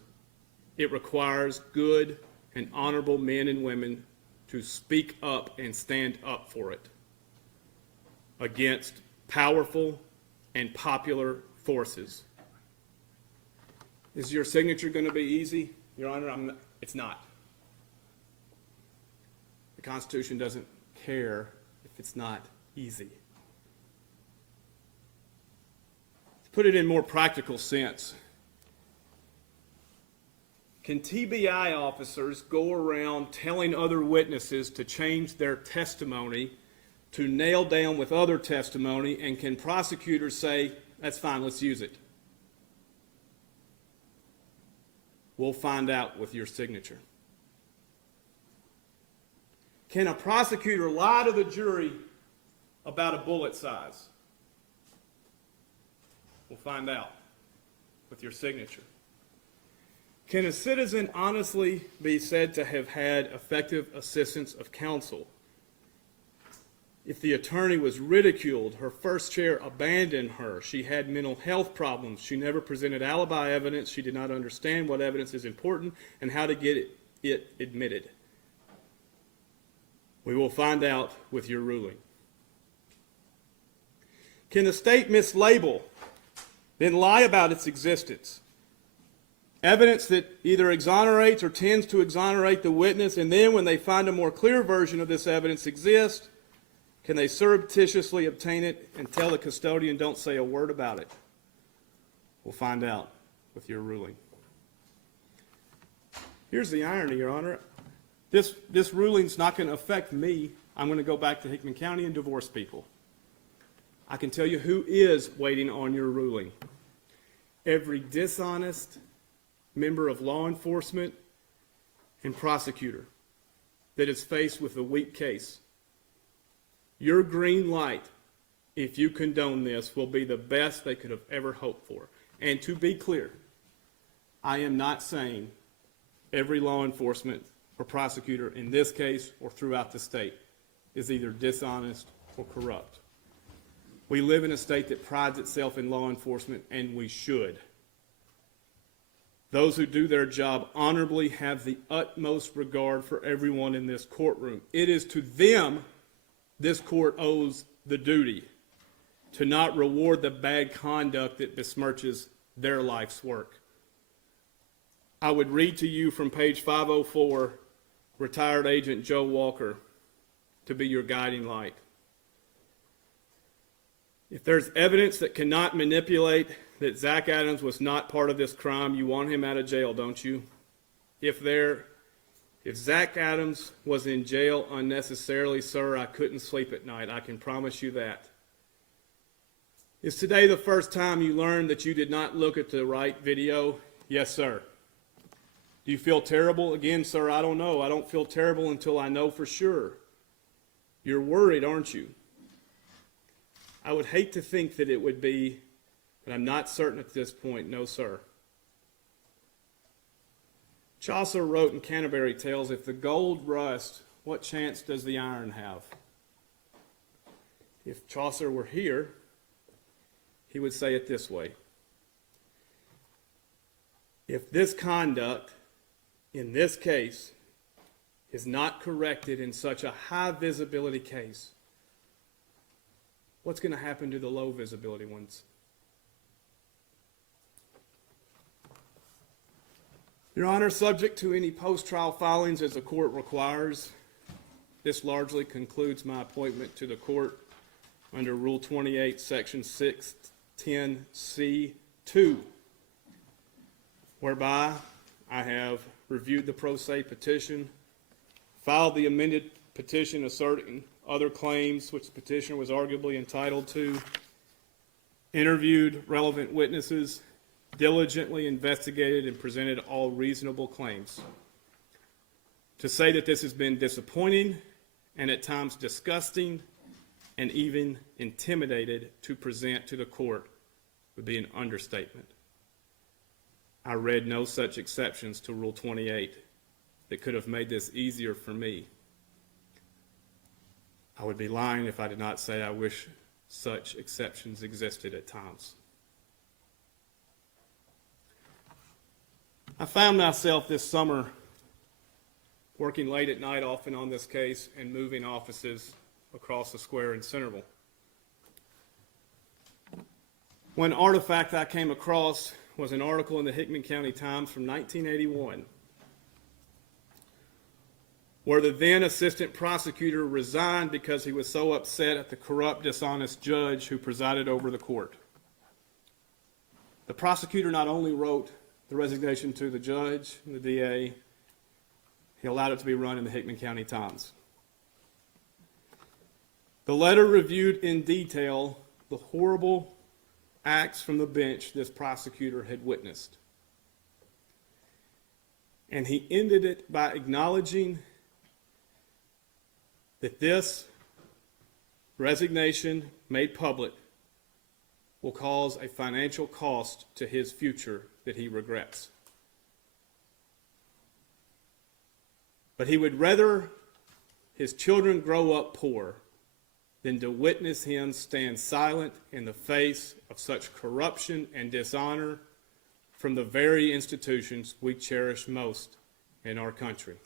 it requires good and honorable men and women to speak up and stand up for it against powerful and popular forces. Is your signature going to be easy, Your Honor? It's not. The Constitution doesn't care if it's not easy. To put it in more practical sense, can TBI officers go around telling other witnesses to change their testimony to nail down with other testimony, and can prosecutors say, that's fine, let's use it? We'll find out with your signature. Can a prosecutor lie to the jury about a bullet size? We'll find out with your signature. Can a citizen honestly be said to have had effective assistance of counsel if the attorney was ridiculed, her first chair abandoned her, she had mental health problems, she never presented alibi evidence, she did not understand what evidence is important and how to get it admitted? We will find out with your ruling. Can the state mislabel, then lie about its existence? Evidence that either exonerates or tends to exonerate the witness, and then when they find a more clear version of this evidence exists, can they surreptitiously obtain it and tell the custodian, don't say a word about it? We'll find out with your ruling. Here's the irony, Your Honor. This ruling's not going to affect me. I'm going to go back to Hickman County and divorce people. I can tell you who is waiting on your ruling. Every dishonest member of law enforcement and prosecutor that is faced with a weak case. Your green light, if you condone this, will be the best they could have ever hoped for. And to be clear, I am not saying every law enforcement or prosecutor in this case or throughout the state is either dishonest or corrupt. We live in a state that prides itself in law enforcement, and we should. Those who do their job honorably have the utmost regard for everyone in this courtroom. It is to them this court owes the duty to not reward the bad conduct that besmirches their life's work. I would read to you from page 504, retired agent Joe Walker, to be your guiding light. If there's evidence that cannot manipulate that Zach Adams was not part of this crime, you want him out of jail, don't you? If Zach Adams was in jail unnecessarily, sir, I couldn't sleep at night. I can promise you that. Is today the first time you learned that you did not look at the right video? Yes, sir. Do you feel terrible? Again, sir, I don't know. I don't feel terrible until I know for sure. You're worried, aren't you? I would hate to think that it would be, but I'm not certain at this point. No, sir. Chaucer wrote in Canterbury Tales, if the gold rust, what chance does the iron have? If Chaucer were here, he would say it this way. If this conduct, in this case, is not corrected in such a high visibility case, what's going to happen to the low visibility ones? Your Honor, subject to any post-trial filings as the court requires, this largely concludes my appointment to the court under Rule 28, Section 610C2, whereby I have reviewed the pro se petition, filed the amended petition asserting other claims which the petitioner was arguably entitled to, interviewed relevant witnesses, diligently investigated and presented all reasonable claims. To say that this has been disappointing and at times disgusting and even intimidated to present to the court would be an understatement. I read no such exceptions to Rule 28 that could have made this easier for me. I would be lying if I did not say I wish such exceptions existed at times. I found myself this summer working late at night often on this case and moving offices across the square in Centerville. One artifact I came across was an article in the Hickman County Times from 1981, where the then assistant prosecutor resigned because he was so upset at the corrupt, dishonest judge who presided over the court. The prosecutor not only wrote the resignation to the judge and the DA, he allowed it to be run in the Hickman County Times. The letter reviewed in detail the horrible acts from the bench this prosecutor had witnessed. And he ended it by acknowledging that this resignation made public will cause a financial cost to his future that he regrets. But he would rather his children grow up poor than to witness him stand silent in the face of such corruption and dishonor from the very institutions we cherish most in our country.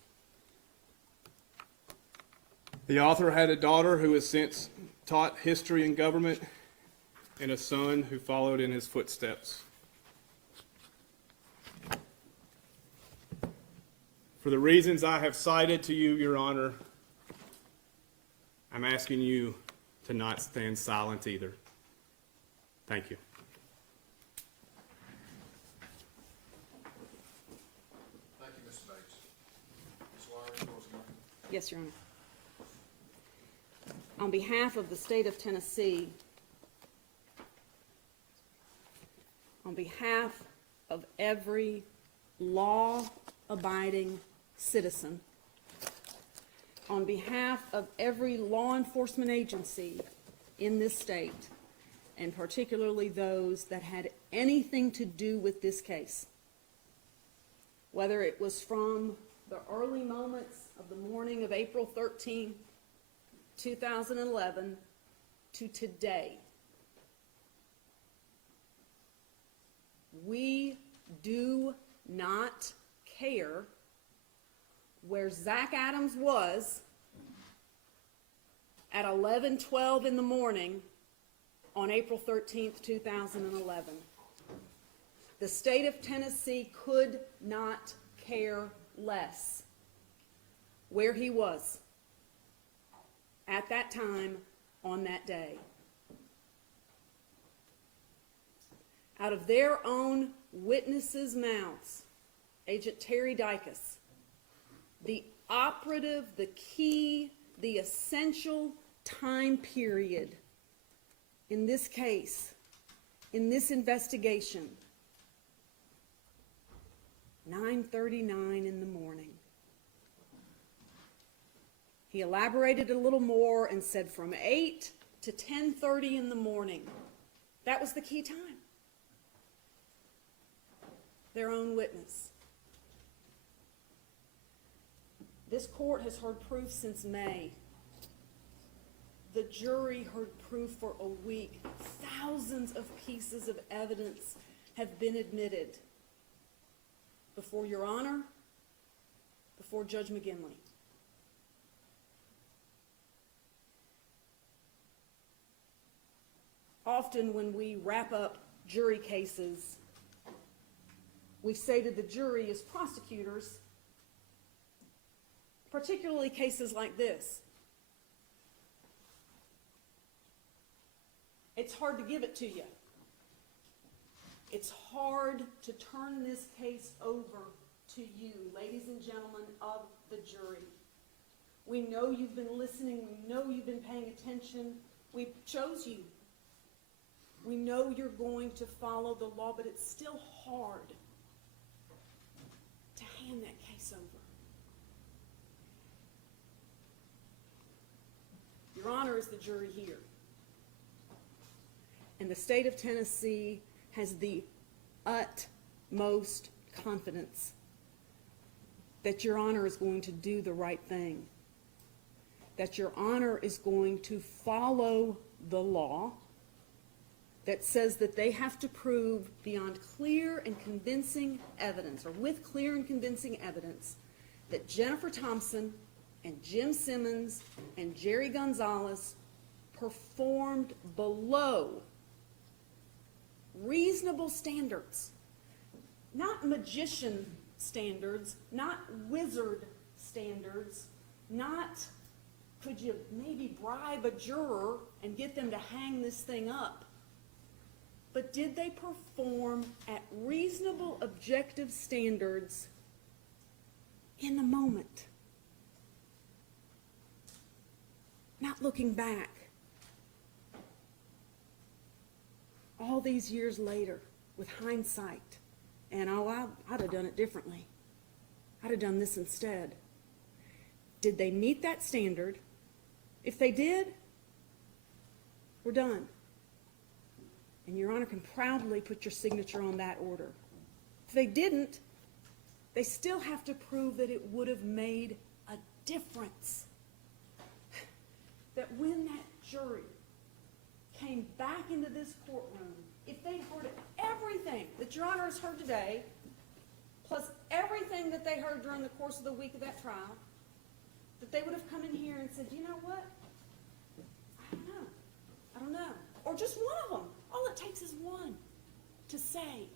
The author had a daughter who has since taught history and government, and a son who followed in his footsteps. For the reasons I have cited to you, Your Honor, I'm asking you to not stand silent either. Thank you. Thank you, Mr. Bates. Ms. Lawyer, closing argument. Yes, Your Honor. On behalf of the state of Tennessee, on behalf of every law-abiding citizen, on behalf of every law enforcement agency in this state, and particularly those that had anything to do with this case, whether it was from the early moments of the morning of April 13, 2011 to today, we do not care where Zach Adams was at 11:12 in the morning on April 13th, 2011. The state of Tennessee could not care less where he was at that time on that day. Out of their own witnesses' mouths, Agent Terry Dicus, the operative, the key, the essential time period in this case, in this investigation, 9:39 in the morning. He elaborated a little more and said from 8 to 10:30 in the morning. That was the key time. Their own witness. This court has heard proof since May. The jury heard proof for a week. Thousands of pieces of evidence have been admitted before Your Honor, before Judge McGinley. Often when we wrap up jury cases, we say to the jury as prosecutors, particularly cases like this, it's hard to give it to you. It's hard to turn this case over to you, ladies and gentlemen of the jury. We know you've been listening. We know you've been paying attention. We chose you. We know you're going to follow the law, but it's still hard to hand that case over. Your Honor is the jury here. And the state of Tennessee has the utmost confidence that Your Honor is going to do the right thing, that Your Honor is going to follow the law that says that they have to prove beyond clear and convincing evidence, or with clear and convincing evidence, that Jennifer Thompson and Jim Simmons and Jerry Gonzalez performed below reasonable standards, not magician standards, not wizard standards, not could you maybe bribe a juror and get them to hang this thing up, but did they perform at reasonable objective standards in the moment? Not looking back. All these years later, with hindsight, and I'd have done it differently. I'd have done this instead. Did they meet that standard? If they did, we're done. And Your Honor can proudly put your signature on that order. If they didn't, they still have to prove that it would have made a difference. That when that jury came back into this courtroom, if they heard everything that Your Honor has heard today, plus everything that they heard during the course of the week of that trial, that they would have come in here and said, you know what? I don't know. Or just one of them. All it takes is one to say,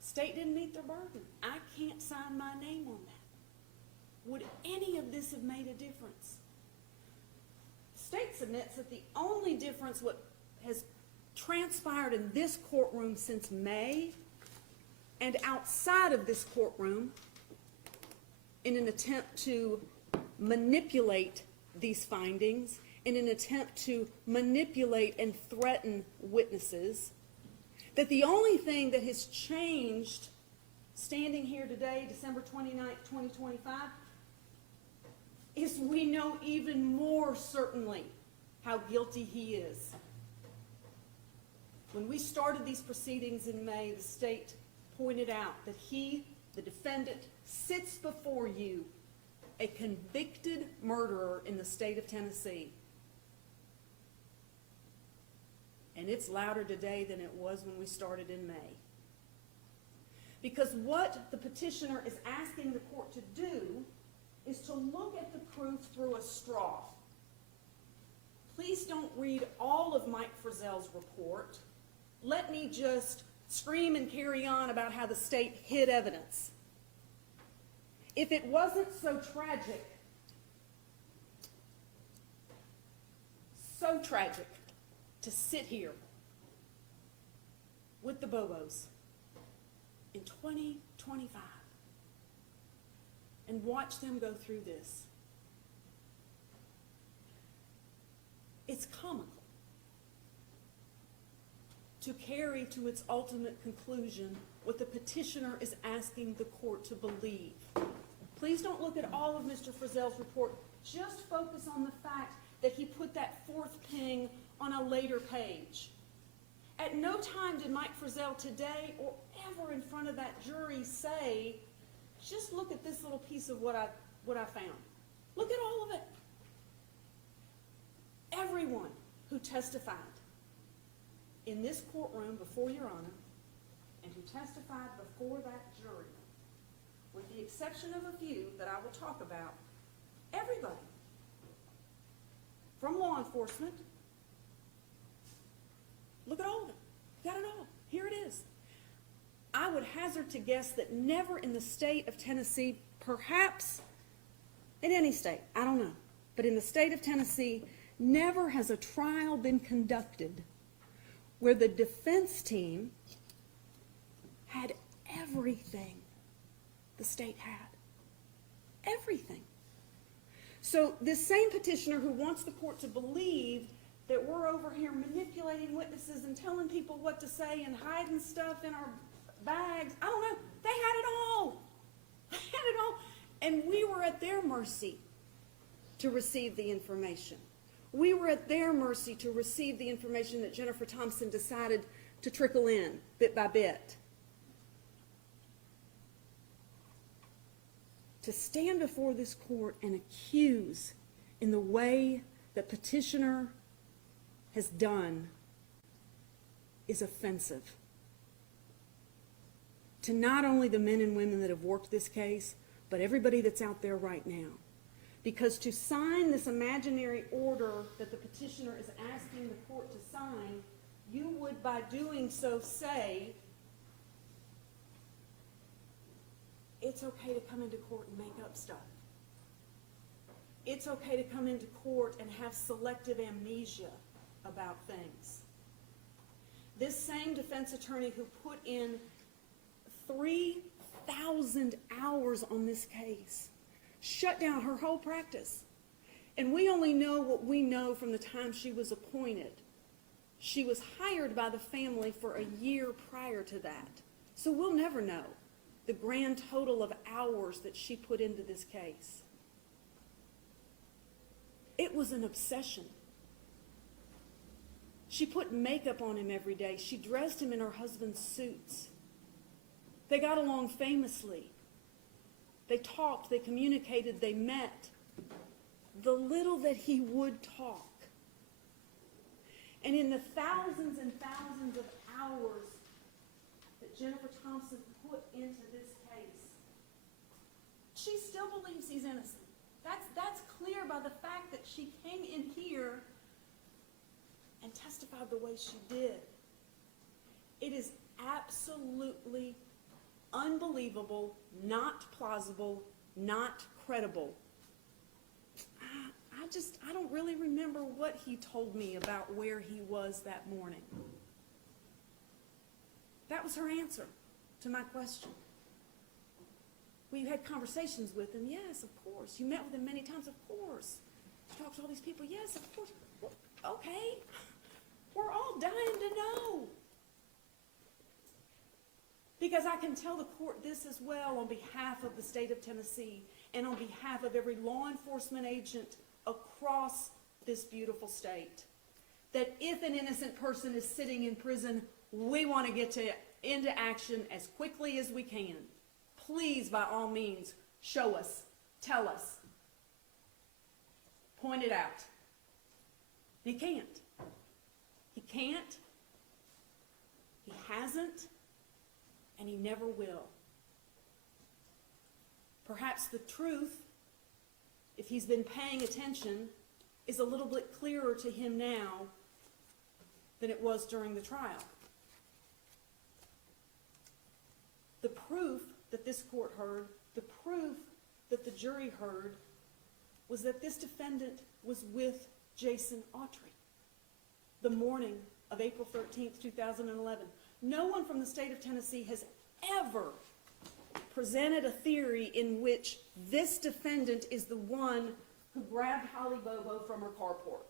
state didn't meet their burden. I can't sign my name on that. Would any of this have made a difference? The state submits that the only difference what has transpired in this courtroom since May and outside of this courtroom in an attempt to manipulate these findings, in an attempt to manipulate and threaten witnesses, that the only thing that has changed standing here today, December 29th, 2025, is we know even more certainly how guilty he is. When we started these proceedings in May, the state pointed out that he, the defendant, sits before you, a convicted murderer in the state of Tennessee. And it's louder today than it was when we started in May. Because what the petitioner is asking the court to do is to look at the proof through a straw. Please don't read all of Mike Frizzell's report. Let me just scream and carry on about how the state hid evidence. If it wasn't so tragic to sit here with the Bobos in 2025 and watch them go through this, it's comical to carry to its ultimate conclusion what the petitioner is asking the court to believe. Please don't look at all of Mr. Frizzell's report. Just focus on the fact that he put that fourth ping on a later page. At no time did Mike Frizzell today or ever in front of that jury say, just look at this little piece of what I found. Look at all of it. Everyone who testified in this courtroom before Your Honor and who testified before that jury, with the exception of a few that I will talk about, everybody, from law enforcement, look at all of it. Got it all. Here it is. I would hazard to guess that never in the state of Tennessee, perhaps in any state, I don't know, but in the state of Tennessee, never has a trial been conducted where the defense team had everything the state had. Everything. So this same petitioner who wants the court to believe that we're over here manipulating witnesses and telling people what to say and hiding stuff in our bags, I don't know, they had it all. They had it all. And we were at their mercy to receive the information. We were at their mercy to receive the information that Jennifer Thompson decided to trickle in bit by bit. to stand before this court and accuse in the way that petitioner has done is offensive to not only the men and women that have worked this case, but everybody that's out there right now. Because to sign this imaginary order that the petitioner is asking the court to sign, you would by doing so say, it's okay to come into court and make up stuff. It's okay to come into court and have selective amnesia about things. This same defense attorney who put in 3,000 hours on this case shut down her whole practice. And we only know what we know from the time she was appointed. She was hired by the family for a year prior to that. So we'll never know the grand total of hours that she put into this case. It was an obsession. She put makeup on him every day. She dressed him in her husband's suits. They got along famously. They talked, they communicated, they met. The little that he would talk. And in the thousands and thousands of hours that Jennifer Thompson put into this case, she still believes he's innocent. That's clear by the fact that she came in here and testified the way she did. It is absolutely unbelievable, not plausible, not credible. I don't really remember what he told me about where he was that morning. That was her answer to my question. We had conversations with him. Yes, of course. You met with him many times. Of course. You talked to all these people. Yes, of course. Well, okay. We're all dying to know. Because I can tell the court this as well on behalf of the state of Tennessee and on behalf of every law enforcement agent across this beautiful state, that if an innocent person is sitting in prison, we want to get into action as quickly as we can. Please, by all means, show us, tell us, point it out. He can't. He can't. He hasn't. And he never will. Perhaps the truth, if he's been paying attention, is a little bit clearer to him now than it was during the trial. The proof that this court heard, the proof that the jury heard, was that this defendant was with Jason Autry the morning of April 13th, 2011. No one from the state of Tennessee has ever presented a theory in which this defendant is the one who grabbed Holly Bobo from her carport.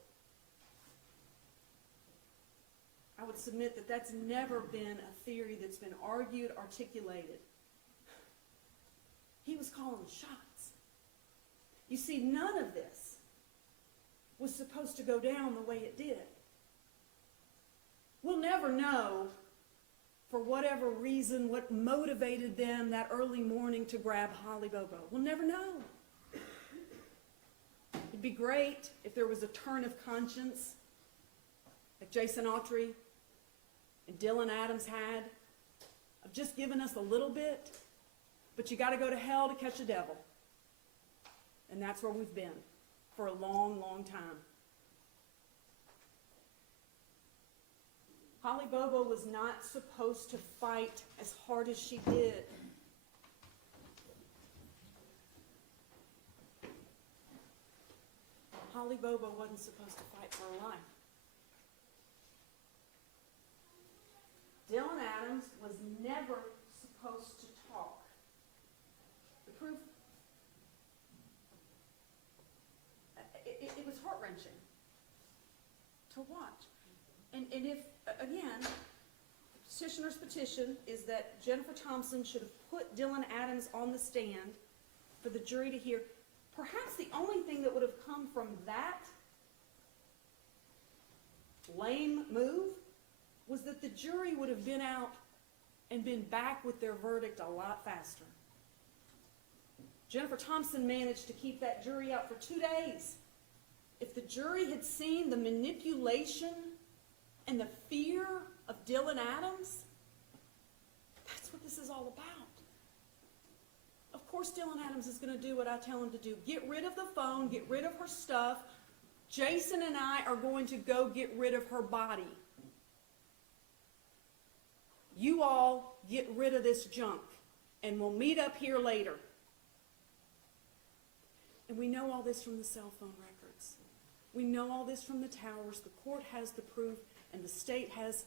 I would submit that that's never been a theory that's been argued, articulated. He was calling the shots. You see, none of this was supposed to go down the way it did. We'll never know, for whatever reason, what motivated them that early morning to grab Holly Bobo. We'll never know. It'd be great if there was a turn of conscience, like Jason Autry and Dylan Adams had, of just giving us a little bit, but you got to go to hell to catch a devil. And that's where we've been for a long, long time. Holly Bobo was not supposed to fight as hard as she did. Holly Bobo wasn't supposed to fight for her life. Dylan Adams was never supposed to talk. The proof, it was heart-wrenching to watch. And if, again, the petitioner's petition is that Jennifer Thompson should have put Dylan Adams on the stand for the jury to hear, perhaps the only thing that would have come from that lame move was that the jury would have been out and been back with their verdict a lot faster. Jennifer Thompson managed to keep that jury out for 2 days. If the jury had seen the manipulation and the fear of Dylan Adams, that's what this is all about. Of course Dylan Adams is going to do what I tell him to do. Get rid of the phone, get rid of her stuff. Jason and I are going to go get rid of her body. You all get rid of this junk, and we'll meet up here later. And we know all this from the cell phone records. We know all this from the towers. The court has the proof, and the state has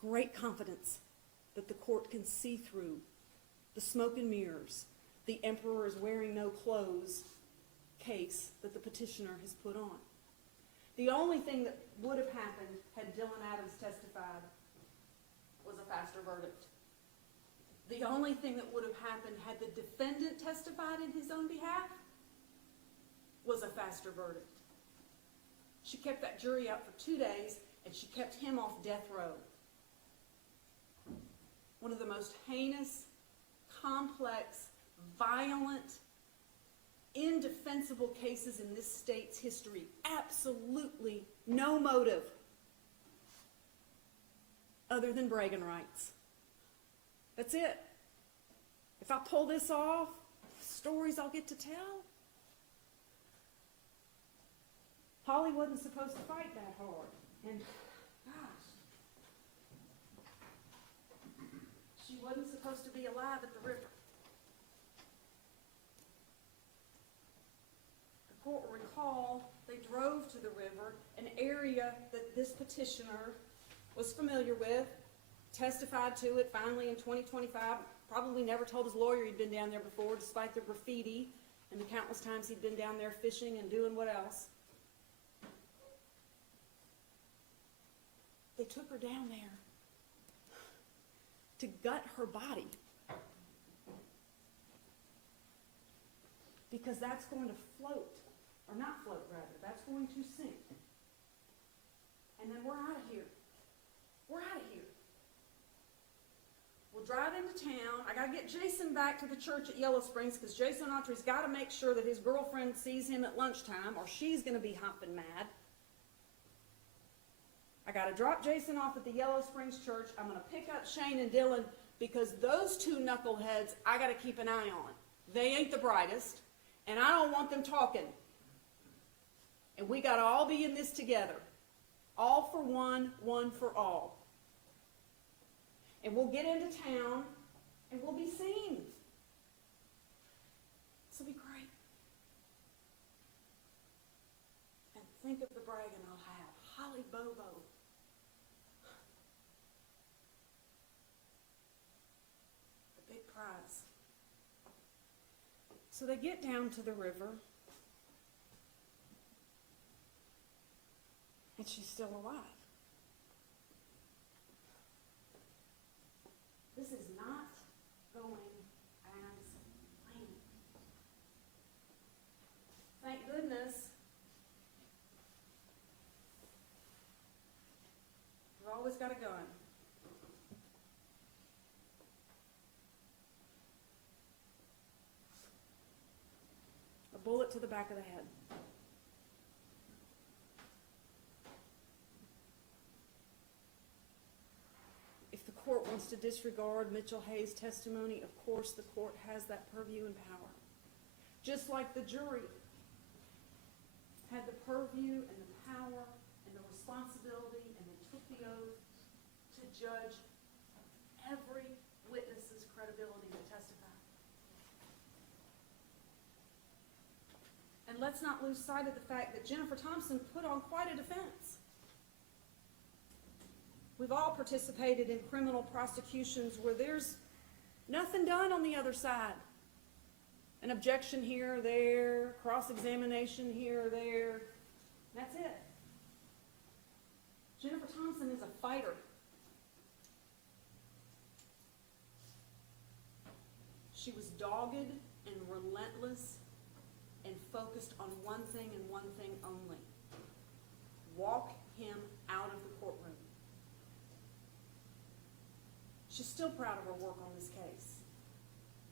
great confidence that the court can see through the smoke and mirrors, the emperor is wearing no clothes case that the petitioner has put on. The only thing that would have happened had Dylan Adams testified was a faster verdict. The only thing that would have happened had the defendant testified in his own behalf was a faster verdict. She kept that jury out for 2 days, and she kept him off death row. One of the most heinous, complex, violent, indefensible cases in this state's history. Absolutely no motive other than bragging rights. That's it. If I pull this off, stories I'll get to tell. Holly wasn't supposed to fight that hard. And gosh, she wasn't supposed to be alive at the river. The court will recall they drove to the river, an area that this petitioner was familiar with, testified to it finally in 2025, probably never told his lawyer he'd been down there before, despite the graffiti and the countless times he'd been down there fishing and doing what else. They took her down there to gut her body, because that's going to float, or not float rather, that's going to sink. And then we're out of here. We're out of here. We'll drive into town. I got to get Jason back to the church at Yellow Springs, because Jason Autry's got to make sure that his girlfriend sees him at lunchtime, or she's going to be hopping mad. I got to drop Jason off at the Yellow Springs church. I'm going to pick up Shane and Dylan, because those two knuckleheads I got to keep an eye on. They ain't the brightest, and I don't want them talking. And we got to all be in this together. All for one, one for all. And we'll get into town, and we'll be seen. This will be great. And think of the bragging I'll have. Holly Bobo. The big prize. So they get down to the river, and she's still alive. This is not going as planned. Thank goodness. We've always got a gun. A bullet to the back of the head. If the court wants to disregard Mitchell Hayes' testimony, of course the court has that purview and power. Just like the jury had the purview and the power and the responsibility, and they took the oath to judge every witness's credibility to testify. And let's not lose sight of the fact that Jennifer Thompson put on quite a defense. We've all participated in criminal prosecutions where there's nothing done on the other side. An objection here or there, cross-examination here or there. That's it. Jennifer Thompson is a fighter. She was dogged and relentless and focused on one thing and one thing only. Walk him out of the courtroom. She's still proud of her work on this case.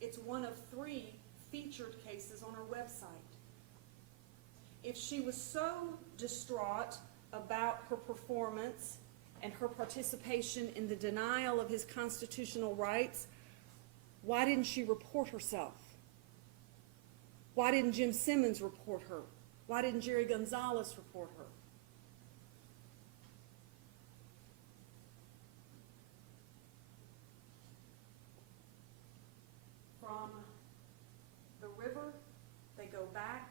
It's one of 3 featured cases on our website. If she was so distraught about her performance and her participation in the denial of his constitutional rights, why didn't she report herself? Why didn't Jim Simmons report her? Why didn't Jerry Gonzalez report her? From the river, they go back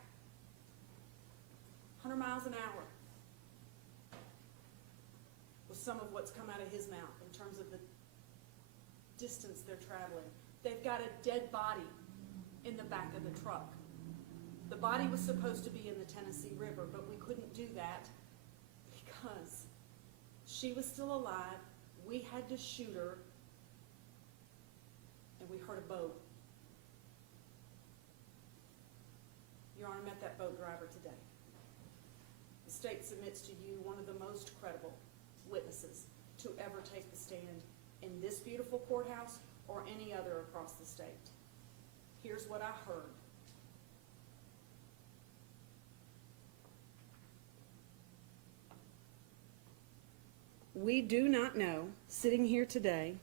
100 miles an hour with some of what's come out of his mouth in terms of the distance they're traveling. They've got a dead body in the back of the truck. The body was supposed to be in the Tennessee River, but we couldn't do that because she was still alive. We had to shoot her, and we heard a boat. Your Honor, met that boat driver today. The state submits to you one of the most credible witnesses to ever take the stand in this beautiful courthouse or any other across the state. Here's what I heard. We do not know, sitting here today,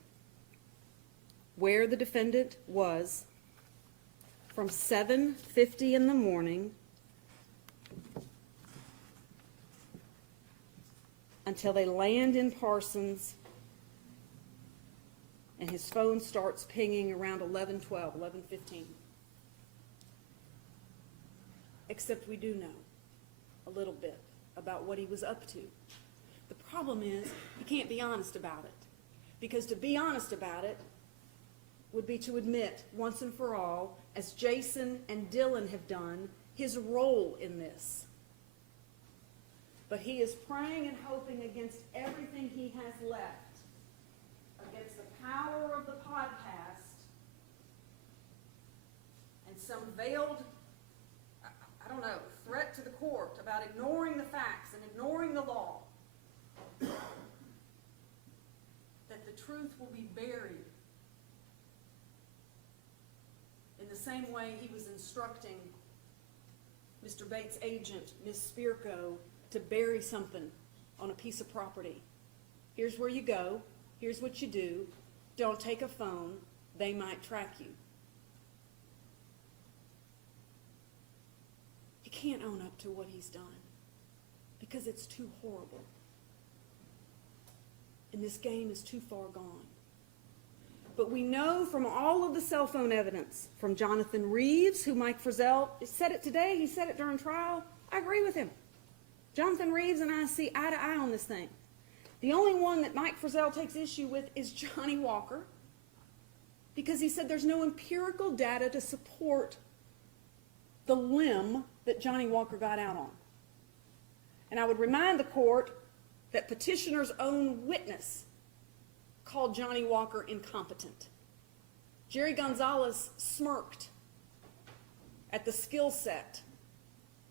where the defendant was from 7:50 in the morning until they land in Parsons and his phone starts pinging around 11:12, 11:15. Except we do know a little bit about what he was up to. The problem is, you can't be honest about it. Because to be honest about it would be to admit, once and for all, as Jason and Dylan have done, his role in this. But he is praying and hoping against everything he has left, against the power of the podcast and some veiled, I don't know, threat to the court about ignoring the facts and ignoring the law, that the truth will be buried in the same way he was instructing Mr. Bates' agent, Ms. Spirko, to bury something on a piece of property. Here's where you go. Here's what you do. Don't take a phone. They might track you. He can't own up to what he's done because it's too horrible. And this game is too far gone. But we know from all of the cell phone evidence, from Jonathan Reeves, who Mike Frizzell said it today, he said it during trial, I agree with him. Jonathan Reeves and I see eye to eye on this thing. The only one that Mike Frizzell takes issue with is Johnny Walker, because he said there's no empirical data to support the limb that Johnny Walker got out on. And I would remind the court that petitioner's own witness called Johnny Walker incompetent. Jerry Gonzalez smirked at the skill set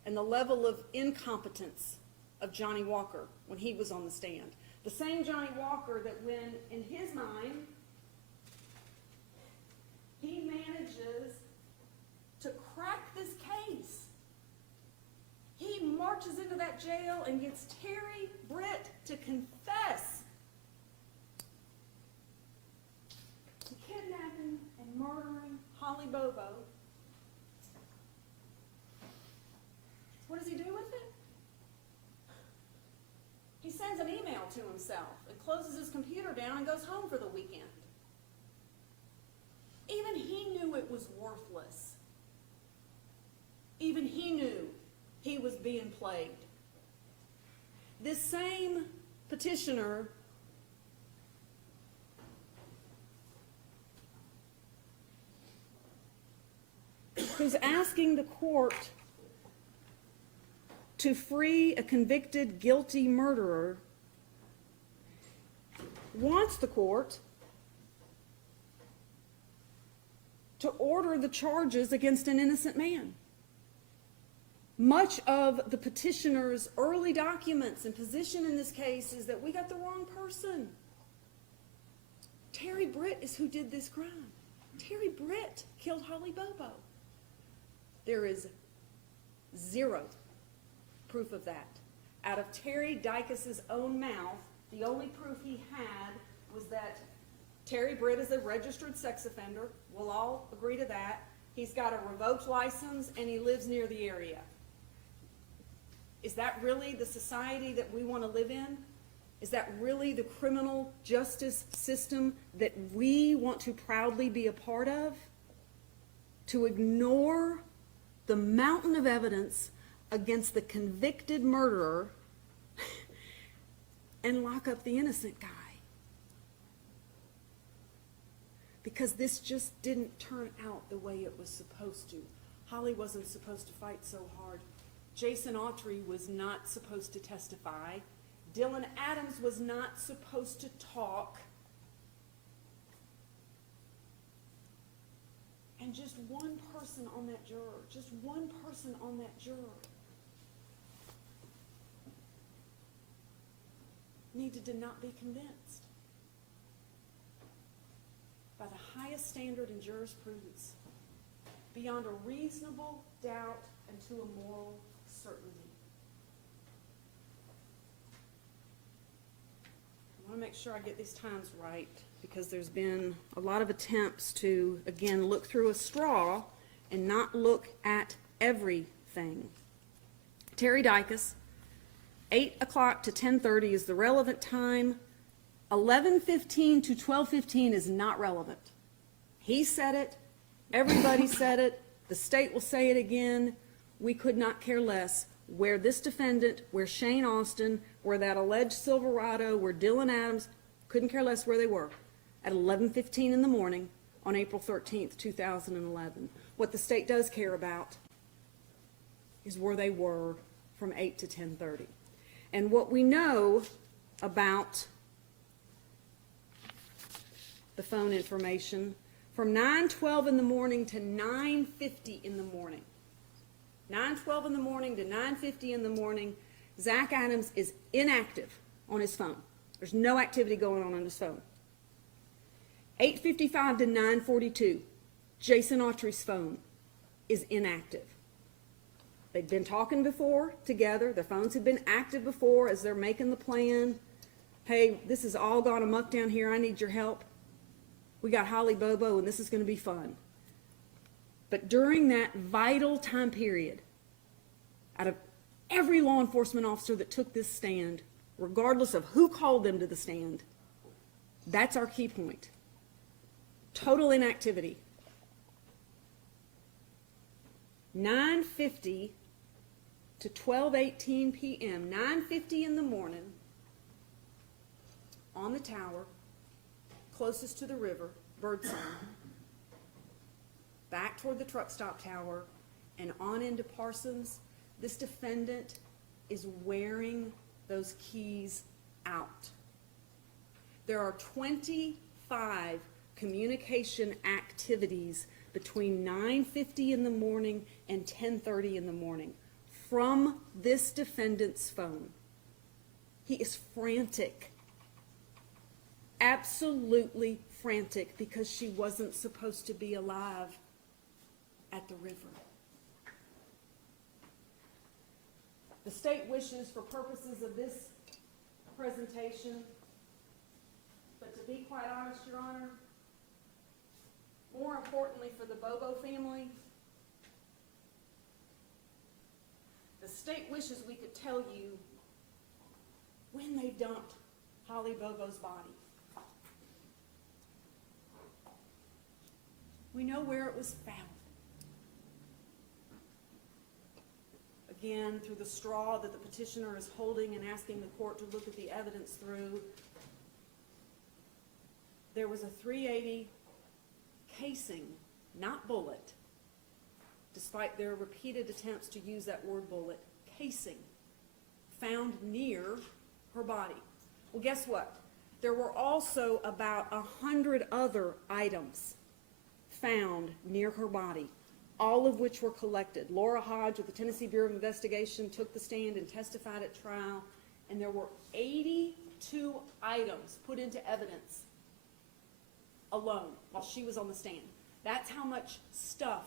and the level of incompetence of Johnny Walker when he was on the stand. The same Johnny Walker that when, in his mind, he manages to crack this case, he marches into that jail and gets Terry Britt to confess to kidnapping and murdering Holly Bobo. What does he do with it? He sends an email to himself and closes his computer down and goes home for the weekend. Even he knew it was worthless. Even he knew he was being played. This same petitioner who's asking the court to free a convicted, guilty murderer wants the court to order the charges against an innocent man. Much of the petitioner's early documents and position in this case is that we got the wrong person. Terry Britt is who did this crime. Terry Britt killed Holly Bobo. There is zero proof of that. Out of Terry Dykes' own mouth, the only proof he had was that Terry Britt is a registered sex offender. We'll all agree to that. He's got a revoked license and he lives near the area. Is that really the society that we want to live in? Is that really the criminal justice system that we want to proudly be a part of? To ignore the mountain of evidence against the convicted murderer and lock up the innocent guy. Because this just didn't turn out the way it was supposed to. Holly wasn't supposed to fight so hard. Jason Autry was not supposed to testify. Dylan Adams was not supposed to talk. And just one person on that juror, just one person on that juror needed to not be convinced by the highest standard in jurisprudence, beyond a reasonable doubt and to a moral certainty. I want to make sure I get these times right, because there's been a lot of attempts to, again, look through a straw and not look at everything. Terry Dykes, 8 o'clock to 10:30 is the relevant time. 11:15 to 12:15 is not relevant. He said it. Everybody said it. The state will say it again. We could not care less where this defendant, where Shane Austin, where that alleged Silverado, where Dylan Adams, couldn't care less where they were at 11:15 in the morning on April 13th, 2011. What the state does care about is where they were from 8 to 10:30. And what we know about the phone information, from 9:12 in the morning to 9:50 in the morning, 9:12 in the morning to 9:50 in the morning, Zach Adams is inactive on his phone. There's no activity going on his phone. 8:55 to 9:42, Jason Autry's phone is inactive. They'd been talking before together. Their phones had been active before as they're making the plan. Hey, this has all gone amok down here. I need your help. We got Holly Bobo and this is going to be fun. But during that vital time period, out of every law enforcement officer that took this stand, regardless of who called them to the stand, that's our key point. Total inactivity. 9:50 to 12:18 p.m., 9:50 in the morning, on the tower, closest to the river, Birdsong, back toward the truck stop tower, and on into Parsons, this defendant is wearing those keys out. There are 25 communication activities between 9:50 in the morning and 10:30 in the morning from this defendant's phone. He is frantic, absolutely frantic, because she wasn't supposed to be alive at the river. The state wishes, for purposes of this presentation, but to be quite honest, Your Honor, more importantly for the Bobo family, the state wishes we could tell you when they dumped Holly Bobo's body. We know where it was found. Again, through the straw that the petitioner is holding and asking the court to look at the evidence through, there was a .380 casing, not bullet, despite their repeated attempts to use that word bullet, casing, found near her body. Well, guess what? There were also about 100 other items found near her body, all of which were collected. Laura Hodge with the Tennessee Bureau of Investigation took the stand and testified at trial, and there were 82 items put into evidence alone while she was on the stand. That's how much stuff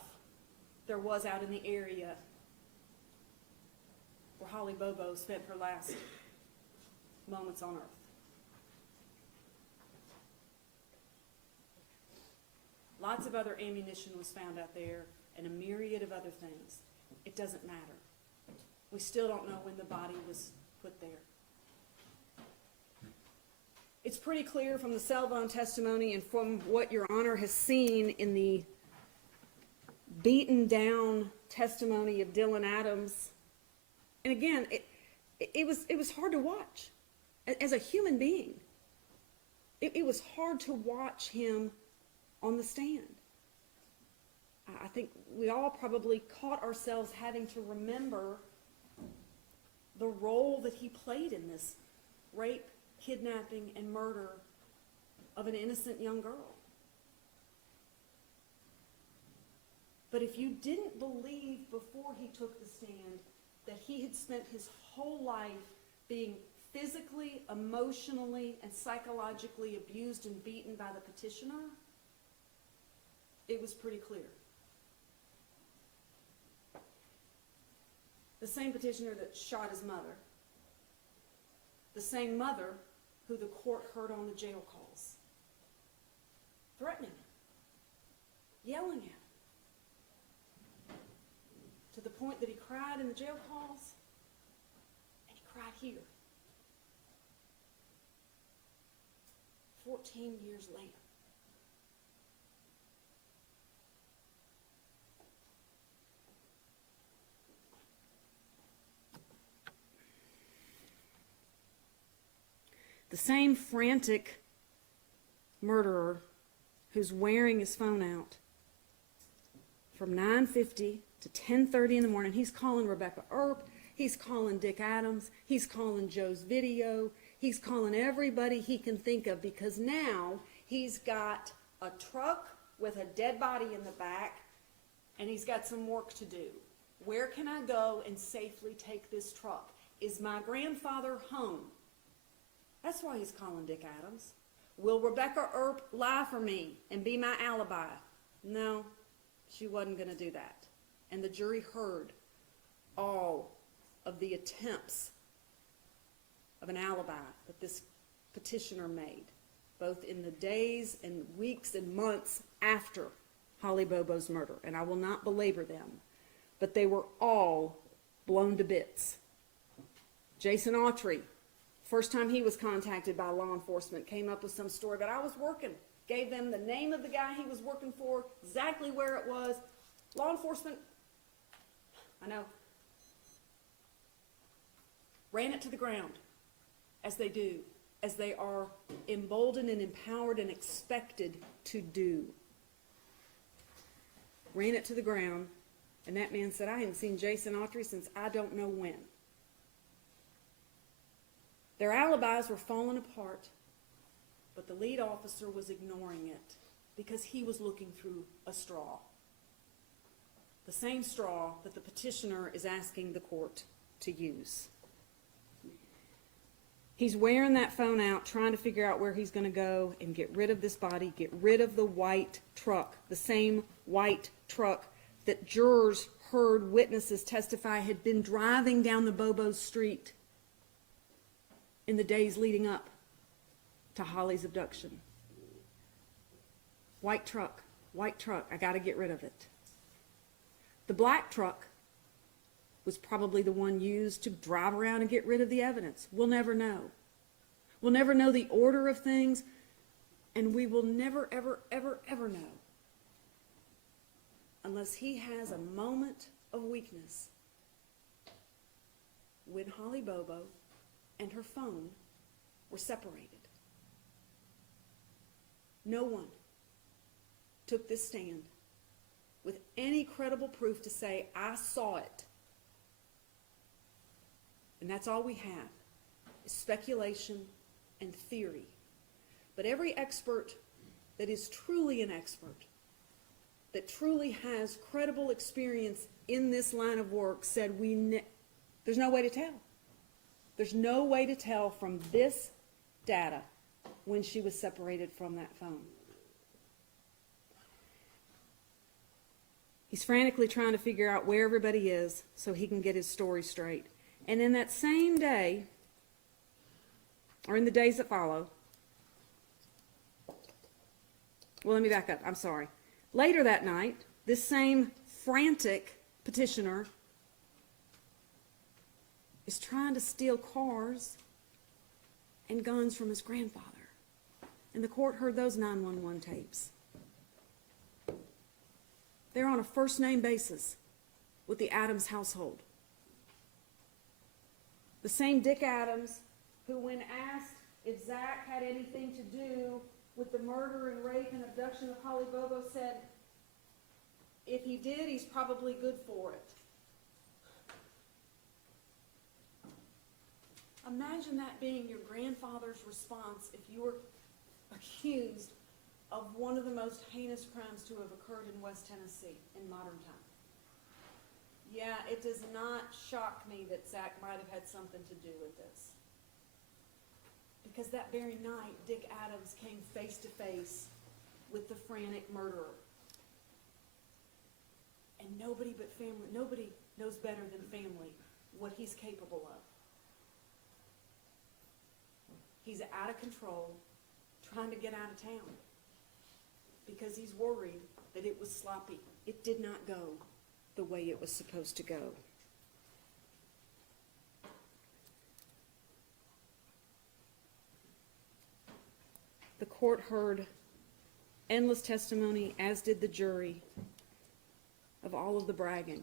there was out in the area where Holly Bobo spent her last moments on earth. Lots of other ammunition was found out there and a myriad of other things. It doesn't matter. We still don't know when the body was put there. It's pretty clear from the cell phone testimony and from what Your Honor has seen in the beaten down testimony of Dylan Adams. And again, it was hard to watch as a human being. It was hard to watch him on the stand. I think we all probably caught ourselves having to remember the role that he played in this rape, kidnapping, and murder of an innocent young girl. But if you didn't believe before he took the stand that he had spent his whole life being physically, emotionally, and psychologically abused and beaten by the petitioner, it was pretty clear. The same petitioner that shot his mother, the same mother who the court heard on the jail calls, threatening him, yelling at him, to the point that he cried in the jail calls, and he cried here. 14 years later. The same frantic murderer who's wearing his phone out from 9:50 to 10:30 in the morning. He's calling Rebecca Earp. He's calling Dick Adams. He's calling Joe's Video. He's calling everybody he can think of because now he's got a truck with a dead body in the back and he's got some work to do. Where can I go and safely take this truck? Is my grandfather home? That's why he's calling Dick Adams. Will Rebecca Earp lie for me and be my alibi? No, she wasn't going to do that. And the jury heard all of the attempts of an alibi that this petitioner made, both in the days and weeks and months after Holly Bobo's murder. And I will not belabor them, but they were all blown to bits. Jason Autry, first time he was contacted by law enforcement, came up with some story, but I was working, gave them the name of the guy he was working for, exactly where it was. Law enforcement, I know, ran it to the ground, as they do, as they are emboldened and empowered and expected to do. Ran it to the ground, and that man said, I hadn't seen Jason Autry since I don't know when. Their alibis were falling apart, but the lead officer was ignoring it because he was looking through a straw. The same straw that the petitioner is asking the court to use. He's wearing that phone out, trying to figure out where he's going to go and get rid of this body, get rid of the white truck, the same white truck that jurors heard witnesses testify had been driving down the Bobo's street in the days leading up to Holly's abduction. White truck, I got to get rid of it. The black truck was probably the one used to drive around and get rid of the evidence. We'll never know. We'll never know the order of things, and we will never, ever, ever, ever know unless he has a moment of weakness when Holly Bobo and her phone were separated. No one took this stand with any credible proof to say, I saw it. And that's all we have, is speculation and theory. But every expert that is truly an expert, that truly has credible experience in this line of work, said there's no way to tell. There's no way to tell from this data when she was separated from that phone. He's frantically trying to figure out where everybody is so he can get his story straight. And in that same day, or in the days that follow, well, let me back up. I'm sorry. Later that night, this same frantic petitioner is trying to steal cars and guns from his grandfather. And the court heard those 911 tapes. They're on a first-name basis with the Adams household. The same Dick Adams who, when asked if Zach had anything to do with the murder and rape and abduction of Holly Bobo, said, if he did, he's probably good for it. Imagine that being your grandfather's response if you were accused of one of the most heinous crimes to have occurred in West Tennessee in modern time. Yeah, it does not shock me that Zach might have had something to do with this. Because that very night, Dick Adams came face to face with the frantic murderer. And nobody but family, nobody knows better than family what he's capable of. He's out of control, trying to get out of town because he's worried that it was sloppy. It did not go the way it was supposed to go. The court heard endless testimony, as did the jury, of all of the bragging.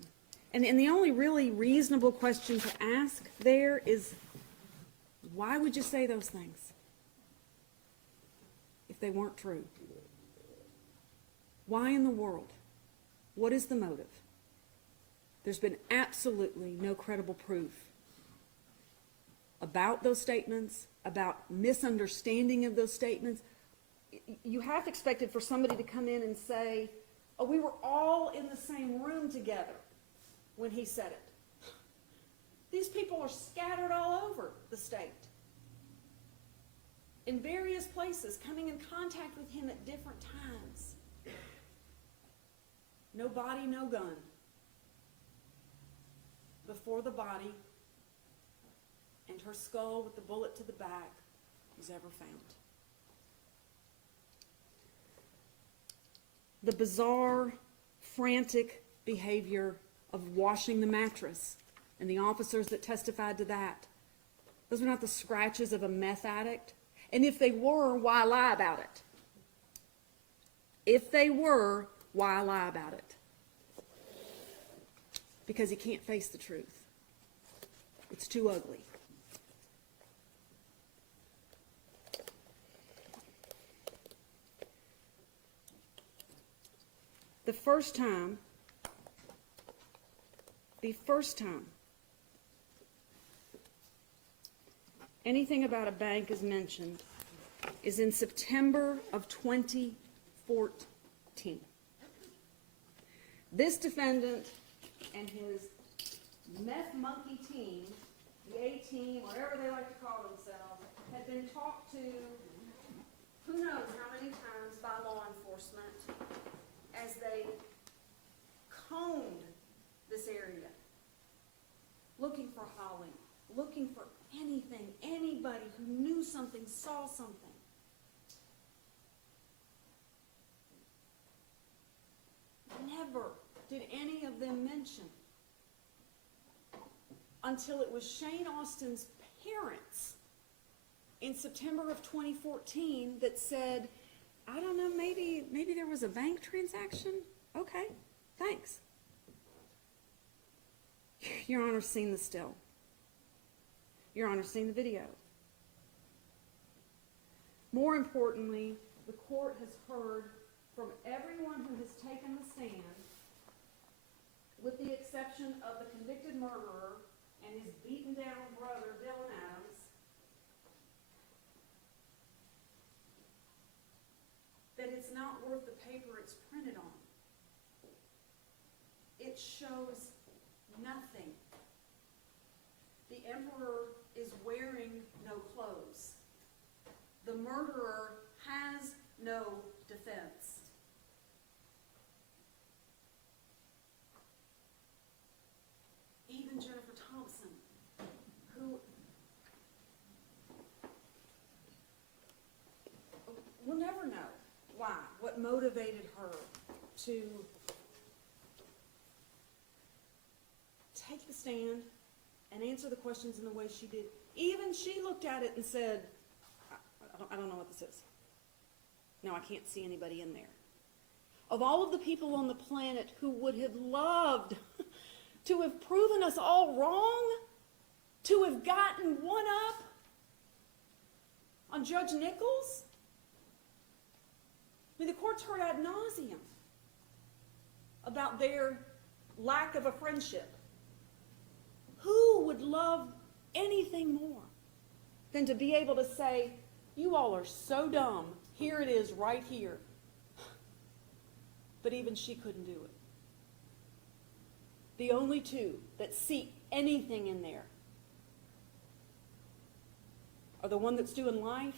And the only really reasonable question to ask there is, why would you say those things if they weren't true? Why in the world? What is the motive? There's been absolutely no credible proof about those statements, about misunderstanding of those statements. You half expected for somebody to come in and say, oh, we were all in the same room together when he said it. These people are scattered all over the state, in various places, coming in contact with him at different times. No body, no gun. Before the body and her skull with the bullet to the back was ever found. The bizarre, frantic behavior of washing the mattress and the officers that testified to that, those were not the scratches of a meth addict. And if they were, why lie about it? If they were, why lie about it? Because he can't face the truth. It's too ugly. The first time anything about a bank is mentioned is in September of 2014. This defendant and his meth monkey team, the A-team, whatever they like to call themselves, had been talked to who knows how many times by law enforcement as they combed this area, looking for Holly, looking for anything, anybody who knew something, saw something. Never did any of them mention, until it was Shane Austin's parents in September of 2014 that said, I don't know, maybe there was a bank transaction? Okay, thanks. Your Honor's seen the still. Your Honor's seen the video. More importantly, the court has heard from everyone who has taken the stand, with the exception of the convicted murderer and his beaten down brother, Dylan Adams, that it's not worth the paper it's printed on. It shows nothing. The emperor is wearing no clothes. The murderer has no defense. what motivated her to take the stand and answer the questions in the way she did. Even she looked at it and said, I don't know what this is. No, I can't see anybody in there. Of all of the people on the planet who would have loved to have proven us all wrong, to have gotten one up on Judge Nichols, I mean, the court's heard ad nauseum about their lack of a friendship. Who would love anything more than to be able to say, you all are so dumb, here it is right here. But even she couldn't do it. The only two that see anything in there are the one that's doing life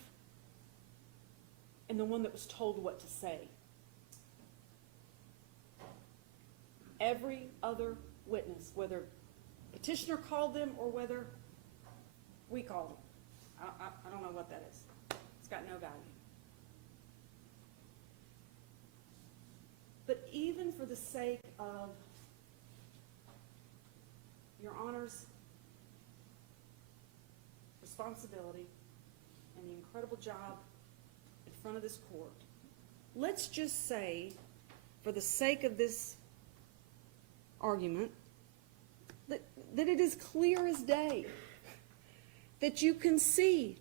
and the one that was told what to say. Every other witness, whether petitioner called them or whether we called them, I don't know what that is. It's got no value. But even for the sake of your Honor's responsibility and the incredible job in front of this court, let's just say, for the sake of this argument, that it is clear as day that you can see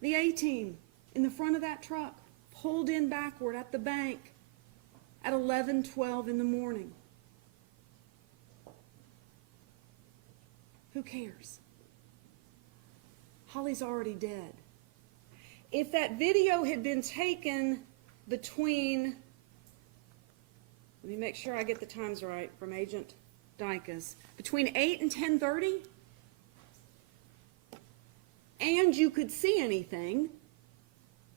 the A-team in the front of that truck pulled in backward at the bank at 11:12 in the morning. Who cares? Holly's already dead. If that video had been taken between, let me make sure I get the times right from Agent Dykus, between 8 and 10:30, and you could see anything,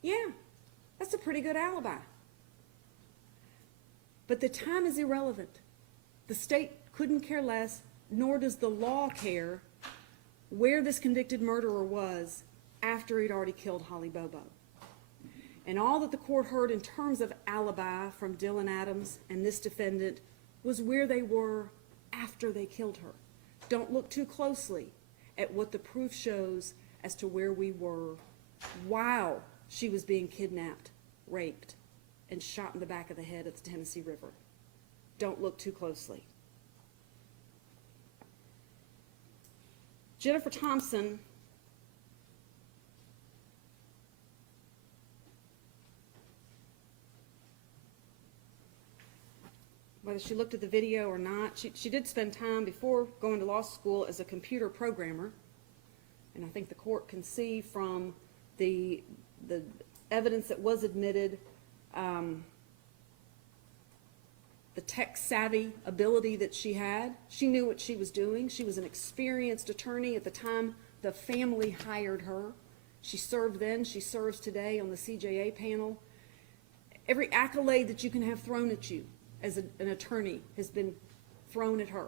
yeah, that's a pretty good alibi. But the time is irrelevant. The state couldn't care less, nor does the law care where this convicted murderer was after he'd already killed Holly Bobo. And all that the court heard in terms of alibi from Dylan Adams and this defendant was where they were after they killed her. Don't look too closely at what the proof shows as to where we were while she was being kidnapped, raped, and shot in the back of the head at the Tennessee River. Don't look too closely. Jennifer Thompson whether she looked at the video or not, she did spend time before going to law school as a computer programmer, and I think the court can see from the evidence that was admitted, the tech-savvy ability that she had. She knew what she was doing. She was an experienced attorney at the time the family hired her. She served then, she serves today on the CJA panel. Every accolade that you can have thrown at you as an attorney has been thrown at her.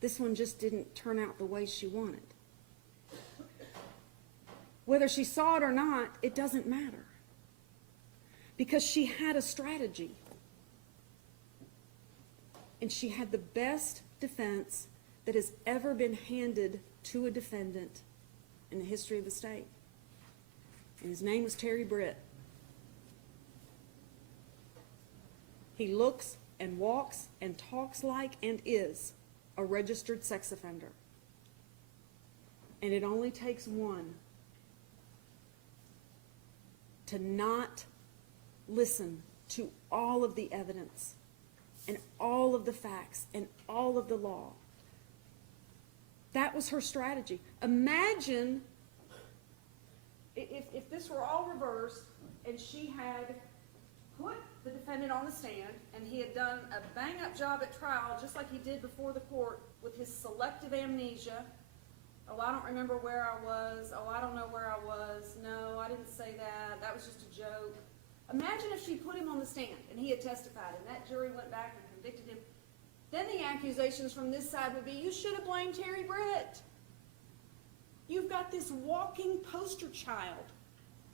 This one just didn't turn out the way she wanted. Whether she saw it or not, it doesn't matter, because she had a strategy. And she had the best defense that has ever been handed to a defendant in the history of the state. And his name was Terry Britt. He looks and walks and talks like and is a registered sex offender. And it only takes one to not listen to all of the evidence and all of the facts and all of the law. That was her strategy. Imagine if this were all reversed and she had put the defendant on the stand and he had done a bang-up job at trial just like he did before the court with his selective amnesia. Oh, I don't remember where I was. Oh, I don't know where I was. No, I didn't say that. That was just a joke. Imagine if she put him on the stand and he had testified and that jury went back and convicted him. Then the accusations from this side would be, you should have blamed Terry Britt. You've got this walking poster child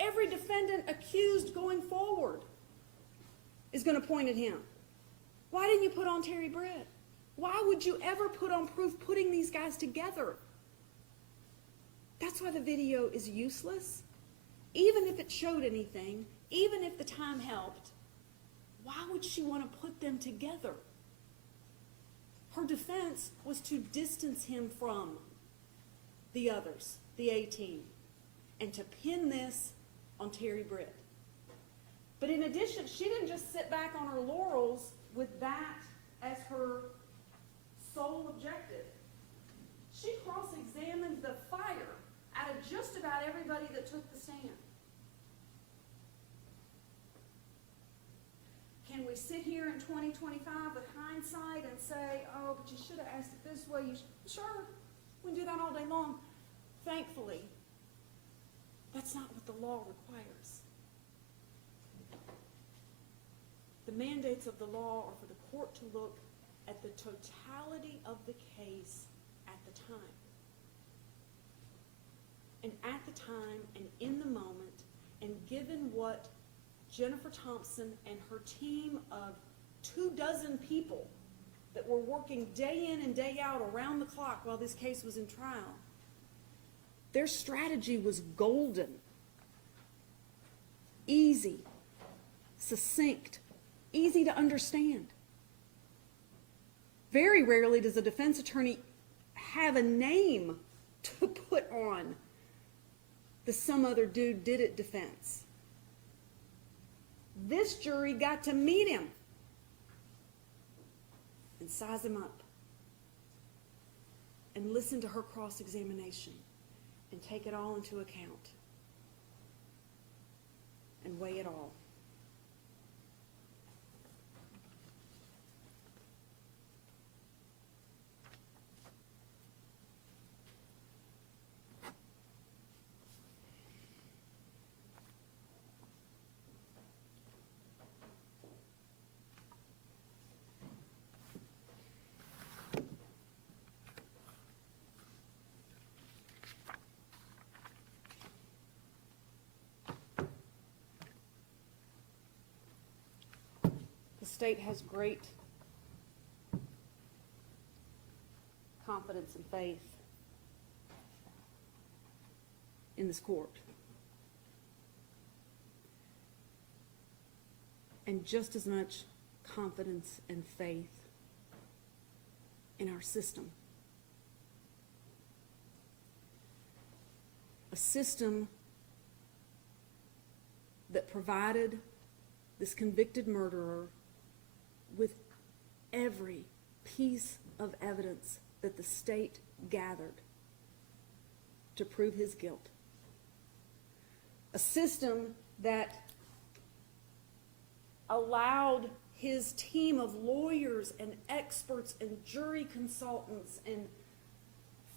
Every defendant accused going forward is going to point at him. Why didn't you put on Terry Britt? Why would you ever put on proof putting these guys together? That's why the video is useless. Even if it showed anything, even if the time helped, why would she want to put them together? Her defense was to distance him from the others, the A team, and to pin this on Terry Britt. But in addition, she didn't just sit back on her laurels with that as her sole objective. She cross-examined the fire out of just about everybody that took the stand. Can we sit here in 2025 with hindsight and say, oh, but you should have asked it this way? Sure, we can do that all day long. Thankfully, that's not what the law requires. The mandates of the law are for the court to look at the totality of the case at the time. And at the time and in the moment, and given what Jennifer Thompson and her team of 24 people that were working day in and day out around the clock while this case was in trial, their strategy was golden, easy, succinct, easy to understand. Very rarely does a defense attorney have a name to put on the some other dude did it defense. This jury got to meet him and size him up and listen to her cross-examination and take it all into account and weigh it all. The state has great confidence and faith in this court. And just as much confidence and faith in our system. A system that provided this convicted murderer with every piece of evidence that the state gathered to prove his guilt. A system that allowed his team of lawyers and experts and jury consultants and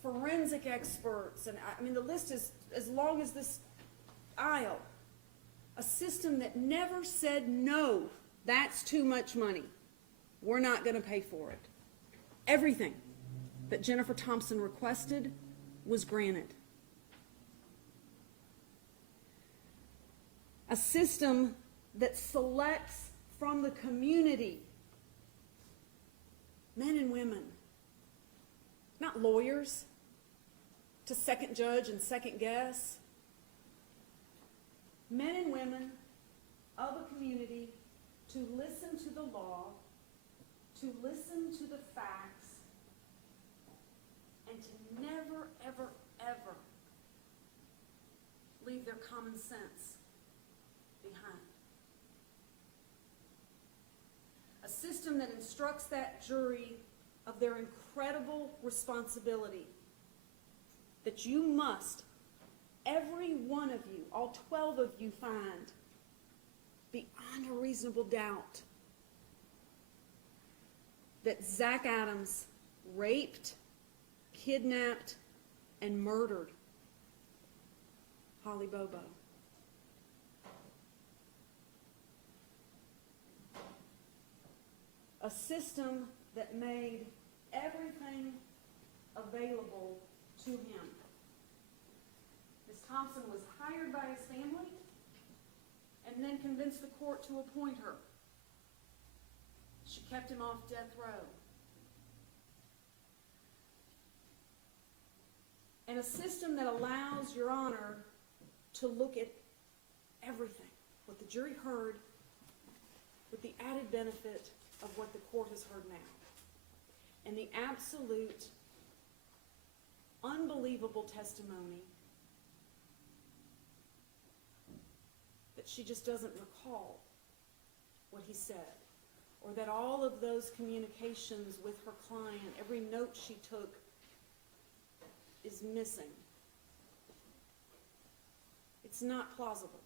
forensic experts, and I mean the list is as long as this aisle. A system that never said, no, that's too much money. We're not going to pay for it. Everything that Jennifer Thompson requested was granted. A system that selects from the community men and women, not lawyers, to second judge and second guess. Men and women of a community to listen to the law, to listen to the facts, and to never, ever, ever leave their common sense behind. A system that instructs that jury of their incredible responsibility, that you must, every one of you, all 12 of you, find beyond a reasonable doubt that Zach Adams raped, kidnapped, and murdered Holly Bobo. A system that made everything available to him. Ms. Thompson was hired by his family and then convinced the court to appoint her. She kept him off death row. And a system that allows Your Honor to look at everything, what the jury heard, with the added benefit of what the court has heard now. And the absolute, unbelievable testimony that she just doesn't recall what he said, or that all of those communications with her client, every note she took, is missing. It's not plausible.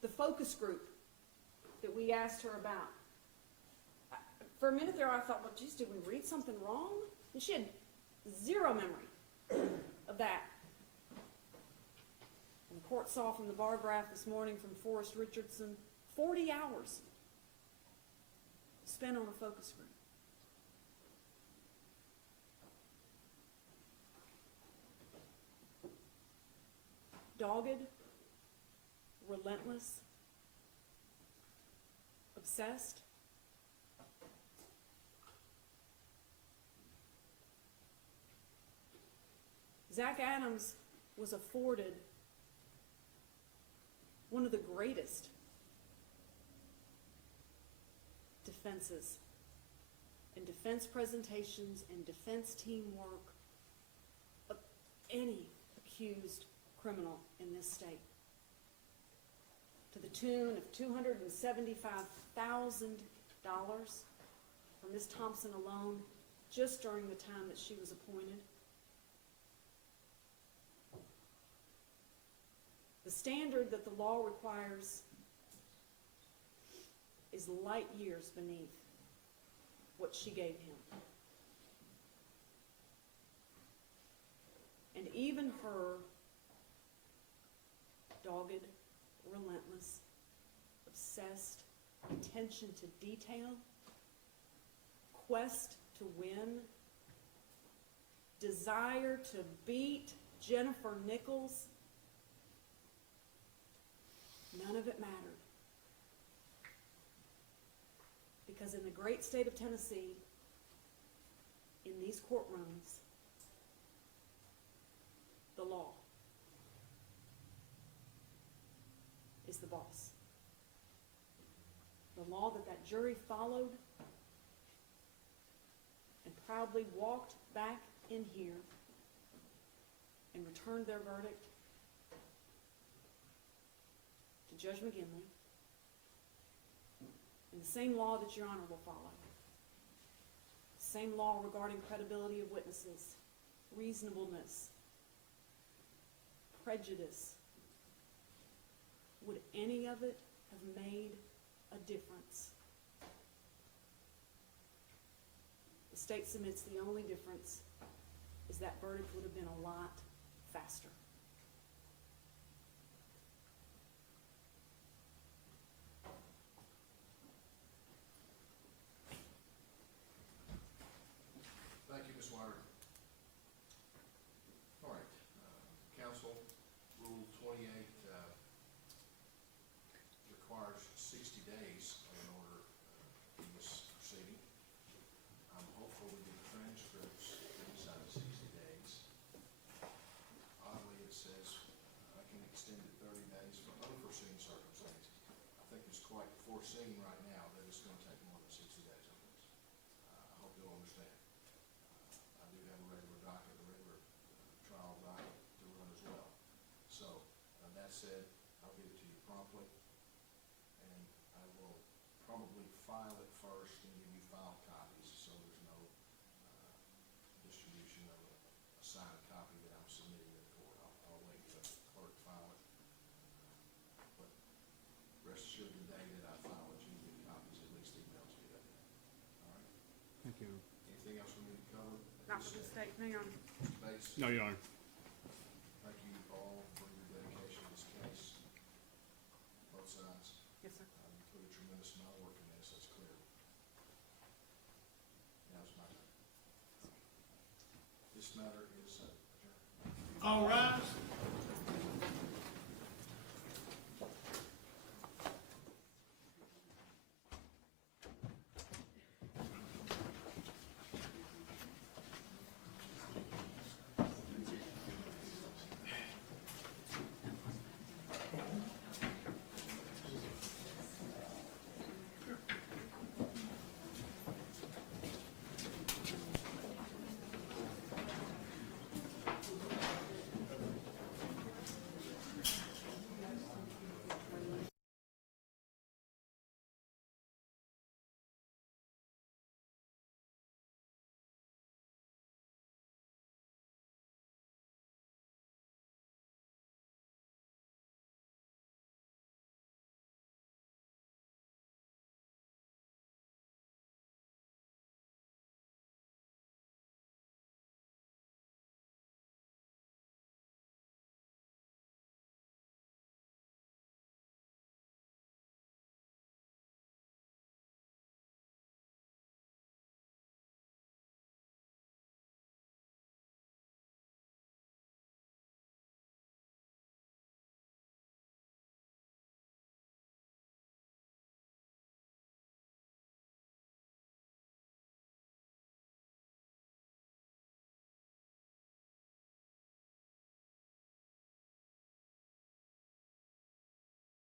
The focus group that we asked her about, for a minute there I thought, well, geez, did we read something wrong? And she had zero memory of that. And the court saw from the bar graph this morning from Forrest Richardson, 40 hours spent on a focus group. Dogged, relentless, obsessed. Zach Adams was afforded one of the greatest defenses and defense presentations and defense teamwork of any accused criminal in this state, to the tune of $275,000 from Ms. Thompson alone, just during the time that she was appointed. The standard that the law requires is light years beneath what she gave him. And even her dogged, relentless, obsessed attention to detail, quest to win, desire to beat Jennifer Nichols, none of it mattered. Because in the great state of Tennessee, in these courtrooms, the law is the boss. The law that that jury followed and proudly walked back in here and returned their verdict to Judge McGinley, and the same law that Your Honor will follow. The same law regarding credibility of witnesses, reasonableness, prejudice. Would any of it have made a difference? The state submits the only difference is that verdict would have been a lot faster. Thank you, Ms. Wyrick. All right, counsel, Rule 28 requires 60 days in order in this proceeding. I'm hopeful we get transcripts inside of 60 days. Oddly, it says I can extend it 30 days for unforeseen circumstances. I think it's quite foreseen right now that it's going to take more than 60 days on this. I hope you'll understand. I do have a regular docket, a regular trial docket to run as well. So, that said, I'll get it to you promptly, and I will probably file it first and give you file copies, so there's no distribution of a signed copy that I'm submitting to the court. I'll wait for the clerk to file it. But rest assured today that I file it, you get copies, at least emails to you. All right? Thank you. Anything else we need to cover? Not for the state, no, Your Honor. Mr. Bates? No, Your Honor. Thank you all for your dedication to this case, both sides. Yes, sir. You put a tremendous amount of work in this, that's clear. Now it's my turn. This matter is adjourned. All rise.